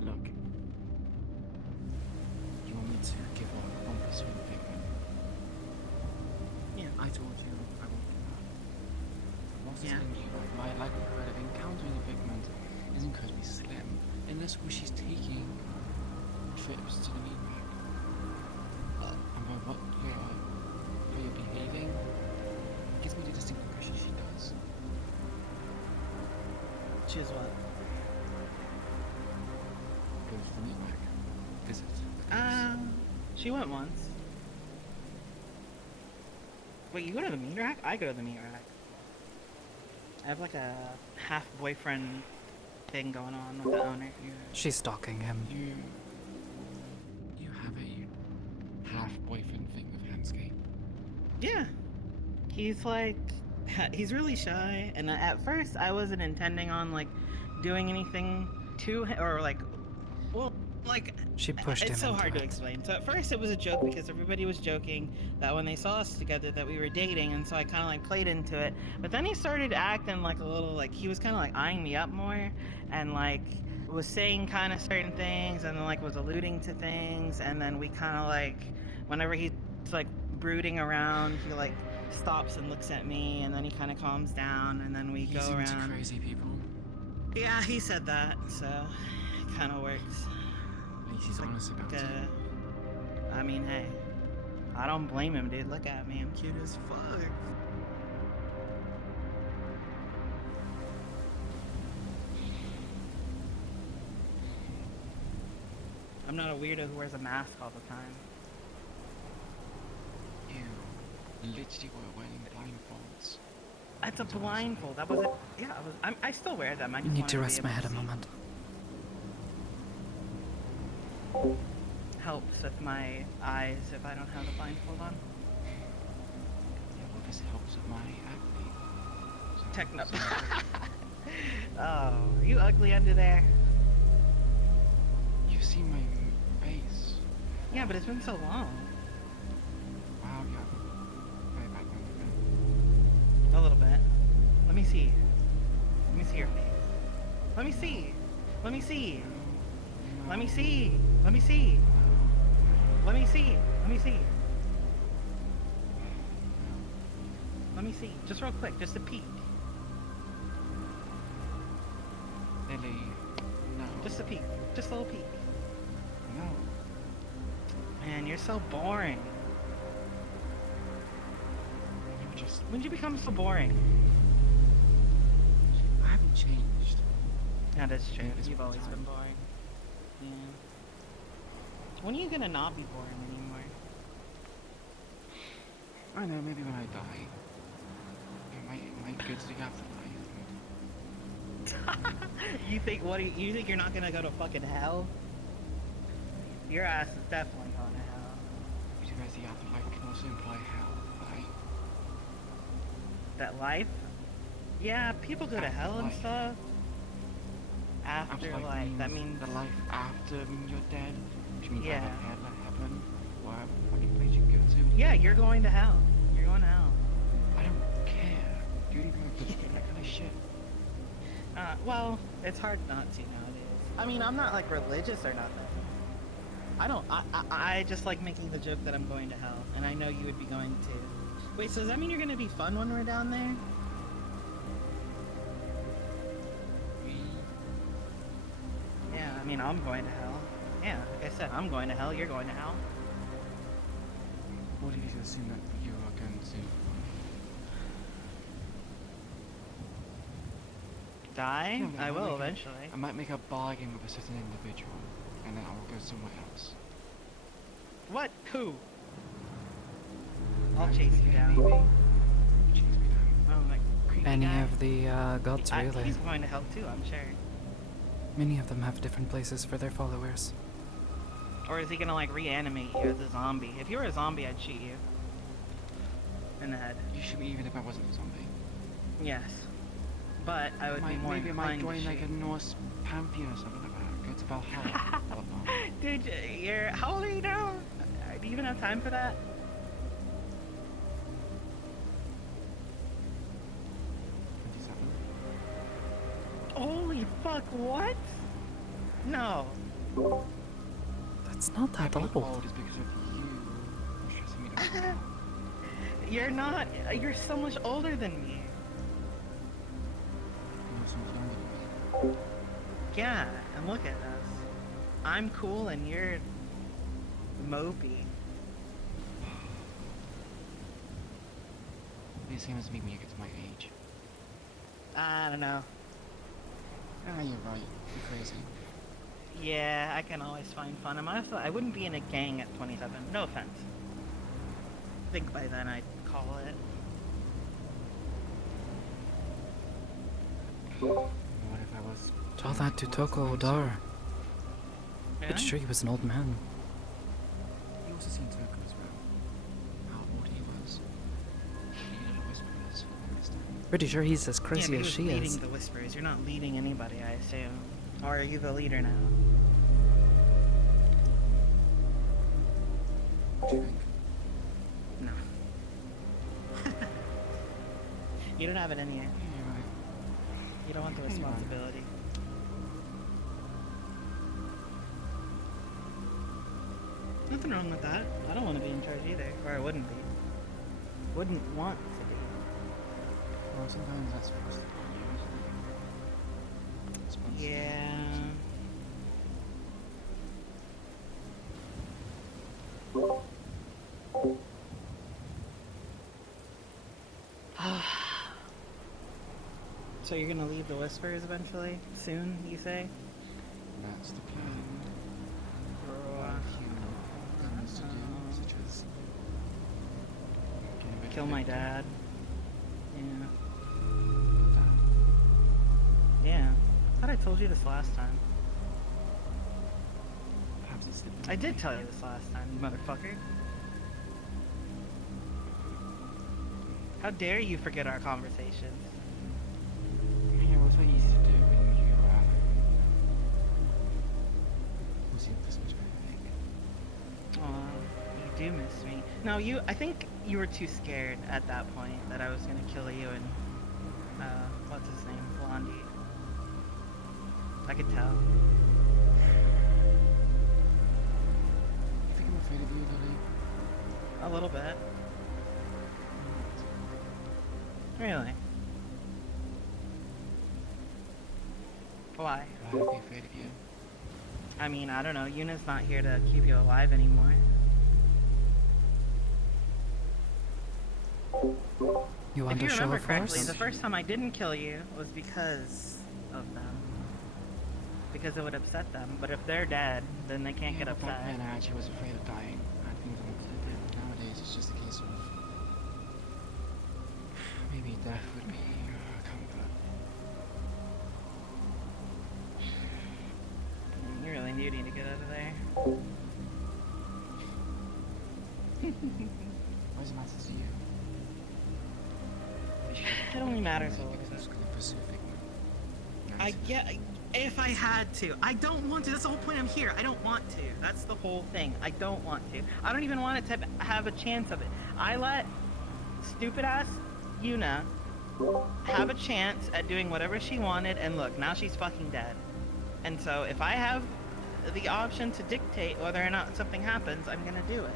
Look. You want me to give up on pursuing the pigment? Yeah. I told you I won't do that. What's Yeah. telling you my likelihood of encountering a pigment is incredibly slim, unless she's taking trips to the meat rack. And by what you're behaving, it gives me the distinct impression she does. She is what? Go to the meat rack. Visit. She went once. Wait, you go to the meat rack? I go to the meat rack. I have like a half boyfriend thing going on with the owner. She's stalking him. You have a half-boyfriend thing with Hanscape. Yeah. He's like, he's really shy, and at first I wasn't intending on like doing anything to him, or like, well, like, She pushed him it's so into hard to it. explain. So at first it was a joke because everybody was joking that when they saw us together that we were dating, and so I kind of like played into it. But then he started acting like a little, like he was kind of like eyeing me up more, and like was saying kind of certain things, and then like was alluding to things, and then we kind of like, whenever he's like brooding around, he like stops and looks at me, and then he kind of calms down, and then we He's go into around. crazy people. Yeah, he said that, so it kind of works. At least he's honest about it. I mean, hey, I don't blame him, dude. Look at me, I'm cute as fuck. I'm not a weirdo who wears a mask all the time. You literally were wearing blindfolds. That's a blindfold. That was it. Yeah, I still wear them. I I just need wanted to be rest able my head to a see. moment. Helps with my eyes if I don't have the blindfold on. Yeah, well, this helps with my acne. So Techno. Oh, are you ugly under there? You seem Yeah, but it's been so long. Wow, yeah. Very bad memory. A little bit. Let me see. Let me see your face. Let me see. Let me see. Let me see. Let me see. Let me see. Let me see. Let me see. Just real quick, just a peek. Lily, no. Just a peek. Just a little peek. No. Man, you're so boring. You were just... When did you become so boring? I haven't changed. Yeah, that's true. Maybe it's You've with always time. been boring. Yeah. When are you gonna not be boring anymore? I know, maybe when I die. It might go to the afterlife. You think you think you're not gonna go to fucking hell? Your ass is definitely going to hell. Because the afterlife can also imply hell, right? That life? Yeah, people go to hell and stuff. Afterlife. That means the life after you're dead. Which means yeah. either hell or heaven, or whatever fucking place you go to. Yeah, you're going to hell. You're going to hell. I don't care. Do you even like that kind of shit? Well, it's hard not to nowadays. I mean, I'm not like religious or nothing. I just like making the joke that I'm going to hell, and I know you would be going too. Wait, so does that mean you're gonna be fun when we're down there? Yeah, I mean, I'm going to hell. Yeah, like I said, I'm going to hell, you're going to hell. What if you assume that you are going to... Die? Yeah, I will make eventually. I might make a bargain with a certain individual, and then I will go somewhere else. What? Who? I'll chase you down. Chase me down. Oh, like creepy Any guy. of the gods, really. He's going to hell too, I'm sure. Many of them have different places for their followers. Or is he gonna like reanimate you as a zombie? If you were a zombie, I'd shoot you in the head. You shoot me even if I wasn't a zombie. Yes, but I would be more maybe I might inclined to join like shoot. a Norse pantheon or something like that. Go to Valhalla. or whatnot. Dude, how old are you now? Do you even have time for that? Holy fuck, what? No. That's not that old. Old is because of you stressing me out. You're not. You're so much older than me. You're so much younger than me. Yeah, and look at us. I'm cool and you're mopey. Be the same as me when you get to my age. I don't know. Ah, you're right. You're crazy. Yeah, I can always find fun. I wouldn't be in a gang at 27. No offense. I think by then I'd call it. What if I was... Tell that to Toko Odar. Yeah? Pretty sure he was an old man. You also seen Toko as well. How old he was. He little whispers. Pretty sure he's as crazy yeah, as she leading is. the whispers. You're not leading anybody, I assume. Or are you the leader now? What do you think? No. You don't have it in you. Yeah, you're right. You don't want the responsibility. Nothing wrong with that. I don't want to be in charge either, or I wouldn't be. Wouldn't want to be. Well, sometimes that's forced upon you. Yeah. So you're gonna leave the Whispers eventually? Soon, you say? That's the plan. There are a few things to do, such as... Kill my dad. Yeah. Yeah. I thought I told you this last time. Perhaps it's slipped I did tell you this last time, you motherfucker. How dare you forget our conversations? Yeah, it was very easy to do when you was your Christmas, I think. do miss me. No, I think you were too scared at that point that I was gonna kill you and, what's his name? Blondie. I could tell. You think I'm afraid of you, Lily? A little bit. Really? Why? Why would I be afraid of you? I mean, I don't know. Yuna's not here to keep you alive anymore. You want if you to show remember a correctly, force? the first time I didn't kill you was because of them. Because it would upset them. But if they're dead, then they can't get Back upset. then, I actually was afraid of dying. I think I'm upset. Nowadays, it's just a case of maybe death would be a comfort. You really do need to get out of there. What does it matter to you? It only matters a little because bit. it's going to pursue Figment. I get. If I had to. I don't want to. That's the whole point I'm here. I don't want to. That's the whole thing. I don't want to. I don't even want it to have a chance of it. I let stupid ass Yuna have a chance at doing whatever she wanted, and look, now she's fucking dead. And so if I have the option to dictate whether or not something happens, I'm gonna do it.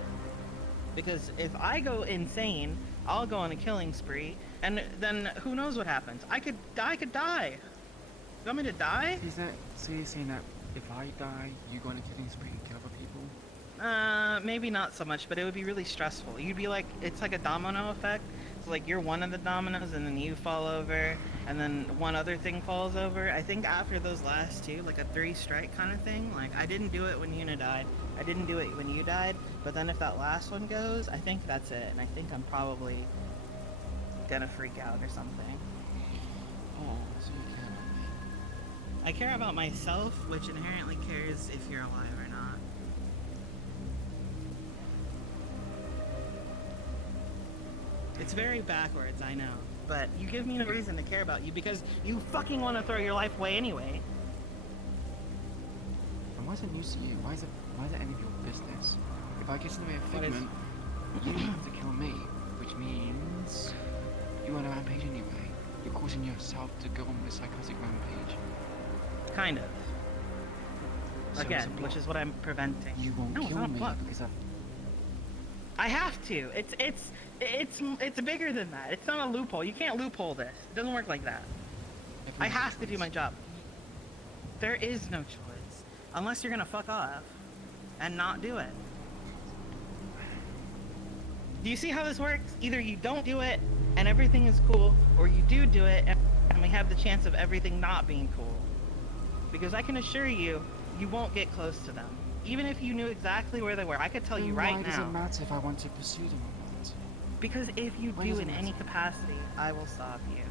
Because if I go insane, I'll go on a killing spree, and then who knows what happens? I could die. You want me to die? So you're saying that if I die, you go on a killing spree and kill other people? Maybe not so much, but it would be really stressful. You'd be like, it's like a domino effect. So like you're one of the dominoes and then you fall over and then one other thing falls over. I think after those last two, like a 3-strike kind of thing, like I didn't do it when Yuna died. I didn't do it when you died, but then if that last one goes, I think that's it. And I think I'm probably gonna freak out or something. Oh, so you care about me. I care about myself, which inherently cares if you're alive or not. It's very backwards, I know. But you give me no reason to care about you because you fucking want to throw your life away anyway. And why is it news to you? Why is it any of your business? If I get in the way of Figment, you have to kill me, which means you on a rampage anyway. You're causing yourself to go on this psychotic rampage. Kind of. So Again, which is what I'm preventing. You won't kill me because I have to. It's bigger than that. It's not a loophole. You can't loophole this. It doesn't work like that. I have to do my job. There is no choice. Unless you're gonna fuck off and not do it. Do you see how this works? Either you don't do it and everything is cool, or you do it and we have the chance of everything not being cool. Because I can assure you, you won't get close to them. Even if you knew exactly where they were, I could tell you right now. Why does it matter if I want to pursue them or not? Because if you do in any capacity, I will stop you.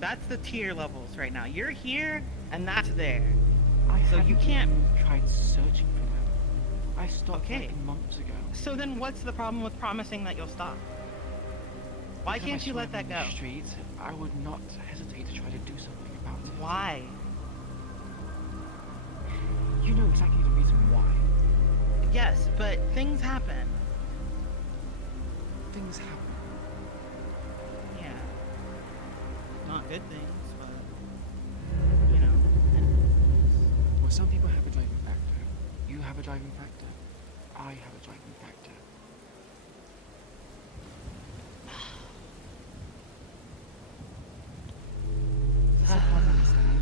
That's the tier levels right now. You're here, and that's there. So you can't. Tried searching for them. I stopped like months ago. So then, what's the problem with promising that you'll stop? Why Because can't I you saw let them that on go? the street, I would not hesitate to try to do something about it. Why? You know exactly the reason why. Yes, but things happen. Things happen. Yeah. Not good things, but you know. Well, some people have a driving factor. You have a driving factor. I have a driving factor. Is that hard to understand?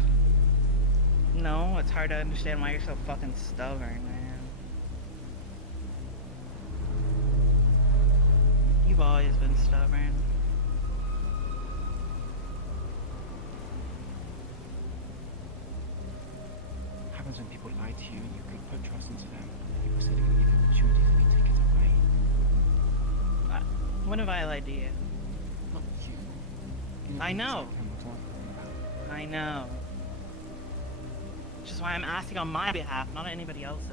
No, it's hard to understand why you're so fucking stubborn, man. You've always been stubborn. Happens when people lie to you and you can put trust into them. People say they're going to give you opportunities and they take it away. When have I lied to you? Not you. I know. I know. Which is why I'm asking on my behalf, not anybody else's.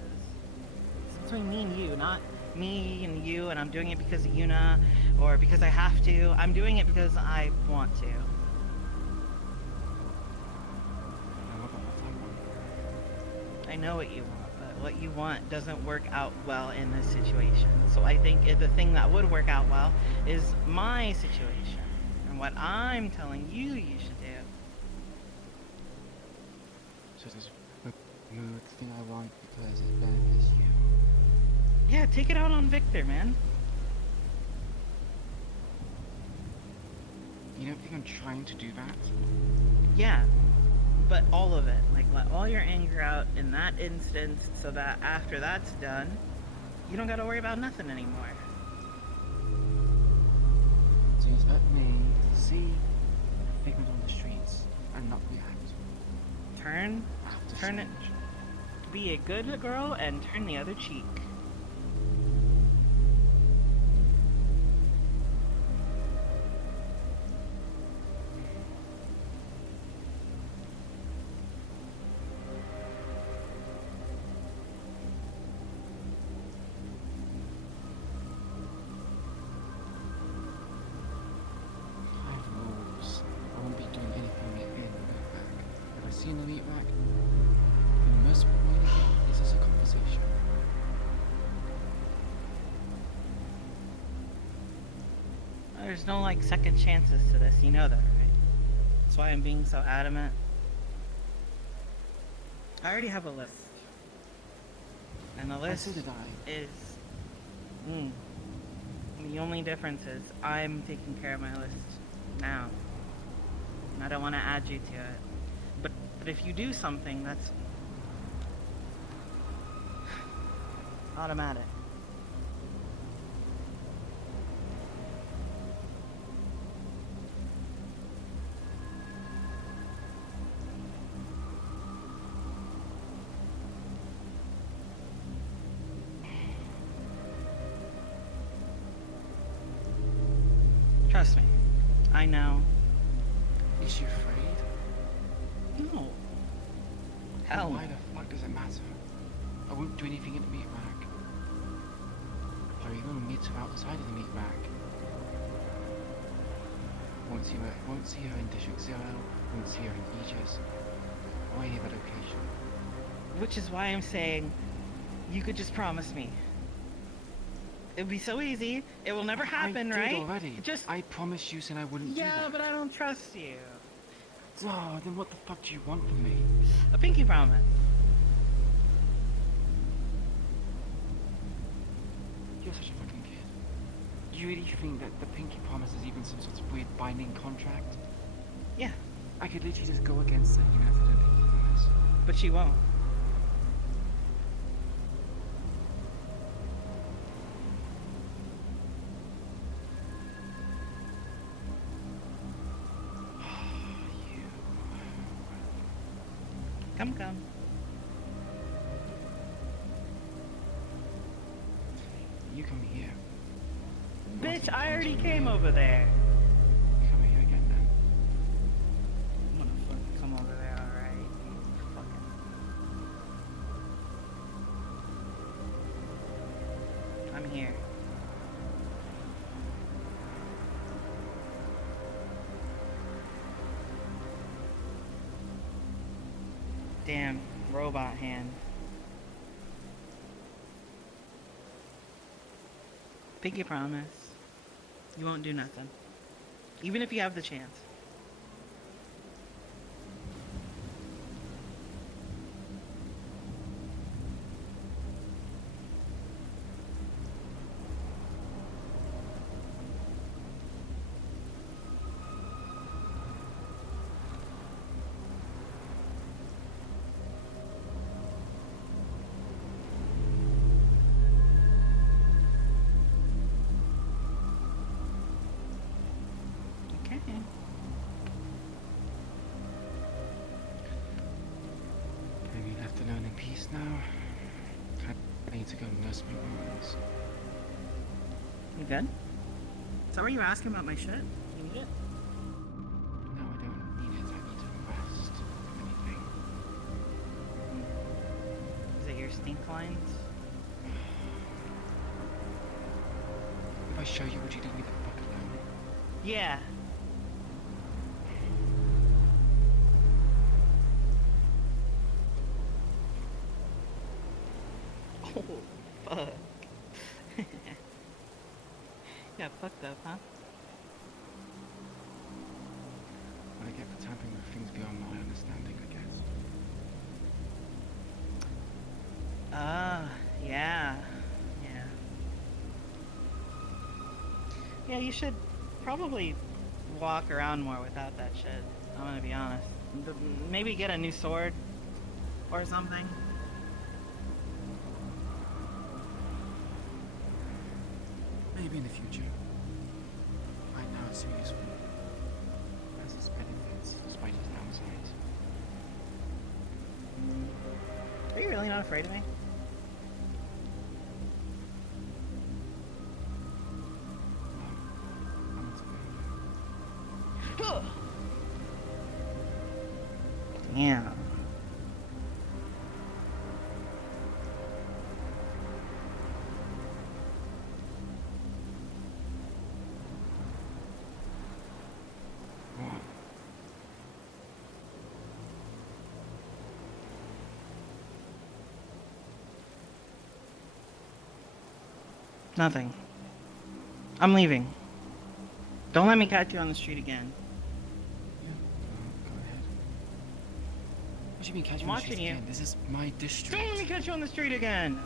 It's between me and you, not me and you, and I'm doing it because of Yuna, or because I have to. I'm doing it because I want to. I know what you want, but what you want doesn't work out well in this situation. So I think the thing that would work out well is my situation and what I'm telling you should do. So just remove the thing I want because it benefits you. Yeah, take it out on Victor, man. You don't think I'm trying to do that? Yeah, but all of it. Like, let all your anger out in that instance so that after that's done, you don't gotta worry about nothing anymore. So you expect me to see Figment on the streets and not react? Turn it. Be a good girl and turn the other cheek. I have rules. I won't be doing anything in the meatbag. If I see in the meatbag, then the most important thing is just a conversation. There's no, like, second chances to this. You know that, right? That's why I'm being so adamant. I already have a list. And the list so did I. is... The only difference is I'm taking care of my list now. And I don't want to add you to it. But if you do something, that's... automatic. Trust me, I know. Is she afraid? No. Hell. Why the fuck does it matter? I won't do anything in the meat bag. Or even gonna meet her outside of the meat bag. Won't see her in District 0, won't see her in Aegis, or any other location. Which is why I'm saying, you could just promise me. It would be so easy. It will never happen, I right? did already. Just... I promised you, saying I wouldn't do that. Yeah, but I don't trust you. Oh, then what the fuck do you want from me? A pinky promise. You're such a fucking kid. You really think that the pinky promise is even some sort of weird binding contract? Yeah. I could literally just go against it, even if I don't pinky promise. But she won't. Come. You come here. Bitch, I already came over there. Come here again then. I'm gonna fucking come over there, alright? Fucking... I'm here. Damn, robot hand. Pinky promise. You won't do nothing. Even if you have the chance. Maybe left alone in peace now. I need to go nurse my wounds. You good? So were you asking about my shit? You need it? No, I don't need it. I need to rest. If anything. Is it your stink lines? If I show you, would you leave me the fuck alone? Yeah. Oh, fuck. Got fucked up, huh? What I get for tampering with things beyond my understanding, I guess. Yeah. Yeah, you should probably walk around more without that shit. I'm gonna be honest. Maybe get a new sword or something. Maybe in the future. Right now it's too useful. Has its benefits, despite its downsides. Are you really not afraid of me? Yeah. Nothing. I'm leaving. Don't let me catch you on the street again. Go ahead. What do you mean catch I'm me on the street watching you. again? This is my district. Don't let me catch you on the street again.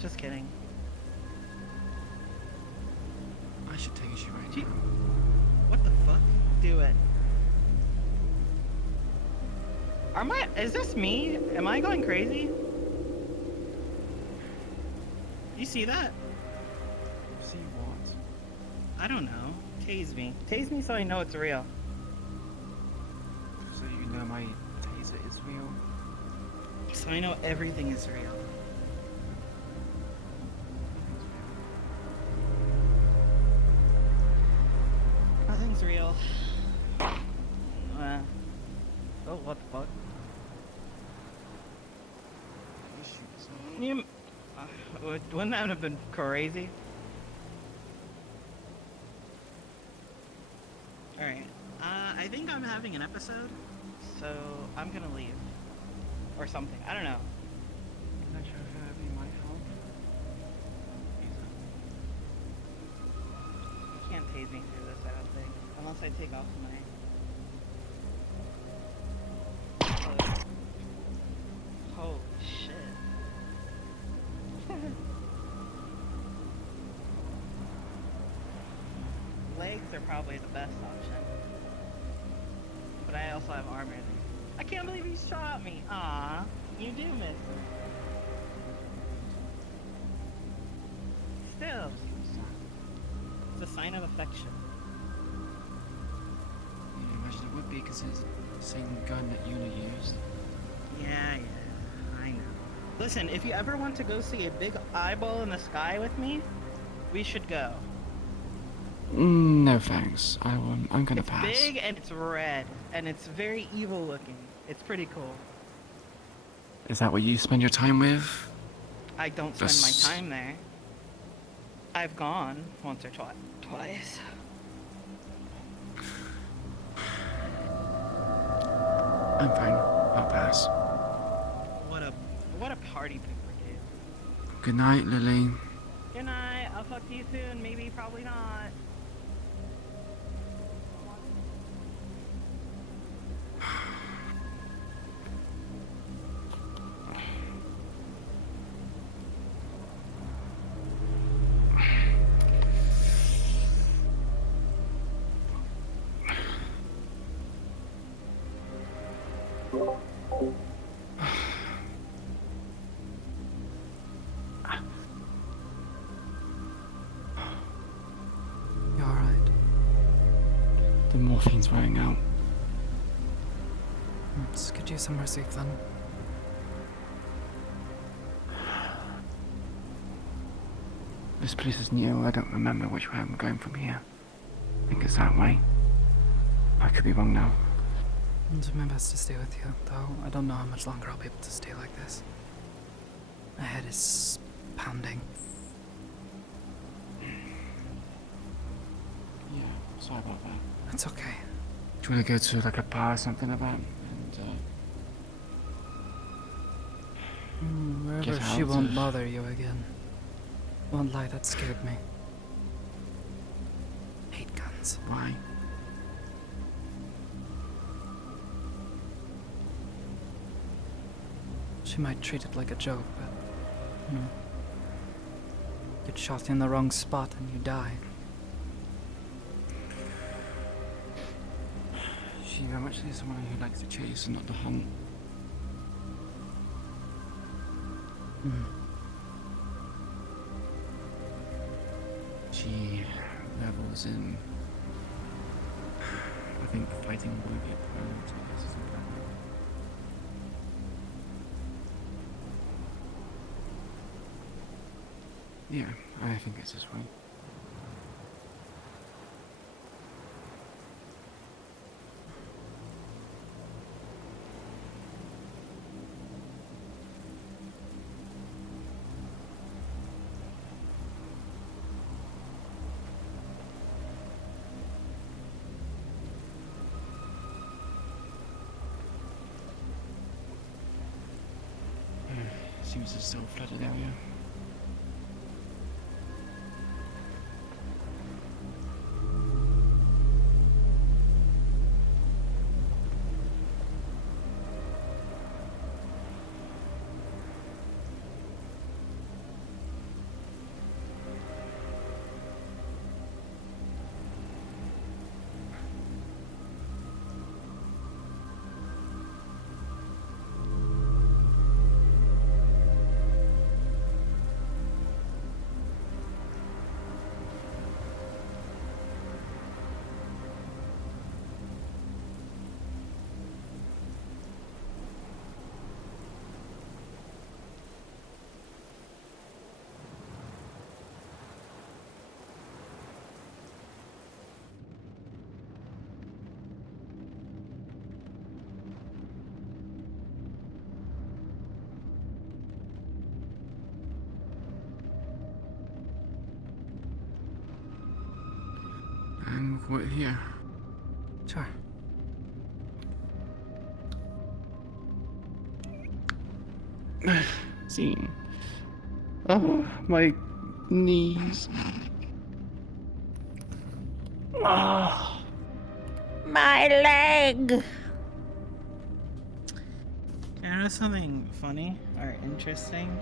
Just kidding. I should take you right now. What the fuck? Do it. Is this me? Am I going crazy? You see that? See what? I don't know. Tase me. Tase me so I know it's real. So you know my taser is real? So I know everything is real. Nothing's real. Oh, what the fuck? You, wouldn't that have been crazy? Alright. I think I'm having an episode, so I'm gonna leave. Or something. I don't know. I'm not sure if you might help. You can't tase me through this, I don't think. Unless I take off my... Holy shit. Legs are probably the best option. But I also have armor. I can't believe you shot me. Aw, you do miss it. Still. It's a sign of affection. Yeah, imagine it would be because it's the same gun that Yuna used. Yeah, I know. Listen, if you ever want to go see a big eyeball in the sky with me, we should go. No thanks. I'm gonna pass. It's big and it's red, and it's very evil looking. It's pretty cool. Is that what you spend your time with? I don't spend my time there. I've gone once or twice. I'm fine. I'll pass. What a party pooper, dude. Good night, Lily. Good night. I'll talk to you soon. Maybe, probably not. You alright? The morphine's wearing out. Let's get you somewhere safe then. This place is new. I don't remember which way I'm going from here. I think it's that way. I could be wrong now. I'll do my best to stay with you, though I don't know how much longer I'll be able to stay like this. My head is pounding. Yeah, sorry about that. It's okay. you want to go to like a bar or something like that? And, Wherever get she out won't of- bother you again. Won't lie, that scared me. Hate guns. Why? She might treat it like a joke, but, you know, get shot in the wrong spot and you die. She very much is someone who likes to chase and not to hunt. She revels in. I think fighting won't be a problem to this. Yeah, I think it's this way. Seems a still flooded area. And what here? Sure. Scene. Oh, my knees. Oh, my leg. You know something funny or interesting?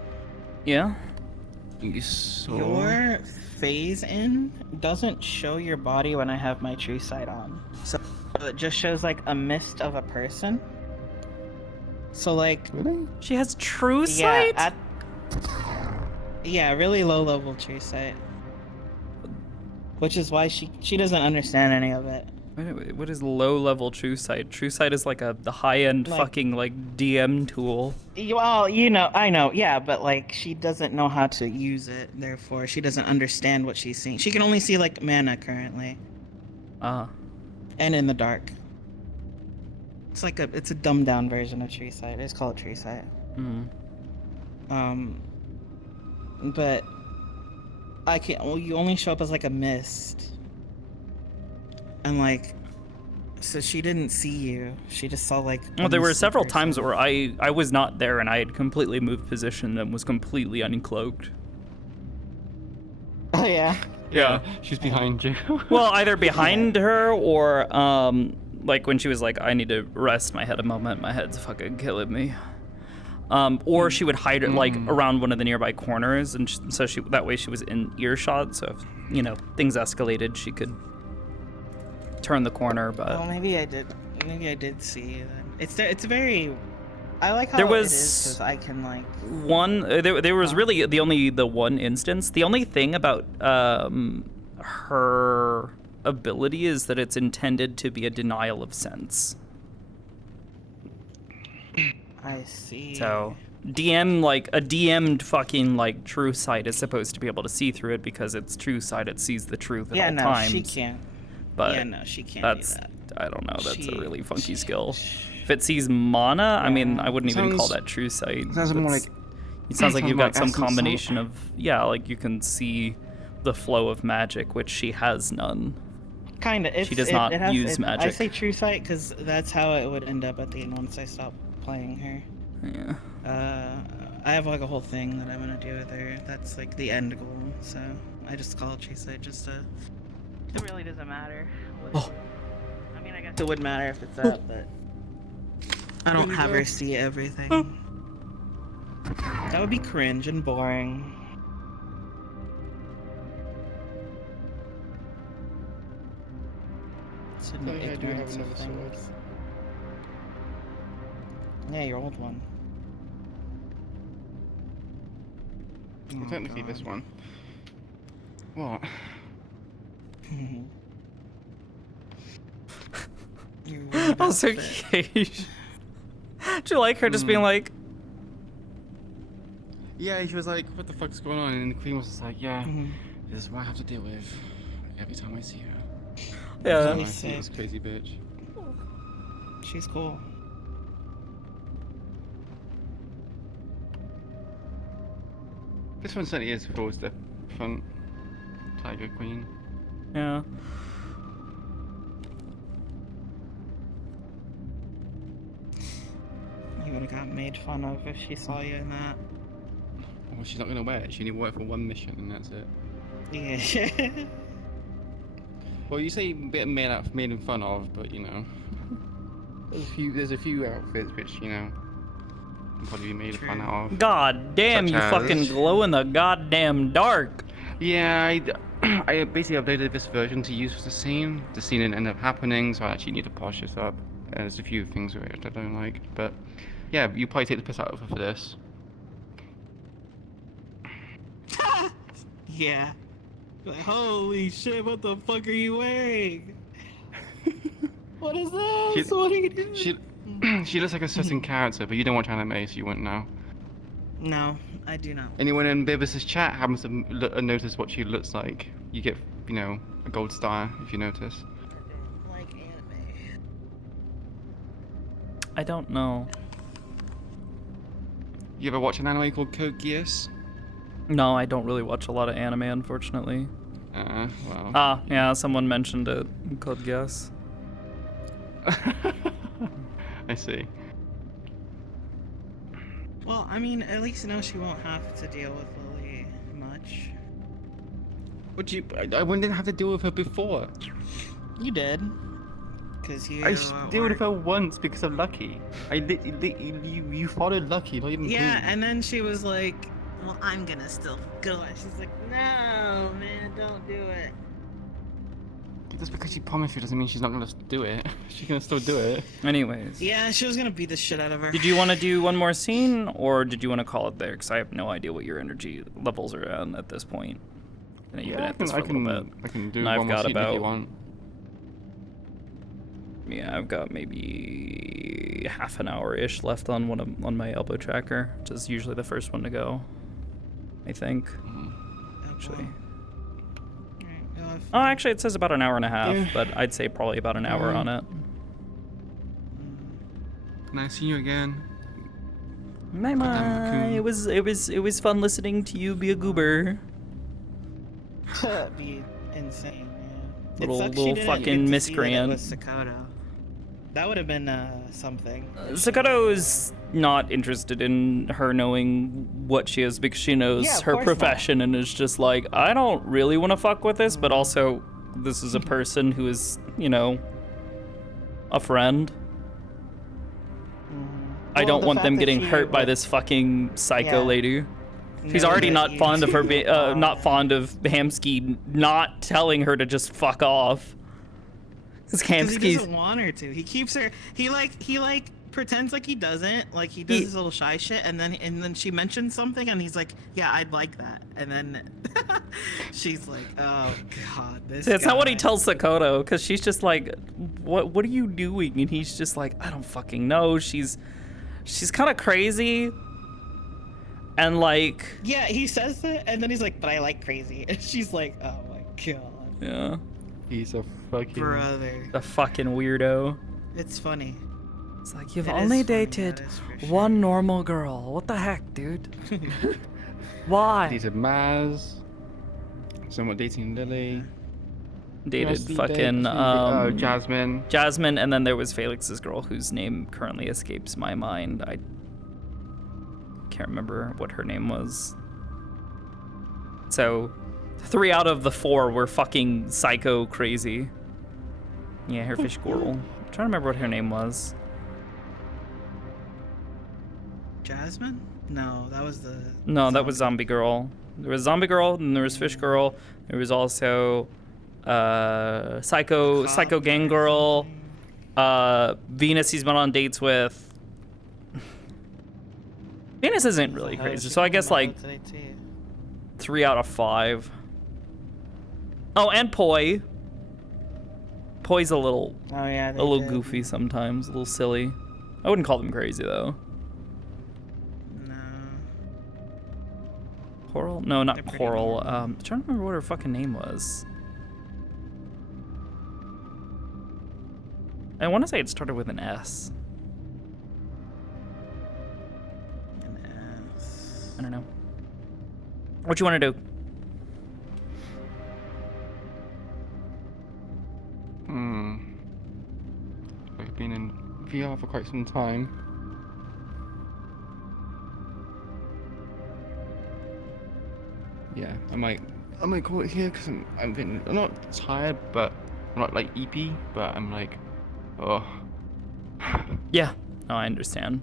Yeah? You saw? Your phase in doesn't show your body when I have my true sight on. So it just shows like a mist of a person. So like really? She has true sight? Yeah, really low level true sight. Which is why she doesn't understand any of it. Wait, what is low level true sight? True sight is like the high end Like- fucking like DM tool. Well, you know, I know, yeah, but like she doesn't know how to use it, therefore she doesn't understand what she's seeing. She can only see like mana currently. And in the dark. It's a dumbed down version of tree sight. It's called tree sight. But you only show up as like a mist. And like, so she didn't see you. She just saw like. Well, there were several times where I was not there and I had completely moved position and was completely uncloaked. Oh yeah. Yeah. She's behind you. Well, either behind her or like when she was like, I need to rest my head a moment, my head's fucking killing me. Or she would hide it like around one of the nearby corners, and so that way she was in earshot. So if things escalated, she could turn the corner. But Well, maybe I did see you then. It's very. I like how There it was is 'cause I can like. there was really the one instance. The only thing about her ability is that it's intended to be a denial of sense. I see. So DM, like a DM'd fucking like true sight is supposed to be able to see through it because it's true sight. It sees the truth at Yeah, all no, times. she can't. But Yeah, no, she can't that's, do that. I don't know. That's a really funky skill. If it sees mana, I mean, I wouldn't even call that true sight. Sounds more That's- like. It sounds like sounds you've more got some essence of- combination of like you can see the flow of magic, which she has none. Kinda. She does not use I magic. say true sight because that's how it would end up at the end once I stop playing her. Yeah. I have like a whole thing that I'm gonna do with her. That's like the end goal. So I just call it true sight just to. It really doesn't matter. Oh. I mean, I guess it would matter if it's up, but I don't have her see everything. That would be cringe and boring. Oh, yeah, I do have another sword. Yeah, your old one. Well, technically this one. What? Also, Cage. Do you like her just being like, Yeah, she was like, what the fuck's going on? And the queen was just like, yeah, this is what I have to deal with every time I see her. Yeah. I see this crazy bitch. She's cool. This one certainly is towards the front. Tiger Queen. yeah. You would have got made fun of if she saw you in that. Well, she's not gonna wear it. She only wore it for one mission, and that's it. Yeah. Well, you say a bit made in fun of, but you know, there's a few outfits which you know can probably be made fun out of. God damn, Such you as- fucking glow in the goddamn dark. Yeah, I basically uploaded this version to use for the scene. The scene didn't end up happening, so I actually need to polish this up. There's a few things which I don't like, but yeah, you probably take the piss out of her for this. Yeah. Like, holy shit, what the fuck are you wearing? What is this? What are you doing? She looks like a certain character, but you don't watch anime, so you wouldn't know. No, I do not. Anyone in Bibis's chat happens to notice what she looks like, you get, you know, a gold star if you notice. Like anime. I don't know. You ever watch an anime called Code Geass? No, I don't really watch a lot of anime, unfortunately. Well. Ah, yeah, someone mentioned it. Code Geass. I see. Well, I mean, at least now she won't have to deal with Lily much. Would you? I didn't have to deal with her before. You did. Cause you. I dealt with her once because of Lucky. You followed Lucky, not even. Yeah, Queen. and then she was like, "Well, I'm gonna still go." And she's like, "No, man, don't do it." Just because she promised you doesn't mean she's not gonna do it. She's gonna still do it. Anyways. Yeah, she was gonna beat the shit out of her. Did you want to do one more scene, or did you want to call it there? Because I have no idea what your energy levels are at this point. And you've been at this for a little bit. I can do And one I've more got scene if you want. Yeah, I've got maybe half an hour-ish left on my elbow tracker, which is usually the first one to go. I think. Actually. Oh, actually, it says about an hour and a half, Yeah. but I'd say probably about an hour on it. Nice seeing you again. My. It was fun listening to you be a goober. That'd be insane. Yeah. Little fucking miscreant. With Sakoto. That would have been something. Sakoto is not interested in her knowing what she is because she knows Yeah, of her course profession and is just like, I don't really want to fuck with this, but also this is a person who is, you know, a friend. I Well, don't the want fact them that getting she, hurt by like- this fucking psycho Yeah. lady. She's No, already but not you- fond of her, not fond of Hamsky not telling her to just fuck off. Because Because he Hamsky's doesn't want her to. He keeps her. He like pretends like he doesn't. Like he does his little shy shit, and then she mentions something, and he's like, "Yeah, I'd like that." And then she's like, "Oh God, this." It's not what he guy." tells Sakoto, because she's just like, "What are you doing?" And he's just like, "I don't fucking know." She's kind of crazy, and like. Yeah, he says that, and then he's like, "But I like crazy," and she's like, "Oh my God." Yeah. He's a fucking brother. A fucking weirdo. It's funny. It's like you've It only is funny, dated that is for sure. one normal girl. What the heck, dude? Why? Dated Maz. Somewhat dating Lily. dated USD fucking Jasmine. Jasmine, and then there was Felix's girl whose name currently escapes my mind. I can't remember what her name was. So 3 out of the 4 were fucking psycho crazy. Yeah, Hairfish Girl. I'm trying to remember what her name was. Jasmine? No, that was the. No, that was Zombie Girl. There was Zombie Girl, and there was Fish Girl. There was also Psycho Gang Girl. Venus he's been on dates with. Venus isn't really crazy, so I guess like 3 out of 5. Oh, and Poi. Poi's a little, goofy sometimes, a little silly. I wouldn't call them crazy though. Coral? No, not Coral. I'm trying to remember what her fucking name was. I want to say it started with an S. I don't know. What you want to do? We've been in VR for quite some time. Yeah, I might call it here because I'm not tired, but I'm not like EP, but I'm like, oh. Yeah, no, I understand.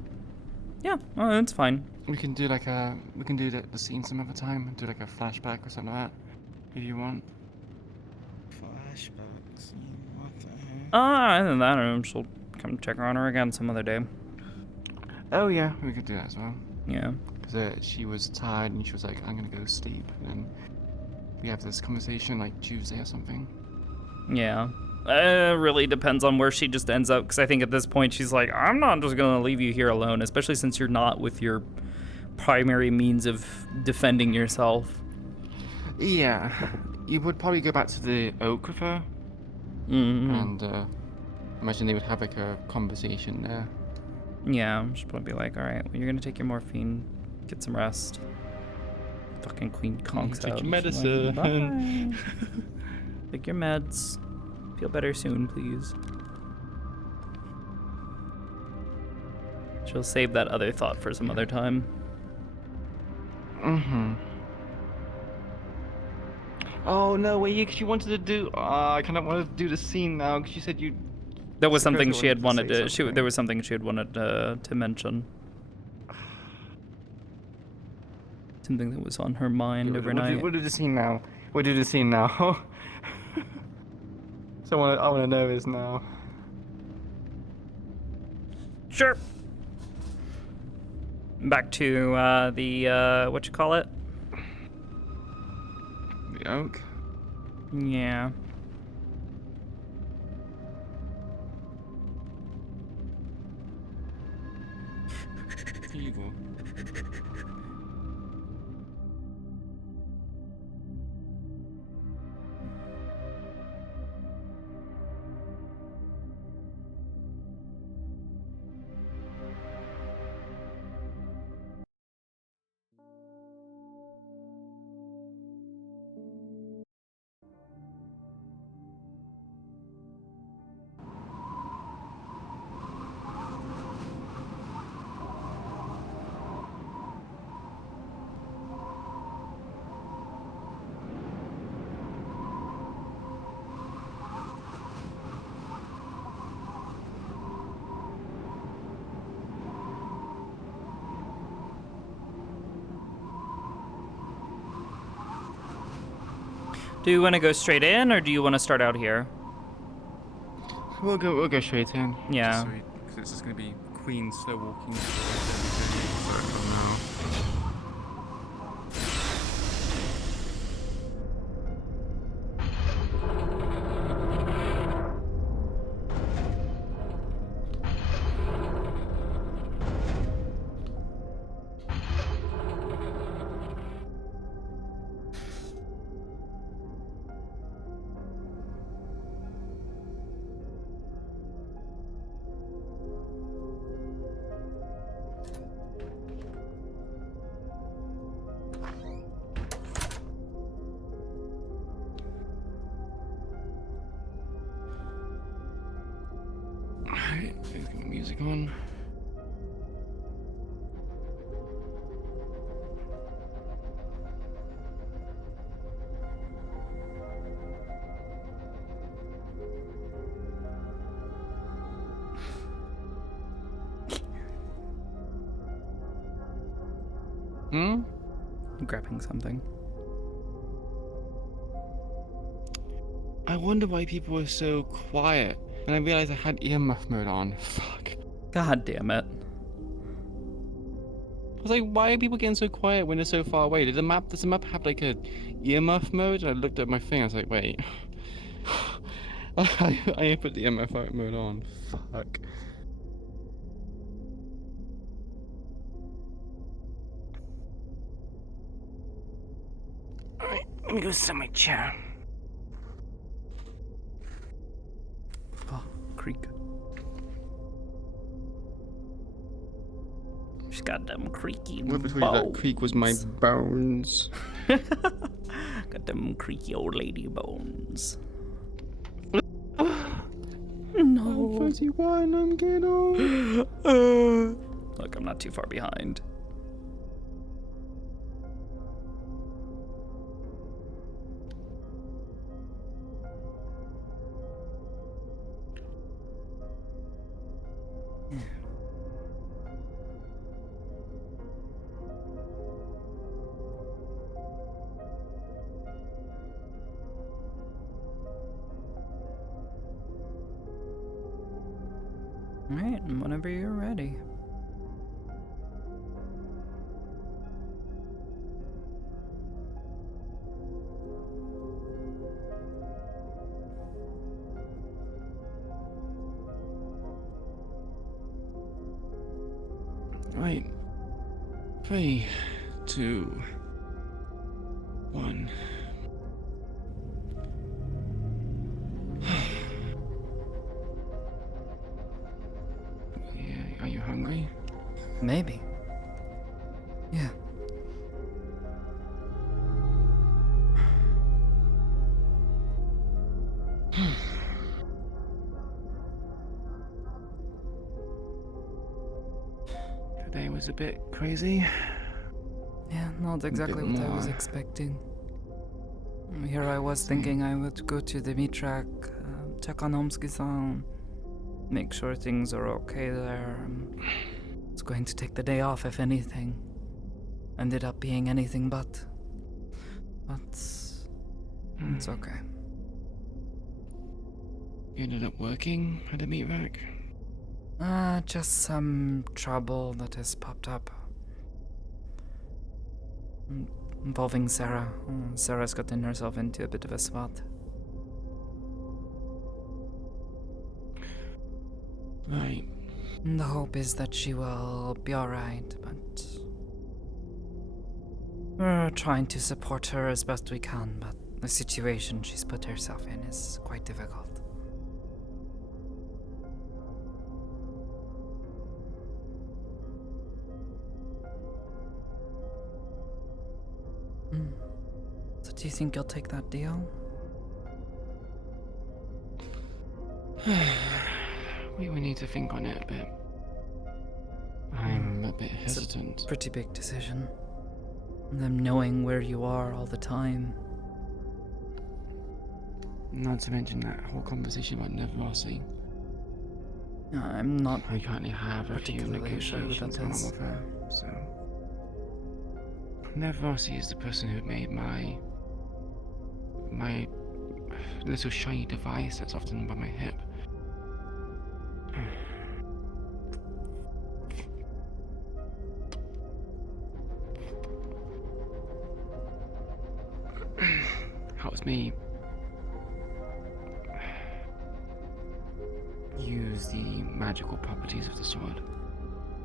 Yeah, oh, that's fine. We can do like the scene some other time and do like a flashback or something like that, if you want. Flashbacks. What the heck? Other than that, she'll come check on her again some other day. Oh yeah, we could do that as well. Yeah. Because she was tired and she was like, I'm gonna go sleep, and then we have this conversation like Tuesday or something. Yeah. Really depends on where she just ends up, because I think at this point she's like, I'm not just gonna leave you here alone, especially since you're not with your primary means of defending yourself. Yeah, you would probably go back to the Oak with her, and imagine they would have like a conversation there. Yeah, she'll probably be like, alright, well, you're gonna take your morphine, get some rest. Fucking Queen conks Take out. your medicine. Like, bye. Take your meds. Feel better soon, please. She'll save that other thought for some other time. Oh no, wait, you wanted to do. I kind of wanted to do the scene now because you said you. There was something she had wanted to. There was something she had wanted to mention. Something that was on her mind overnight. We'll do the scene now. We'll do the scene now. So I want to know is now. Sure. Back to the what you call it? The Oak. Yeah. Evil. Do you want to go straight in, or do you want to start out here? We'll go straight in. Yeah. Because it's just gonna be Queen slow walking. So now. Alright, let's get my music on. I'm grabbing something. I wonder why people were so quiet. And I realized I had earmuff mode on. Fuck. God damn it. I was like, why are people getting so quiet when they're so far away? Does the map have like a earmuff mode? And I looked at my thing, I was like, wait. I put the earmuff mode on. Fuck. Alright, let me go sit in my chair. Oh, creak. She's got them creaky bones. That creak was my bones. Got them creaky old lady bones. No. 31, I'm getting old. Look, I'm not too far behind. Alright, whenever you're ready. Right. 3, 2, 1. Are you hungry? Maybe. Yeah. Today was a bit crazy. Yeah, not exactly what I was expecting. Here I was thinking I would go to the meat track, check on Homsky-san, make sure things are okay there. I was going to take the day off, if anything. Ended up being anything but. But it's okay. You ended up working at a meat rack? Just some trouble that has popped up. Involving Sarah. Sarah's gotten herself into a bit of a spot. Right. And the hope is that she will be alright, but we're trying to support her as best we can, but the situation she's put herself in is quite difficult. So do you think you'll take that deal? We will need to think on it a bit. I'm a bit hesitant. It's a pretty big decision. Them knowing where you are all the time. Not to mention that whole conversation about Nevrasi. I'm not I currently have a few particularly sure who negotiations that going on is. with her, so... Nevrasi is the person who made my little shiny device that's often by my hip. Helps me use the magical properties of the sword.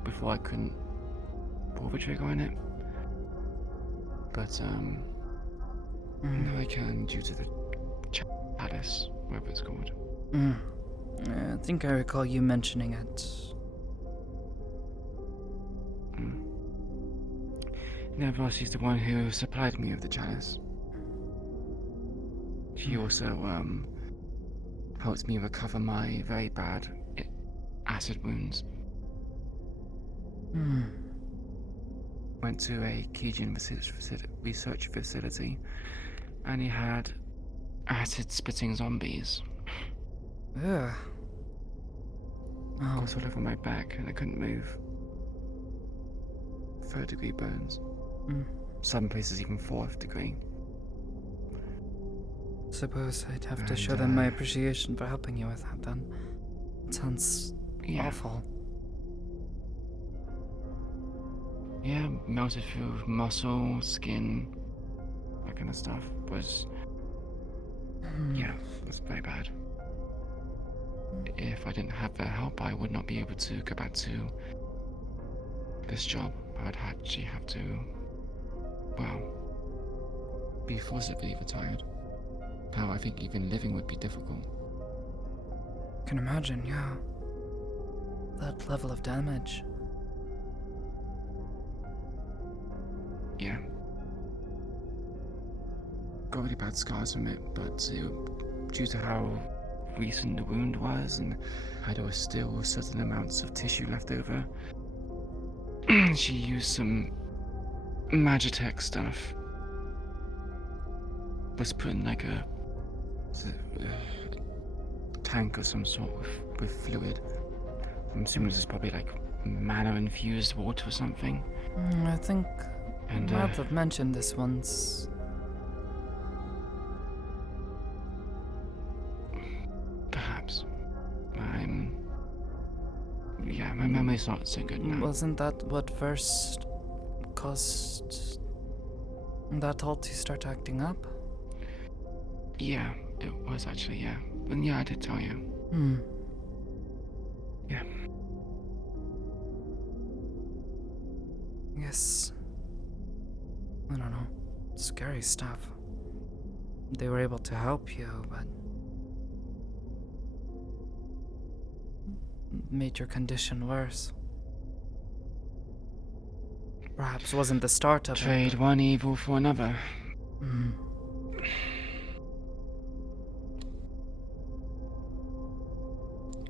Before I couldn't pull the trigger on it. But now I can due to the chalice, whatever it's called. I think I recall you mentioning it. Nevrasi's the one who supplied me with the chalice. She also helps me recover my very bad acid wounds. Hmm. Went to a Cajun research facility, and he had acid-spitting zombies. Ugh. Got all over my back, and I couldn't move. 3rd-degree burns. Mm. Some places even 4th degree. Suppose I'd have to show them my appreciation for helping you with that then. It sounds awful. Yeah, melted through muscle, skin, that kind of stuff. Yeah, it was very bad. If I didn't have their help, I would not be able to go back to this job. I'd actually have to, well, be forcibly retired. How I think even living would be difficult. I can imagine, yeah. That level of damage. Yeah. Got really bad scars from it, but due to how recent the wound was and how there was still certain amounts of tissue left over, she used some Magitech stuff. Was put in like a tank of some sort with fluid. I'm assuming this is probably like mana-infused water or something. I think And, Matt have mentioned this once. Perhaps. Yeah, my memory's not so good now. Wasn't that what first caused that all to start acting up? Yeah, it was actually, yeah. And yeah, I did tell you. Yeah. Yes. I don't know. Scary stuff. They were able to help you, but made your condition worse. Perhaps wasn't the start of Trade one evil for another.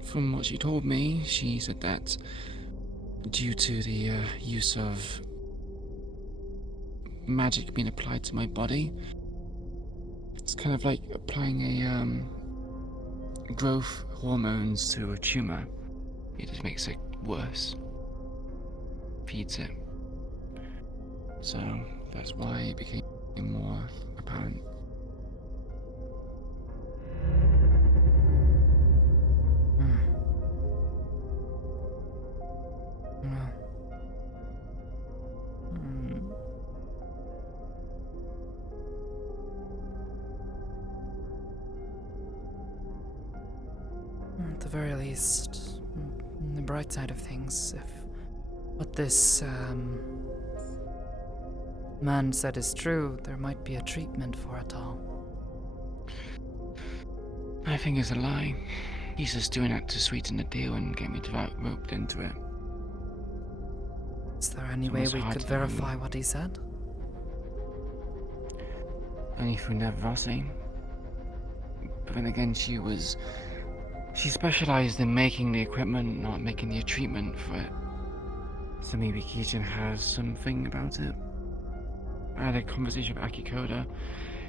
From what she told me, she said that due to the use of magic being applied to my body, it's kind of like applying a growth hormones to a tumor. It just makes it worse. Feeds it. So that's why it became more apparent. At the very least, on the bright side of things, if what this man said is true, there might be a treatment for it all. I think it's a lie. He's just doing it to sweeten the deal and get me to roped into it. Is there any way we could verify what he said? Only through Nevrossi. But then again, she specialized in making the equipment, not making the treatment for it. So maybe Kijin has something about it. I had a conversation with Akikoda.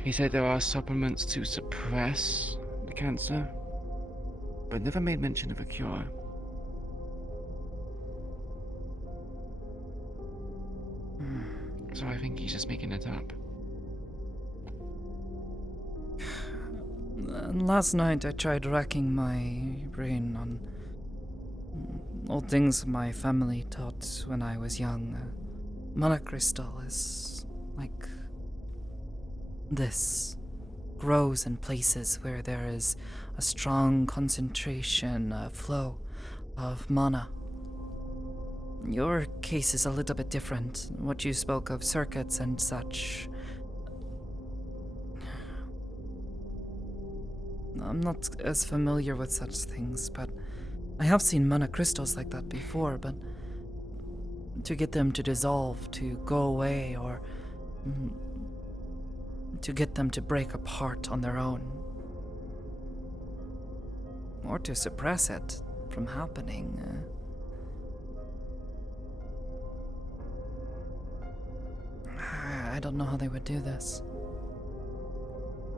He said there are supplements to suppress the cancer, but never made mention of a cure. So I think he's just making it up. Last night I tried racking my brain on old things my family taught when I was young. Mana crystal is like this. Grows in places where there is a strong concentration, flow of mana. Your case is a little bit different. What you spoke of circuits and such. I'm not as familiar with such things, but I have seen mana crystals like that before, but to get them to dissolve, to go away, or to get them to break apart on their own, or to suppress it, from happening. I don't know how they would do this.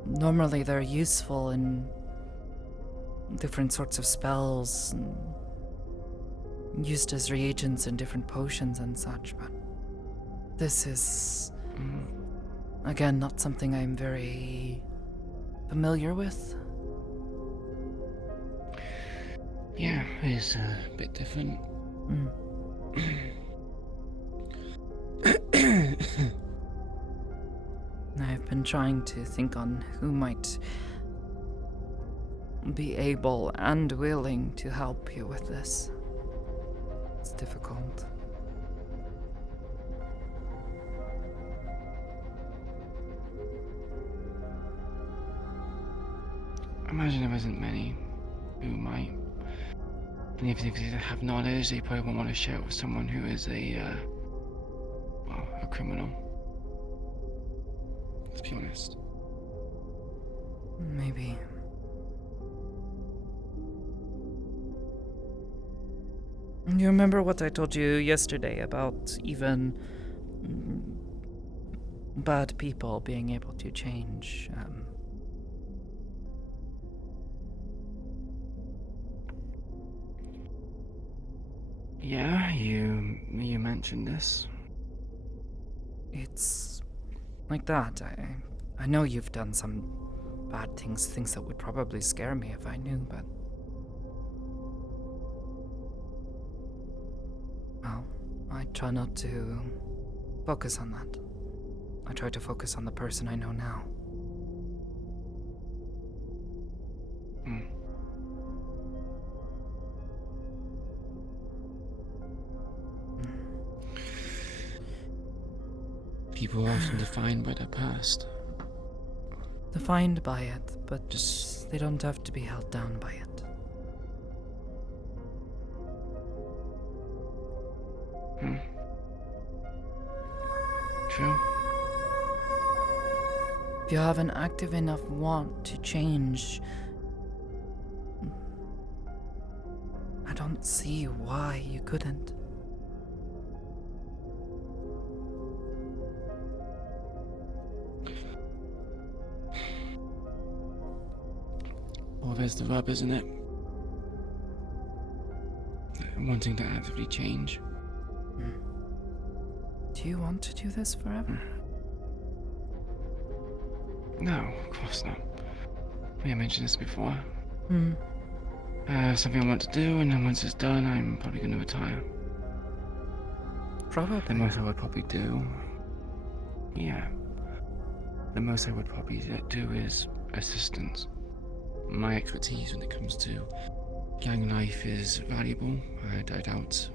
Normally they're useful in different sorts of spells and used as reagents in different potions and such, but this is, again, not something I'm very familiar with. Yeah, it's a bit different. I've been trying to think on who might be able and willing to help you with this. It's difficult. I imagine there isn't many who might. And even if they have knowledge, they probably won't want to share it with someone who is a criminal. Let's be honest. Maybe. You remember what I told you yesterday about even bad people being able to change? Yeah, you mentioned this. It's like that. I know you've done some bad things that would probably scare me if I knew, but well, I try not to focus on that. I try to focus on the person I know now. People are often defined by their past. Defined by it, but just they don't have to be held down by it. True. If you have an active enough want to change, I don't see why you couldn't. Well, there's the rub, isn't it? Wanting to actively change. Do you want to do this forever? No, of course not. I mentioned this before. Hmm. Something I want to do, and then once it's done, I'm probably going to retire. Probably. The most I would probably do... Yeah. The most I would probably do is assistance. My expertise when it comes to gang life is valuable. I doubt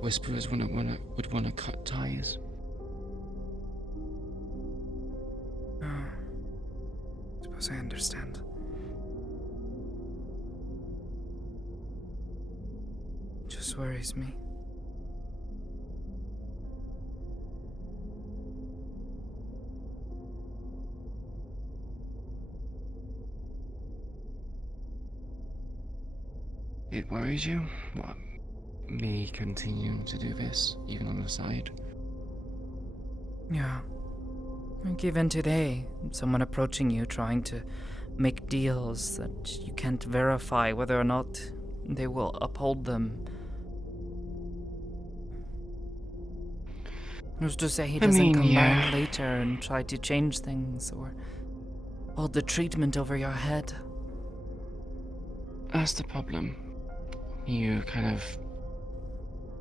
Whisperers would want to cut ties. Suppose I understand. Just worries me. It worries you? What? Me continuing to do this, even on the side? Yeah. Like even today, someone approaching you trying to make deals that you can't verify whether or not they will uphold them. Who's to say he doesn't come back later and try to change things or hold the treatment over your head? That's the problem. You kind of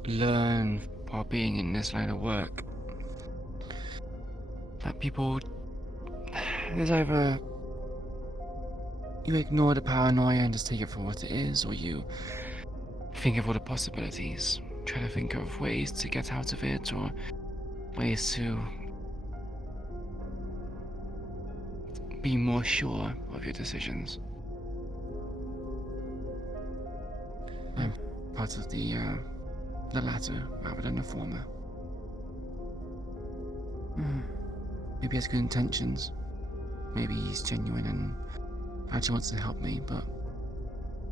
learn while being in this line of work that people, there's either you ignore the paranoia and just take it for what it is, or you think of all the possibilities, try to think of ways to get out of it, or ways to be more sure of your decisions. I'm part of the latter rather than the former. Maybe he has good intentions. Maybe he's genuine and actually wants to help me, but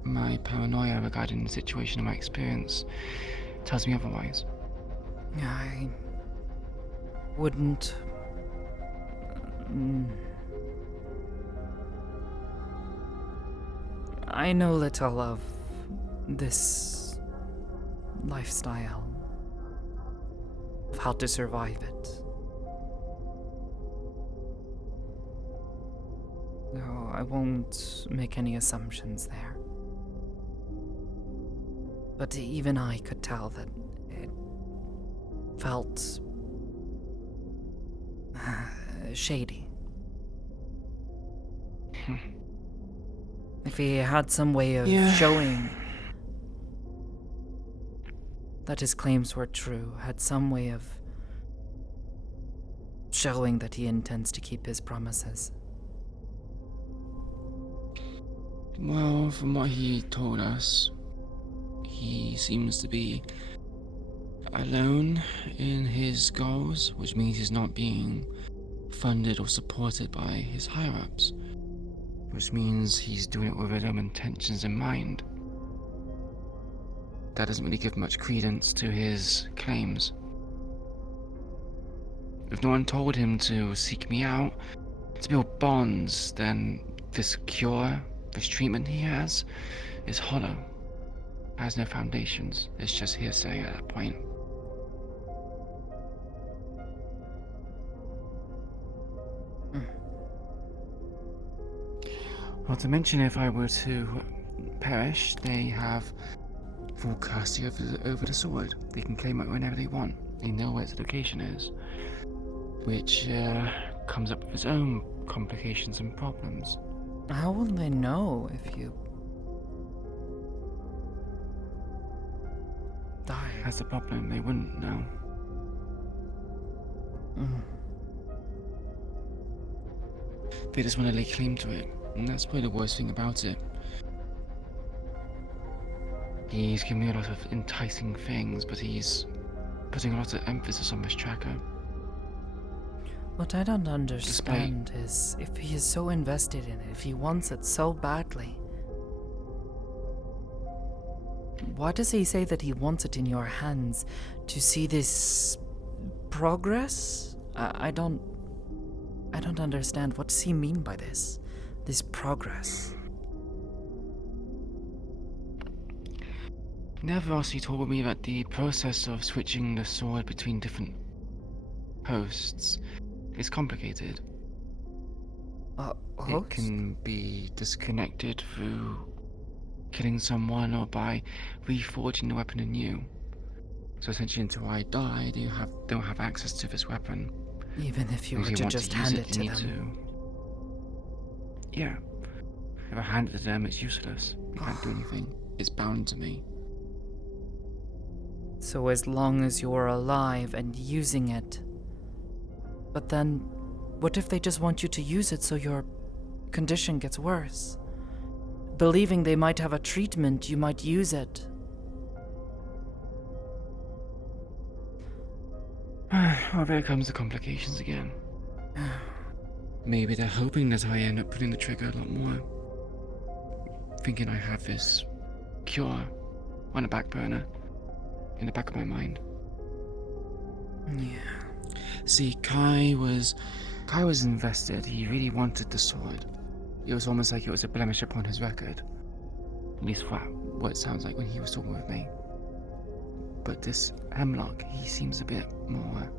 my paranoia regarding the situation and my experience tells me otherwise. I wouldn't. I know little of this lifestyle, of how to survive it. No, I won't make any assumptions there. But even I could tell that it felt shady. If he had some way of showing that his claims were true, had some way of showing that he intends to keep his promises. Well, from what he told us, he seems to be alone in his goals, which means he's not being funded or supported by his higher-ups, which means he's doing it with his own intentions in mind. That doesn't really give much credence to his claims. If no one told him to seek me out, to build bonds, then this cure, this treatment he has, is hollow. Has no foundations. It's just hearsay at that point. Not to mention, if I were to perish, they have full custody over the sword. They can claim it whenever they want. They know where its location is, which comes up with its own complications and problems. How will they know if you die? That's the problem. They wouldn't know. They just want to lay claim to it, and that's probably the worst thing about it. He's giving me a lot of enticing things, but he's putting a lot of emphasis on this tracker. What I don't understand is if he is so invested in it, if he wants it so badly, why does he say that he wants it in your hands to see this progress? I don't understand. What does he mean by this? This progress? Never else he told me that the process of switching the sword between different hosts is complicated. It can be disconnected through killing someone or by reforging the weapon anew. So essentially, until I die, don't have access to this weapon. Even if you were to just hand it to them. Yeah. If I hand it to them, it's useless. We can't do anything. It's bound to me. So as long as you're alive and using it. But then, what if they just want you to use it so your condition gets worse? Believing they might have a treatment, you might use it. Well, there comes the complications again. Maybe they're hoping that I end up pulling the trigger a lot more. Thinking I have this cure on a back burner. In the back of my mind. Yeah. See, Kai was invested. He really wanted the sword. It was almost like it was a blemish upon his record. At least what it sounds like when he was talking with me. But this Hemlock, he seems a bit more...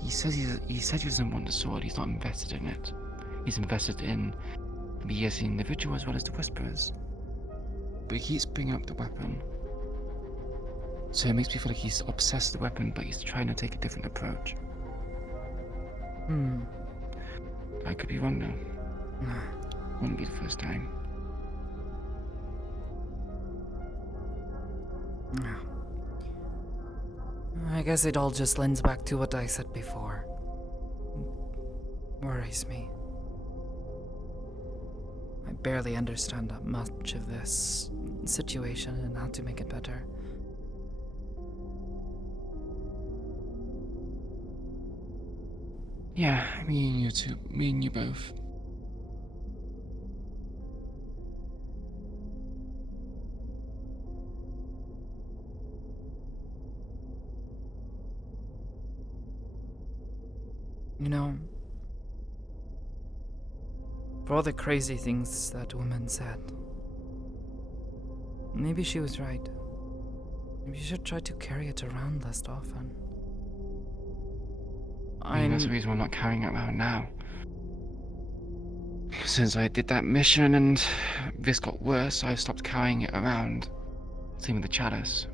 He said he doesn't want the sword. He's not invested in it. He's invested in me as an individual as well as the Whisperers. But he keeps bringing up the weapon. So it makes me feel like he's obsessed with the weapon, but he's trying to take a different approach. I could be wrong though. Wouldn't be the first time. I guess it all just lends back to what I said before. Worries me. I barely understand that much of this situation and how to make it better. Yeah, me and you too. Me and you both. You know, for all the crazy things that woman said, maybe she was right. Maybe you should try to carry it around less often. I mean, that's the reason why I'm not carrying it around now. Since I did that mission and this got worse, I stopped carrying it around. Same with the chalice.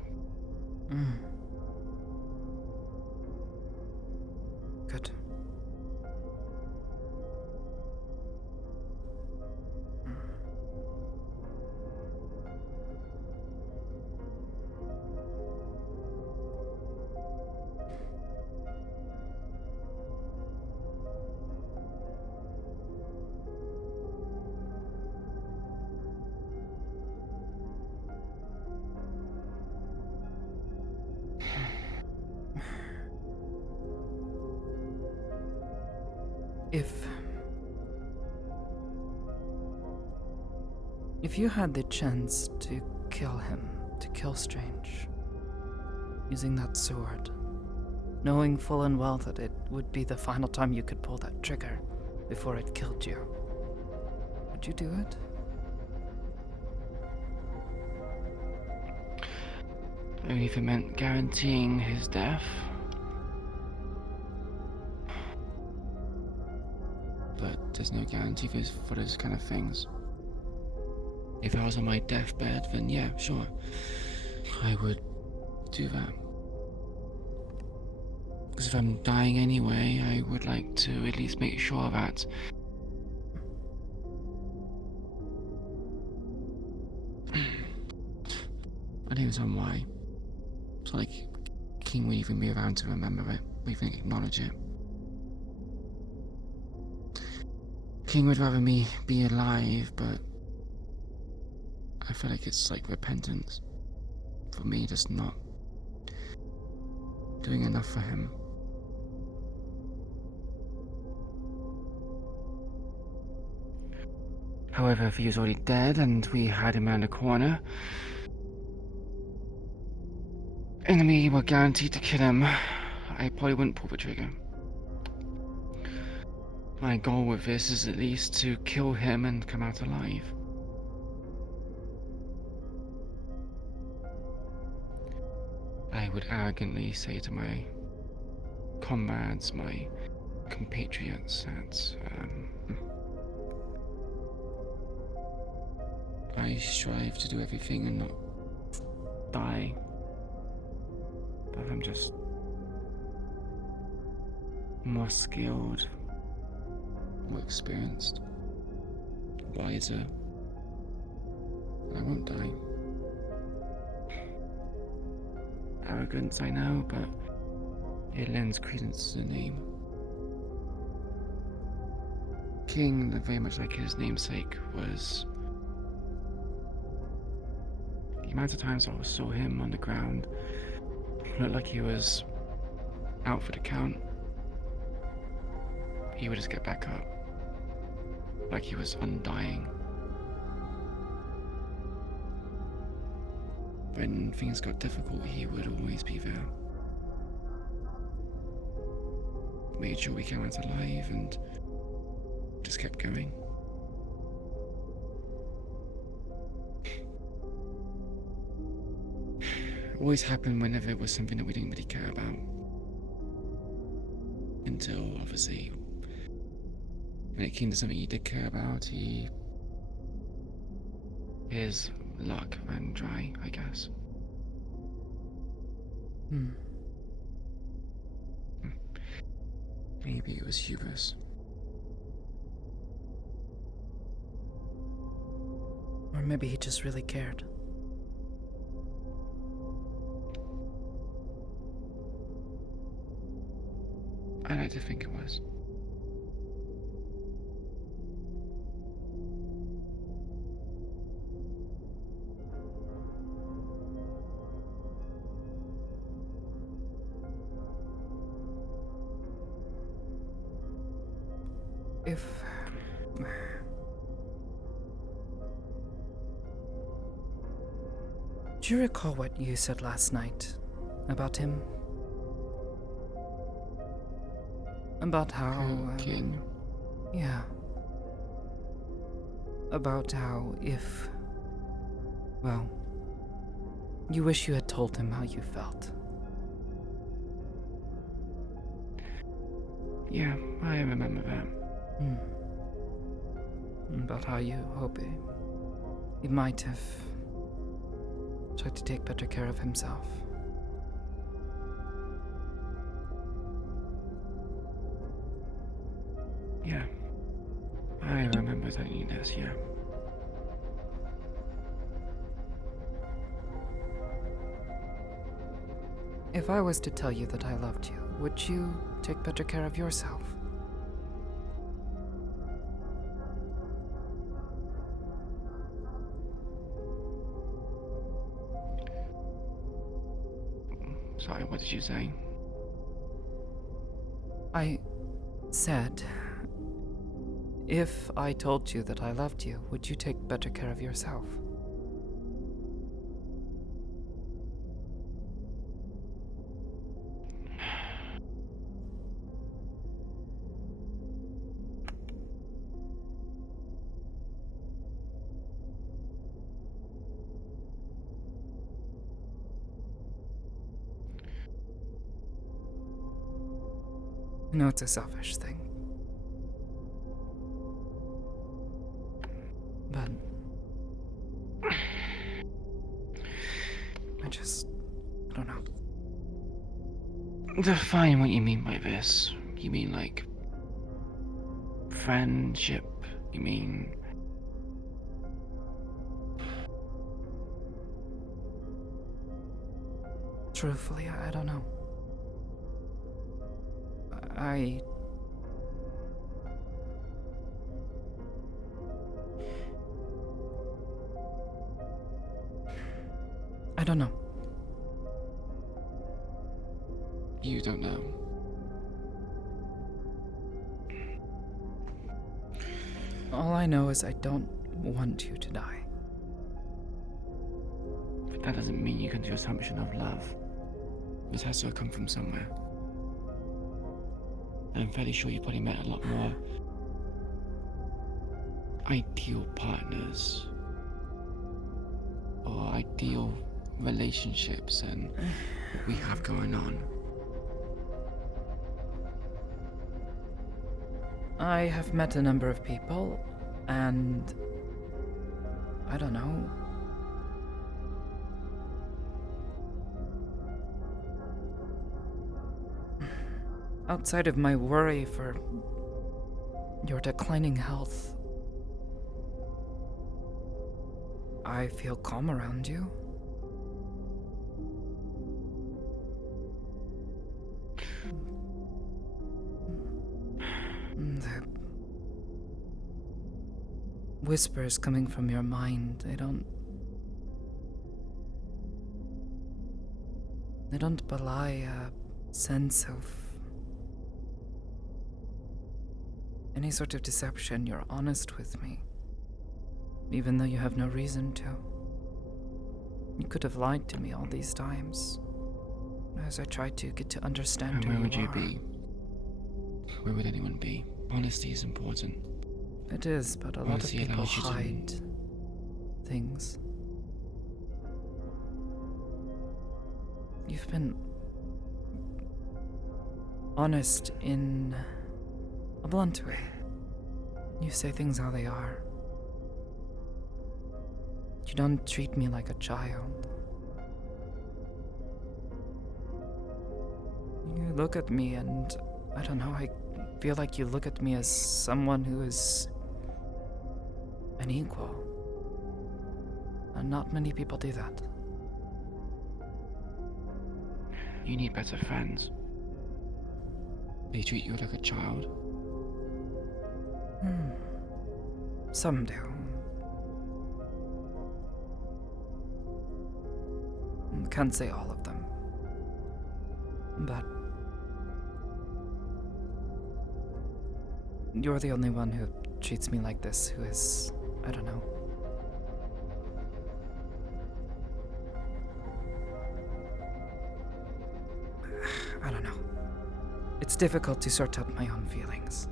Good. If you had the chance to kill him, to kill Strange, using that sword, knowing full and well that it would be the final time you could pull that trigger before it killed you, would you do it? Only if it meant guaranteeing his death. But there's no guarantee for those kind of things. If I was on my deathbed, then yeah, sure, I would do that. Because if I'm dying anyway, I would like to at least make sure that my name's on why. So like, King would even be around to remember it, or even acknowledge it. King would rather me be alive, but I feel like it's like repentance for me just not doing enough for him. However, if he was already dead and we had him around the corner, and we were guaranteed to kill him, I probably wouldn't pull the trigger. My goal with this is at least to kill him and come out alive. I would arrogantly say to my comrades, my compatriots, that I strive to do everything and not die, but I'm just more skilled, more experienced, wiser. I won't die. Arrogance, I know, but it lends credence to the name. King, very much like his namesake, was the amount of times I saw him on the ground, looked like he was out for the count. He would just get back up, like he was undying. When things got difficult, he would always be there. Made sure we came out alive and just kept going. It always happened whenever it was something that we didn't really care about. Until, obviously, when it came to something he did care about, his luck ran dry, I guess. Maybe it was hubris. Or maybe he just really cared. I like to think it was. Do you recall what you said last night about him? About how... King. Yeah. About how if... Well... You wish you had told him how you felt. Yeah, I remember that. About how you hope he might have tried to take better care of himself. Yeah. I remember thinking this, yeah. If I was to tell you that I loved you, would you take better care of yourself? Sorry, what did you say? I said, if I told you that I loved you, would you take better care of yourself? I know it's a selfish thing. But... I don't know. Define what you mean by this. You mean like... friendship? You mean... Truthfully, I don't know. I don't know. You don't know. All I know is I don't want you to die. But that doesn't mean you can do assumption of love. This has to come from somewhere. I'm fairly sure you probably met a lot more ideal partners or ideal relationships than what we have going on. I have met a number of people, and I don't know. Outside of my worry for your declining health, I feel calm around you. The whispers coming from your mind, they don't belie a sense of any sort of deception. You're honest with me, even though you have no reason to. You could have lied to me all these times, as I tried to get to understand And who where would you are. be? Where would anyone be? Honesty is important. It is, but a lot of Honesty people allows you to- hide things. You've been honest in a blunt way. You say things how they are. You don't treat me like a child. You look at me and, I don't know, I feel like you look at me as someone who is an equal. And not many people do that. You need better friends. They treat you like a child. Some do. Can't say all of them. But you're the only one who treats me like this, who is, I don't know. I don't know. it's difficult to sort out my own feelings.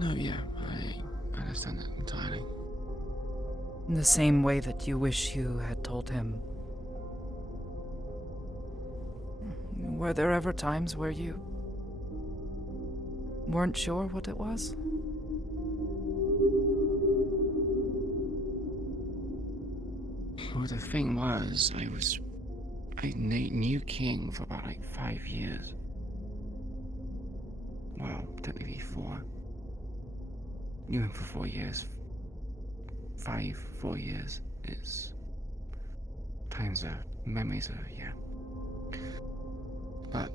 No, yeah, I understand that entirely. In the same way that you wish you had told him. Were there ever times where you weren't sure what it was? Well, the thing was, I knew King for about like 5 years. Well, technically 4. Knew him for 4 years. 4 years. It's memories are, yeah. But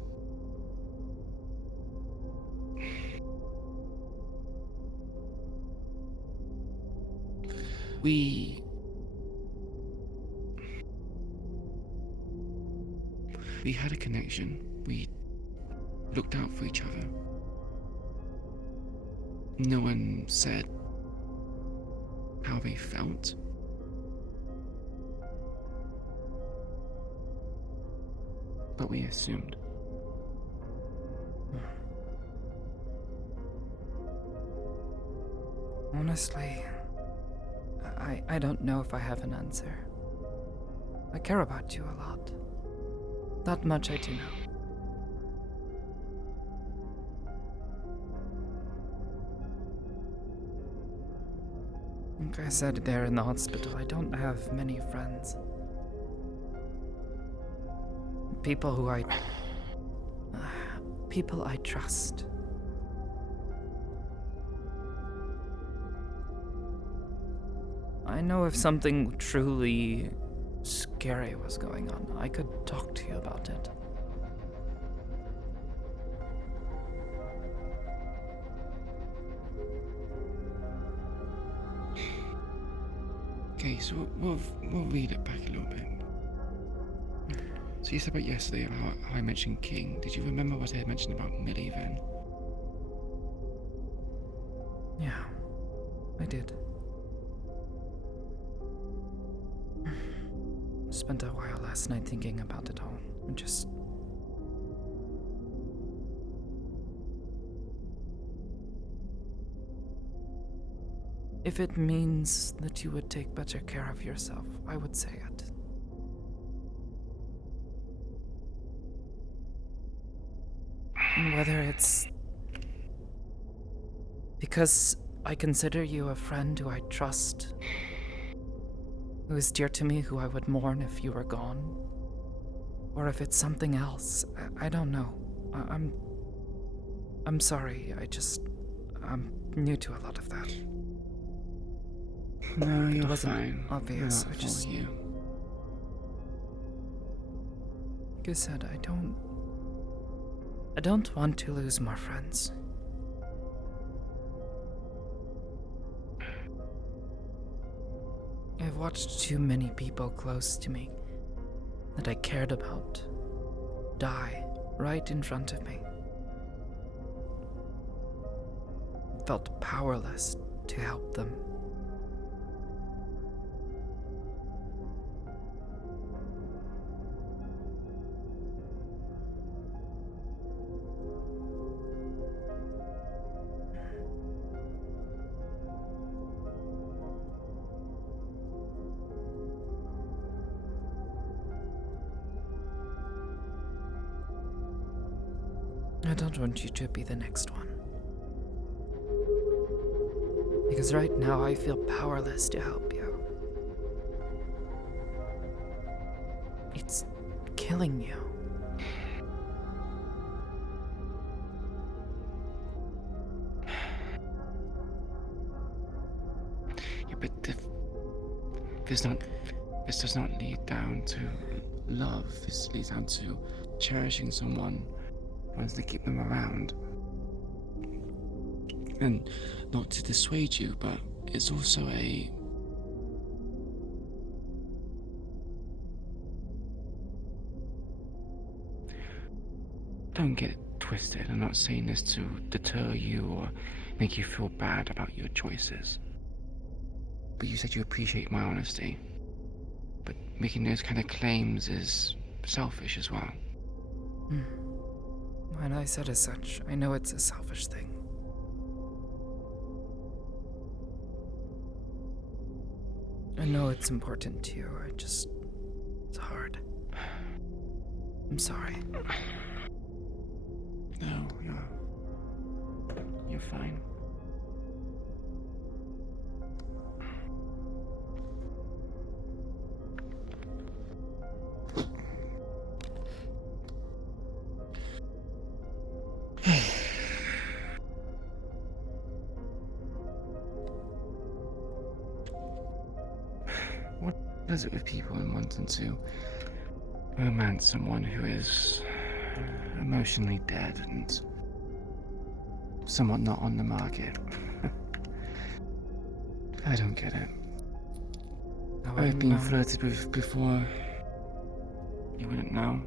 we had a connection. We looked out for each other. No one said how they felt. But we assumed. Honestly, I don't know if I have an answer. I care about you a lot. That much I do know. Like I said there in the hospital, I don't have many friends. People I trust. I know if something truly scary was going on, I could talk to you about it. Okay, so we'll read it back a little bit. So you said about yesterday about how I mentioned King. Did you remember what I had mentioned about Millie then? Yeah, I did. Spent a while last night thinking about it all. And just... If it means that you would take better care of yourself, I would say it. And whether it's because I consider you a friend who I trust, who is dear to me, who I would mourn if you were gone, or if it's something else, I don't know. I'm sorry. I'm new to a lot of that. No, you're it wasn't fine. obvious. I just you. Like I said, I don't want to lose more friends. I've watched too many people close to me that I cared about die right in front of me. Felt powerless to help them. I don't want you to be the next one. Because right now I feel powerless to help you. It's killing you. Yeah, but this does not lead down to love. This leads down to cherishing someone once they keep them around. And not to dissuade you, but it's also a... Don't get it twisted. I'm not saying this to deter you or make you feel bad about your choices. But you said you appreciate my honesty. But making those kind of claims is selfish as well. When I said as such, I know it's a selfish thing. I know it's important to you, it's hard. I'm sorry. No, you're fine. What is it with people in wanting to romance someone who is emotionally dead and somewhat not on the market? I don't get it. I've been flirted with before. You wouldn't know.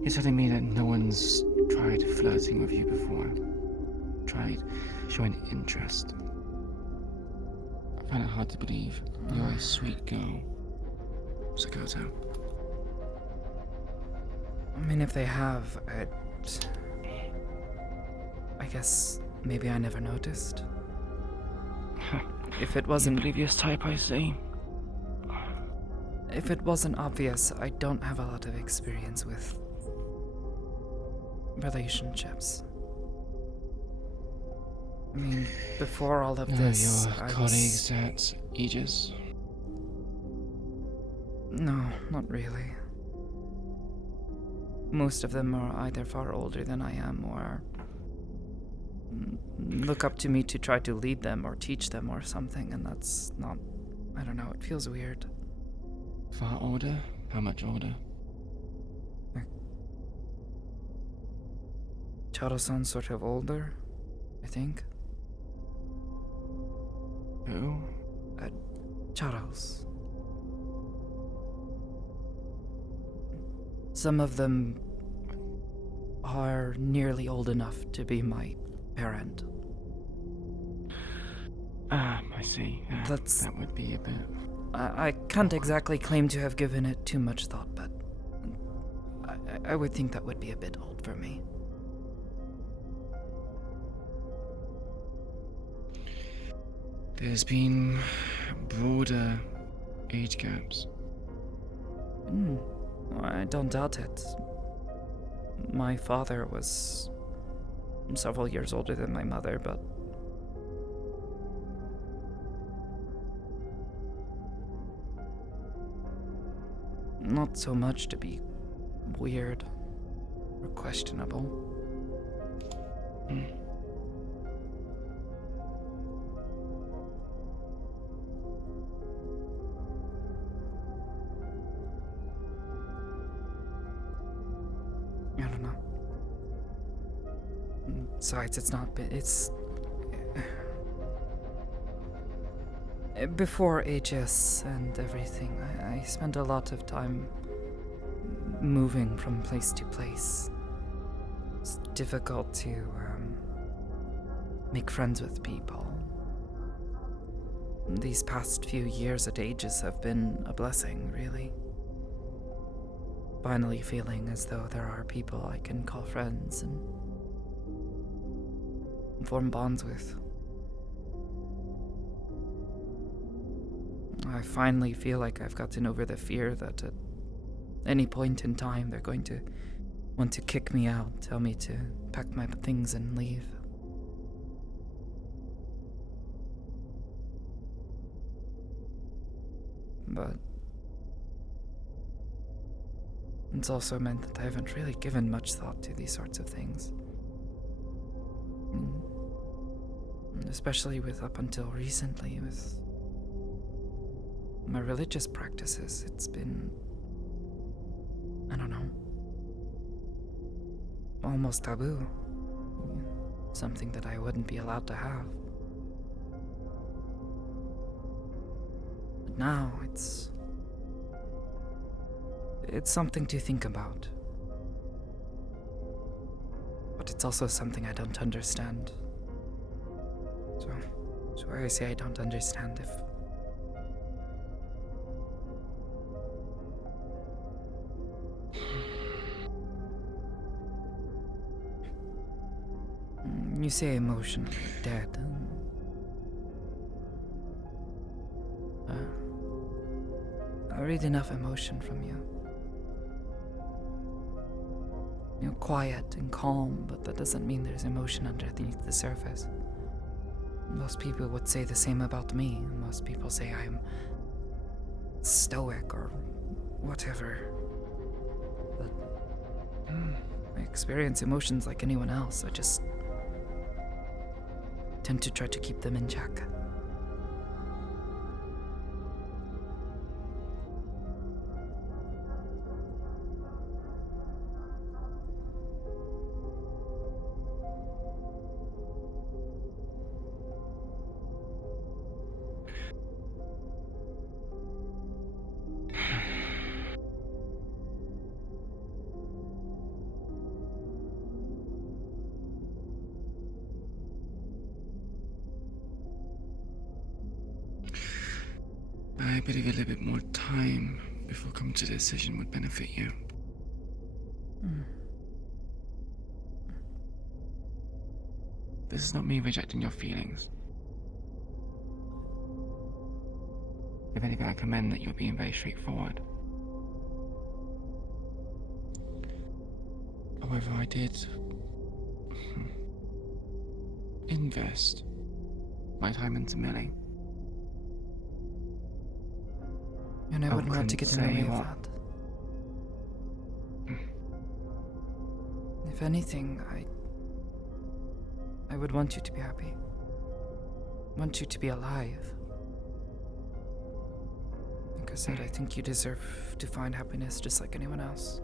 You're telling me that no one's tried flirting with you before? Tried showing interest? I find it hard to believe. You're a sweet girl, Sakoto. I mean, if they have, I guess maybe I never noticed. If it wasn't... Oblivious type, I see. If it wasn't obvious, I don't have a lot of experience with relationships. I mean, before all of this, Your colleagues at Aegis? No, not really. Most of them are either far older than I am or look up to me to try to lead them or teach them or something, and that's not... I don't know, it feels weird. Far older? How much older? Charo-san's sort of older, I think. Who? Charos. Some of them are nearly old enough to be my parent. I see. That would be a bit... I can't exactly claim to have given it too much thought, but I would think that would be a bit old for me. There's been broader age gaps. I don't doubt it. My father was several years older than my mother, but not so much to be weird or questionable. I don't know. Besides, it's before Aegis and everything, I spent a lot of time moving from place to place. It's difficult to make friends with people. These past few years at Aegis have been a blessing, really. Finally feeling as though there are people I can call friends and form bonds with. I finally feel like I've gotten over the fear that at any point in time they're going to want to kick me out, tell me to pack my things and leave. But it's also meant that I haven't really given much thought to these sorts of things. Especially with up until recently, with my religious practices, it's been, I don't know, almost taboo. Something that I wouldn't be allowed to have. But now it's something to think about. But it's also something I don't understand. So I say I don't understand You say emotion dead. I read enough emotion from you. You're quiet and calm, but that doesn't mean there's emotion underneath the surface. Most people would say the same about me. Most people say I'm stoic or whatever. But I experience emotions like anyone else. I just tend to try to keep them in check. I believe a little bit more time before coming to a decision would benefit you. This is not me rejecting your feelings. If anything, I commend that you're being very straightforward. However, I did invest my time into Millie. And I wouldn't want to get in the way of that. If anything, I would want you to be happy. Want you to be alive. Like I said, I think you deserve to find happiness just like anyone else.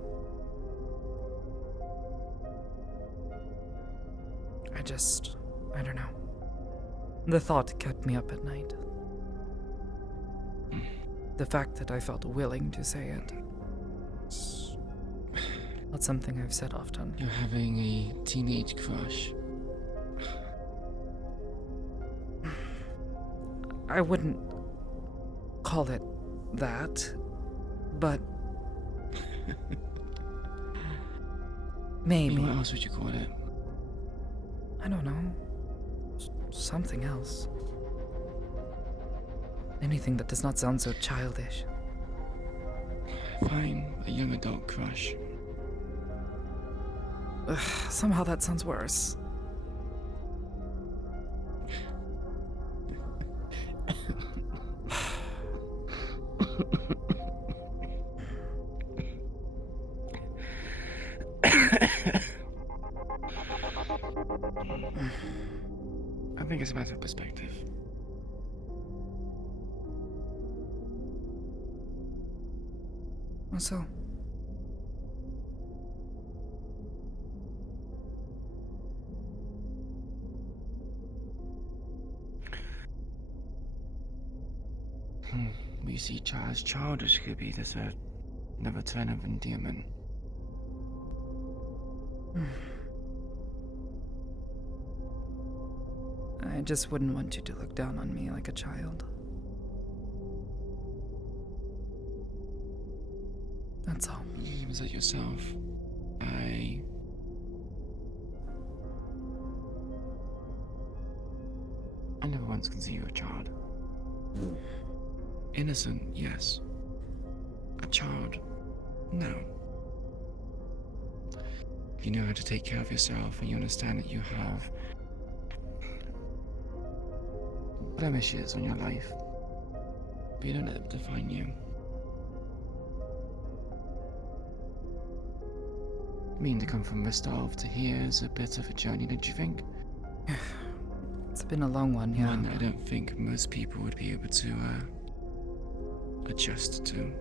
I don't know. The thought kept me up at night. The fact that I felt willing to say it. It's not something I've said often. You're having a teenage crush. I wouldn't call it that, but maybe. What else would you call it? I don't know. Something else. Anything that does not sound so childish. Fine, a young adult crush. Ugh, somehow that sounds worse. I think it's a matter of perspective. How so? We see Charles childish could be there's another turn of endearment. I just wouldn't want you to look down on me like a child. That's all. You was that yourself. I never once considered you a child. Innocent, yes. A child, no. You know how to take care of yourself and you understand that you have blemishes on your life. But you don't let them define you. I mean, to come from Rostov to here is a bit of a journey, don't you think? It's been a long one, yeah. One that I don't think most people would be able to adjust to.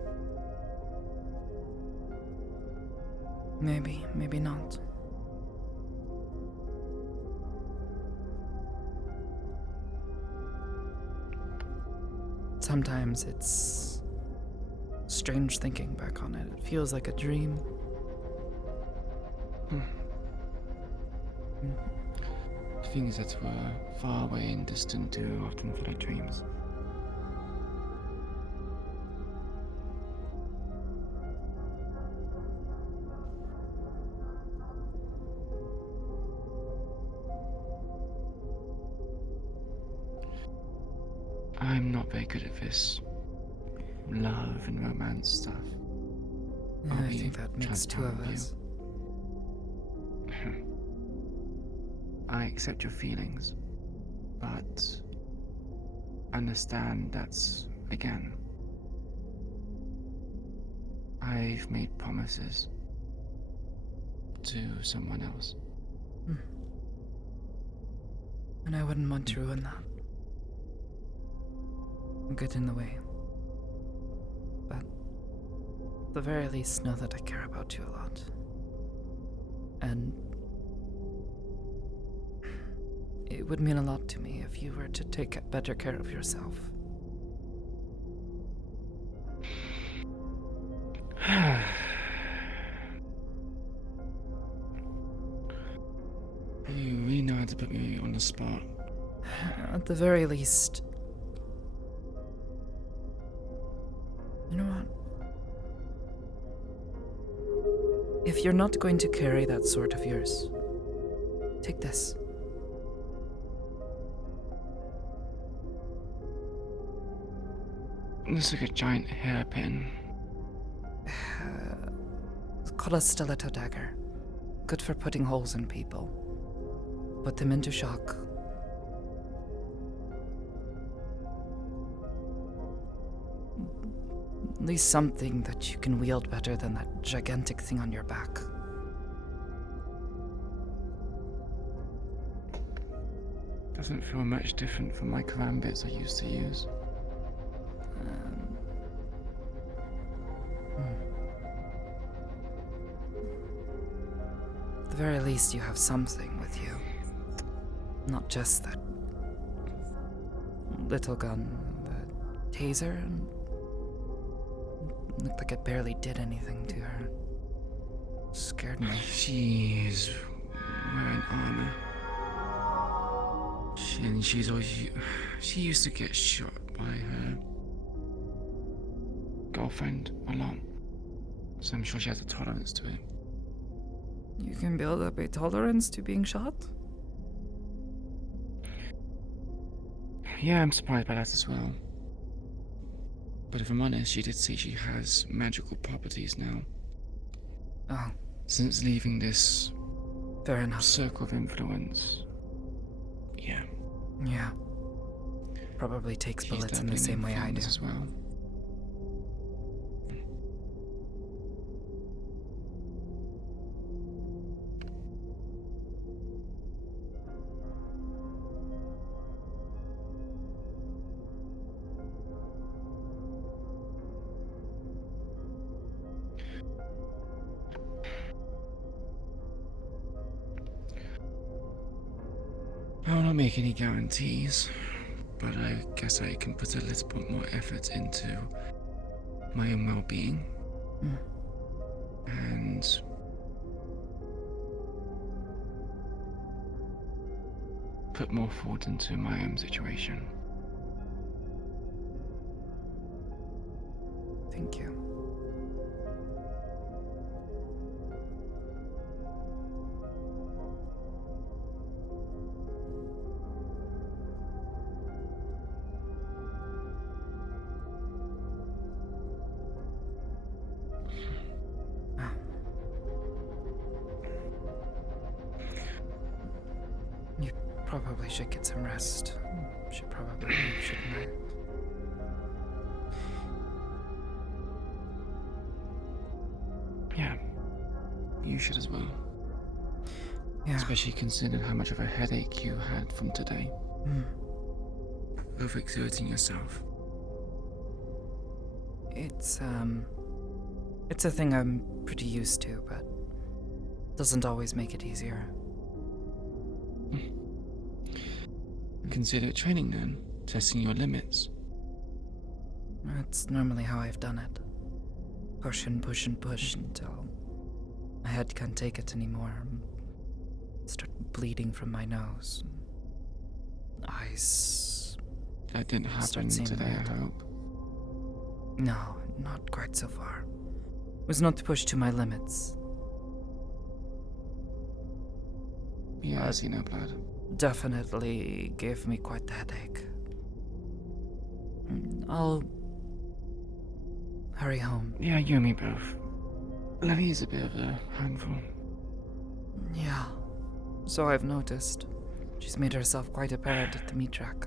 Maybe, maybe not. Sometimes it's strange thinking back on it. It feels like a dream. The thing is that we're far away and distant too often for like dreams. I'm not very good at this love and romance stuff. Yeah, I'll I be think that makes two of transparent with us. you. I accept your feelings, but understand that's, again, I've made promises to someone else. And I wouldn't want to ruin that. Get in the way. But at the very least, know that I care about you a lot. And it would mean a lot to me if you were to take better care of yourself. You really know how to put me on the spot. At the very least, you know what? If you're not going to carry that sword of yours, take this. It's like a giant hairpin. It's called a stiletto dagger. Good for putting holes in people. Put them into shock. At least something that you can wield better than that gigantic thing on your back. Doesn't feel much different from my karambits I used to use. At the very least, you have something with you. Not just that little gun, the taser. Looked like it barely did anything to her. Scared me. She's wearing armor. She used to get shot by her girlfriend a lot. So I'm sure she has a tolerance to it. You can build up a tolerance to being shot? Yeah, I'm surprised by that as well. But if I'm honest, she did say she has magical properties now. Oh. Since leaving this fair enough circle of influence. Yeah. Yeah. Probably takes bullets in the same way I do. As well. I will not make any guarantees, but I guess I can put a little bit more effort into my own well-being. And put more thought into my own situation. Thank you. You probably should get some rest. Should probably leave, shouldn't I? Yeah, you should as well. Yeah. Especially considering how much of a headache you had from today. Overexerting yourself. It's a thing I'm pretty used to, but doesn't always make it easier. Consider training then, testing your limits. That's normally how I've done it. Push and push and push until my head can't take it anymore. Start bleeding from my nose. Eyes. That didn't happen today, I hope. No, not quite so far. It was not to push to my limits. Yeah, I see no blood. Definitely gave me quite the headache. I'll hurry home. Yeah, you and me both. Levy's a bit of a handful. Yeah, so I've noticed. She's made herself quite apparent at the meat track.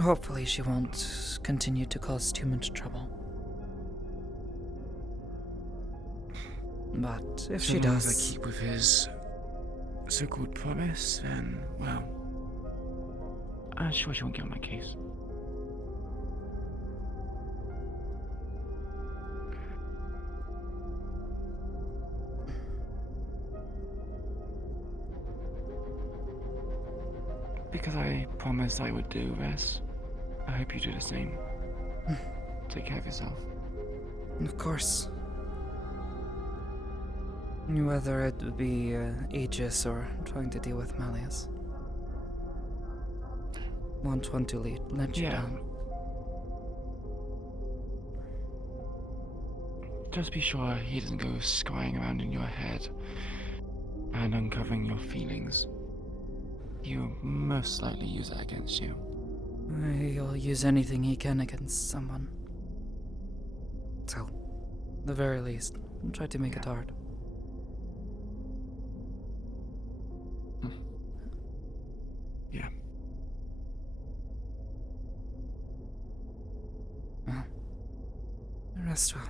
Hopefully she won't continue to cause too much trouble. But if she So long as does... I keep with his so-called promise, then, well, I'm sure she won't get on my case. Because I promised I would do this, I hope you do the same. Take care of yourself. Of course. Whether it would be Aegis or trying to deal with Malleus. Won't want to let you down. Just be sure he doesn't go scrying around in your head and uncovering your feelings. He'll most likely use it against you. He'll use anything he can against someone. So, at the very least, I'll try to make it hard. Yeah. Well, rest well.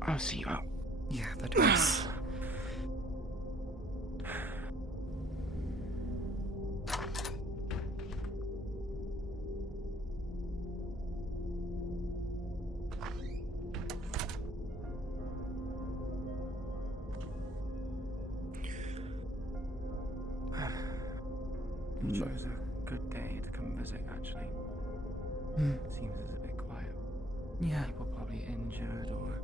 I'll see you out. Yeah, that helps. It was a good day to come visit, actually. Seems it's a bit quiet. Yeah. People probably injured or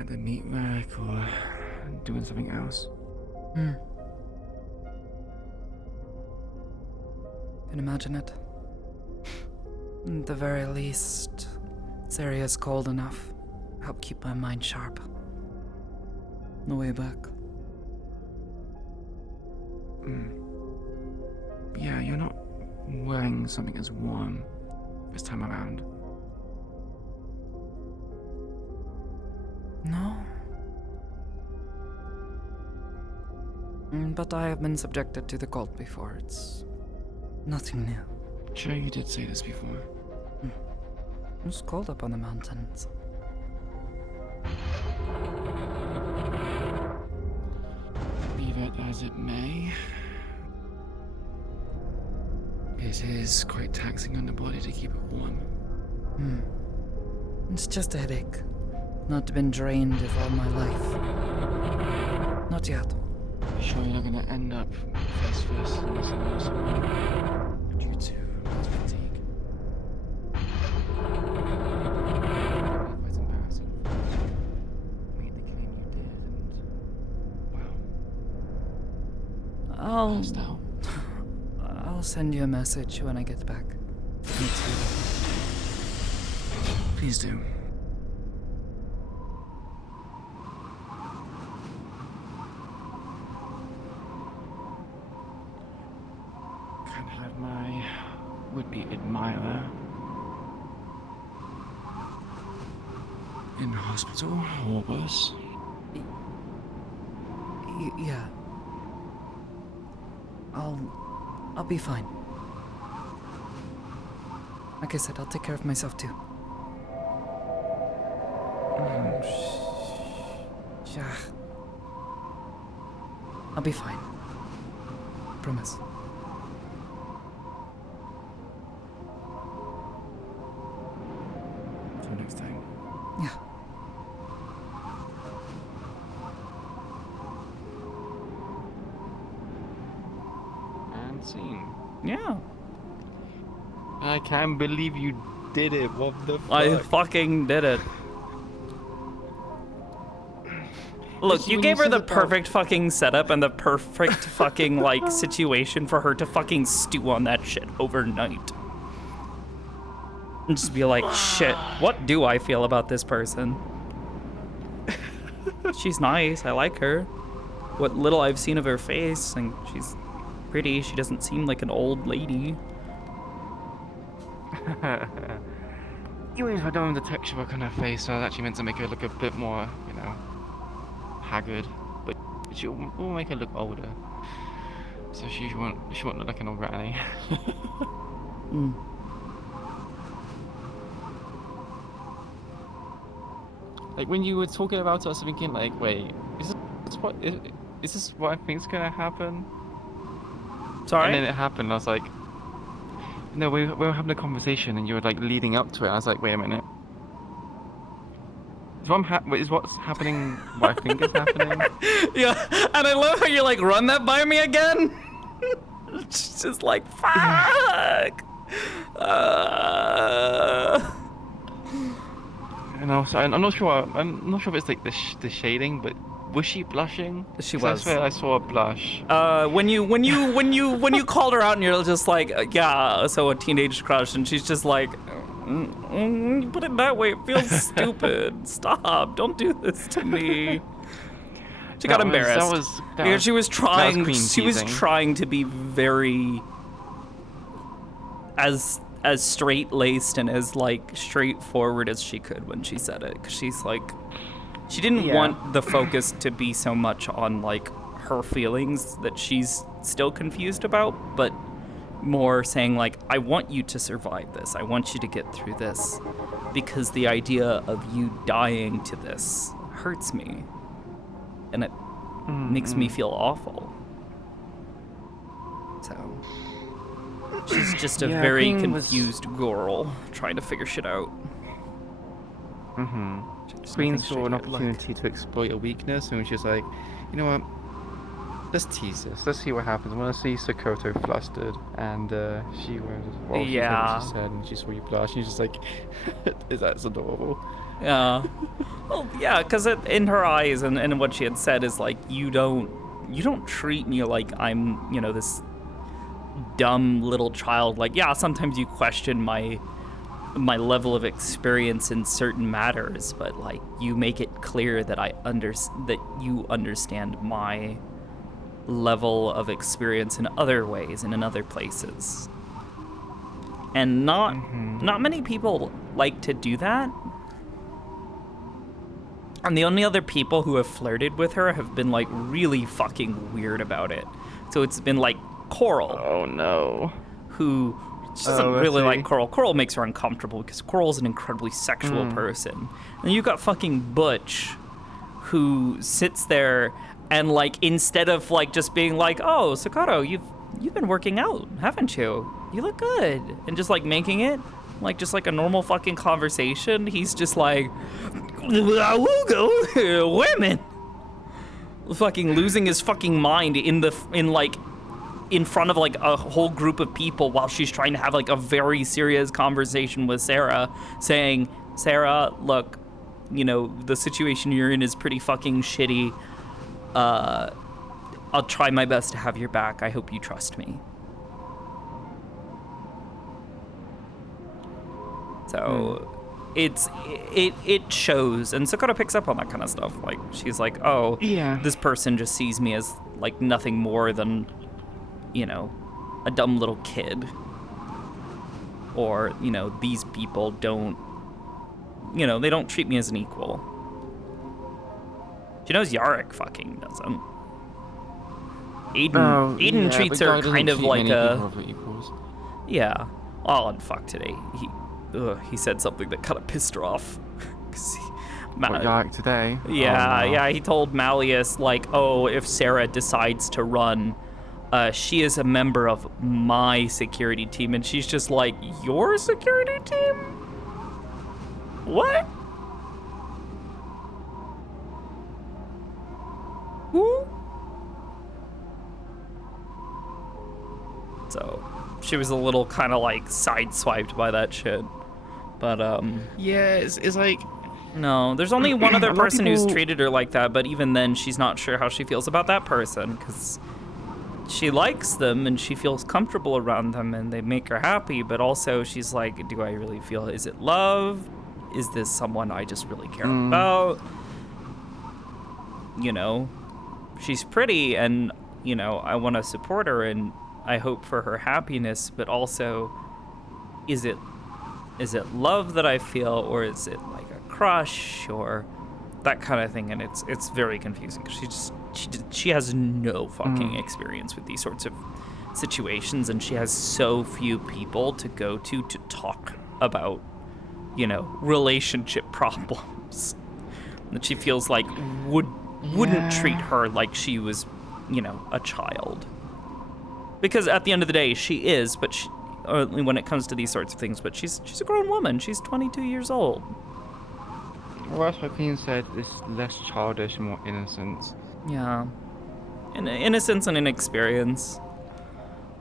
at the meat rack or doing something else. Can imagine it. At the very least, this area is cold enough. Help keep my mind sharp. No way back. Yeah, you're not wearing something as warm this time around. No. But I have been subjected to the cold before. It's nothing new. Sure, you did say this before. It's cold up on the mountains. Leave it as it may. It is quite taxing on the body to keep it warm. It's just a headache. Not been drained of all my life. Not yet. Sure you're not gonna end up face first in this immersion due to fatigue? Quite embarrassing. Made the claim you did and, well, passed out. I'll send you a message when I get back. Please do. Can't have my would-be admirer in hospital or worse. Yeah. I'll be fine. Like I said, I'll take care of myself too. Yeah. I'll be fine. Promise. Till next time. Yeah. And scene. Yeah. I can't believe you did it. What the fuck? I fucking did it. Look, you gave her the perfect fucking setup and the perfect fucking, like, situation for her to fucking stew on that shit overnight. And just be like, shit, what do I feel about this person? She's nice, I like her. What little I've seen of her face, and she's pretty, she doesn't seem like an old lady. Even if I don't have the texture work on her face, so I was actually meant to make her look a bit more, you know, haggard. But she will make her look older. So she won't look like an old granny. Mm. Like when you were talking about it, I was thinking like, wait, is this what I think's gonna happen? Sorry? And then it happened, and I was like, no, we were having a conversation, and you were like leading up to it. I was like, wait a minute. Is what's happening what I think is happening? Yeah, and I love how you like run that by me again. It's just like fuck. And also, I'm not sure if it's like the shading, but was she blushing? She 'Cause was. I swear I saw a blush. When you called her out and you're just like, yeah, so a teenage crush, and she's just like, you put it that way, it feels stupid. Stop, don't do this to me. She got embarrassed. She was trying to be very as straight-laced and as like straightforward as she could when she said it, because she's like, she didn't want the focus to be so much on like her feelings that she's still confused about, but more saying like, I want you to survive this, I want you to get through this, because the idea of you dying to this hurts me, and it makes me feel awful. So she's just a very confused girl trying to figure shit out. Queen saw an opportunity to exploit a weakness, and was just like, you know what? Let's tease this. Let's see what happens. I want to see Sakoto flustered, and she was. Well, she said what she said, and she saw you blush, and she's just like, "That's adorable." Yeah. Well, yeah, because in her eyes and what she had said is like, you don't treat me like I'm, you know, this dumb little child. Like, yeah, sometimes you question my level of experience in certain matters, but like, you make it clear that that you understand my level of experience in other ways and in other places. And not many people like to do that. And the only other people who have flirted with her have been like really fucking weird about it. So it's been like Coral. Oh no. Who she doesn't really like Coral. Coral makes her uncomfortable because Coral's an incredibly sexual person. And you got fucking Butch, who sits there and like, instead of like just being like, oh, Sakoto, you've been working out, haven't you? You look good. And just like making it like just like a normal fucking conversation, he's just like, women, fucking losing his fucking mind in front of like a whole group of people while she's trying to have like a very serious conversation with Sarah, saying, Sarah, look, you know, the situation you're in is pretty fucking shitty. I'll try my best to have your back. I hope you trust me. So it shows, and Sakoto picks up on that kind of stuff. Like, she's like, oh, yeah, this person just sees me as like nothing more than, you know, a dumb little kid. Or, you know, these people don't, you know, they don't treat me as an equal. She knows Yarrick fucking doesn't. Aiden treats her kind of like a... Yeah. Oh, and fuck, today. He said something that kind of pissed her off. Yarrick today? Yeah, yeah, he told Malleus, like, oh, if Sarah decides to run, she is a member of my security team. And she's just like, your security team? What? Who? So, she was a little kind of like sideswiped by that shit. But, yeah, it's like, No, there's only one other A lot of person who's people- treated her like that, but even then, she's not sure how she feels about that person, because she likes them and she feels comfortable around them and they make her happy, but also she's like, do I really feel, is it love? Is this someone I just really care about? You know, she's pretty and, you know, I want to support her and I hope for her happiness, but also, is it love that I feel, or is it like a crush or that kind of thing? And it's very confusing because she has no fucking experience with these sorts of situations, and she has so few people to go to talk about, you know, relationship problems that she feels like wouldn't treat her like she was, you know, a child. Because at the end of the day, she is, but only when it comes to these sorts of things, but she's a grown woman. She's 22 years old. Well, that's what being said, it's less childish, more innocence. Yeah. Innocence and inexperience.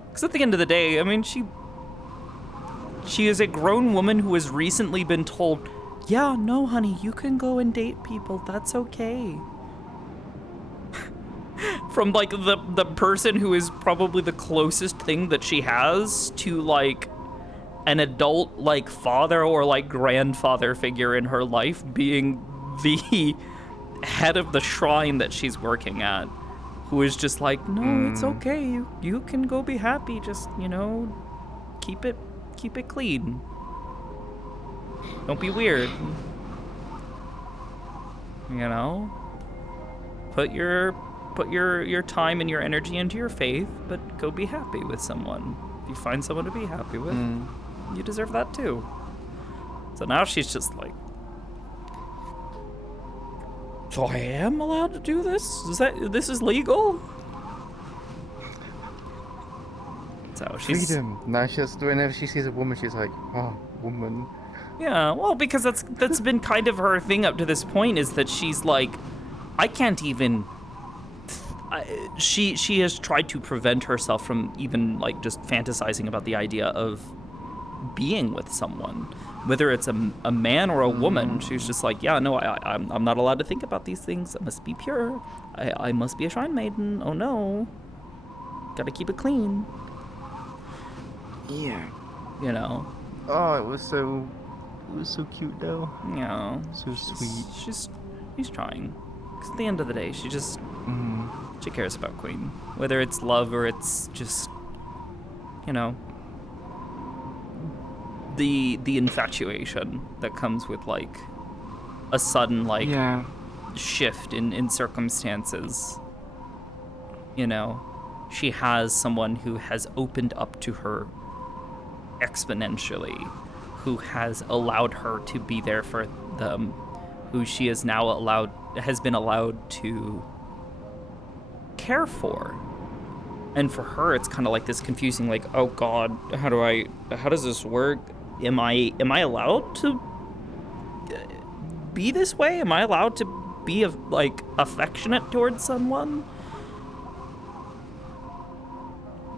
Because at the end of the day, I mean, she is a grown woman who has recently been told, yeah, no, honey, you can go and date people. That's okay. From, like, the person who is probably the closest thing that she has to, like, an adult, like, father or, like, grandfather figure in her life being the head of the shrine that she's working at, who is just like, no, it's okay. You can go be happy. Just, you know, keep it clean. Don't be weird. You know? Put your time and your energy into your faith, but go be happy with someone. If you find someone to be happy with, you deserve that too. So now she's just like, so I am allowed to do this? This is legal? So she's freedom. Now whenever she sees a woman, she's like, oh, woman. Yeah, well, because that's been kind of her thing up to this point, is that she's like, I can't even. She has tried to prevent herself from even, like, just fantasizing about the idea of being with someone, whether it's a man or a woman. She's just like, yeah, no, I'm not allowed to think about these things. I must be pure. I must be a shrine maiden. Oh no, gotta keep it clean. Yeah. You know. Oh, it was so cute though. Yeah. So sweet. She's trying. 'Cause at the end of the day, she just she cares about Queen, whether it's love or it's just, you know, the infatuation that comes with, like, a sudden, like, shift in circumstances. You know, she has someone who has opened up to her exponentially, who has allowed her to be there for them, who she is now has been allowed to care for. And for her, it's kind of like this confusing, like, oh God, how does this work? Am I allowed to be this way? Am I allowed to be like affectionate towards someone?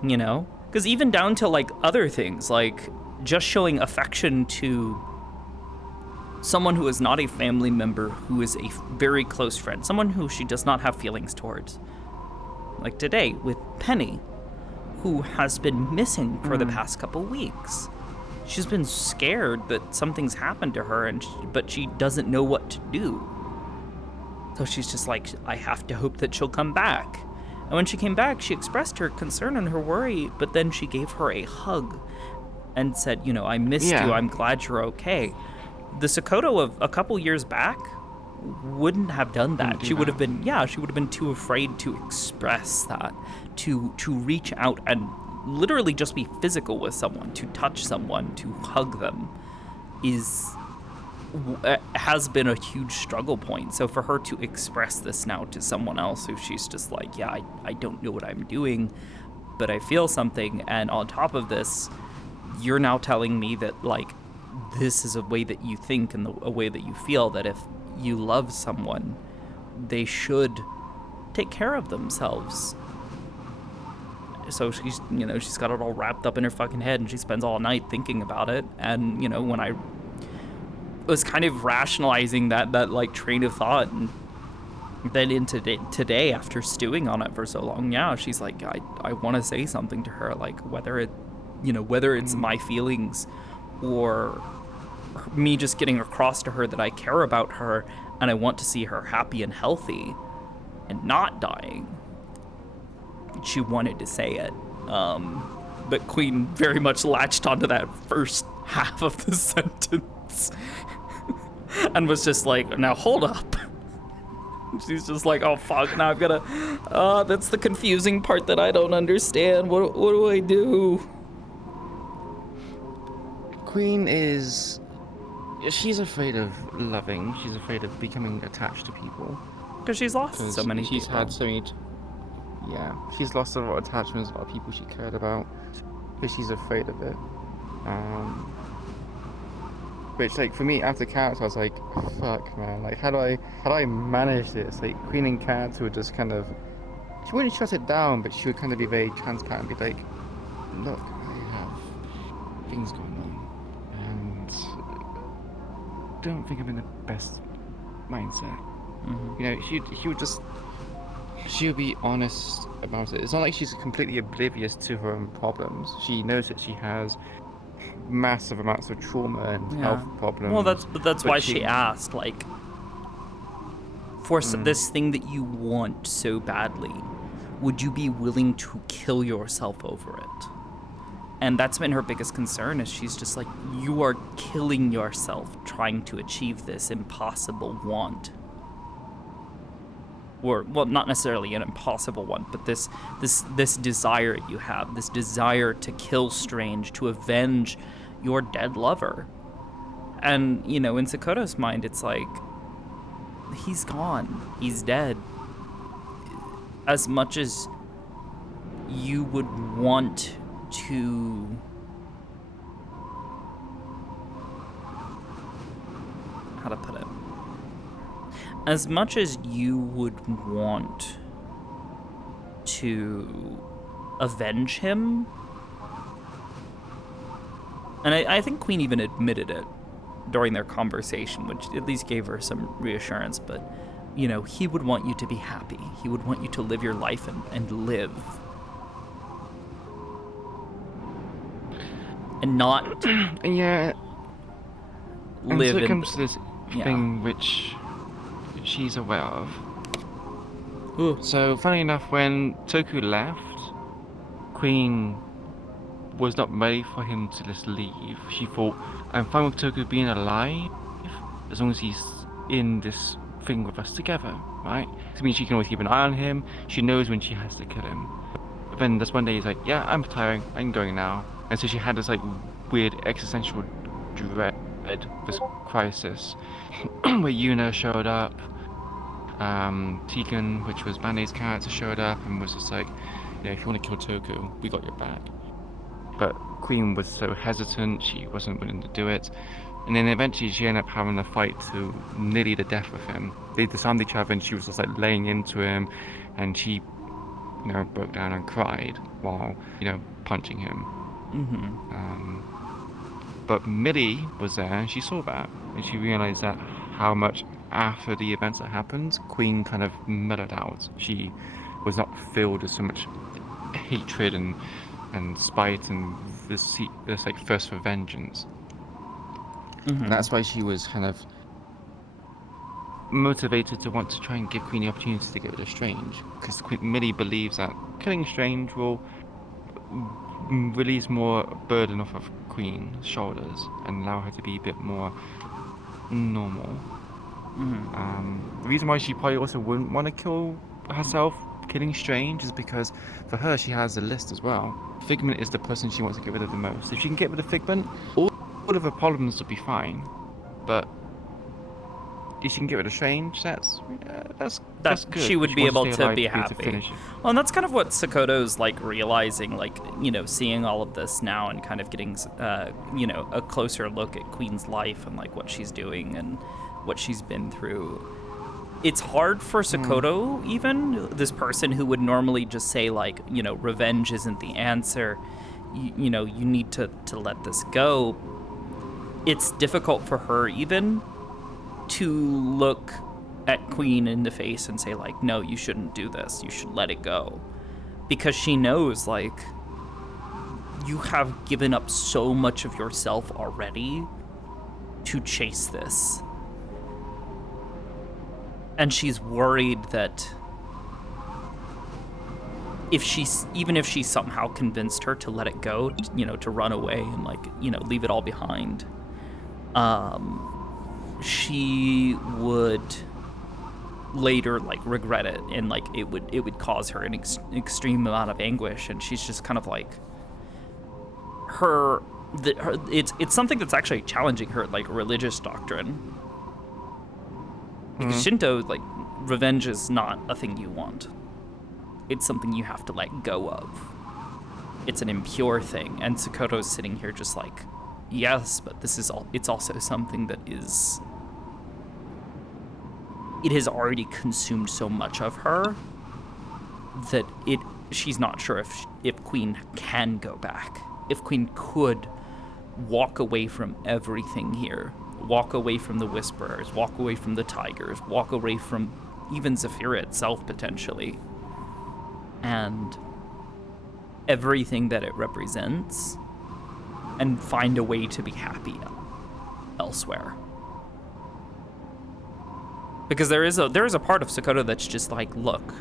You know, because even down to, like, other things, like just showing affection to someone who is not a family member, who is a very close friend, someone who she does not have feelings towards. Like today with Penny, who has been missing for the past couple weeks. She's been scared that something's happened to her, but she doesn't know what to do. So she's just like, I have to hope that she'll come back. And when she came back, she expressed her concern and her worry, but then she gave her a hug and said, you know, I missed you, I'm glad you're okay. The Sakoto of a couple years back wouldn't have done that. She would have been too afraid to express that, to reach out and literally just be physical with someone, to touch someone, to hug them, has been a huge struggle point. So for her to express this now to someone else who she's just like, yeah, I don't know what I'm doing, but I feel something, and on top of this, you're now telling me that, like, this is a way that you think and a way that you feel, that if you love someone, they should take care of themselves. So she's got it all wrapped up in her fucking head, and she spends all night thinking about it. And, you know, when I was kind of rationalizing that like train of thought, and then into today, after stewing on it for so long, yeah, she's like, I want to say something to her, like whether it's my feelings or me just getting across to her that I care about her and I want to see her happy and healthy and not dying. She wanted to say it, but Queen very much latched onto that first half of the sentence and was just like, now hold up. She's just like, oh fuck, now I've gotta, that's the confusing part that I don't understand. What do I do? Queen is... she's afraid of loving. She's afraid of becoming attached to people. Because she's lost so many She's people. had so many... yeah, she's lost a lot of attachments, a lot of people she cared about. Because she's afraid of it. Which, like, for me, after Cats, I was like, fuck, man. Like, how do I manage this? Like, Queen and Cats would just kind of... she wouldn't shut it down, but she would kind of be very transparent and be like, look, I have things going on. And don't think I'm in the best mindset. You know, she would just... she would be honest about it. It's not like she's completely oblivious to her own problems. She knows that she has massive amounts of trauma and health problems. Well, that's why she asked, like, for this thing that you want so badly, would you be willing to kill yourself over it? And that's been her biggest concern, is she's just like, you are killing yourself trying to achieve this impossible want. Or, well, not necessarily an impossible one, but this desire you have, this desire to kill Strange, to avenge your dead lover. And, you know, in Sakoto's mind, it's like, he's gone, he's dead. As much as you would want to... how to put it? As much as you would want to avenge him, and I think Queen even admitted it during their conversation, which at least gave her some reassurance, but, you know, he would want you to be happy. He would want you to live your life and live. And not... yeah. live and so it in... comes to this thing which... she's aware of. So, funny enough, when Toku left, Queen was not ready for him to just leave. She thought, I'm fine with Toku being alive, as long as he's in this thing with us together, right? It means she can always keep an eye on him, she knows when she has to kill him. But then this one day he's like, yeah, I'm retiring, I'm going now. And so she had this like weird existential dread, this crisis, where Yuna showed up, Tegan, which was Band-Aid's character, showed up and was just like, yeah, if you want to kill Toku, we got your back. But Queen was so hesitant, she wasn't willing to do it. And then eventually she ended up having a fight to nearly the death with him. They disarmed each other and she was just like laying into him, and she, you know, broke down and cried while, you know, punching him. But Millie was there and she saw that, and she realized that how much after the events that happened, Queen kind of mellowed out. She was not filled with so much hatred and spite and this like thirst for vengeance. And that's why she was kind of motivated to want to try and give Queen the opportunity to get rid of Strange, because Millie believes that killing Strange will release more burden off of Queen's shoulders and allow her to be a bit more normal. The reason why she probably also wouldn't want to kill herself killing Strange is because for her she has a list as well. Figment is the person she wants to get rid of the most. If she can get rid of Figment, all of her problems will be fine. But if she can get rid of Strange, that's good. She would be able to be happy. Finish it. Well, and that's kind of what Sakoto's like realizing, like, you know, seeing all of this now and kind of getting, you know, a closer look at Queen's life and like what she's doing and what she's been through. It's hard for Sakoto, even, this person who would normally just say, like, you know, revenge isn't the answer, you know, you need to let this go. it's difficult for her even to look at Queen in the face and say, like, no, you shouldn't do this. You should let it go. Because she knows, like, you have given up so much of yourself already to chase this. And she's worried that even if she somehow convinced her to let it go, you know, to run away and, like, you know, leave it all behind, she would later, like, regret it, and, like, it would cause her an extreme amount of anguish. And she's just kind of like, it's something that's actually challenging her, like, religious doctrine. Because Shinto, like, revenge is not a thing you want. It's something you have to let go of. It's an impure thing. And Sakoto's sitting here just like, yes, but it's also something that is... It has already consumed so much of her that she's not sure if Queen can go back. If Queen could walk away from everything here, walk away from the Whisperers, walk away from the Tigers, walk away from even Zephyra itself, potentially, and everything that it represents, and find a way to be happy elsewhere. Because there is a part of Sakoto that's just like, look,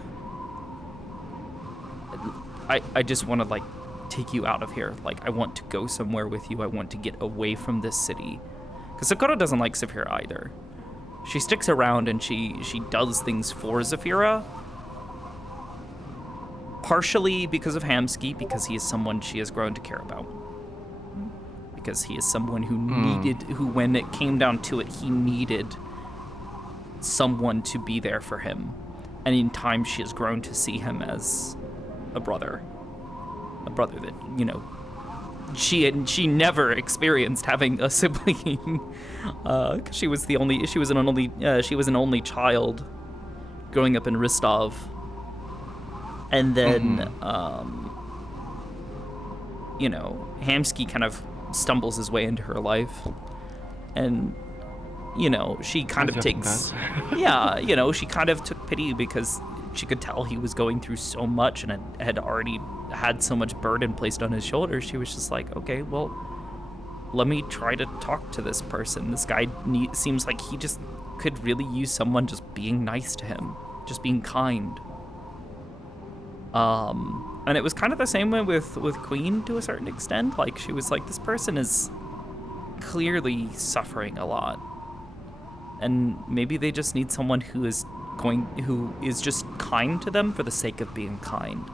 I just want to, like, take you out of here. Like, I want to go somewhere with you. I want to get away from this city. Because Sakoto doesn't like Zephyra either. She sticks around and she does things for Zephyra. Partially because of Hamsky, because he is someone she has grown to care about. Because he is someone who when it came down to it, he needed someone to be there for him. And in time, she has grown to see him as a brother that, you know, she never experienced having a sibling. 'Cause she was an only child growing up in Ristov. And then, you know, Hamsky kind of stumbles his way into her life. And, you know, she kind of takes... Yeah, you know, she kind of took pity because she could tell he was going through so much and had already had so much burden placed on his shoulders. She was just like, okay, well, let me try to talk to this person. This guy seems like he just could really use someone just being nice to him, just being kind. And it was kind of the same way with Queen to a certain extent. Like, she was like, this person is clearly suffering a lot, and maybe they just need someone who is just kind to them for the sake of being kind.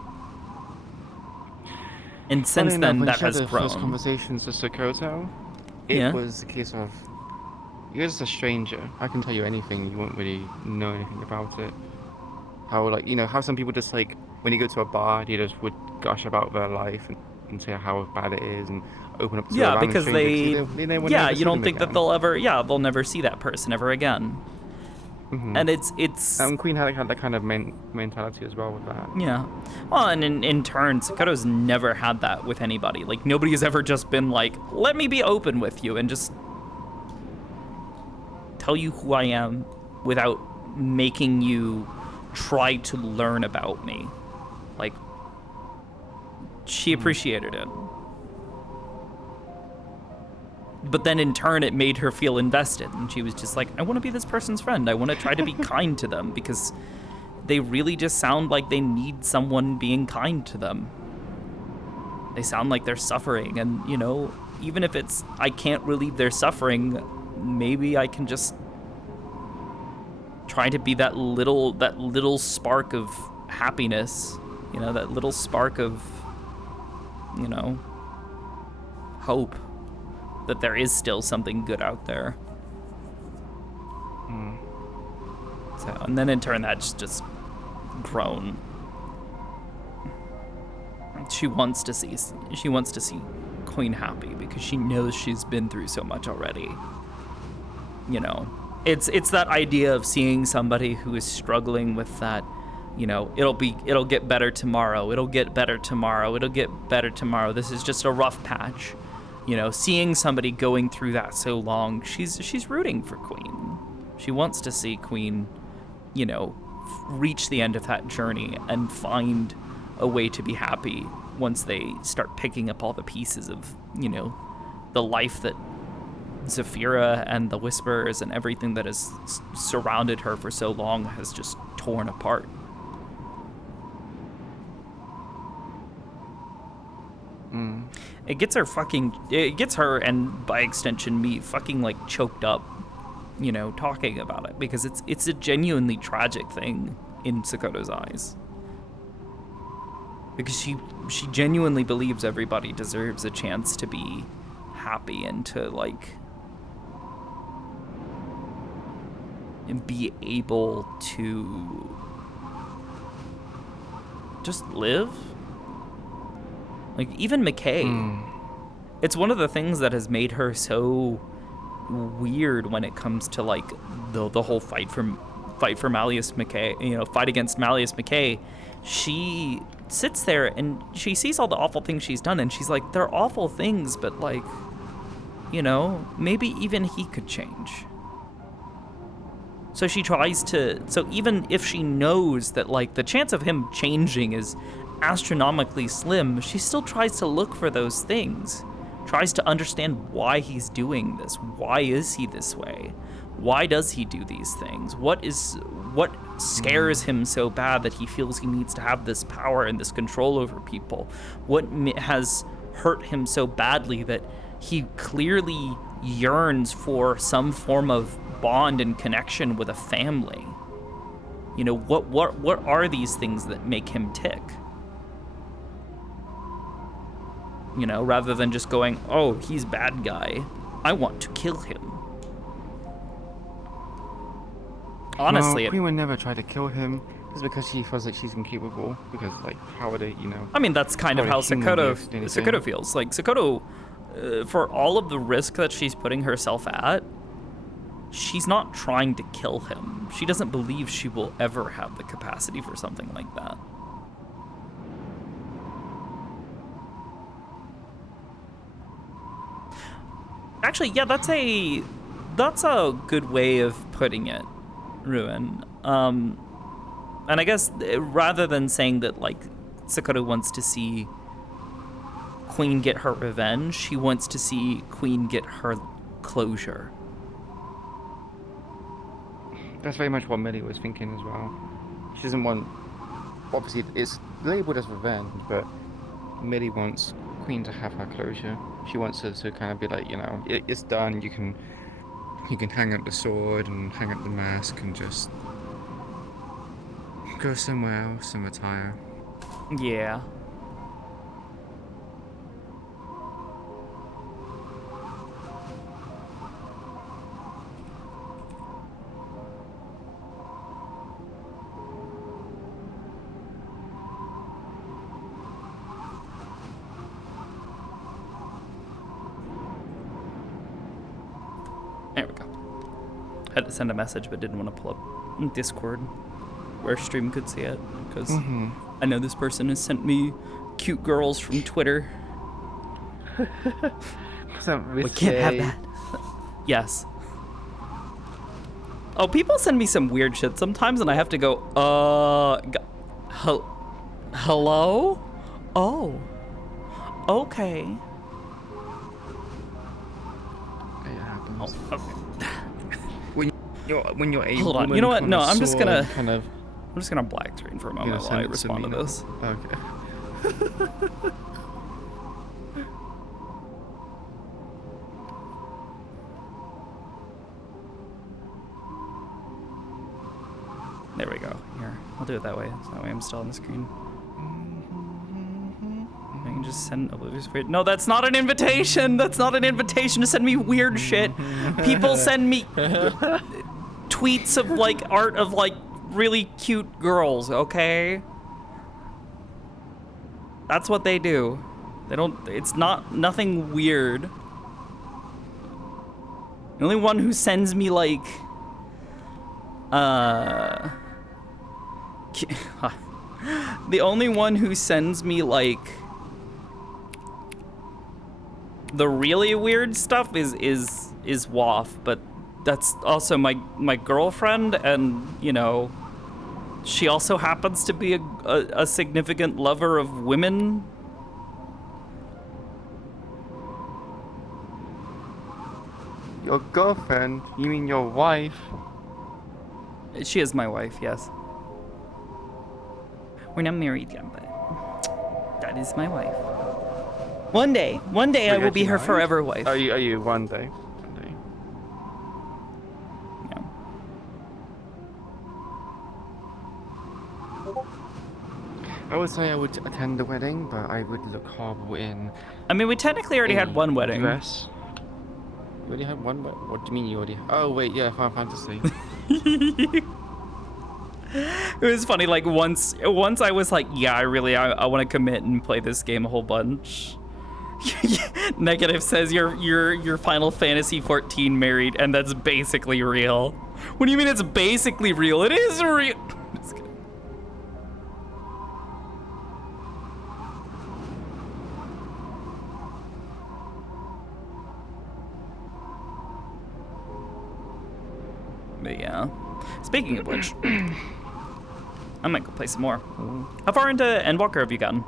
And since then, that has grown. First conversations with Sakoto, it was a case of, you're just a stranger. I can tell you anything. You won't really know anything about it. How, like, you know, how some people just, like, when you go to a bar, they just would gush about their life and say how bad it is and open up to a random because stranger. you don't think that they'll never see that person ever again. And it's and Queen had that kind of mentality as well with that. Yeah. Well, and in turn, Sakoto's never had that with anybody. Like, nobody has ever just been like, let me be open with you and just tell you who I am without making you try to learn about me. Like, she appreciated it. But then in turn, it made her feel invested. And she was just like, I want to be this person's friend. I want to try to be kind to them because they really just sound like they need someone being kind to them. They sound like they're suffering. And, you know, even if it's, I can't relieve their suffering, maybe I can just try to be that little spark of happiness, you know, that little spark of, you know, hope that there is still something good out there. So, and then in turn, that's just grown. She wants to see Queen happy because she knows she's been through so much already. You know, it's that idea of seeing somebody who is struggling with that, you know, it'll get better tomorrow. It'll get better tomorrow. It'll get better tomorrow. This is just a rough patch. You know, seeing somebody going through that so long, she's rooting for Queen. She wants to see Queen, you know, reach the end of that journey and find a way to be happy once they start picking up all the pieces of, you know, the life that Zafira and the Whisperers and everything that has surrounded her for so long has just torn apart. It gets her and by extension me fucking like choked up, you know, talking about it, because it's a genuinely tragic thing in Sakoto's eyes. Because she genuinely believes everybody deserves a chance to be happy and to like be able to just live. Like, even McKay, it's one of the things that has made her so weird when it comes to like the whole fight for Malleus McKay, you know, fight against Malleus McKay. She sits there and she sees all the awful things she's done, and she's like, they're awful things, but like, you know, maybe even he could change. So she tries to, so even if she knows that like the chance of him changing is astronomically slim, she still tries to look for those things, tries to understand why he's doing this. Why is he this way? Why does he do these things? What scares him so bad that he feels he needs to have this power and this control over people? What has hurt him so badly that he clearly yearns for some form of bond and connection with a family? You know, what are these things that make him tick? You know, rather than just going, oh, he's bad guy, I want to kill him. Honestly, no, Queen would never try to kill him just because she feels like she's incapable. Because, like, how would it, you know? I mean, that's kind of how Sakoto feels. Like, Sakoto, for all of the risk that she's putting herself at, she's not trying to kill him. She doesn't believe she will ever have the capacity for something like that. Actually, yeah, that's a good way of putting it, Ruin. And I guess rather than saying that like Sakoto wants to see Queen get her revenge, she wants to see Queen get her closure. That's very much what Millie was thinking as well. She doesn't want, obviously it's labeled as revenge, but Millie wants Queen to have her closure. She wants her to kind of be like, you know, it's done. You can hang up the sword and hang up the mask and just go somewhere else and retire. Yeah. There we go. Had to send a message, but didn't want to pull up Discord where stream could see it, because I know this person has sent me cute girls from Twitter. We can't have that. Yes. Oh, people send me some weird shit sometimes, and I have to go, hello? Oh. Okay. Oh, okay. when you're a hold on. You know what? No, I'm just gonna kind of. I'm just gonna black screen for a moment while I respond to this. Okay. There we go. Here, I'll do it that way. So that way I'm still on the screen. I can just send oblivious weird. No, that's not an invitation. That's not an invitation to send me weird shit. People send me tweets of like art of like really cute girls, okay? That's what they do. They don't, it's nothing weird. The only one who sends me like, the only one who sends me like the really weird stuff is Waff, but that's also my girlfriend, and you know, she also happens to be a significant lover of women. Your girlfriend? You mean your wife? She is my wife, yes. We're not married yet, but that is my wife. One day I will be her forever wife. Are you one day? I would say I would attend the wedding, but I would look horrible in. I mean, we technically already had one wedding. Dress. You already had one wedding? What do you mean you already? Oh wait, yeah, Final Fantasy. It was funny. Like once I was like, yeah, I want to commit and play this game a whole bunch. Negative says you're Final Fantasy 14 married, and that's basically real. What do you mean it's basically real? It is real. Just kidding. But yeah. Speaking of which, I might go play some more. How far into Endwalker have you gotten?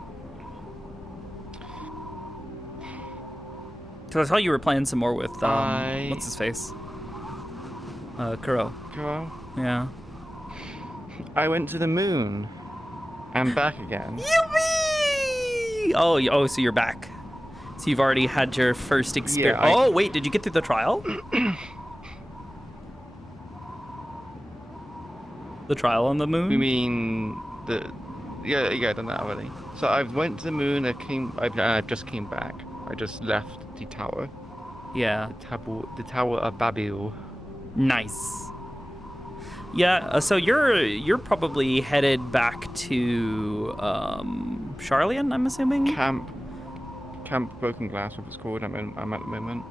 Because I thought you were playing some more with, what's his face? Kuro. Kuro? Yeah. I went to the moon. and back again. Yippee! Oh, so you're back. So you've already had your first experience. Yeah, Oh, wait, did you get through the trial? The trial on the moon? You mean the? Yeah, I've done that already. So I went to the moon. I just came back. I just left the tower. Yeah. The tower of Babel. Nice. Yeah. So you're probably headed back to Charlian, I'm assuming. Camp Broken Glass, what it's called. I'm at the moment.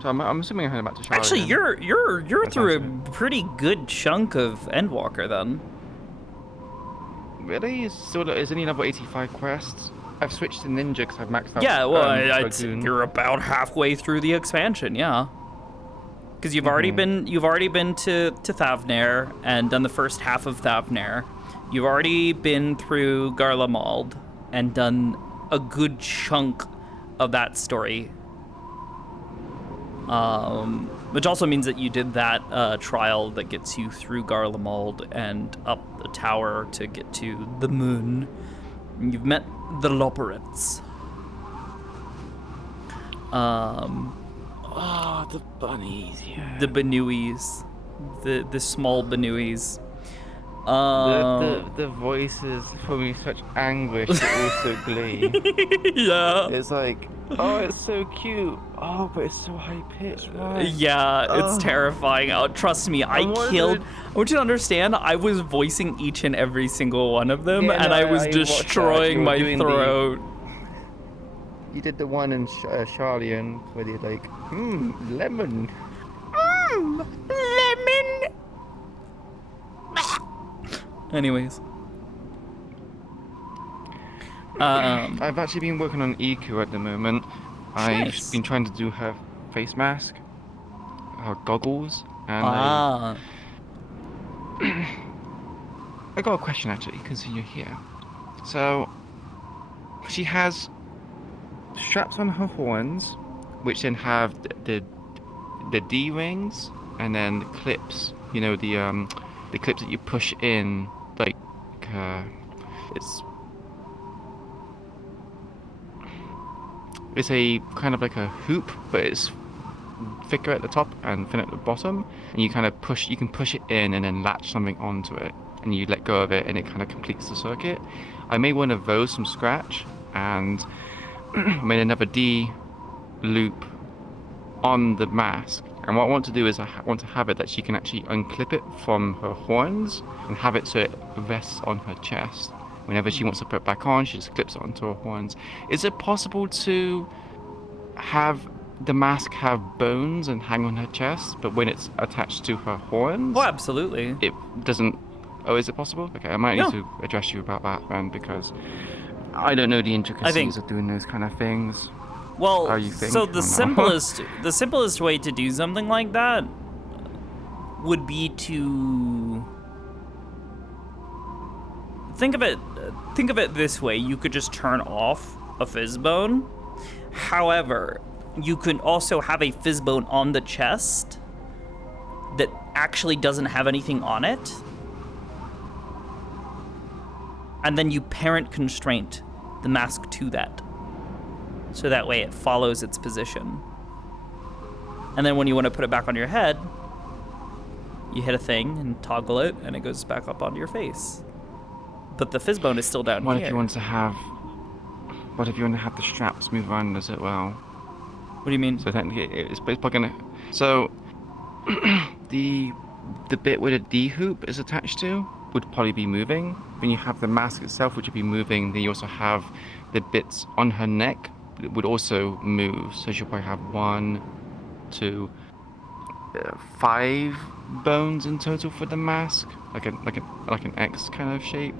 So I'm assuming I'm heading back to Charlian. Actually, you're through a pretty good chunk of Endwalker then. Really? It's only level 85 quests. I've switched to ninja because I've maxed out. Yeah, well, I'd say you're about halfway through the expansion, yeah. Because you've already been to Thavnair and done the first half of Thavnair. You've already been through Garlemald and done a good chunk of that story. Which also means that you did that trial that gets you through Garlemald and up the tower to get to the moon. And you've met the Loporets. Oh, the bunnies, yeah. The Banuis. The small Banuis. The voices for me such anguish but also glee. Yeah. It's like, oh, it's so cute. Oh, but it's so high pitched. Yeah, it's terrifying. Oh, trust me, I want you to understand, I was voicing each and every single one of them, and I was destroying my throat. You did the one in Charlian where you're like, lemon. Lemon. Anyways. I've actually been working on Iku at the moment. I've been trying to do her face mask, her goggles, and I got a question actually, because you're here. So, she has straps on her horns, which then have the D rings, and then the clips. You know, the clips that you push in, like it's a kind of like a hoop, but it's thicker at the top and thin at the bottom, and you kind of you can push it in and then latch something onto it, and you let go of it and it kind of completes the circuit. I made one of those from scratch and made another D loop on the mask, and what I want to do is I want to have it that she can actually unclip it from her horns and have it so it rests on her chest. Whenever she wants to put it back on, she just clips it onto her horns. Is it possible to have the mask have bones and hang on her chest, but when it's attached to her horns? Oh, absolutely. It doesn't... Oh, is it possible? Okay, I might need to address you about that then, because I don't know the intricacies think- of doing those kind of things. Well, How you think, so I the don't know. simplest way to do something like that would be to think of it this way. You could just turn off a fizzbone. However, you can also have a fizzbone on the chest that actually doesn't have anything on it. And then you parent constraint the mask to that. So that way it follows its position. And then when you want to put it back on your head, you hit a thing and toggle it, and it goes back up onto your face. But the fizzbone is still down What here. if you want to have the straps move around as well? What do you mean? So technically, it's probably gonna. So the bit where the D hoop is attached to would probably be moving. When you have the mask itself, which would be moving, then you also have the bits on her neck that would also move. So she'll probably have 1, 2, 5 bones in total for the mask, like an X kind of shape.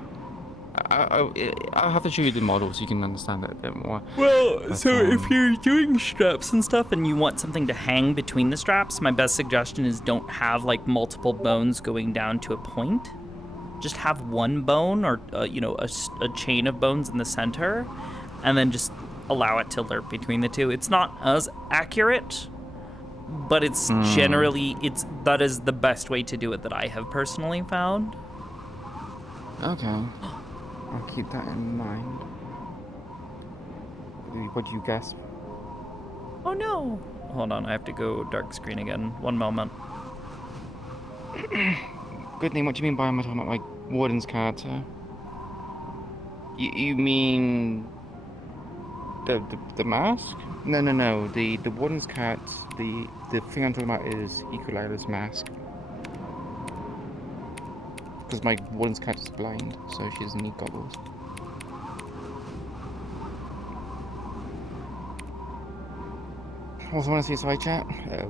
I'll have to show you the model so you can understand it a bit more. Well, But, so if you're doing straps and stuff and you want something to hang between the straps, my best suggestion is don't have like multiple bones going down to a point. Just have one bone or, a chain of bones in the center, and then just allow it to lerp between the two. It's not as accurate, but it's generally, that is the best way to do it that I have personally found. Okay. I'll keep that in mind. What do you guess? Oh no! Hold on, I have to go dark screen again. One moment. Good name. What do you mean by I'm talking about like Warden's character? You mean the mask? No. The Warden's cat. The thing I'm talking about is Equalila's mask. Because my Warden's cat is blind, so she doesn't need goggles. Also want to see a side chat.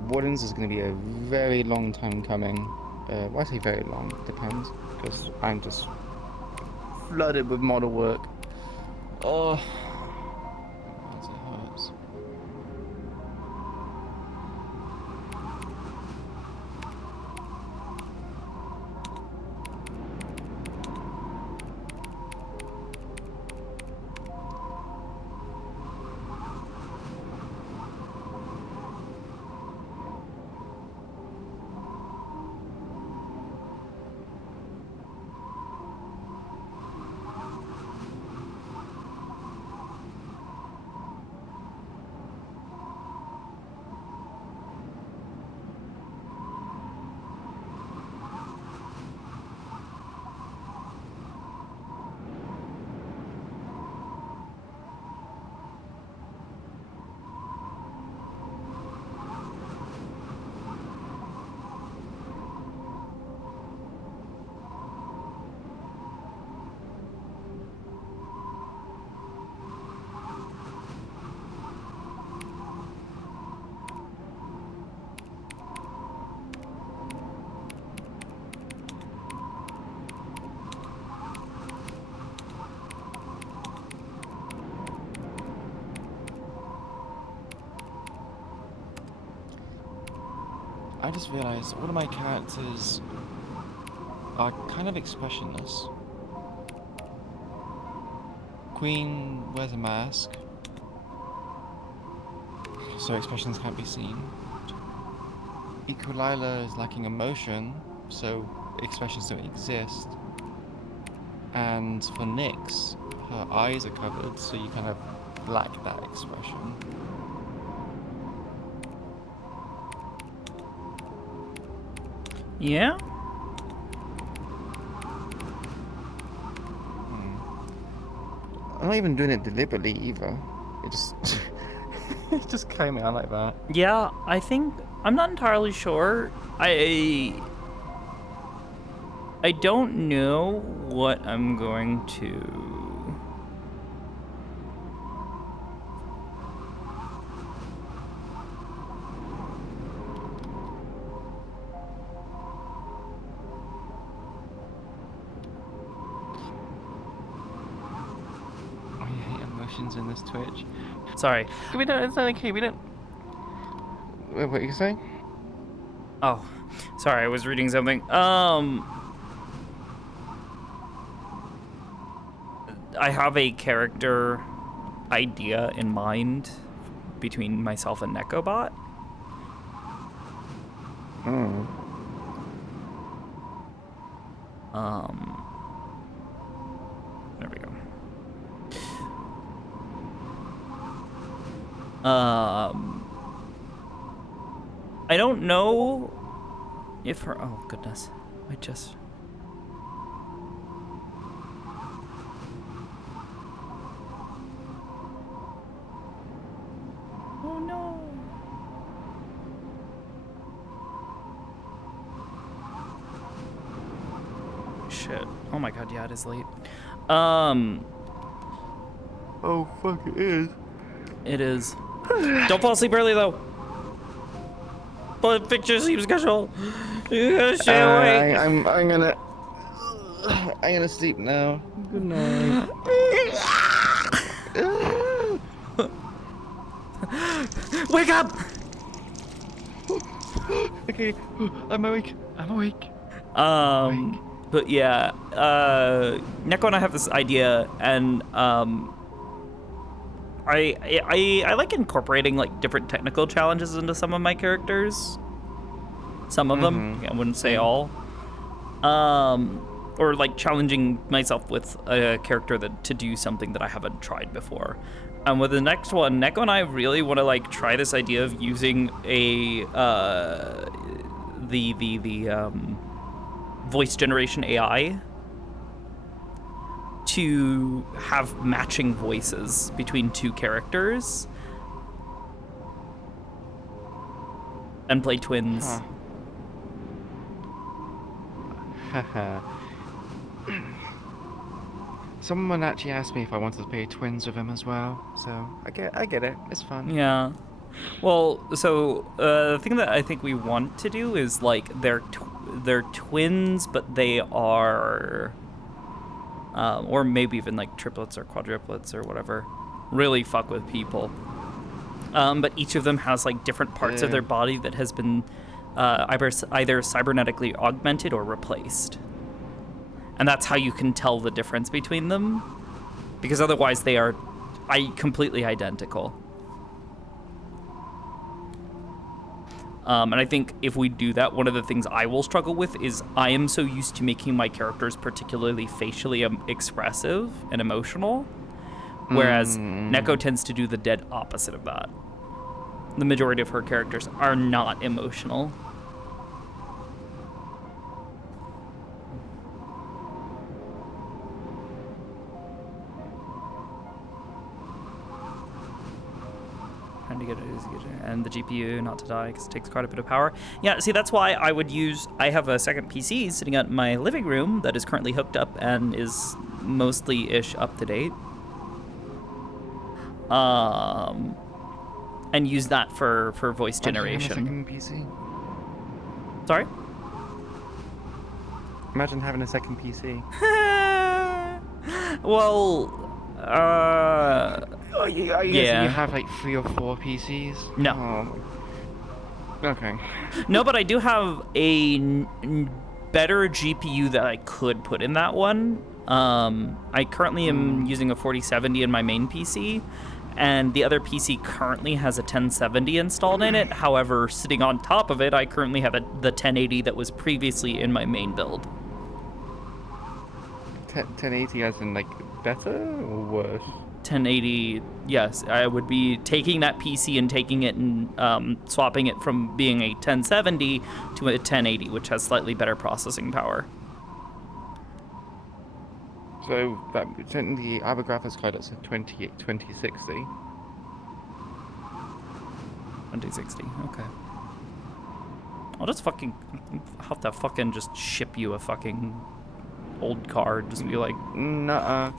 Wardens is going to be a very long time coming. Well, I say very long, depends, because I'm just flooded with model work. Oh, it hurts. I just realized all of my characters are kind of expressionless. Queen wears a mask, so expressions can't be seen. Equalila is lacking emotion, so expressions don't exist. And for Nyx, her eyes are covered, so you kind of lack that expression. Yeah? I'm not even doing it deliberately either. It just it just came out like that. Yeah, I think I'm not entirely sure. I don't know what I'm going to. Oh questions in this Twitch. Sorry. We don't. It's not okay. We don't. What are you saying? Oh, sorry. I was reading something. I have a character idea in mind between myself and Nekobot. Hmm. There we go. I don't know if her. Oh goodness, I just. Oh no. Shit. Oh my god, yeah, it is late. Oh fuck, it is. It is. Don't fall asleep early though. But picture sleep schedule. You gotta stay awake. I'm gonna sleep now. Good night. Wake up! Okay, I'm awake. But yeah, Neko and I have this idea, and I like incorporating like different technical challenges into some of my characters. Some of them, I wouldn't say all. Or like challenging myself with a character to do something that I haven't tried before. And with the next one, Neko and I really want to like try this idea of using a the voice generation AI to have matching voices between two characters and play twins. Haha. Someone actually asked me if I wanted to play twins with him as well, so I get it. It's fun. Yeah. Well, so the thing that I think we want to do is like they're twins, but they are, or maybe even like triplets or quadruplets or whatever. Really fuck with people. But each of them has like different parts of their body that has been either cybernetically augmented or replaced. And that's how you can tell the difference between them, because otherwise they are completely identical. And I think if we do that, one of the things I will struggle with is I am so used to making my characters particularly facially expressive and emotional, whereas Neko tends to do the dead opposite of that. The majority of her characters are not emotional. To get it, and the GPU not to die because it takes quite a bit of power. Yeah, see, that's why I have a second PC sitting at my living room that is currently hooked up and is mostly-ish up to date. And use that for voice generation. Imagine having a second PC. Sorry? Imagine having a second PC. Well, yeah. You have like 3 or 4 PCs? No. Oh. Okay. No, but I do have a better GPU that I could put in that one. I currently am using a 4070 in my main PC, and the other PC currently has a 1070 installed in it. However, sitting on top of it, I currently have the 1080 that was previously in my main build. 1080 as in like better or worse? 1080, yes. I would be taking that PC and taking it and swapping it from being a 1070 to a 1080, which has slightly better processing power. So that the other graphics card that's a 2060. 2060, okay. I'll just have to fucking just ship you a fucking old card. Just be like, Nuh-uh.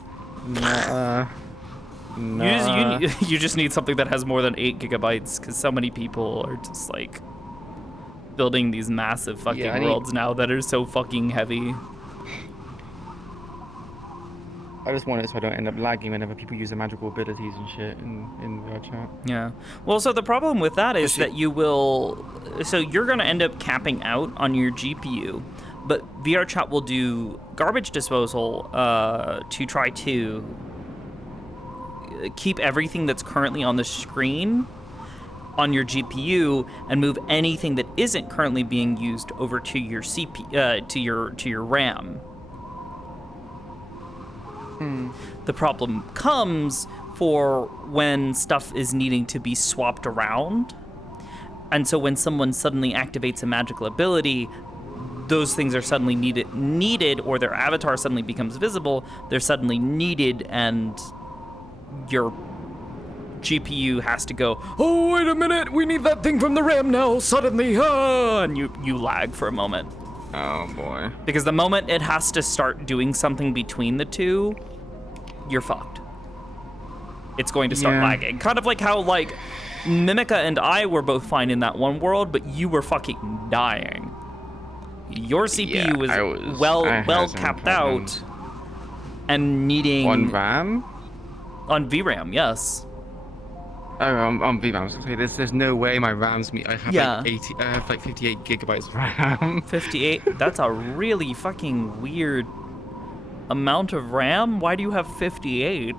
You just need something that has more than 8 gigabytes, because so many people are just like building these massive fucking worlds now that are so fucking heavy. I just want it so I don't end up lagging whenever people use their magical abilities and shit in VR chat. Yeah. Well, so the problem with that is that you will... So you're going to end up capping out on your GPU, but VR chat will do garbage disposal to try to keep everything that's currently on the screen on your GPU and move anything that isn't currently being used over to your to your RAM. The problem comes for when stuff is needing to be swapped around. And so when someone suddenly activates a magical ability, those things are suddenly needed, or their avatar suddenly becomes visible, they're suddenly needed, and your GPU has to go, oh, wait a minute, we need that thing from the RAM now, suddenly, and you lag for a moment. Oh, boy. Because the moment it has to start doing something between the two, you're fucked. It's going to start lagging. Kind of like how, like, Mimica and I were both fine in that one world, but you were fucking dying. Your CPU was well capped out and needing... On RAM? On VRAM, yes. Oh, on VRAM. Okay, there's no way my RAM's me. I have I have like 58 gigabytes of RAM. 58? That's a really fucking weird amount of RAM. Why do you have 58?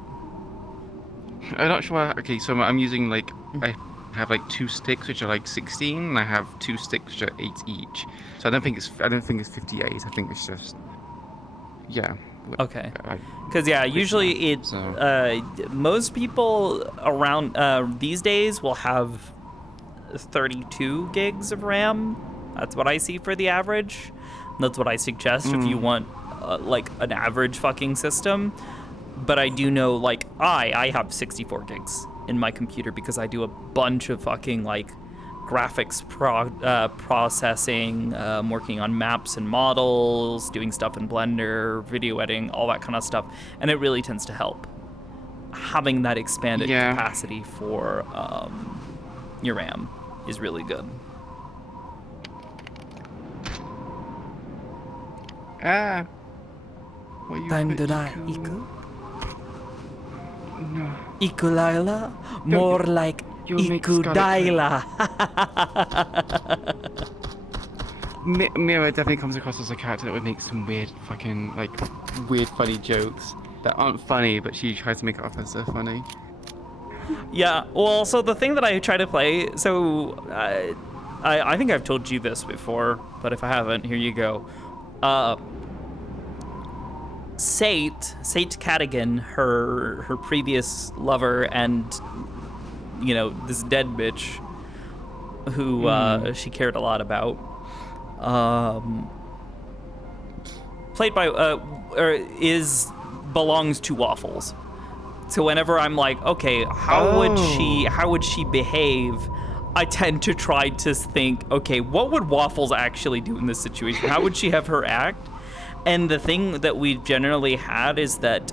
I'm not sure. Okay, so I'm using like I have like 2 sticks which are like 16, and I have 2 sticks which are 8 each. So I don't think it's 58. I think it's just Okay. Because usually it's most people around these days will have 32 gigs of RAM. That's what I see for the average. That's what I suggest if you want like an average fucking system. But I do know, like, I have 64 gigs in my computer because I do a bunch of fucking like graphics processing, working on maps and models, doing stuff in Blender, video editing, all that kind of stuff, and it really tends to help. Having that expanded capacity for your RAM is really good. Time to die, Iku? No. Iku Laila? More like Iku Daila. Mira definitely comes across as a character that would make some weird funny jokes that aren't funny, but she tries to make it off as so funny. Yeah, well, so the thing that I try to play, so I think I've told you this before, but if I haven't, here you go. Sate Cadigan, her previous lover, and this dead bitch who she cared a lot about, played by belongs to Waffles. So whenever I'm like, okay, how would she behave, I tend to try to think, okay, what would Waffles actually do in this situation? How would she have her act? And the thing that we've generally had is that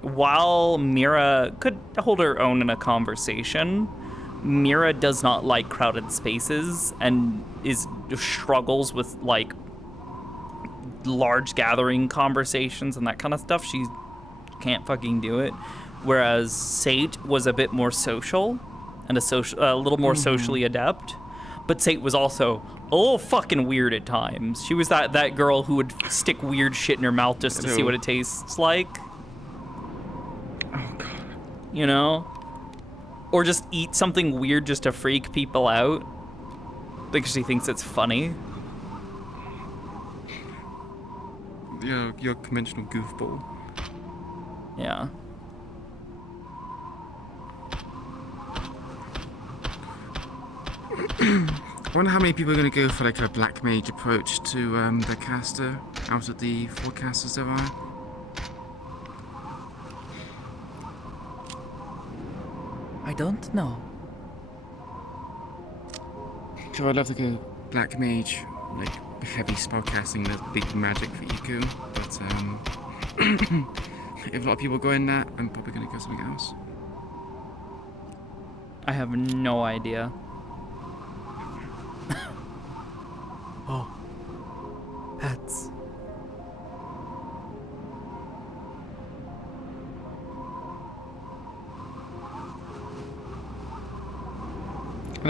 while Mira could hold her own in a conversation, Mira does not like crowded spaces and struggles with like large gathering conversations and that kind of stuff. She can't fucking do it. Whereas Sate was a bit more social and a little more socially adept. But Sate was also a little fucking weird at times. She was that girl who would stick weird shit in her mouth just to see what it tastes like. Oh, God. Or just eat something weird just to freak people out because she thinks it's funny. Your conventional goofball. Yeah. I wonder how many people are going to go for like a black mage approach to the caster out of the 4 casters there are. I don't know. So I'd love to go black mage, like heavy spellcasting, there's big magic for Iku, but if a lot of people go in that, I'm probably going to go something else. I have no idea. Oh. Pets.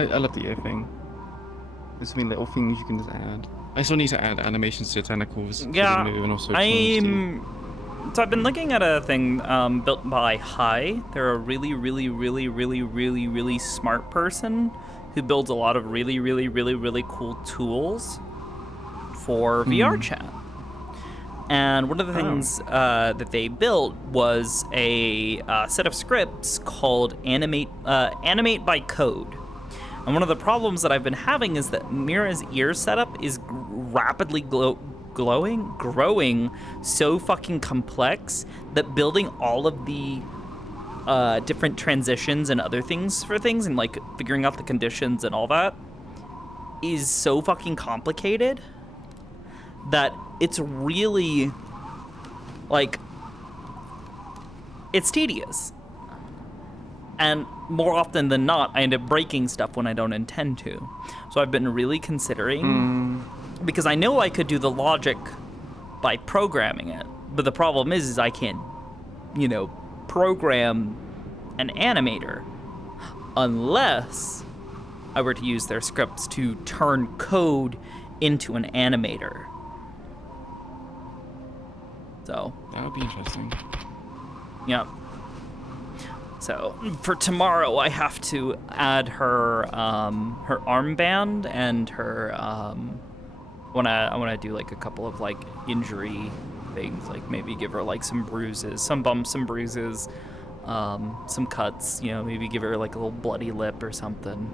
I love the ear thing. There's so many little things you can just add. I still need to add animations to the tentacles. Yeah, to move and also change so I've been looking at a thing built by Hi. They're a really smart person who builds a lot of really cool tools for VR chat. And one of the things that they built was a set of scripts called Animate by Code. And one of the problems that I've been having is that Mira's ear setup is rapidly growing so fucking complex that building all of the different transitions and other things for things and like figuring out the conditions and all that is so fucking complicated that it's really like it's tedious. And more often than not, I end up breaking stuff when I don't intend to. So I've been really considering, because I know I could do the logic by programming it, but the problem is I can't, program an animator unless I were to use their scripts to turn code into an animator. So that would be interesting. Yeah. So for tomorrow, I have to add her her armband and her I wanna do like a couple of like injury things, like maybe give her like some bruises, some bumps, some bruises, some cuts. Maybe give her like a little bloody lip or something.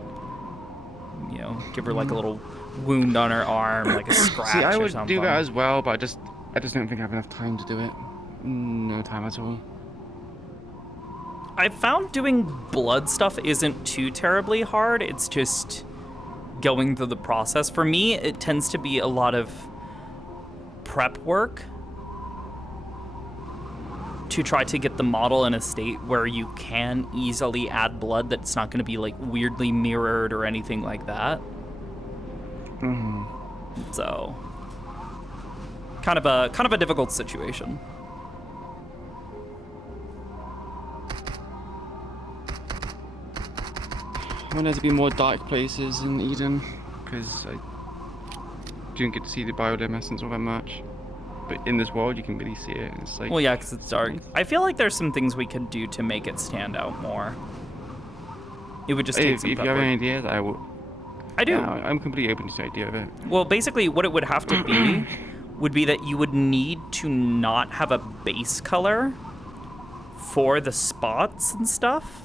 Give her like a little wound on her arm, like a scratch. See, I would or something. do that as well, but I just don't think I have enough time to do it. No time at all. I found doing blood stuff isn't too terribly hard. It's just going through the process. For me, it tends to be a lot of prep work to try to get the model in a state where you can easily add blood that's not going to be like weirdly mirrored or anything like that. So, kind of a difficult situation. I want there to be more dark places in Eden, because I didn't get to see the bioluminescence all that much. But in this world, you can really see it. It's like, well, yeah, because it's dark. I feel like there's some things we could do to make it stand out more. It would just take some If you have any ideas, I will. I do. Yeah, I'm completely open to the idea of it. Well, basically, what it would have to be would be that you would need to not have a base color for the spots and stuff.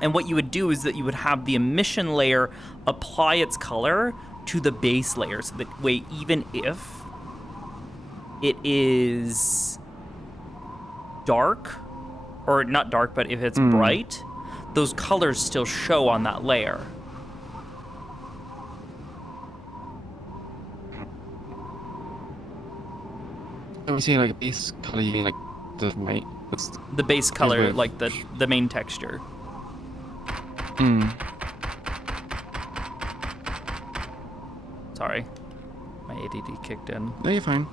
And what you would do is that you would have the emission layer apply its color to the base layer, so that way, even if it is dark, or not dark, but if it's bright, those colors still show on that layer. I would say like a base color, you mean like the white? The base color, like the main texture. Sorry, my ADD kicked in. No, you're fine.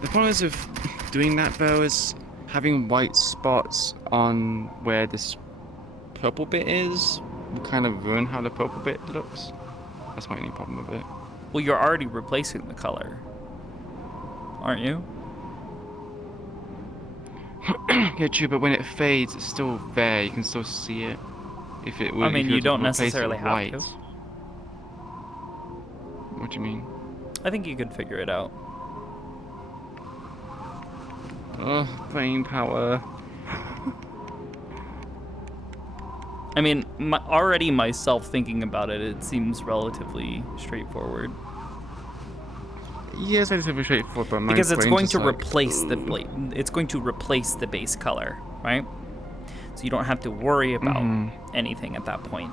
The problem is with doing that though is having white spots on where this purple bit is will kind of ruin how the purple bit looks. That's my only problem with it. Well, you're already replacing the color, aren't you? Yeah, true, but when it fades, it's still there. You can still see it. If it would, I mean, you don't necessarily have to. What do you mean? I think you could figure it out. Ugh, brain power. I mean, already myself thinking about it, it seems relatively straightforward. Yes, it's relatively straightforward, but because it's going to replace it's going to replace the base color, right? So you don't have to worry about anything at that point.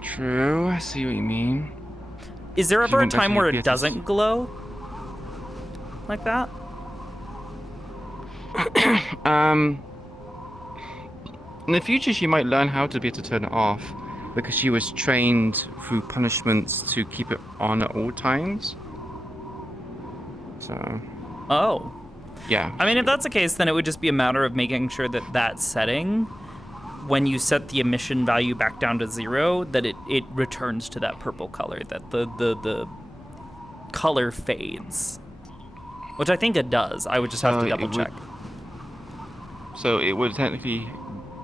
True, I see what you mean. Is there ever a time where it doesn't glow? Like that? In the future, she might learn how to be able to turn it off, because she was trained through punishments to keep it on at all times. So. Oh. Yeah. I mean, if that's the case, then it would just be a matter of making sure that that setting, when you set the emission value back down to 0, that it returns to that purple color, that the color fades. Which I think it does. I would just have to double check. So it would technically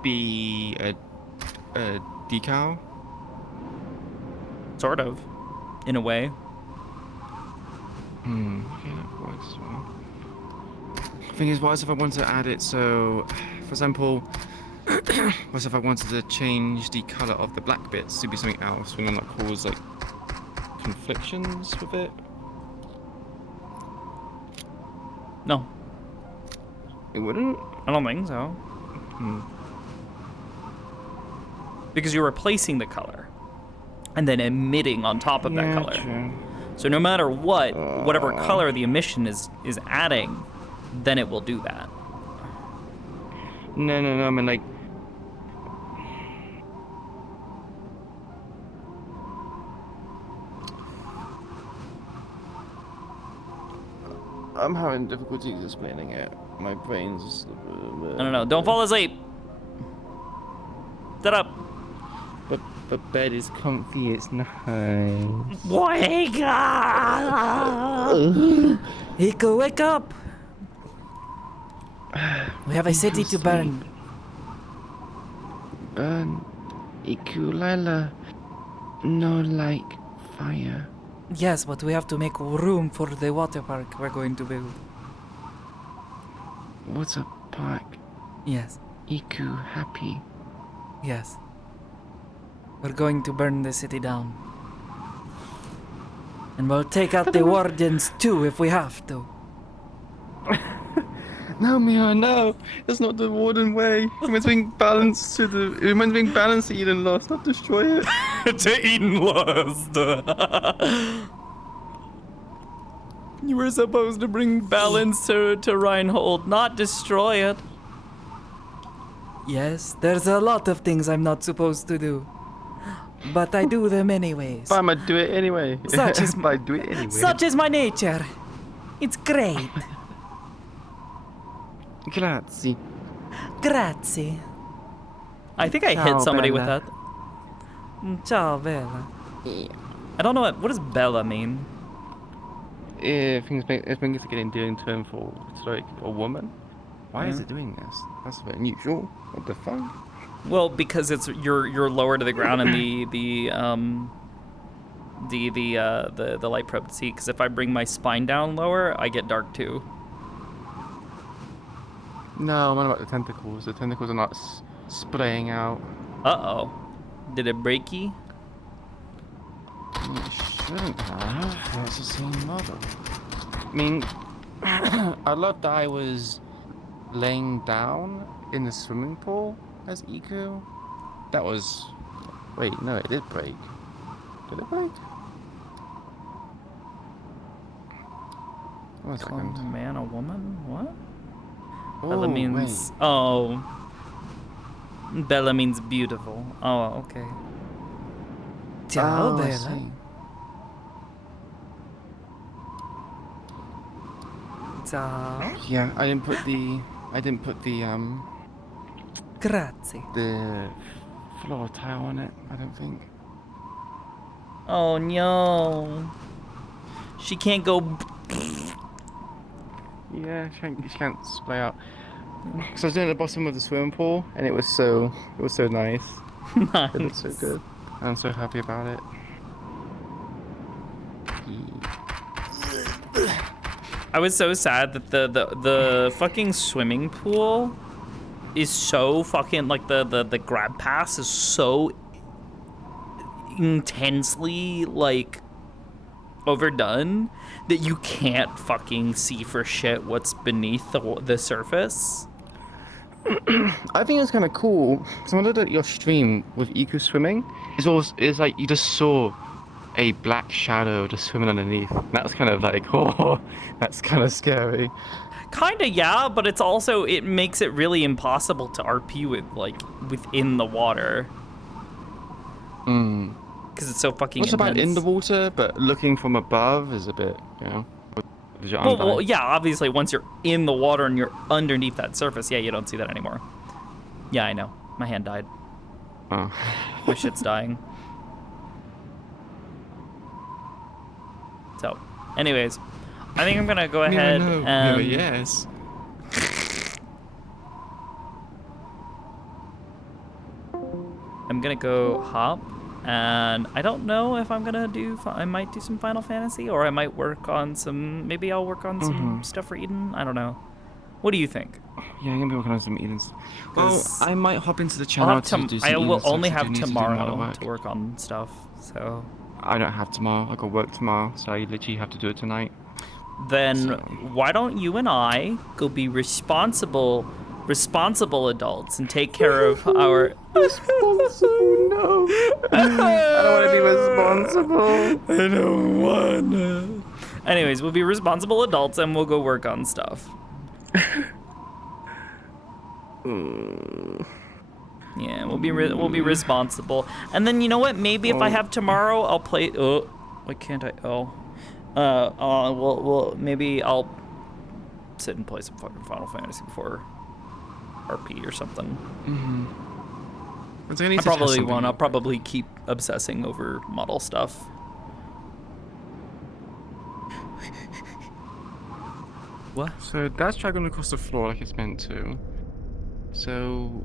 be a decal? Sort of, in a way. Okay, that works well. Thing is, what if I wanted to add it so, for example, what if I wanted to change the color of the black bits to be something else, and then that cause like conflictions with it? No. It wouldn't? I don't think so. Because you're replacing the color and then emitting on top of that color. True. So no matter what, whatever color the emission is adding, then it will do that. No, I mean like... I'm having difficulties explaining it. My brain's... No. Don't fall asleep. Sit up. But bed is comfy, it's nice. Wake up! Iku, wake up! We have a city to burn. Burn. Iku, Lila. No, like, fire. Yes, but we have to make room for the water park we're going to build. What's a park? Yes. Iku, happy. Yes. We're going to burn the city down. And we'll take out the wardens too if we have to. No, Mia, no. That's not the warden way. It meant being balanced to the... It meant being balanced to Eden Lost, not destroy it. To Eden Lost. You were supposed to bring balance to Reinhold, not destroy it. Yes, there's a lot of things I'm not supposed to do. But I do them anyways. But I'ma do it anyway. Such is I do it anyway. Such is my nature. It's great. Grazie. Grazie. I think I hit somebody with that. Ciao, Bella. I don't know what does Bella mean? Things are getting doing term for like a woman. Why is Yeah. it doing this? That's a bit unusual. What the fuck? Well, because it's you're lower to the ground and the light probe to see. Because if I bring my spine down lower, I get dark too. No, I'm on about the tentacles. The tentacles are not spraying out. Uh-oh. Did it breaky? It shouldn't have. It's the same model. I mean, I love that I was laying down in the swimming pool as Iku. That was... Wait, no, it did break. Did it break? One Call second. a man a woman? What? Oh, Bella means... Oh. Bella means beautiful. Oh, okay. Ciao, I Bella. see. Ciao. Yeah, I didn't put the Grazie. the floor tile on it, I don't think. Oh no. She can't go... Yeah, she can't spray out. Because I was doing it at the bottom of the swimming pool, and it was so nice. Nice. It looked so good. I'm so happy about it. I was so sad that the fucking swimming pool is so fucking, like, the grab pass is so intensely, like, overdone that you can't fucking see for shit what's beneath the surface. I think it's kind of cool. Because when I looked at your stream with Iku swimming, it's like you just saw a black shadow just swimming underneath. That's kind of like, oh, that's kind of scary. Kinda, yeah, but it's also, it makes it really impossible to RP with, like, within the water. Because it's so fucking What's about in intense. the water, but looking from above is a bit, you know, Did your arm die? Well, yeah, obviously once you're in the water and you're underneath that surface, yeah, you don't see that anymore. Yeah, I know. My hand died. Oh. My shit's dying. So, anyways, I think I'm gonna go ahead and... yes. I'm gonna go hop, and I don't know if I'm gonna do... I might do some Final Fantasy, or I might work on some... Maybe I'll work on some stuff for Eden. I don't know. What do you think? Yeah, I'm gonna be working on some Edens. Well, I might hop into the I'll channel have to do some I will Eden stuff only to have do- need to do tomorrow model to work on stuff, so... I don't have tomorrow. I got work tomorrow, so I literally have to do it tonight. Then why don't you and I go be responsible adults and take care of our... Responsible? No. I don't want to be responsible. I don't wanna. Anyways, we'll be responsible adults and we'll go work on stuff. Yeah, we'll be responsible. And then you know what? Maybe if I have tomorrow, I'll play. Oh, why can't I? Oh, well, maybe I'll sit and play some fucking Final Fantasy before RP or something. I probably won't. I'll probably keep obsessing over model stuff. What? So that's dragging across the floor like it's meant to. So,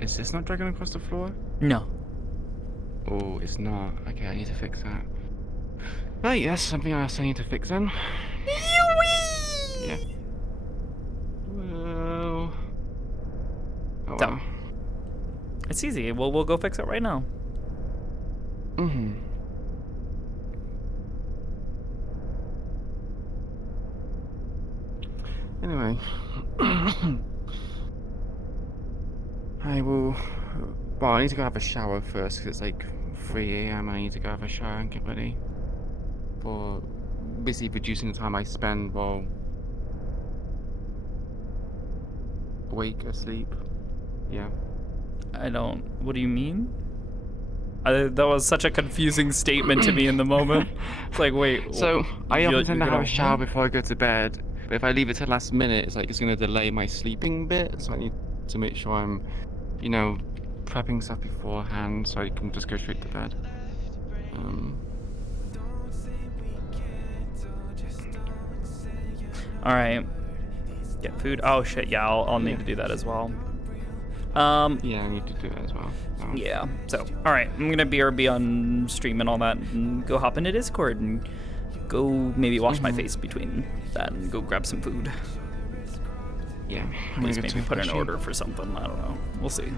is this not dragging across the floor? No. Oh, it's not. Okay, I need to fix that. Right, yes, something else I need to fix then. Yeah. Well. Oh, So, well. it's easy. We'll go fix it right now. Anyway. I will... Well, I need to go have a shower first, because it's like 3 AM. I need to go have a shower and get ready. For basically reducing the time I spend while awake, asleep. Yeah. I don't... What do you mean? That was such a confusing statement to me in the moment. It's like, wait... So, I often tend to have gonna- a shower before I go to bed. But if I leave it to the last minute, it's like it's going to delay my sleeping bit. So I need to make sure I'm, you know, prepping stuff beforehand so I can just go straight to bed. Alright. Get food. Oh shit, yeah, I'll need to do that as well. Yeah, I need to do that as well. Yeah, so, alright, I'm gonna BRB on stream and all that, and go hop into Discord, and go maybe wash my face between that, and go grab some food. Yeah. At least maybe put an order for something, I don't know. We'll see.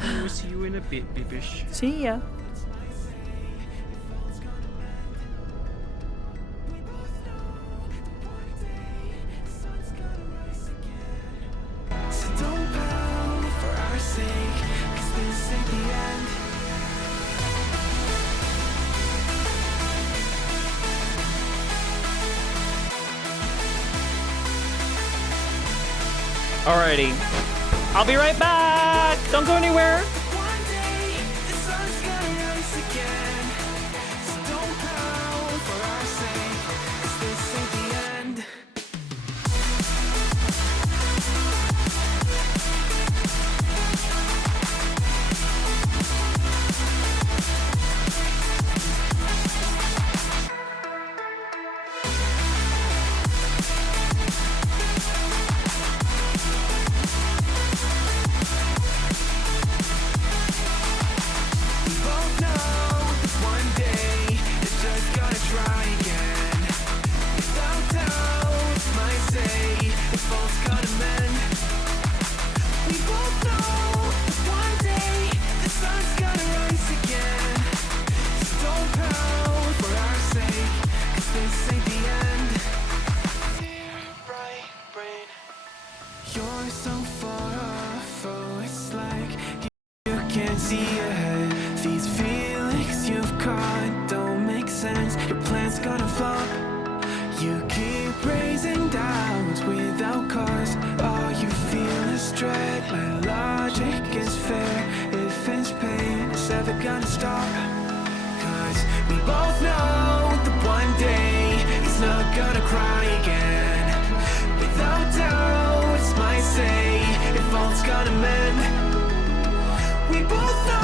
We'll see you in a bit, Bibish. See ya. Alrighty. I'll be right back. Don't go anywhere. You're so far off, oh, it's like you can't see ahead. These feelings you've caught don't make sense. Your plan's gonna flop. You keep raising doubts without cause. All you feel is dread. My logic is fair. If it's pain, it's ever gonna stop. Cause we both know that one day gonna mend. We both know